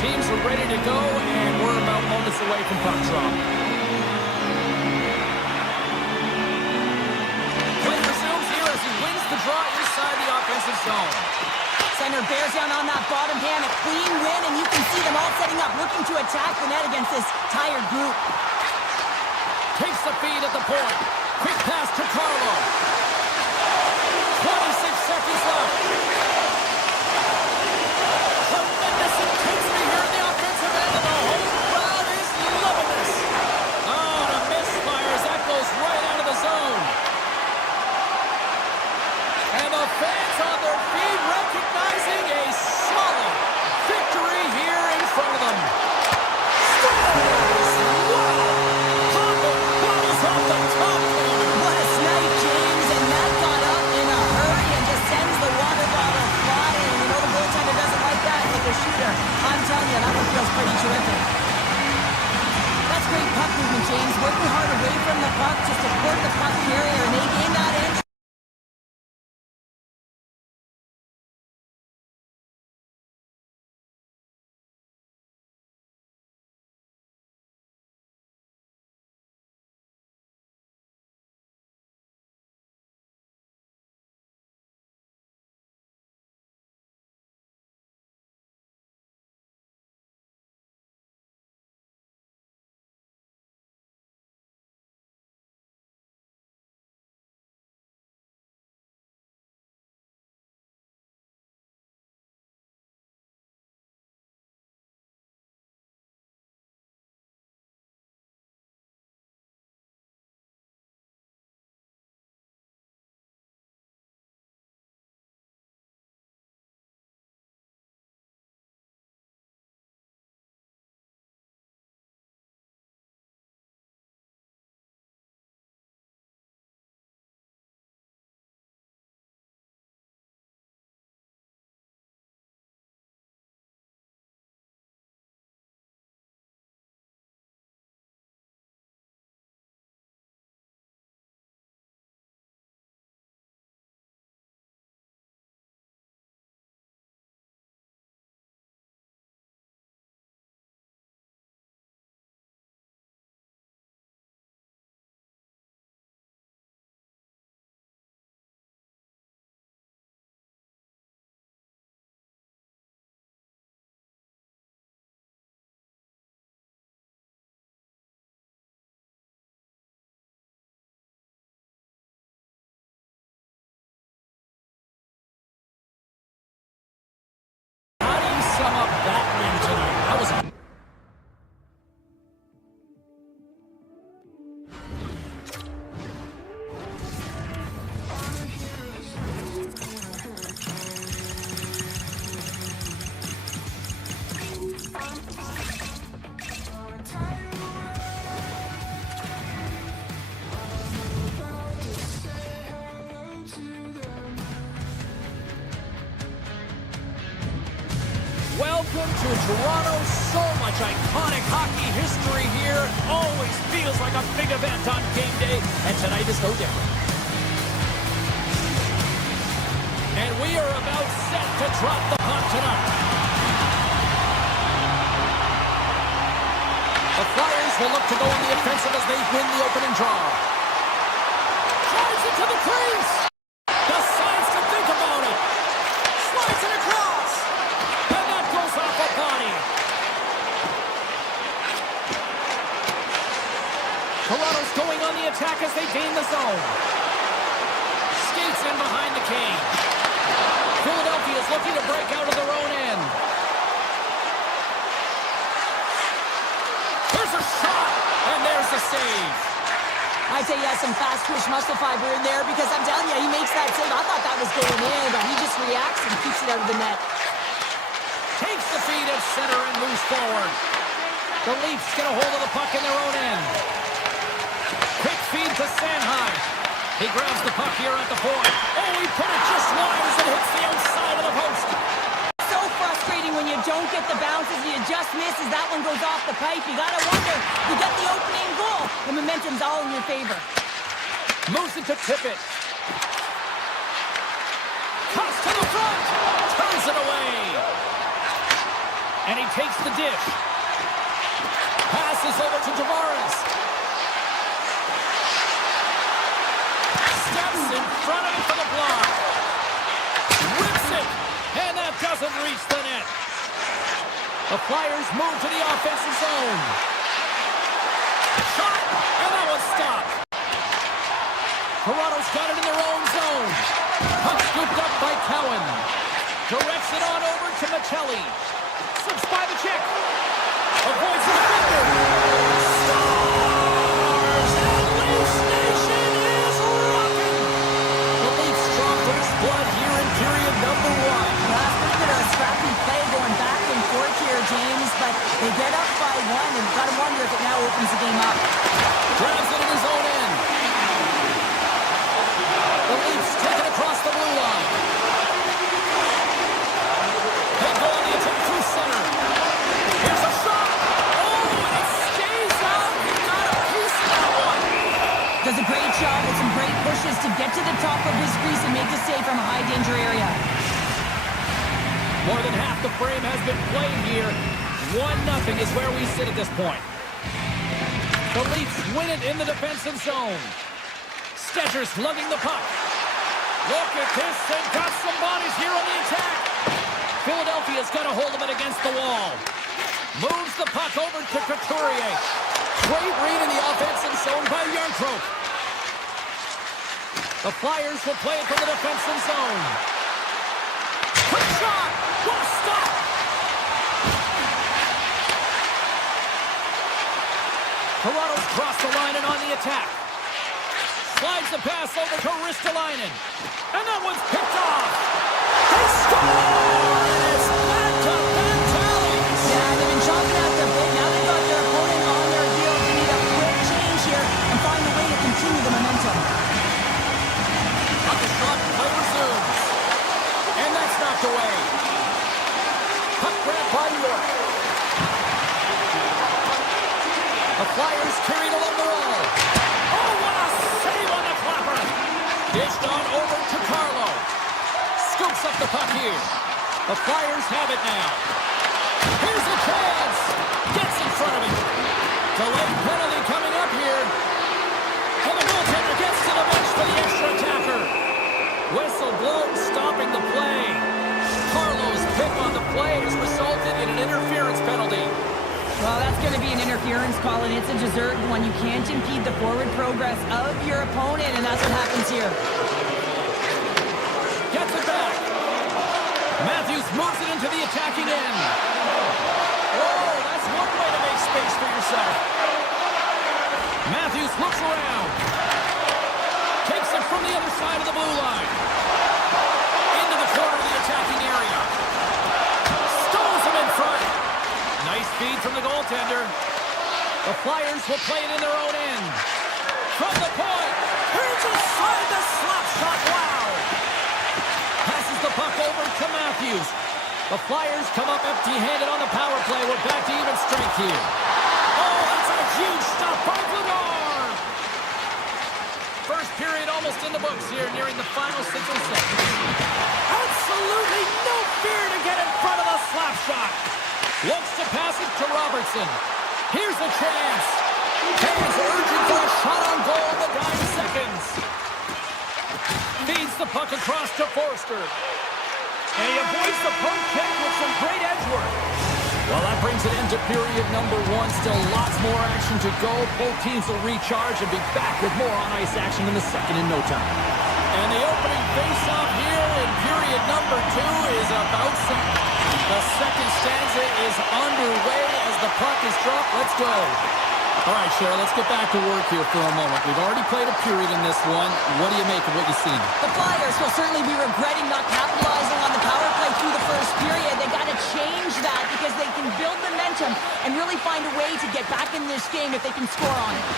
Teams are ready to go, and we're about moments away from puck drop. Play resumes here as he wins the draw inside the offensive zone. Center bears down on that bottom hand, a clean win, and you can see them all setting up, looking to attack the net against this tired group. Takes the feed at the point. Quick pass to Carlo. 26 seconds left. Tremendous intensity here in the offensive end, and the whole crowd is loving this. Oh, and a misfire as that goes right out of the zone. And the fans on their feet recognizing a solid victory here in front of them. Scores! Wow! Combo bubbles off the top corner. What a snipe, James, and that got up in a hurry and just sends the water bottle flying. You know the goaltender doesn't like that with a shooter. I'm telling you, that one feels pretty terrific. That's great puck movement, James. Working hard away from the puck to support the puck carrier, and they gain that edge. Sum up that win tonight. That was welcome to Toronto. So much iconic hockey history here. Always feels like a big event on game day, and tonight is no different. And we are about set to drop the puck tonight. The Flyers will look to go on the offensive as they win the opening draw. Drives it to the crease. The Signs can think about it. Slides it across. And that goes off a body. Toronto's going on the attack as they gain the zone. Skates in behind the cage. Philadelphia's looking to break out of their own end. There's a shot, and there's the save. I'd say he has some fast twitch muscle fiber in there because I'm telling you, he makes that save. I thought that was going in, but he just reacts and keeps it out of the net. Takes the feed at center and moves forward. The Leafs get a hold of the puck in their own end. Quick feed to Sanheim. He grabs the puck here at the point. Oh, he put it just wide as it hits the outside of the post. So frustrating when you don't get the bounces and you just miss as that one goes off the pipe. You gotta wonder, you get the opening goal. The momentum's all in your favor. Moves it to Tippett. Cuts to the front. Turns it away. And he takes the dish. Passes over to Tavares. Steps in front of him for the block. Rips it. And that doesn't reach the net. The Flyers move to the offensive zone. Shot. And that was stopped. Toronto's got it in their own zone. Puck scooped up by Cowan. Directs it on over to Michelli. Slips by the check. Avoids the defender. Stars! And Leafs Nation is rocking! The Leafs strong for his blood here in period number 1. Well, that's pretty good. A scrappy play going back and forth here, James, but they get up by 1 and gotta wonder if it now opens the game up. Grabs it in his own end. The Leafs take it across the blue line. They go on the attack through center. Here's a shot. Oh, and it stays out. He got a piece of that one. Does a great job with some great pushes to get to the top of his crease and make the save from a high danger area. More than half the frame has been played here. 1-0 is where we sit at this point. The Leafs win it in the defensive zone. Stetcher's lugging the puck. Look at this. They've got some bodies here on the attack. Philadelphia's got a hold of it against the wall. Moves the puck over to Couturier. Great read in the offensive zone by Yarncroke. The Flyers will play it from the defensive zone. Quick shot! What a stop! Toronto's crossed the line and on the attack. Slides the pass over to Ristolainen. And that one's picked off. They score! It's back to Bentali. Yeah, they've been chomping at the bit. Now they've got their opponent on their heels. They need a quick change here and find a way to continue the momentum. On the shot, play resumes. And that's knocked away. Puck grab by York. The Flyers carried along the wall. Oh, what a save on the clapper. Dished on over to Carlo. Scoops up the puck here. The Flyers have it now. Here's a chance. Gets in front of him. Delayed penalty coming up here. And the goaltender gets to the bench for the extra attacker. Whistle blown, stopping the play. Carlo's pick on the play has resulted in an interference penalty. Well, that's going to be an interference call, and it's a deserved one. You can't impede the forward progress of your opponent, and that's what happens here. Gets it back. Matthews moves it into the attacking end. Oh, that's one way to make space for yourself. Matthews looks around. Takes it from the other side of the blue line. Into the corner of the attacking area. Stones him in front. Nice feed from the goaltender. The Flyers will play it in their own end. From the point. Here's a side the slap shot. Wow. Passes the puck over to Matthews. The Flyers come up empty-handed on the power play. We're back to even strength here. Oh, that's a huge stop by Vladar. First period almost in the books here, nearing the final 6 seconds. Absolutely no fear to get in front of the slap shot. Looks to pass it to Robertson. Here's a chance. Hayes urging for a shot on goal in the dying seconds. Feeds the puck across to Forster. And he avoids the poke kick with some great edge work. Well, that brings an end to period number one. Still lots more action to go. Both teams will recharge and be back with more on-ice action in the second in no time. And the opening face-off here in period number two is about set. The second stanza is underway as the puck is dropped. Let's go. All right, Cheryl, let's get back to work here for a moment. We've already played a period in this one. What do you make of what you've seen? The Flyers will certainly be regretting not capitalizing on the power play through the first period. They got to change that because they can build momentum and really find a way to get back in this game if they can score on it.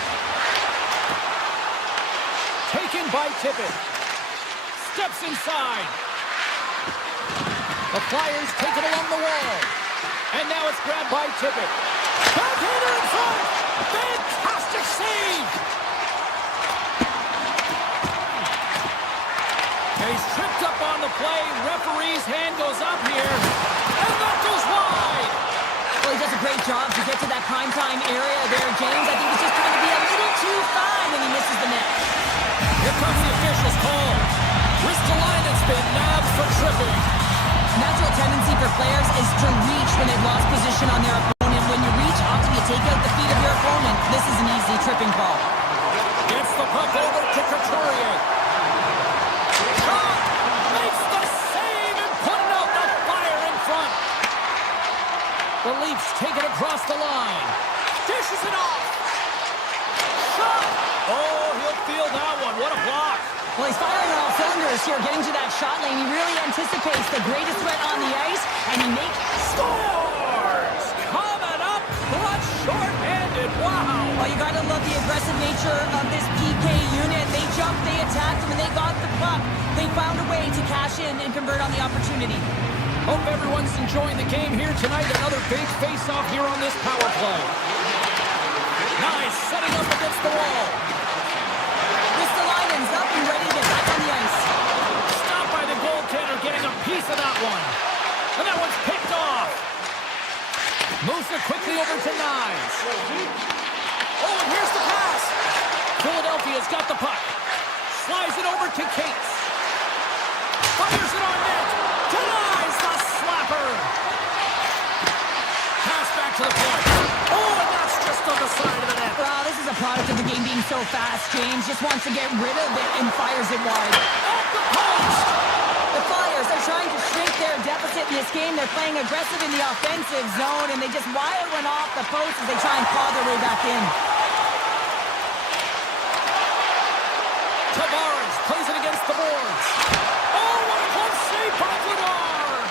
Taken by Tippett. Steps inside. The Flyers take it along the wall. And now it's grabbed by Tippett. Backhander in front. Fantastic save. And he's tripped up on the play. Referee's hand goes up here. And that goes wide. Well, he does a great job to get to that primetime area there, James. I think he's just trying to be a little too fine, and he misses the net. Here comes the official's call. Ristolainen's been nabbed for tripping. Natural tendency for players is to reach when they've lost position on their opponent. When you reach, often you take out the feet of your opponent. This is an easy tripping call. Gets the puck over to Couturier. Shot! Makes the save and putting out the Fire in front. The Leafs take it across the line. Dishes it off. Shot! Oh, he'll feel that one. What a block. Well, he's firing on all cylinders here, getting to that shot lane. He really anticipates the greatest threat on the ice, and he makes... Scores! Coming up, clutch short-handed. Wow! Well, you got to love the aggressive nature of this PK unit. They jumped, they attacked him, and they got the puck. They found a way to cash in and convert on the opportunity. Hope everyone's enjoying the game here tonight. Another big face-off here on this power play. Nice, setting up against the wall. Ristolainen's up and ready to get back on the ice. Stopped by the goaltender, getting a piece of that one. And that one's picked off. Moves it quickly over to Knies. Oh, and here's the pass. Philadelphia's got the puck. Slides it over to Cates. Fires it on net. Denies the slapper. Pass back to the point. Oh, and that's just on the side of the net. Wow, this is a product of the game being so fast. James just wants to get rid of it and fires it wide. Off the post. The Flyers are trying to shrink their deficit in this game. They're playing aggressive in the offensive zone, and they just wire one off the post as they try and claw their way back in. Tavares plays it against the boards. Oh, what a close save by Vladar.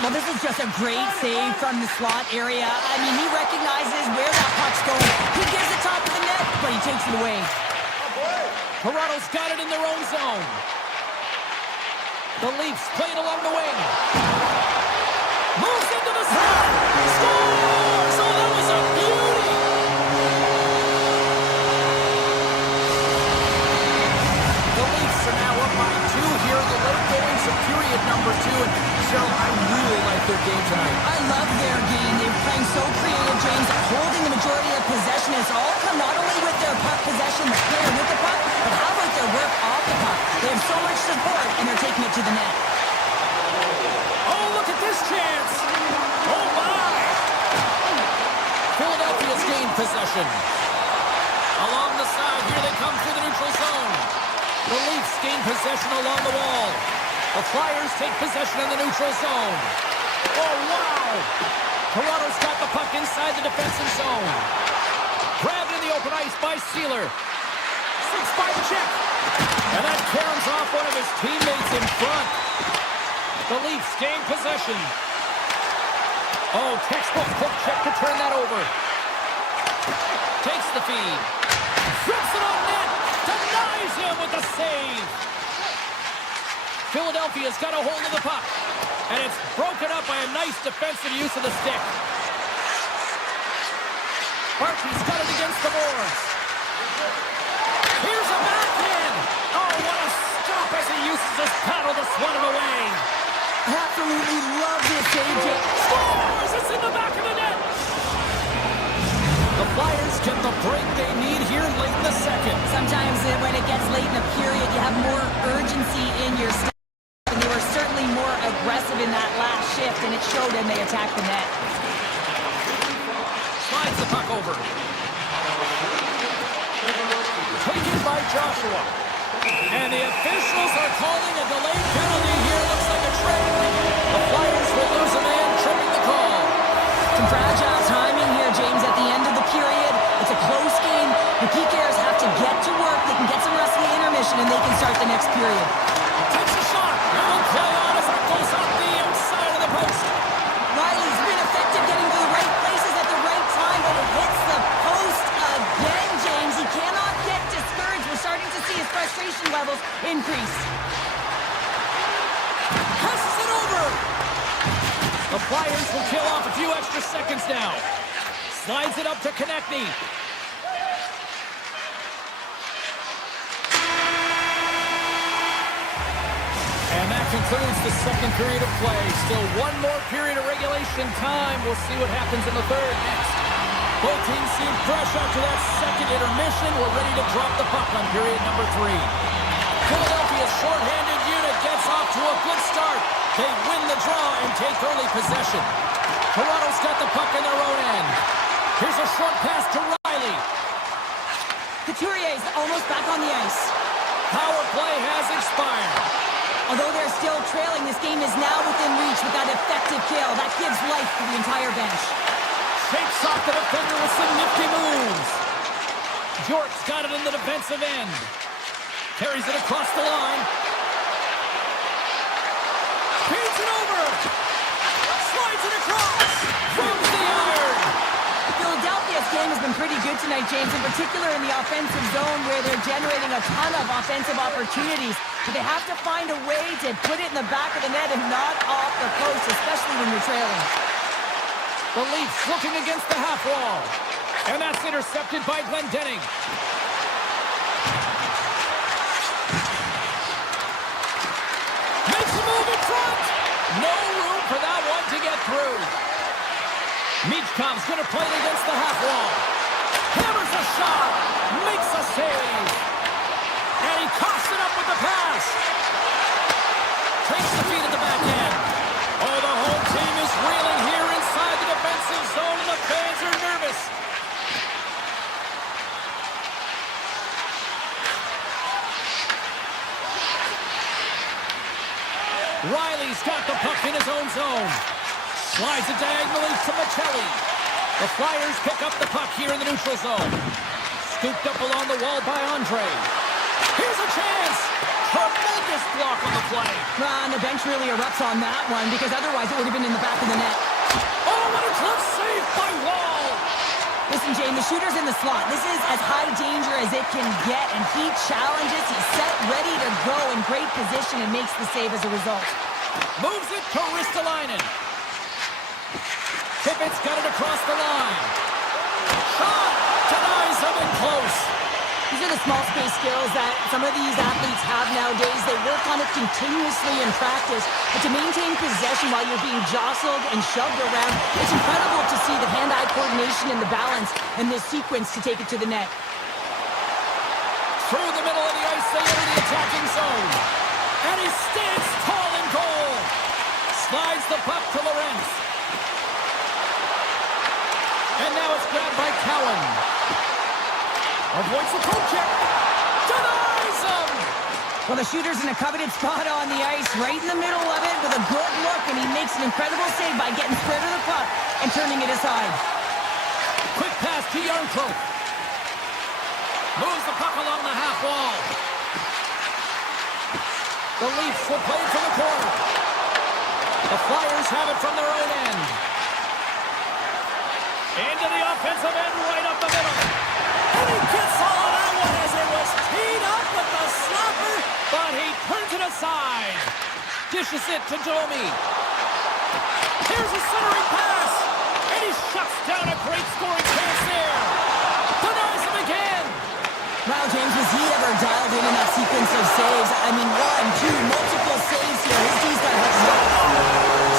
Well, this is just a great save from the slot area. I mean, he recognizes where that puck's going. He gives it top of the net, but he takes it away. Toronto's got it in their own zone. The Leafs play it along the wing. Moves into the slot. Scores! Oh, that was a beauty. The Leafs are now up by 2 here in the late goings of period number 2. And Cheryl, I really like their game tonight. I love their game. They're playing so creative, James, holding the majority of possession. It's all come not only with their puck possession, the player with the puck, but how about their work off the puck? They have so much support, and they're taking it to the net. Oh, look at this chance. Oh, my. Philadelphia's gained possession. Along the side, here they come through the neutral zone. The Leafs gain possession along the wall. The Flyers take possession in the neutral zone. Oh, wow. Toronto's got the puck inside the defensive zone. Grabbed in the open ice by Sealer. 6 by the check. And that caroms off one of his teammates in front. The Leafs gain possession. Oh, textbook quick check to turn that over. Takes the feed. Flips it on net. Denies him with the save. Philadelphia's got a hold of the puck. And it's broken up by a nice defensive use of the stick. Barkley's got it against the boards. Here's a backhand. Oh, what a stop as he uses his paddle to swat it away. Absolutely love this save, Jake. Scores! It's in the back of the net. The Flyers get the break they need here late in the second. Sometimes when it gets late in the period, you have more urgency in your step. And they were certainly more aggressive in that last shift, and it showed, and they attacked the net. over. Taken by Joshua. And the officials are calling a delayed penalty here. Looks like a trick. The Flyers will lose a man, tripping the call. Some fragile timing here, James, at the end of the period. It's a close game. The PKers have to get to work. They can get some rest in the intermission, and they can start the next period. Takes a shot. Will play on as it goes off the outside of the post. Riley's been effective getting to the right places at the right time, but it hits the post again, James. He cannot get discouraged. We're starting to see his frustration levels increase. Passes it over. The Flyers will kill off a few extra seconds now. Slides it up to Konechny. And that concludes the second period of play. Still one more period of regulation time. We'll see what happens in the third next. Both teams seem fresh after that second intermission. We're ready to drop the puck on period number 3. Philadelphia's shorthanded unit gets off to a good start. They win the draw and take early possession. Toronto's got the puck in their own end. Here's a short pass to Riley. Couturier's almost back on the ice. Power play has expired. Although they're still trailing, this game is now within reach with that effective kill. That gives life to the entire bench. Shakes off the defender with some nifty moves. Jort's got it in the defensive end. Carries it across the line. Feeds it over. Slides it across. From the iron. Philadelphia's game has been pretty good tonight, James, in particular in the offensive zone where they're generating a ton of offensive opportunities. But they have to find a way to put it in the back of the net and not off the post, especially when you're trailing. The Leafs looking against the half wall. And that's intercepted by Glendening. Makes a move in front. No room for that one to get through. Michkov's going to play it against the half wall. Hammers a shot. Makes a save. And he coughs it up with the pass. Takes the feed at the back end. Oh, the home team is reeling here inside the defensive zone, and the fans are nervous. Riley's got the puck in his own zone. Slides it diagonally to Machelli. The Flyers pick up the puck here in the neutral zone. Scooped up along the wall by Andre. Here's a chance. Tremendous block on the play. And the bench really erupts on that one because otherwise it would have been in the back of the net. Oh, what a glove save by Wall. Listen, Jane, the shooter's in the slot. This is as high danger as it can get, and he challenges. He's set, ready to go in great position, and makes the save as a result. Moves it to Ristolainen. Tippett's got it across the line. Shot! Denies him in close. These are the small space skills that some of these athletes have nowadays. They work on it continuously in practice. But to maintain possession while you're being jostled and shoved around, it's incredible to see the hand-eye coordination and the balance in this sequence to take it to the net. Through the middle of the ice, they enter the attacking zone. And he stands tall in goal. Slides the puck to Lorentz. And now it's grabbed by Cowan. Avoids the poke check. Denies him. Well, the shooter's in a coveted spot on the ice, right in the middle of it with a good look, and he makes an incredible save by getting square to the puck and turning it aside. Quick pass to Yarncroke. Moves the puck along the half wall. The Leafs will play it from the corner. The Flyers have it from their own end. Into the offensive end, right up the middle. And he gets all of that one as it was teed up with the slapper, but he turns it aside. Dishes it to Domi. Here's a centering pass, and he shuts down a great scoring chance there. Denies him again. Wow, James, was he ever dialed in that sequence of saves? I mean, 1, 2, multiple saves here. His D's got to have some.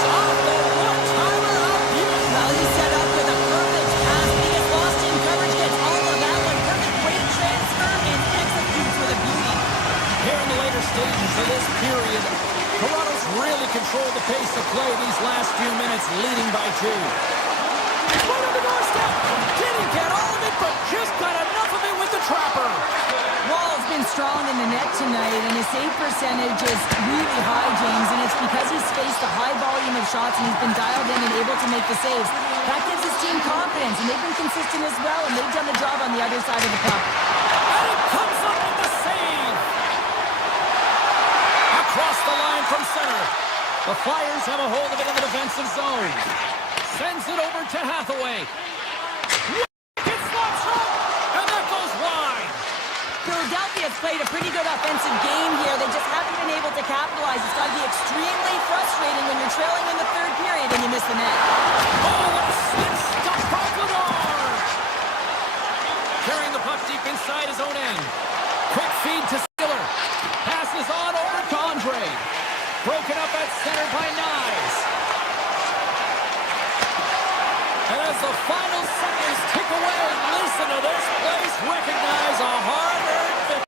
Off the one-timer up here. Well, he's set up with a perfect pass. He gets lost in coverage, gets all of that one. Perfect, great transfer, and executes with a beauty. Here in the later stages of this period, Toronto's really controlled the pace of play these last few minutes, leading by 2. Right on the doorstep. Did he get the net tonight, and his save percentage is really high, James, and it's because he's faced a high volume of shots and he's been dialed in and able to make the saves. That gives his team confidence, and they've been consistent as well, and they've done the job on the other side of the puck. And he comes up with the save! Across the line from center. The Flyers have a hold of it in the defensive zone. Sends it over to Hathaway. Gets launched up, and that goes wide. Philadelphia's played a pretty good offensive game here. They just haven't been able to capitalize. It's got to be extremely frustrating when you're trailing in the third period and you miss the net. Oh, what a slip stop by Goddard! Carrying the puck deep inside his own end. Quick feed to Steeler. Passes on over to Andre. Broken up at center by Nyes. And as the final seconds tick away, listen to this place recognize a hard-earned victory.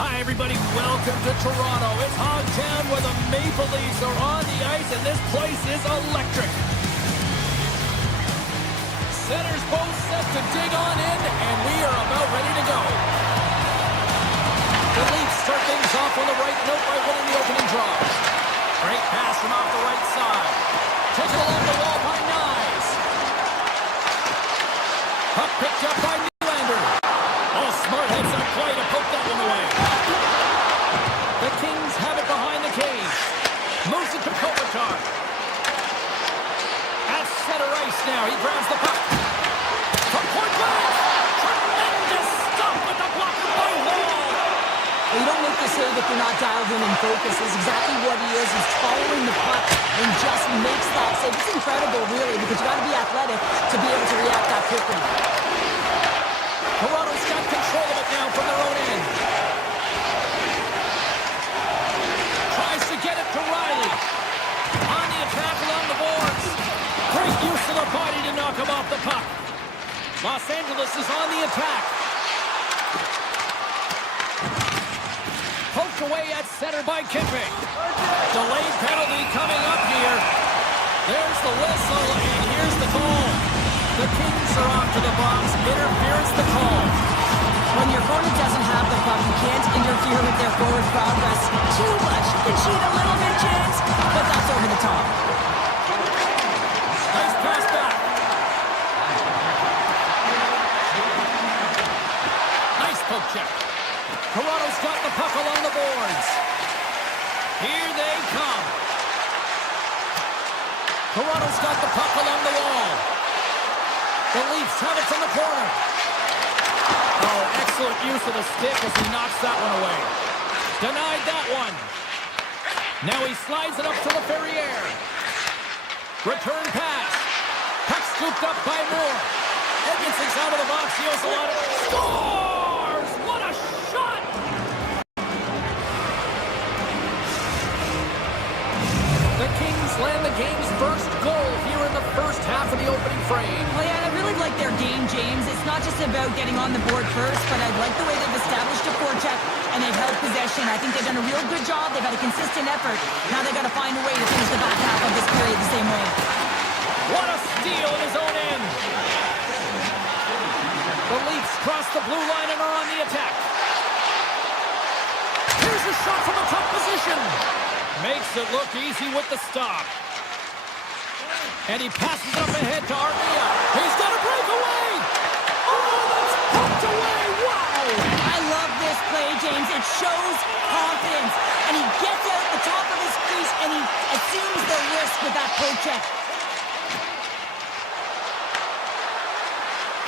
Hi, everybody. Welcome to Toronto. It's Hogtown where the Maple Leafs are on the ice, and this place is electric. Center's both set to dig on in, and we are about ready to go. The Leafs start things off on the right note by winning the opening draw. from off the right side. Taken along the wall by Nyes. Puck picked up by Nylander. Oh, Smart heads up play to poke that one away. The Kings have it behind the cage. Moves it to Kopitar. At center ice now. He grabs the puck. From point blank. Tremendous stop with the blocker by Hall. You don't make the save if you're not dialed in and focused. That's exactly what he is. He's following the puck and just makes that save. It's incredible, really, because you got to be athletic to be able to react that quickly. Toronto's got control of it now from their own end. Tries to get it to Riley. On the attack along the boards. Great use of the body to knock him off the puck. Los Angeles is on the attack. Poked away at center by Kipping. Delayed penalty coming up here. There's the whistle, and here's the goal. The Kings are off to the box. Interference the call. When your opponent doesn't have the puck, you can't interfere with their forward progress too much. You can cheat a little bit, James, but that's over the top. Nice pass back. Nice poke check. Toronto's got the puck along the boards. Here they come. Toronto's got the puck along the wall. The Leafs have it from the corner. Oh, excellent use of the stick as he knocks that one away. Denied that one. Now he slides it up to the Ferrier. Return pass. Puck scooped up by Moore. Edmondson's out of the box. He owes a lot of... Scores! What a shot! The Kings land the game's first goal here in the first half of the opening frame. Well, yeah, I really like their game, James. It's not just about getting on the board first, but I like the way they've established a forecheck and they've held possession. I think they've done a real good job. They've had a consistent effort. Now they've got to find a way to finish the back half of this period the same way. What a steal in his own end. The Leafs cross the blue line and are on the attack. Here's a shot from a tough position. Makes it look easy with the stop. And he passes it up ahead to Armia. He's got a breakaway. Oh, that's poked away. Wow. I love this play, James. It shows confidence. And he gets out at the top of his crease and he assumes the risk with that poke check.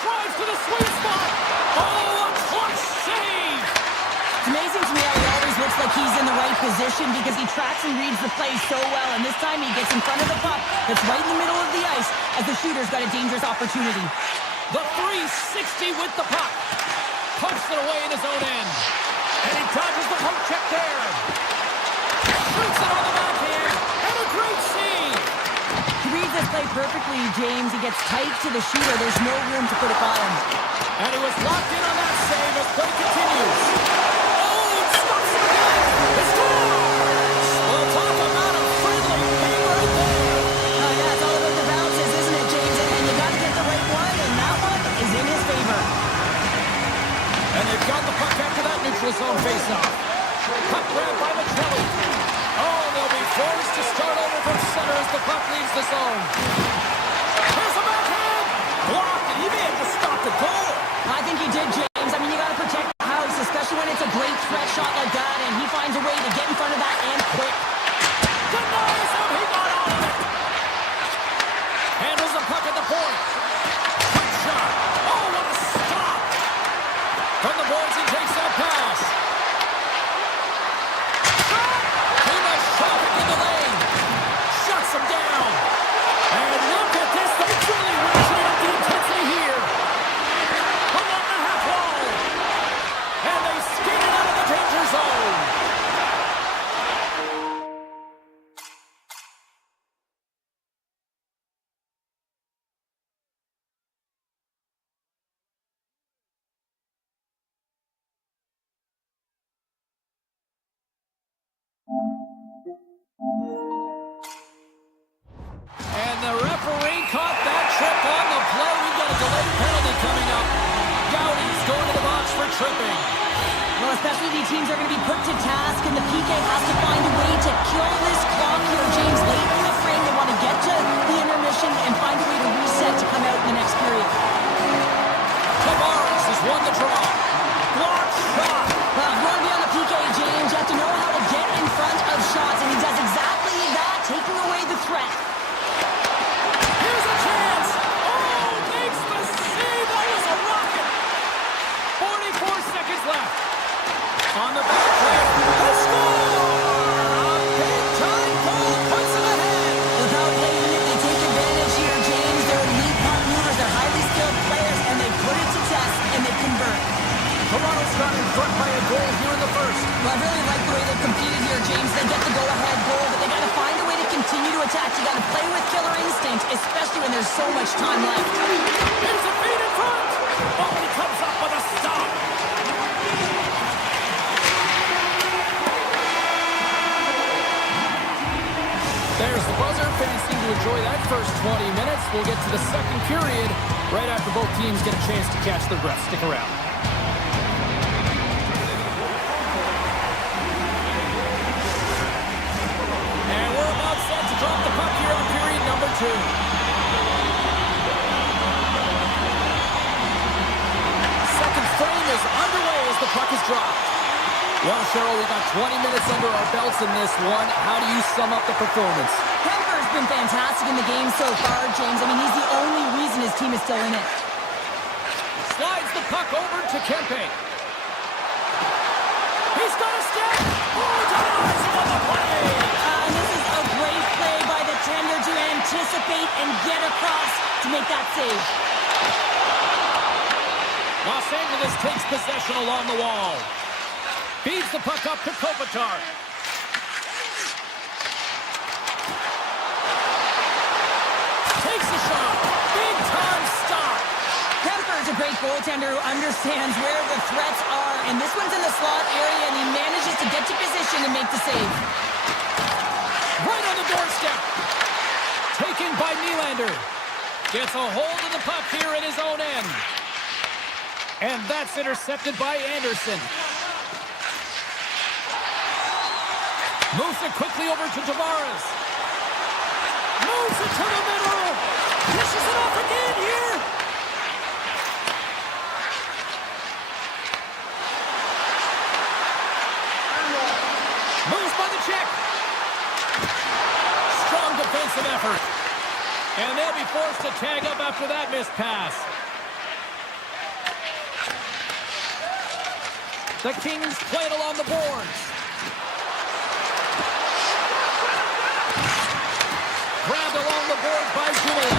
Drives to the sweet spot. Oh, a clutch save. It's amazing to me how he always looks like he's in the right position because he tracks and reads the play so well. And this time he gets in front of the puck that's right in the middle of the ice as the shooter's got a dangerous opportunity. The 360 with the puck. Pumps it away in his own end. And he dodges the poke check there. Shoots it on the backhand. And a great save. He reads this play perfectly, James. He gets tight to the shooter. There's no room to put it by him. And he was locked in on that save as play continues. Oh, it stops him again. It scores! We'll talk about a friendly play right there. Yeah, it's all about the bounces, isn't it, James? And you got to get the right one, and that one is in his favor. And they've got the puck after that neutral zone faceoff. Puck grabbed by McKelly. Oh, they'll be forced to start over from center as the puck leaves the zone. Here's a backhand. Blocked, and he may have just stopped the goal. I think he did, James. I mean, you got to protect the house, especially when it's a great threat shot like that, and he finds a way to get in front of that and quick. Denies him. He got out of it. Handles the puck at the point. Quick shot. Oh, what a stop. From the boards, he takes that pass. Too much traffic in the lane. Shuts him down. And look at this. They're truly ratcheting up the intensity here. Along the half wall. And they skate it out of the danger zone. And the referee caught that trip on the play. We've got a delayed penalty coming up. Doughty's going to the box for tripping. Well, specialty teams are going to be put to task, and the PK has to find a way to kill this clock here, James. On the back line, they score! A big-time goal puts them ahead. The power play unit, they take advantage here, James. They're elite puck movers, they're highly skilled players, and they put it to test, and they convert. Toronto's got in front by a goal here in the first. Well, I really like the way they've competed here, James. They get the go-ahead goal, but they got to find a way to continue to attack. You got to play with killer instinct, especially when there's so much time left. Here's a feed in front. Oh, he comes up with a stop. There's the buzzer. Fans seem to enjoy that first 20 minutes. We'll get to the second period right after both teams get a chance to catch their breath. Stick around. And we're about set to drop the puck here on period number 2. Second frame is underway as the puck is dropped. Well, Cheryl, we got 20 minutes under our belts in this one. How do you sum up the performance? Kemper's been fantastic in the game so far, James. I mean, he's the only reason his team is still in it. Slides the puck over to Kempe. He's got a step. Oh, denies him on the play. And this is a great play by the tender to anticipate and get across to make that save. Los Angeles takes possession along the wall. Feeds the puck up to Kopitar. Takes a shot. Big time stop. Kemper's a great goaltender who understands where the threats are, and this one's in the slot area, and he manages to get to position and make the save. Right on the doorstep. Taken by Nylander. Gets a hold of the puck here at his own end. And that's intercepted by Anderson. Moves it quickly over to Tavares. Moves it to the middle. Dishes it off again here. Moves by the check. Strong defensive effort. And they'll be forced to tag up after that missed pass. The Kings play it along the boards. Grabbed along the board by Julian.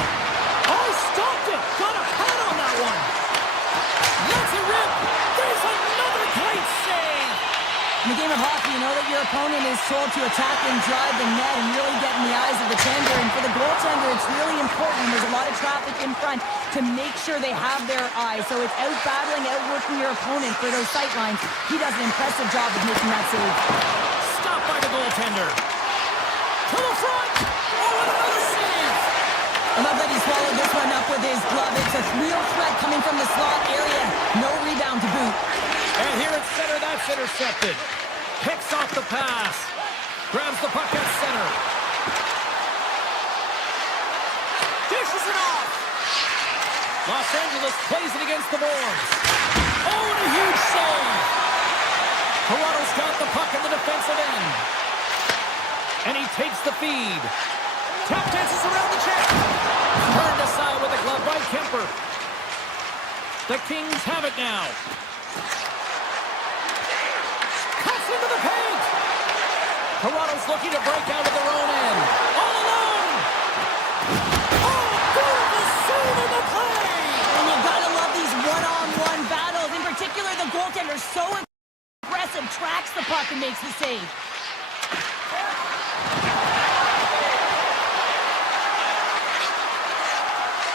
Oh, stopped it. Got a pad on that one. Lets it rip. There's another great save. In the game of hockey, you know that your opponent is told to attack and drive the net and really get in the eyes of the tender. And for the goaltender, it's really important. There's a lot of traffic in front to make sure they have their eyes. So it's out-battling, outworking your opponent for those sight lines. He does an impressive job of making that save. Stopped by the goaltender. To the front. Oh, and another save. I love that he swallowed this one up with his glove. It's a real threat coming from the slot area. No rebound to boot. And here at center, that's intercepted. Picks off the pass. Grabs the puck at center. Dishes it off. Los Angeles plays it against the boards. Oh, and a huge save. Toronto's got the puck in the defensive end. And he takes the feed. Tap dances around the check. Turned aside with a glove by Kemper. The Kings have it now. Cuts into the paint. Toronto's looking to break out of their own end. All alone. Oh, beautiful save in the play. And you gotta love these one-on-one battles. In particular, the goaltender so aggressive, tracks the puck and makes the save.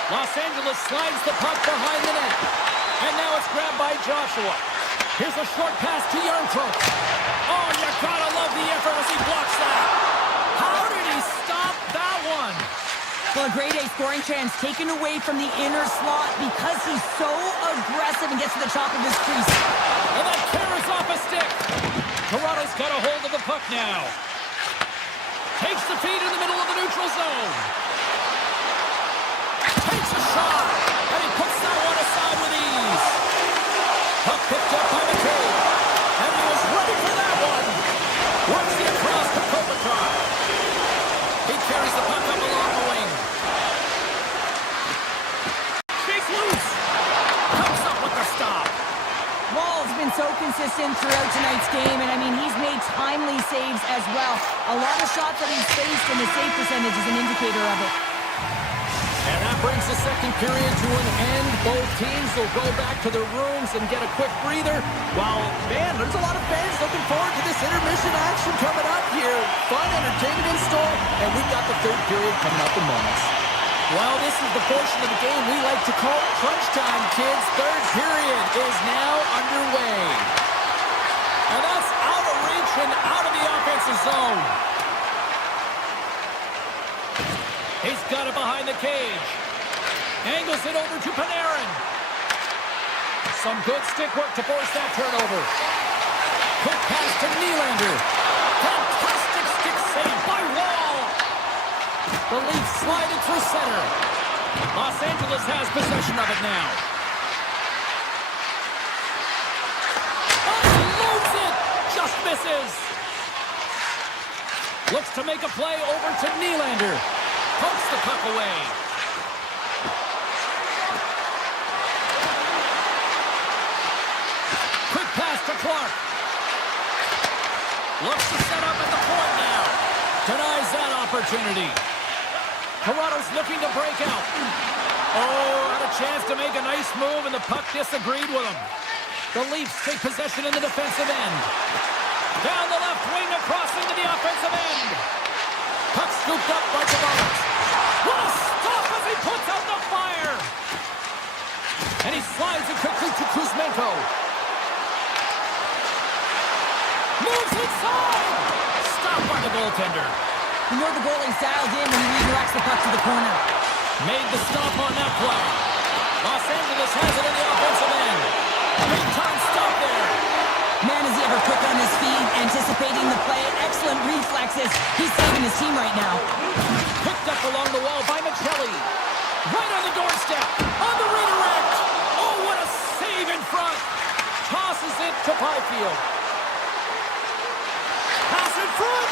Los Angeles slides the puck behind the net. And now it's grabbed by Joshua. Here's a short pass to Yarncroke. Oh, you gotta love the effort as he blocks that. How did he stop that one? Well, a grade A scoring chance taken away from the inner slot because he's so aggressive and gets to the top of his crease. And that carries off a stick. Toronto's got a hold of the puck now. Takes the feed in the middle of the neutral zone. Takes a shot. And he puts that one aside with ease. Puck picked up by McCabe. And he was ready for that one. Works the across to Kopitar. He carries the puck up along the wing. Shakes loose. Comes up with the stop. Wall's been so consistent throughout tonight's game, and I mean, he's made timely saves as well. A lot of shots that he's faced, and the save percentage is an indicator of it. And that brings the second period to an end. Both teams will go back to their rooms and get a quick breather. While, man, there's a lot of fans looking forward to this intermission action coming up here. Fun entertainment in store, and we've got the third period coming up in moments. Well, this is the portion of the game we like to call crunch time, kids. Third period is now underway. And that's out of reach and out of the offensive zone. He's got it behind the cage. Angles it over to Panarin. Some good stick work to force that turnover. Quick pass to Nylander. Fantastic stick save by Wall. The Leafs slide it through center. Los Angeles has possession of it now. Unloads it. Just misses. Looks to make a play over to Nylander. Pokes the puck away. Quick pass to Clark. Looks to set up at the point now. Denies that opportunity. Toronto's looking to break out. Oh, had a chance to make a nice move, and the puck disagreed with him. The Leafs take possession in the defensive end. Down the left wing, across into the offensive end. Puck scooped up by Tavares. What a stop as he puts out the fire! And he slides it quickly to Kuzmenko. Moves inside! Stopped by the goaltender. You know the goalie's dialed in when he redirects the puck to the corner. Made the stop on that play. Los Angeles has it in the offensive end. Big time stop there. Man, is he ever quick on his feet, anticipating the play. Excellent reflexes. He's saving his team right now. Picked up along the wall by McKelly. Right on the doorstep. On the redirect. Oh, what a save in front. Tosses it to Byfield. Pass in front.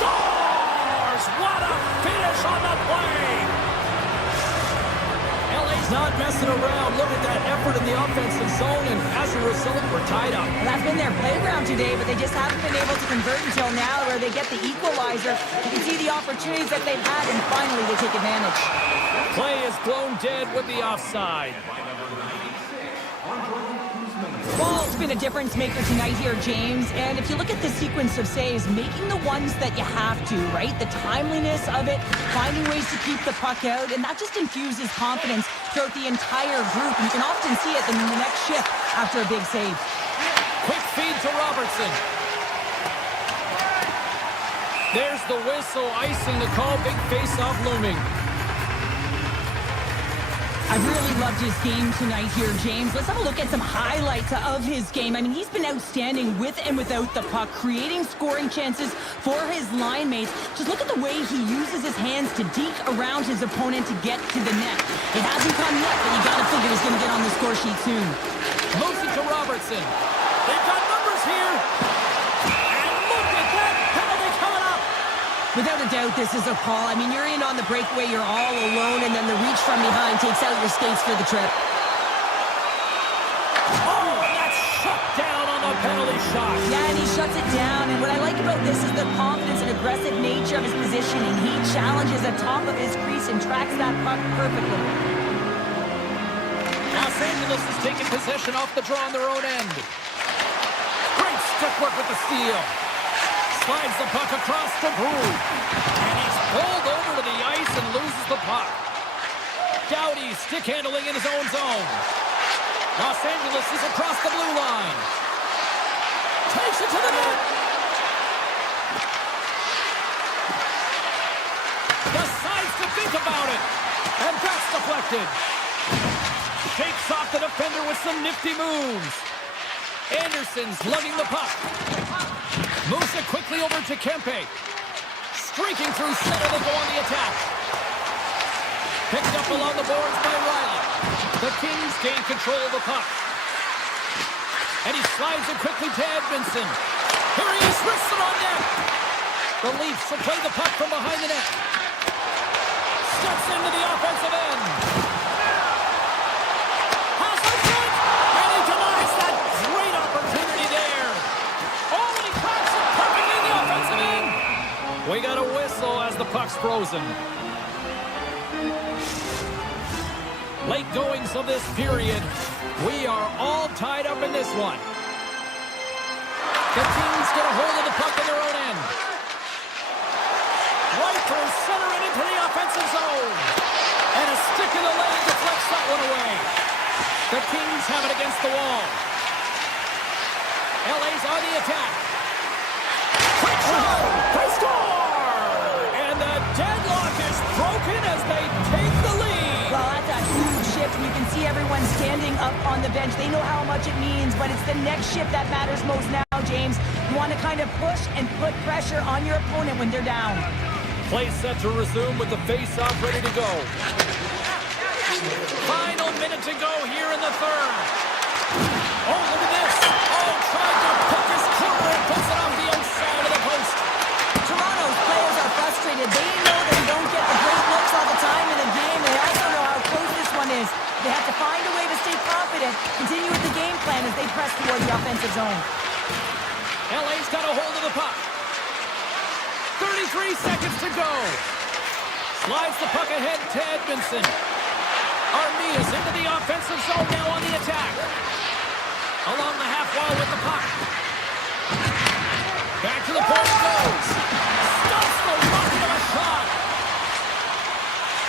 Scores! What a finish on the play. LA's not messing around. Look at that effort in the offensive zone, and as a result, we're tied up. Well, that's been their playground today, but they just haven't been able to convert until now, where they get the equalizer. You can see the opportunities that they've had, and finally they take advantage. Play is blown dead with the offside. Well, it's been a difference maker tonight here, James. And if you look at the sequence of saves, making the ones that you have to, right? The timeliness of it, finding ways to keep the puck out, and that just infuses confidence throughout the entire group. And you can often see it in the next shift after a big save. Quick feed to Robertson. There's the whistle, icing the call, big face-off looming. I really loved his game tonight here, James. Let's have a look at some highlights of his game. I mean, he's been outstanding with and without the puck, creating scoring chances for his line mates. Just look at the way he uses his hands to deke around his opponent to get to the net. It hasn't come yet, but you gotta figure he's gonna get on the score sheet soon. Moves it to Robertson. They've got numbers here. And look at that penalty coming up. Without a doubt, this is a call. I mean, you're in on the breakaway, you're all alone, and then the reach from behind takes out your skates for the trip. Oh, and that's shut down on the penalty shot. Yeah, and he shuts it down. And what I like about this is the confidence and aggressive nature of his positioning. He challenges the top of his crease and tracks that puck perfectly. Los Angeles is taking possession off the draw on their own end. Great stick work with the steal. Slides the puck across to Brew. And he's pulled over to the ice and loses the puck. Doughty stick handling in his own zone. Los Angeles is across the blue line. Takes it to the net. Decides to think about it. And that's deflected. Shakes off the defender with some nifty moves. Anderson's lugging the puck. Moves it quickly over to Kempe. Streaking through center to go on the attack. Picked up along the boards by Riley. The Kings gain control of the puck. And he slides it quickly to Edmondson. Here he is, wristed on net. The Leafs will play the puck from behind the net. Steps into the offensive end. Has the front. And he denies that great opportunity there. We got a whistle as the puck's frozen. Late goings of this period. We are all tied up in this one. The Kings get a hold of the puck in their own end. Right through center and into the offensive zone. And a stick in the lane deflects that one away. The Kings have it against the wall. LA's on the attack. Quick shot! They score! And the deadlock is broken as they take the lead. Well, that's a huge shift, and you can see everyone standing up on the bench. They know how much it means, but it's the next shift that matters most now, James. You want to kind of push and put pressure on your opponent when they're down. Play set to resume with the face-off ready to go. Final minute to go here in the third. Oh, look at this. Oh, trying to pick his corner and puts it off the outside of the post. Toronto's players are frustrated. They know they don't get the great looks all the time in the game. They also know how close this one is. They have to find a way to stay confident, continue with the game plan as they press toward the offensive zone. LA's got a hold of the puck. 33 seconds to go. Slides the puck ahead to Edmondson. Armia's into the offensive zone now on the attack. Along the half wall with the puck. Back to the point it goes. Stops the rocket of a shot.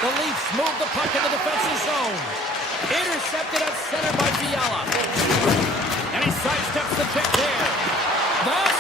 The Leafs move the puck in the defensive zone. Intercepted at center by Fiala. And he sidesteps the check there. The